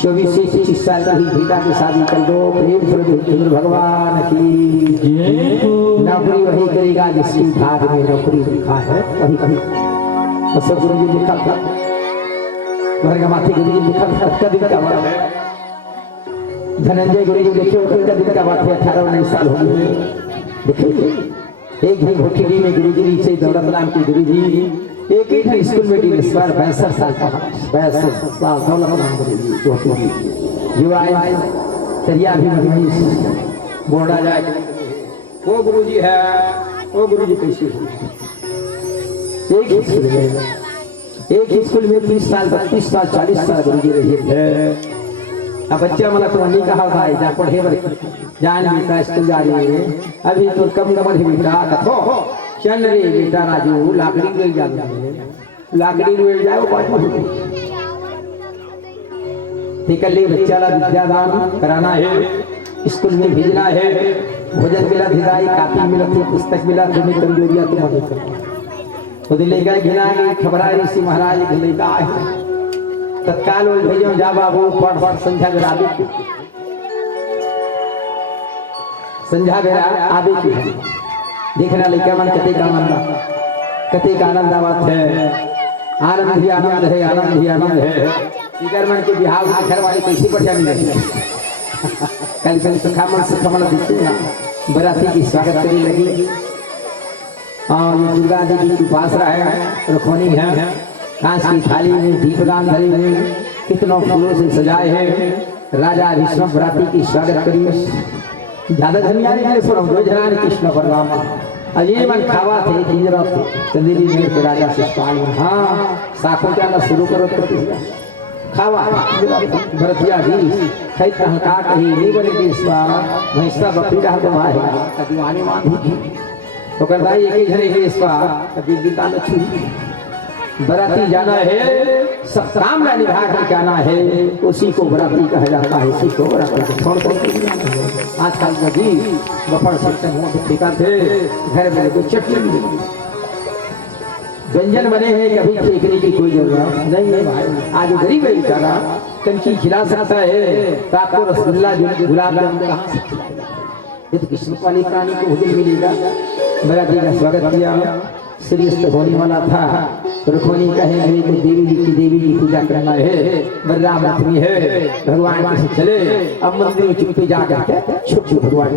24 से 25 साल की बेटा की शादी कर दो प्रेम से भगवान की नौकरी वही करेगा जिसकी भाग में नौकरी लिखा है कभी कभी तो सब गुरु जी लिखा था घर का माथी गुरु जी लिखा था कभी का बात है धनंजय गुरु जी देखिए कभी का बात है 18-19 साल हो गए देखिए एक ही भोटली में गुरुजी से दौलत राम के गुरुजी एक ही स्कूल में डी बार 62 साल का 62 साल दौलत राम गुरुजी युवा तरिया भी महीने बोर्डा जाए वो गुरुजी है वो गुरुजी कैसे एक ही स्कूल में 30 साल 32 साल 40 साल गुरुजी रहे थे। अब बच्चा मतलब तो नहीं कहा भाई जा पढ़े जान बेटा स्कूल जा रही है अभी तो कम कमर ही बेटा कथो चल रे बेटा राजू लाकड़ी ले जा लाकड़ी ले जाओ बात ठीक है ले बच्चा ला विद्यादान कराना है स्कूल में भेजना है भोजन मिला धिराई कापी मिला पुस्तक मिला तुम्हें कमजोरियां तुम खुद ले गए घिना खबराई ऋषि महाराज लेगा है तत्काल भेजो जा बाबू पढ़ संध्या बेरा संध्या बेरा आवे की देखना लड़का मन कते का आनंद आवत है आनंद ही आनंद है आनंद ही आनंद है इधर मन के बिहार में घर वाले कैसे बढ़िया मिले कल सुखमल दिखते हैं बराती की स्वागत करने लगी और ये दुर्गा देवी की पास रहा है रखोनी है कांच की थाली में दीपदान धरे हुए कितनों फूलों से सजाए हैं राजा विश्व बराती की स्वागत करिए ज्यादा धनिया नहीं सुनो दो जना कृष्ण बलराम अजय मन खावा थे जिंजरा थे चंदेरी में के राजा से पाल हां साखो जाना शुरू करो तो खावा भरतिया भी खै तहका कही नहीं बने के स्वा भैंसा बकरी का तो है कभी आने मान तो कहता है एक ही जने के स्वा कभी गीता न छुई बराती जाना है सब काम में निभा कर जाना है उसी को बराती कहा जाता है इसी को बराती छोड़ कर आजकल नदी बफड़ सकते मुंह पे फेंका थे घर में कोई चटनी व्यंजन बने हैं कभी फेंकने की कोई जरूरत नहीं है भाई आज गरीब है बेचारा कनकी खिला सकता है तो आपको रसगुल्ला गुलाब जामुन कहाँ से खिलाएगा ये तो किस्मत वाली प्राणी को हुजूर मिलेगा बराती का स्वागत किया श्रेष्ठ होने वाला था रुखमणी कहे मेरे को देवी की पूजा करना है बलराम लक्ष्मी है भगवान के चले अब मंदिर में चुपके जा करके छुप भगवान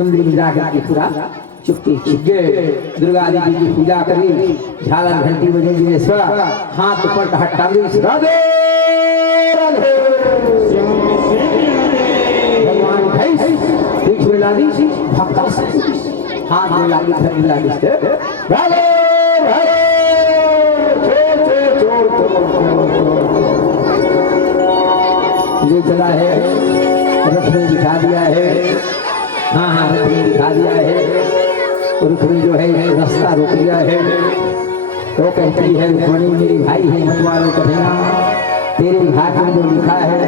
मंदिर में जा करके पूरा चुपके छिप गए दुर्गा देवी की पूजा करी झालर घंटी बजेगी हाथ ऊपर हटांगे राधे राधे भगवान देख में लादी भक्ता हाथ में लागी धर लागी राधे राधे ये चला है रथ में दिखा दिया है हाँ रथ में दिखा दिया है रुक्मिणी जो है रास्ता रोक लिया है। तो कहती है रुक्मिणी मेरी भाई है मत मारो कन्हैया, तेरे भाग में जो लिखा है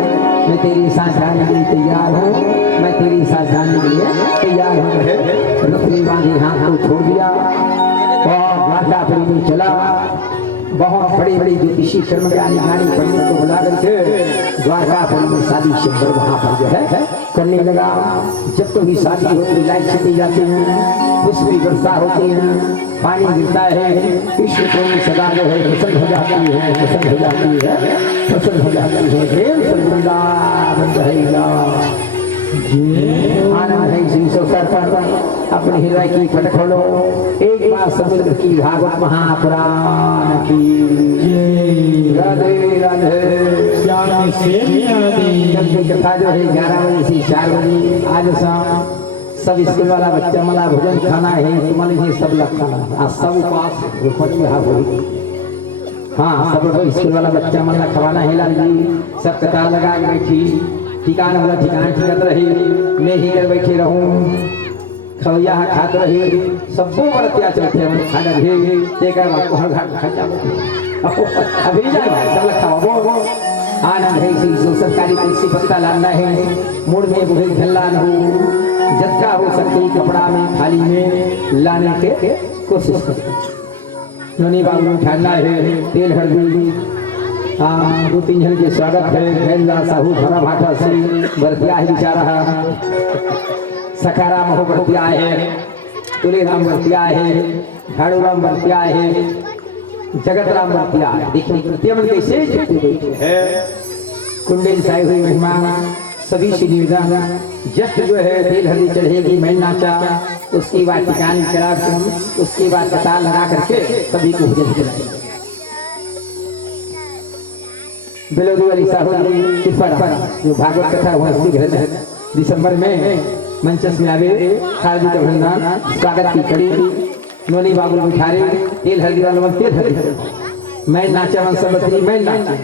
मैं तेरी साथ जाने के लिए तैयार हूँ, मैं तेरी साथ जाने के लिए तैयार हूँ। रुक्मिणी बांधी हाथ को छोड़ दिया और द्वारकापुरी में चला। बहुत बड़ी बड़ी ज्योतिषी कर्मज्ञानी गाड़ी पढ़ने को बुला करके द्वारकापुरी में शादी शब्द वहाँ पर जो है करने लगा। जब कभी शादी होती लाइट छीटी जाती है, पुष्प की वर्षा होती है, पानी गिरता है, कृष्ण प्रेमी सदा जो है प्रसन्न हो जाती है, प्रसन्न हो जाती है, प्रसन्न हो जाती है। प्रेम वृंदावन रहेगा। आनंद है इसी अवसर पर अपने हृदय की फट खोलो, एक बार समुद्र की भागवत महापुराण की राधे राधे। श्याम से कथा जो है 11 बजे से 4 बजे आज शाम सब स्कूल वाला बच्चा मला भोजन खाना है, मन ही सब लोग खाना है। आज सब उपास रुपट में हाथ होगी। हाँ सब लोग स्कूल वाला बच्चा मला खवाना है। लाल जी सब कतार लगा के बैठी, ठिकान वाला ठिकान ठिकत रही, मैं ही कर बैठे रहूं, खवैया खात रही, सबको पर अत्याचार थे हम खाना भी ते कर बात हर घाट खा जाओ अभी जा सब लोग खाओ वो आनंद है इसी जो सरकारी कृषि पत्ता लाना है, मुड़ में बुढ़े झल्ला न हो, जत्था हो सकती कपड़ा में थाली में लाने के कोशिश करें। नोनी बाबू उठाना है, तेल हल्दी 2-3 जन के स्वागत है। गैंदा साहू भरा भाटा से बरतिया है बेचारा, सखाराम हो बरतिया है, तुलेराम बरतिया है, झाड़ू राम बरतिया है, जगत राम बरतिया है। देखिए प्रतिमन कैसे झुकते बैठे हैं। कुंडेल साई हुई महिमा सभी से निवेदन, जस्ट जो है तेल हल्दी चढ़ेगी मैं नाचा, उसकी बाद ठिकानी चढ़ा उसके बाद कतार लगा करके सभी को भोजन खिलाएंगे। बेलोदी वाली साहू की पर जो भागवत कथा हुआ दिसंबर में मंचस में आवे खारजी का भंडार स्वागत की कड़ी नोनी बाबू बिठारे तेल हल्दी वाला तेल हल्दी मैं नाचा मन सब बतरी मैं नाचा।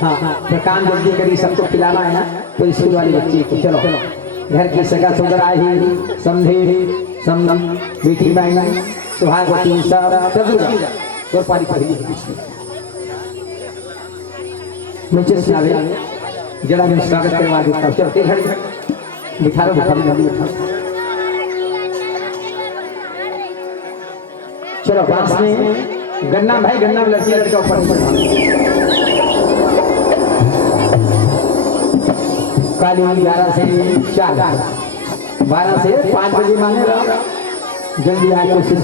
हाँ प्रकांड जल्दी करी सबको खिलाना है ना, तो स्कूल वाले बच्चे को चलो घर की सगा सुंदर आई समझे समम बेटी बहन सुहागवती सब और पारी पड़ी मंचस में आवे जरा मैं स्वागत करवा देता हूँ। चलो तेल हल्दी बिठारो चलो पास में गन्ना भाई गन्ना में लड़की लड़का ऊपर काली 11 से 4 12 से 5 बजे मांगेगा जल्दी आके कोशिश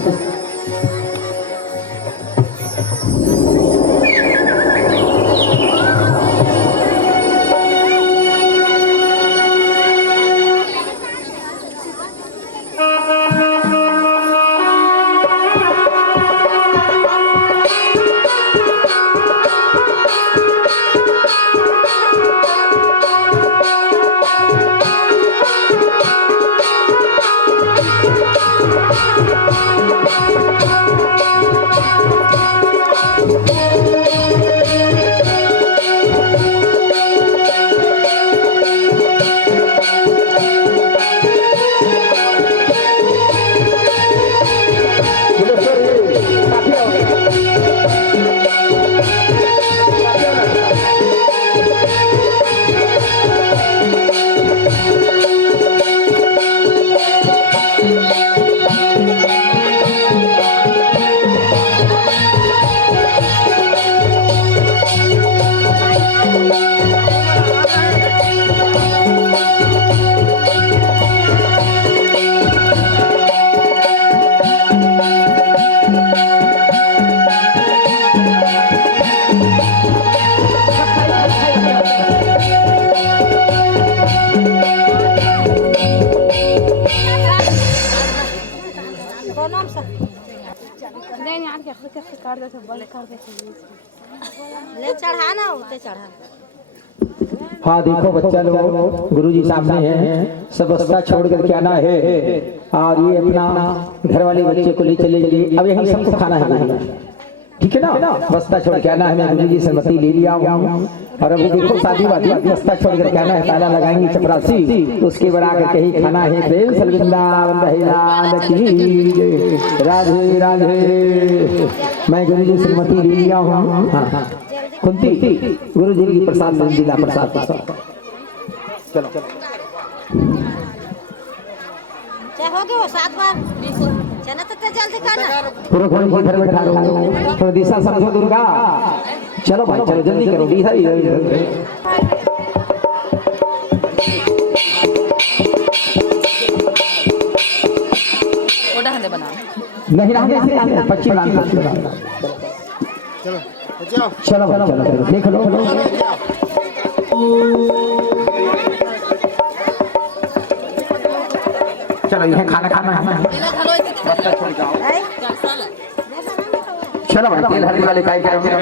ले चढ़ा ना उते चढ़ा। हाँ देखो बच्चा लोग गुरुजी सामने हैं, सब बस्ता छोड़ कर के आना है और ये अपना घर वाले बच्चे को ले चले जाइए। अब यही सबको खाना है, ठीक है ना? बस्ता छोड़ के आना है। मैं गुरुजी से मती ले लिया हूँ, और अभी देखो शादी वादी व्यवस्था छोड़कर क्या है, ताला लगाएंगे चपरासी, तो उसके बाद आकर कहीं खाना है प्रेम सल वृंदावन रहे लाल की जय। राधे राधे। मैं गुरु जी श्रीमती लीलिया हूँ, कुंती गुरु जी की प्रसाद जिला प्रसाद। चलो हो गया 7 बार चना तो जल्दी करना। पूरा घोड़ी के घर में बैठा रहो, थोड़ा दिशा समझो दुर्गा। चलो भाई चलो जल्दी करो, दिशा नहीं रहा 25 लाख। चलो चलो चलो देख लो। चलो ये खाना खाना है। चलो भाई तेल हल्दी वाले काय करोगे।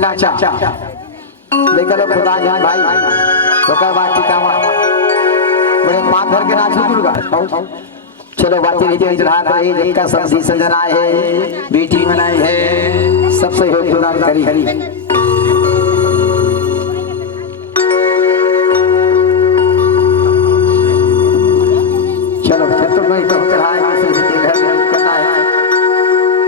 नाचा देख लो खुदा जान भाई ओकर बाद टिकावा बड़े मां धर के नाच दुर्गा चलो बातें नीचे चढ़ा रही जिनका सब्जी सजना है बेटी बनाई है सबसे हो खुदा करी हरी चलो तो नहीं तो चढ़ाए किसी के घर में करना है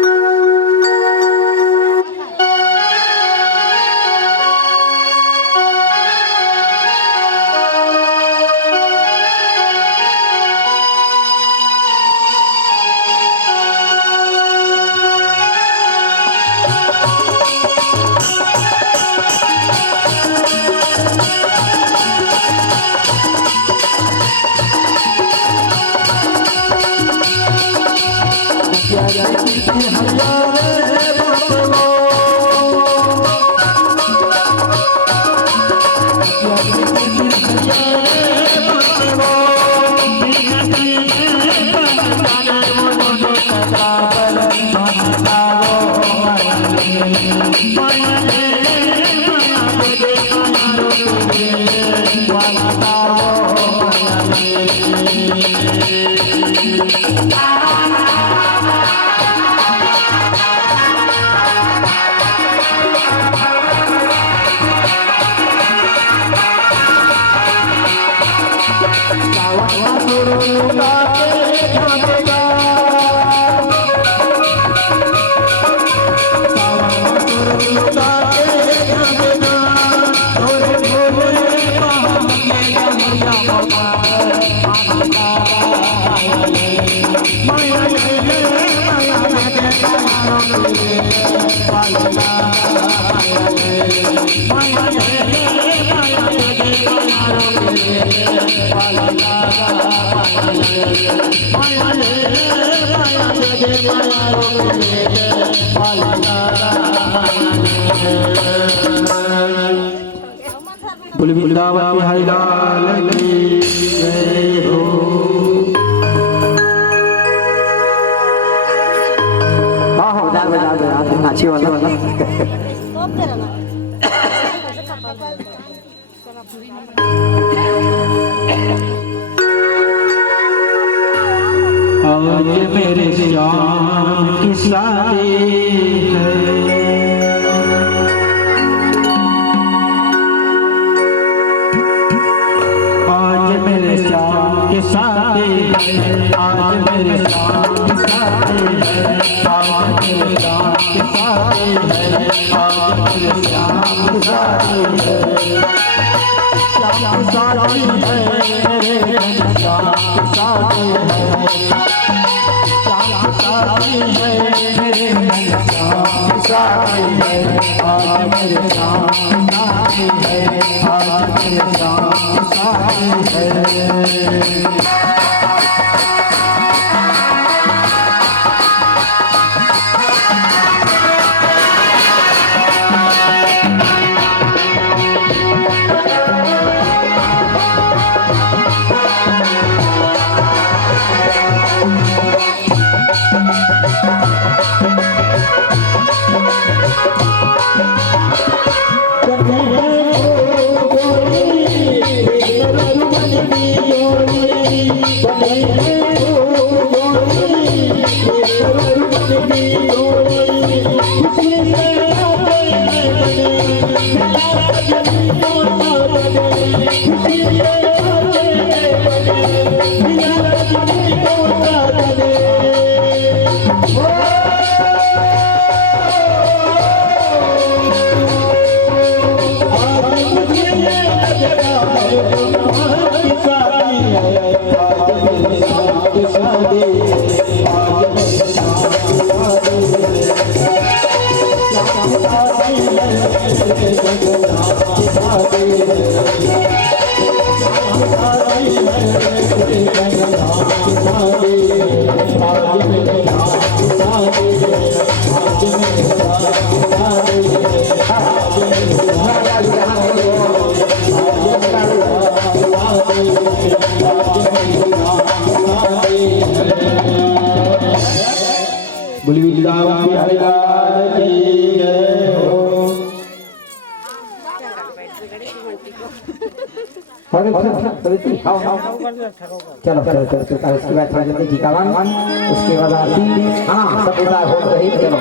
बोल वृंदावन बिहारी लाल की जय हो। हाँ हाँ बजा नाची वाला आज मेरे श्याम की शादी है आज मेरे श्याम की शादी है आज मेरे श्याम की शादी है आज मेरे श्याम की शादी है आज मेरे श्याम की शादी है श्याम शादी है मेरे श्याम की शादी है श्याम शादी है मेरे श्याम की शादी है आज मेरे श्याम की शादी है आज मेरे श्याम की शादी है। सवित्री खाओ चलो चलो चलो चलो उसके बाद थोड़ा जल्दी टीकावन उसके बाद आरती हाँ सब उतार हो रही चलो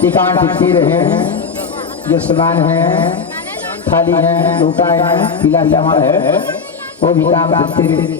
टिकाण टिकती रहे जो सामान है थाली है लोटा है पीला चावल है वो भी काम करते रहे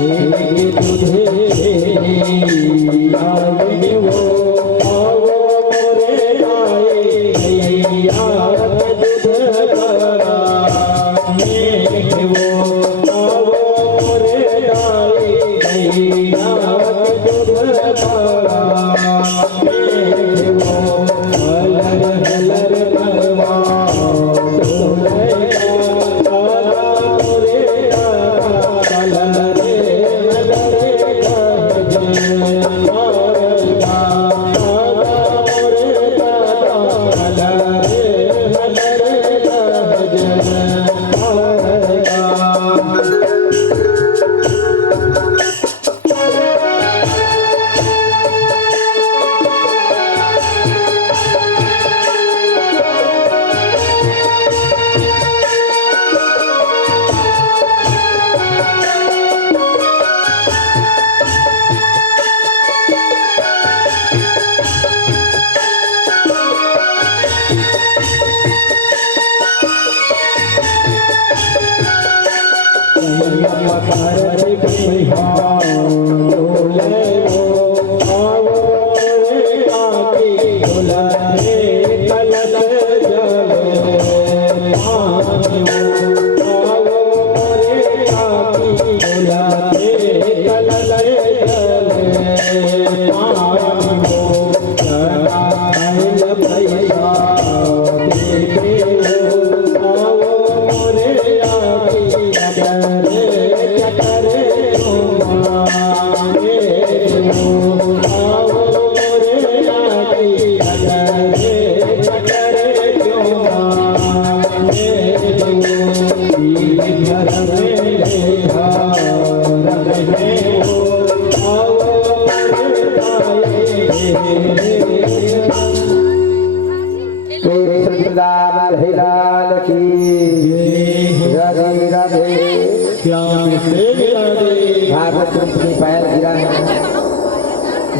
तुझे आए वो आओ मोरे आए गैया दूध कराने वो आओ मोरे आए गैया दूध कराने वो हलर हलर भरवा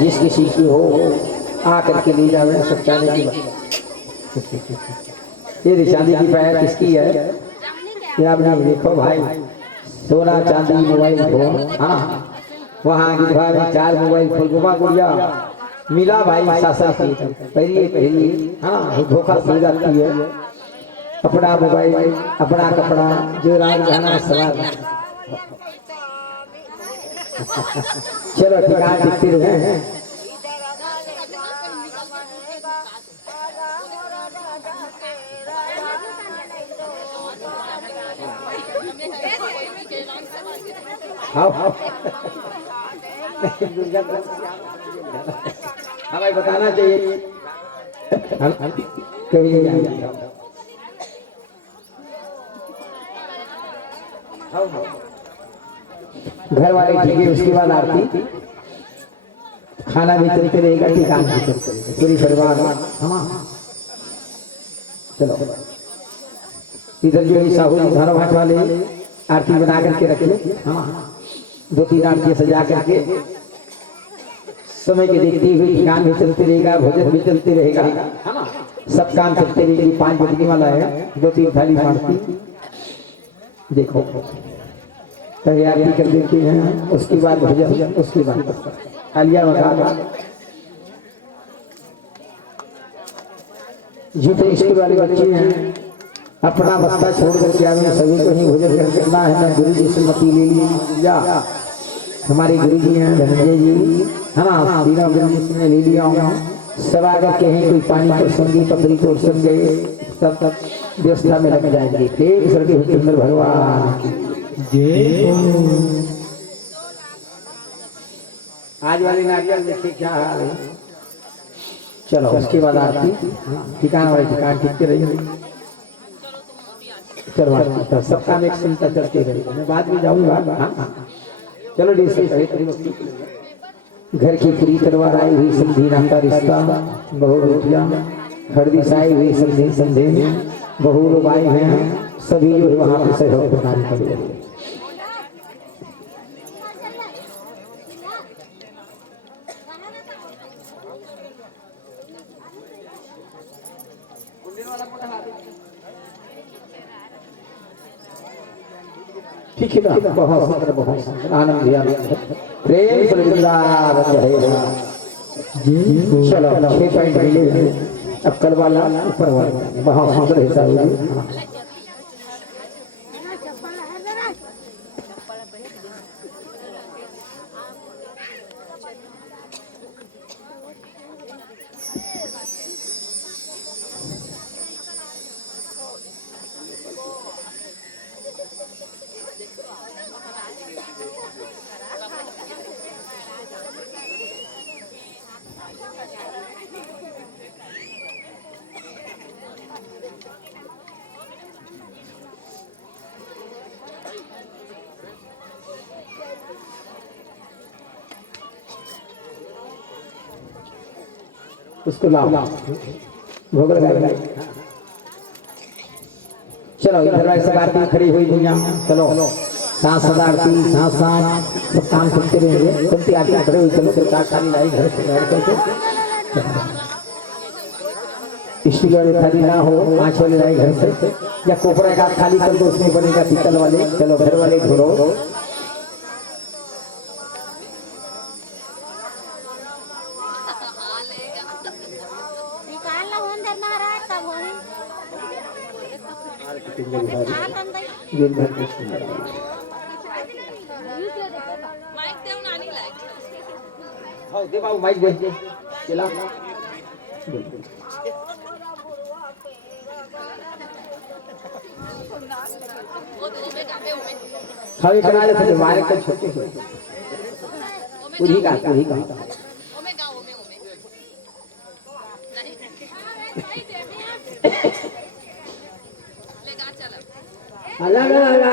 जिस किसी की हो आकर के ले जावे सब चांदी की बात। ये चांदी की पैर किसकी है? ये आपने देखो भाई, सोना चांदी मोबाइल फोन, हाँ वहाँ की भाई 4 मोबाइल फुलगुमा गुड़िया मिला भाई सासा की पहली हाँ धोखा मिल जाती है। अपना मोबाइल अपना कपड़ा जो राज गहना सवार। चलो ठिकान दिखते रहे। हमें बताना चाहिए कभी घर वाले ठीक है। उसके बाद आरती खाना भी चलते रहेगा, ठिकान भी चलते रहेगा, पूरी परिवार। चलो इधर जो है साहू धारा भाट वाले आरती बना करके रखे, 2-3 आरती सजा करके समय के देखते हुए ठिकान भी चलते रहेगा, भोजन भी चलते रहेगा, सब काम चलते रहेंगे। 5 बजने वाला है, 2-3 थाली आरती देखो तैयारी कर देते हैं। उसके बाद भोजन, उसके बाद थालियां बगा झूठे स्कूल वाले बच्चे हैं, अपना बस्ता छोड़ करके आवे, सभी को ही भोजन करना है। मैं गुरु जी से मती ले लिया, हमारे गुरु जी हैं धनंजय जी, है ना, तीनों गुरु जी ने ले लिया हूँ। सब आकर के हैं, कोई पानी पर संगी पत्री तोड़ संगे, सब व्यवस्था में लग जाएंगे। एक सर्गे सुंदर भगवान आज वाली नारियल देखिए क्या हाल है। चलो उसके बाद आरती ठिकान वाले ठिकान टिकते रहिए। चलो सब काम एक सुनता चलते रहिए, मैं बाद में जाऊंगा। चलो घर की पूरी तलवार आई हुई संधि नाता रिश्ता, बहु रोटियां हरदी साई हुई संधि संधि बहु लोग आए हैं, सभी जो वहाँ पे सहयोग प्रदान करेंगे। ठीक है ना? बहुत सुंदर, बहुत सुंदर, आनंद लिया प्रेम से वृंदावन रहेगा। चलो 6 पॉइंट मिले। अब कल वाला ऊपर वाला बहुत सुंदर हिसाब है। उसको लाओ, भोग लगाएगा। चलो इधर से आरती खड़ी हुई दुनिया। चलो सांस सदा आरती, सांस सांस सब काम करते रहेंगे। तुमती आरती खड़े हुई। चलो सरकार खाली लाई घर से बैठ करके स्टील वाली थाली ना हो, 5 वाली लाई घर से, या कोपरा का खाली कर दो, उसमें बनेगा पीतल वाले। चलो घर वाले ढोलो। दे बाबू माइक दे चला। खाली करा ले थे मारे के छोटे उन्हीं का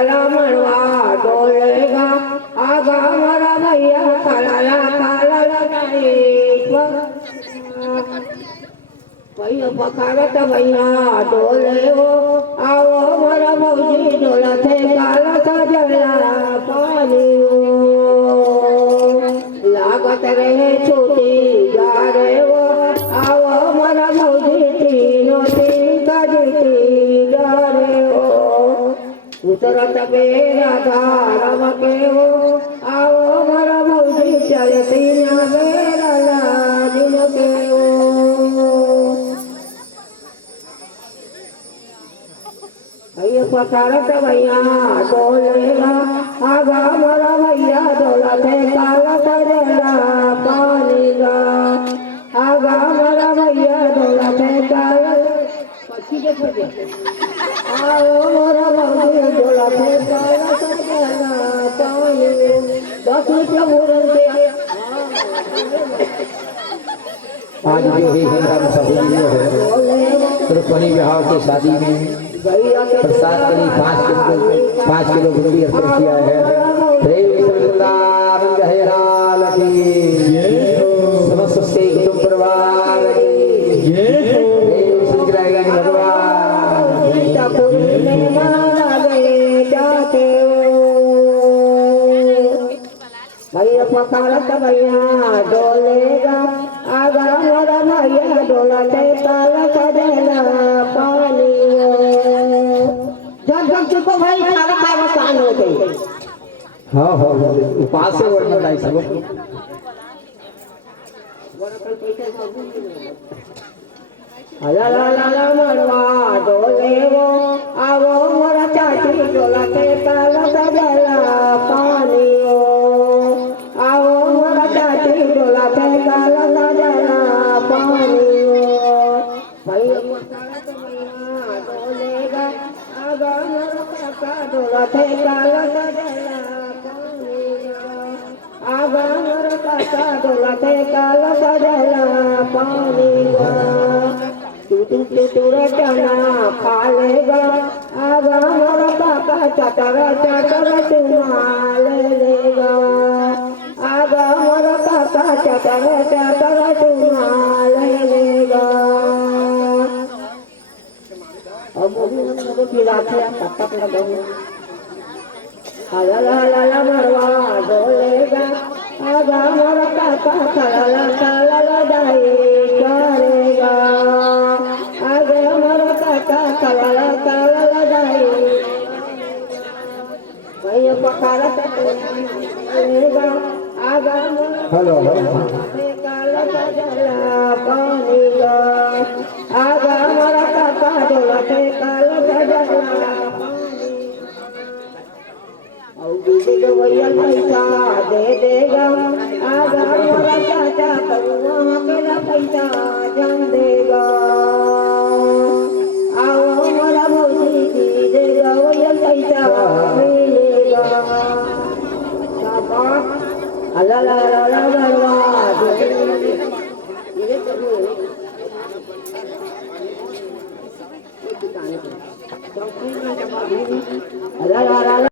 ला मरवा डोलेगा आगा मरा भैया काला भैया पखारत भैया डोले हो आओ मरा भौजी डोला थे काला सा जला पानी लागत रहे छोटी जा रहे हो आओ मरा भौजी तीनों तीन का जीती जा रहे हो उतरत बेरा धारम के हो आओ मरा भौजी चलती ना बेरा लाजिन के हो। भैया पकारत भैया डोलेगा आगा मरा भैया डोला थे काला करेला पानी गा आगा मरा भैया डोला थे काला पक्षी के आओ मोरा भैया डोला थे काला करेला पानी 10 रुपया मुरन से आज जो ही हम सभी है त्रिपुणी विवाह की शादी में प्रसाद के लिए 5 किलो गुंडी अर्पण किया है। प्रेम वृंदावन जय लाल की समस्त से कुटुंब परिवार की प्रेम श्री भगवान ठाकुर में माला गए जाते भैया पकारत भैया डोलेगा आगा मोरा भैया डोला ते काला करेला पानी जब चुको भाई खाना खाना कान हो गई। हाँ उपास से वर्णन आई सब अला ला ला ला मरवा डोले वो आवो मोरा चाची डोला ते काला करेला पानी आओ मोरा चाची डोला ते काला करेला पानी भैया पकारत भैया डोलेगा आगा मोरा काका डोला थे काला करेला पानी आगा मोरा काका डोला थे काला करेला पानी टूटूर चना खा लेगा आगा मोरा काका चटर चुमा लेगा आगा मोरा काका चटर चुमा लेगा। अब वो पिलाते पत्ता पर गऊ अला मरवा डोलेगा आगा मोरा काका काला दाई करेगा आगे मोरा काका काला दाई भैया हेलो पैसा दे देगा आगा मोरा चाचा करुआ मेरा पैसा जान देगा आओ मोरा भौजी की देगा वही पैसा मिलेगा अल्लाह ला ला ला बरवा अल्लाह ला ला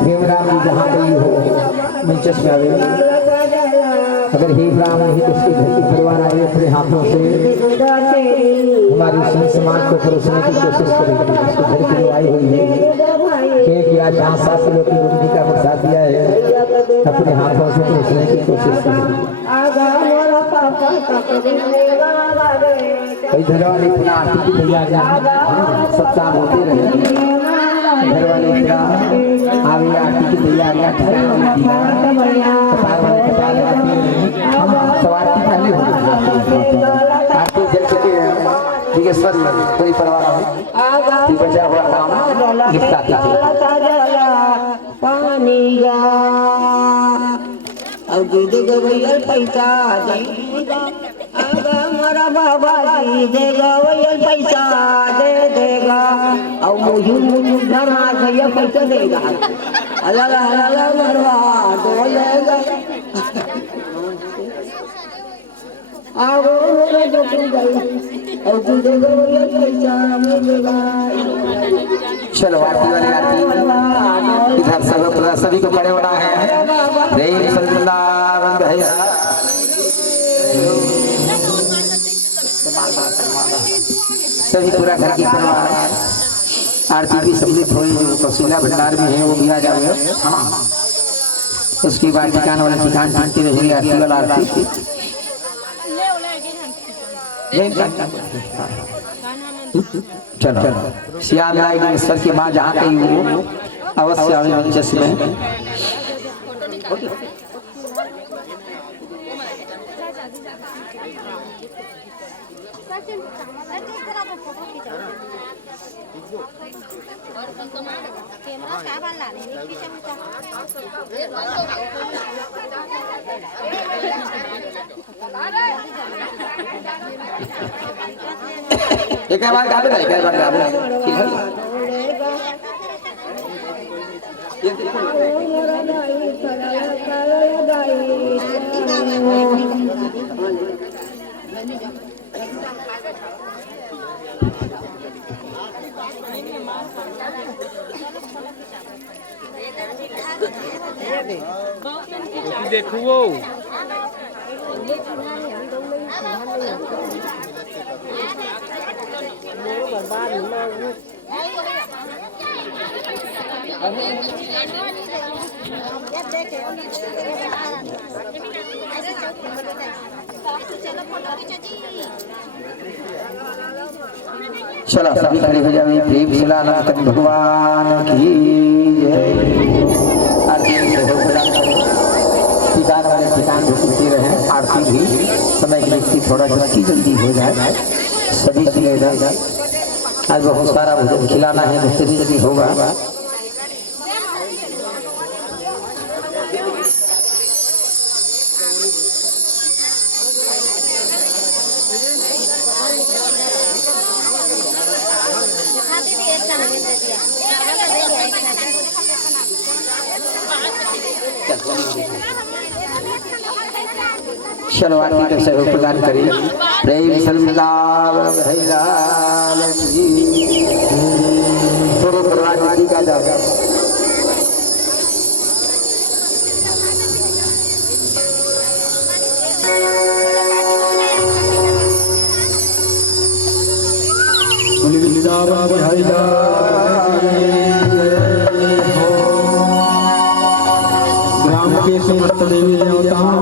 हेमराम जी जहाँ गई हो मंचस में आवे अगर हेमराम नहीं तो उसके घर की परिवार आए अपने हाथों से हमारी संत समाज को परोसने की कोशिश करेगी। उसके घर की जो आई हुई है कि आज 5-7 किलो की रोटी का प्रसाद दिया है अपने हाथों से परोसने की कोशिश करेगी। इधर वाली पुनः आरती की तैयारी सप्ताह होते रहे घर वाले आगे आरती की तैयारियां सवारी पहले हो आरती जल चुके हैं ठीक है सर पूरी परिवार बचा हुआ काम निपटाते हैं पानी अब देगा भैया पैसा देगा आगा हमारा बाबा जी देगा भैया पैसा दे देगा अब मुझे धरा भैया पैसा देगा अल्लाह अल्लाह मरवा डोलेगा आओ मेरे जो गई अब देगा भैया पैसा मिलेगा। चलो आरती वाली आरती इधर सभी को खड़े होना है सभी पूरा घर की परिवार आरती की सम्मिलित हुई जो कौशल्या भंडार में है वो भी आ जाओगे। हाँ उसके बाद ठिकान वाले ठिकान ढूंढती रहेगी आरती वाला आरती चलो श्याम ईश्वर की माँ जहाँ कहीं हो अवश्य आवे मंचस में। एक बार गा दे देखो वो चलो सभी खड़े हो जाए प्रेम शिलानंद भगवान की ठिकान वाले ठिकान ढूंढते रहे आरती भी समय की व्यक्ति थोड़ा जल्दी जल्दी हो जाए सभी चले इधर आज बहुत सारा भोजन खिलाना है जल्दी होगा। चलो आरती का सहयोग प्रदान करें प्रेम सल्लल्लाहु अलैहि वसल्लम का जाएगा। ग्राम के समस्त देवी देवताओं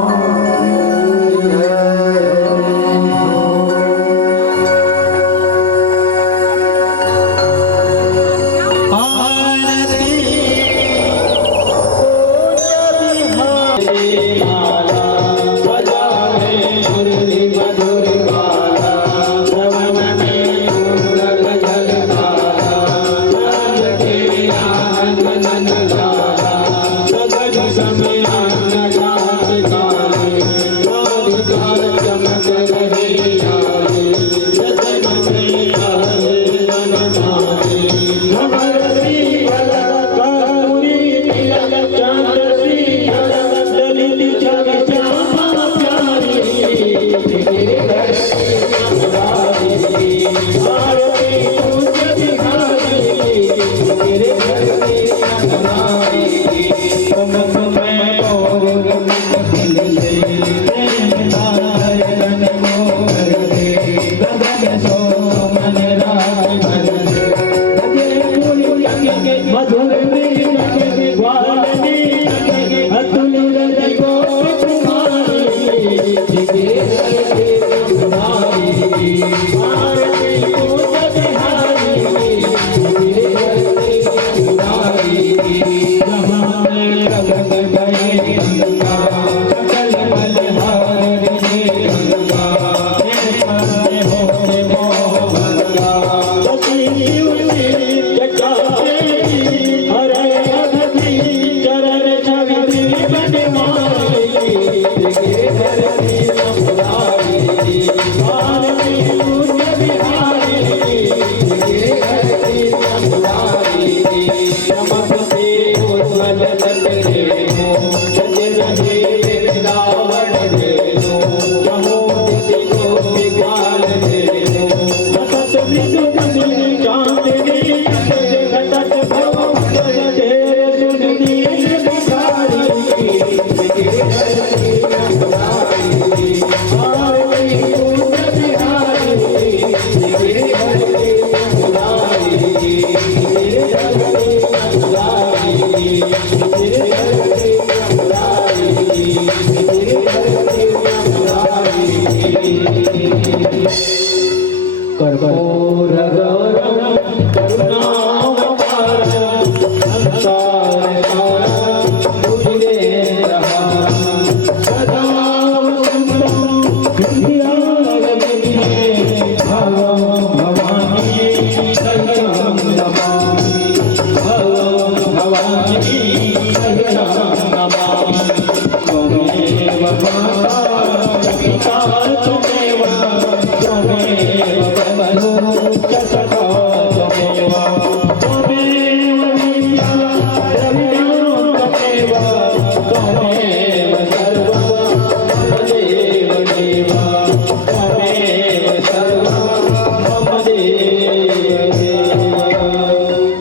सार त्वमेव त्वमेव बन्धु च सखा त्वमेव त्वमेव विद्या द्रविणं त्वमेव त्वमेव सर्वं मम देव देव त्वमेव सर्वं मम देव देव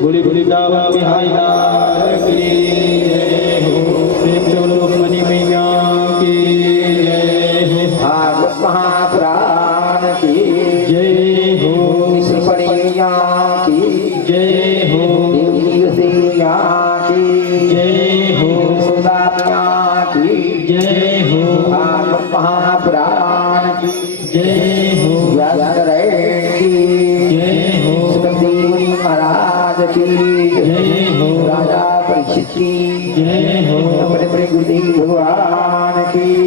बोली बोली दावा बिहारी लाल की जय हो प्रेम चलो मणि मैया की जय हो भागवत महापुराण की जय हो ईश्वरिया की जय हो देवसिया की जय हो सुदामिया की जय हो भागवत महापुराण की जय हो व्यासरे की जय हो सुखदेव महाराज की जय हो राजा परीक्षित की जय हो बड़े बड़े गुरुदेव भगवान की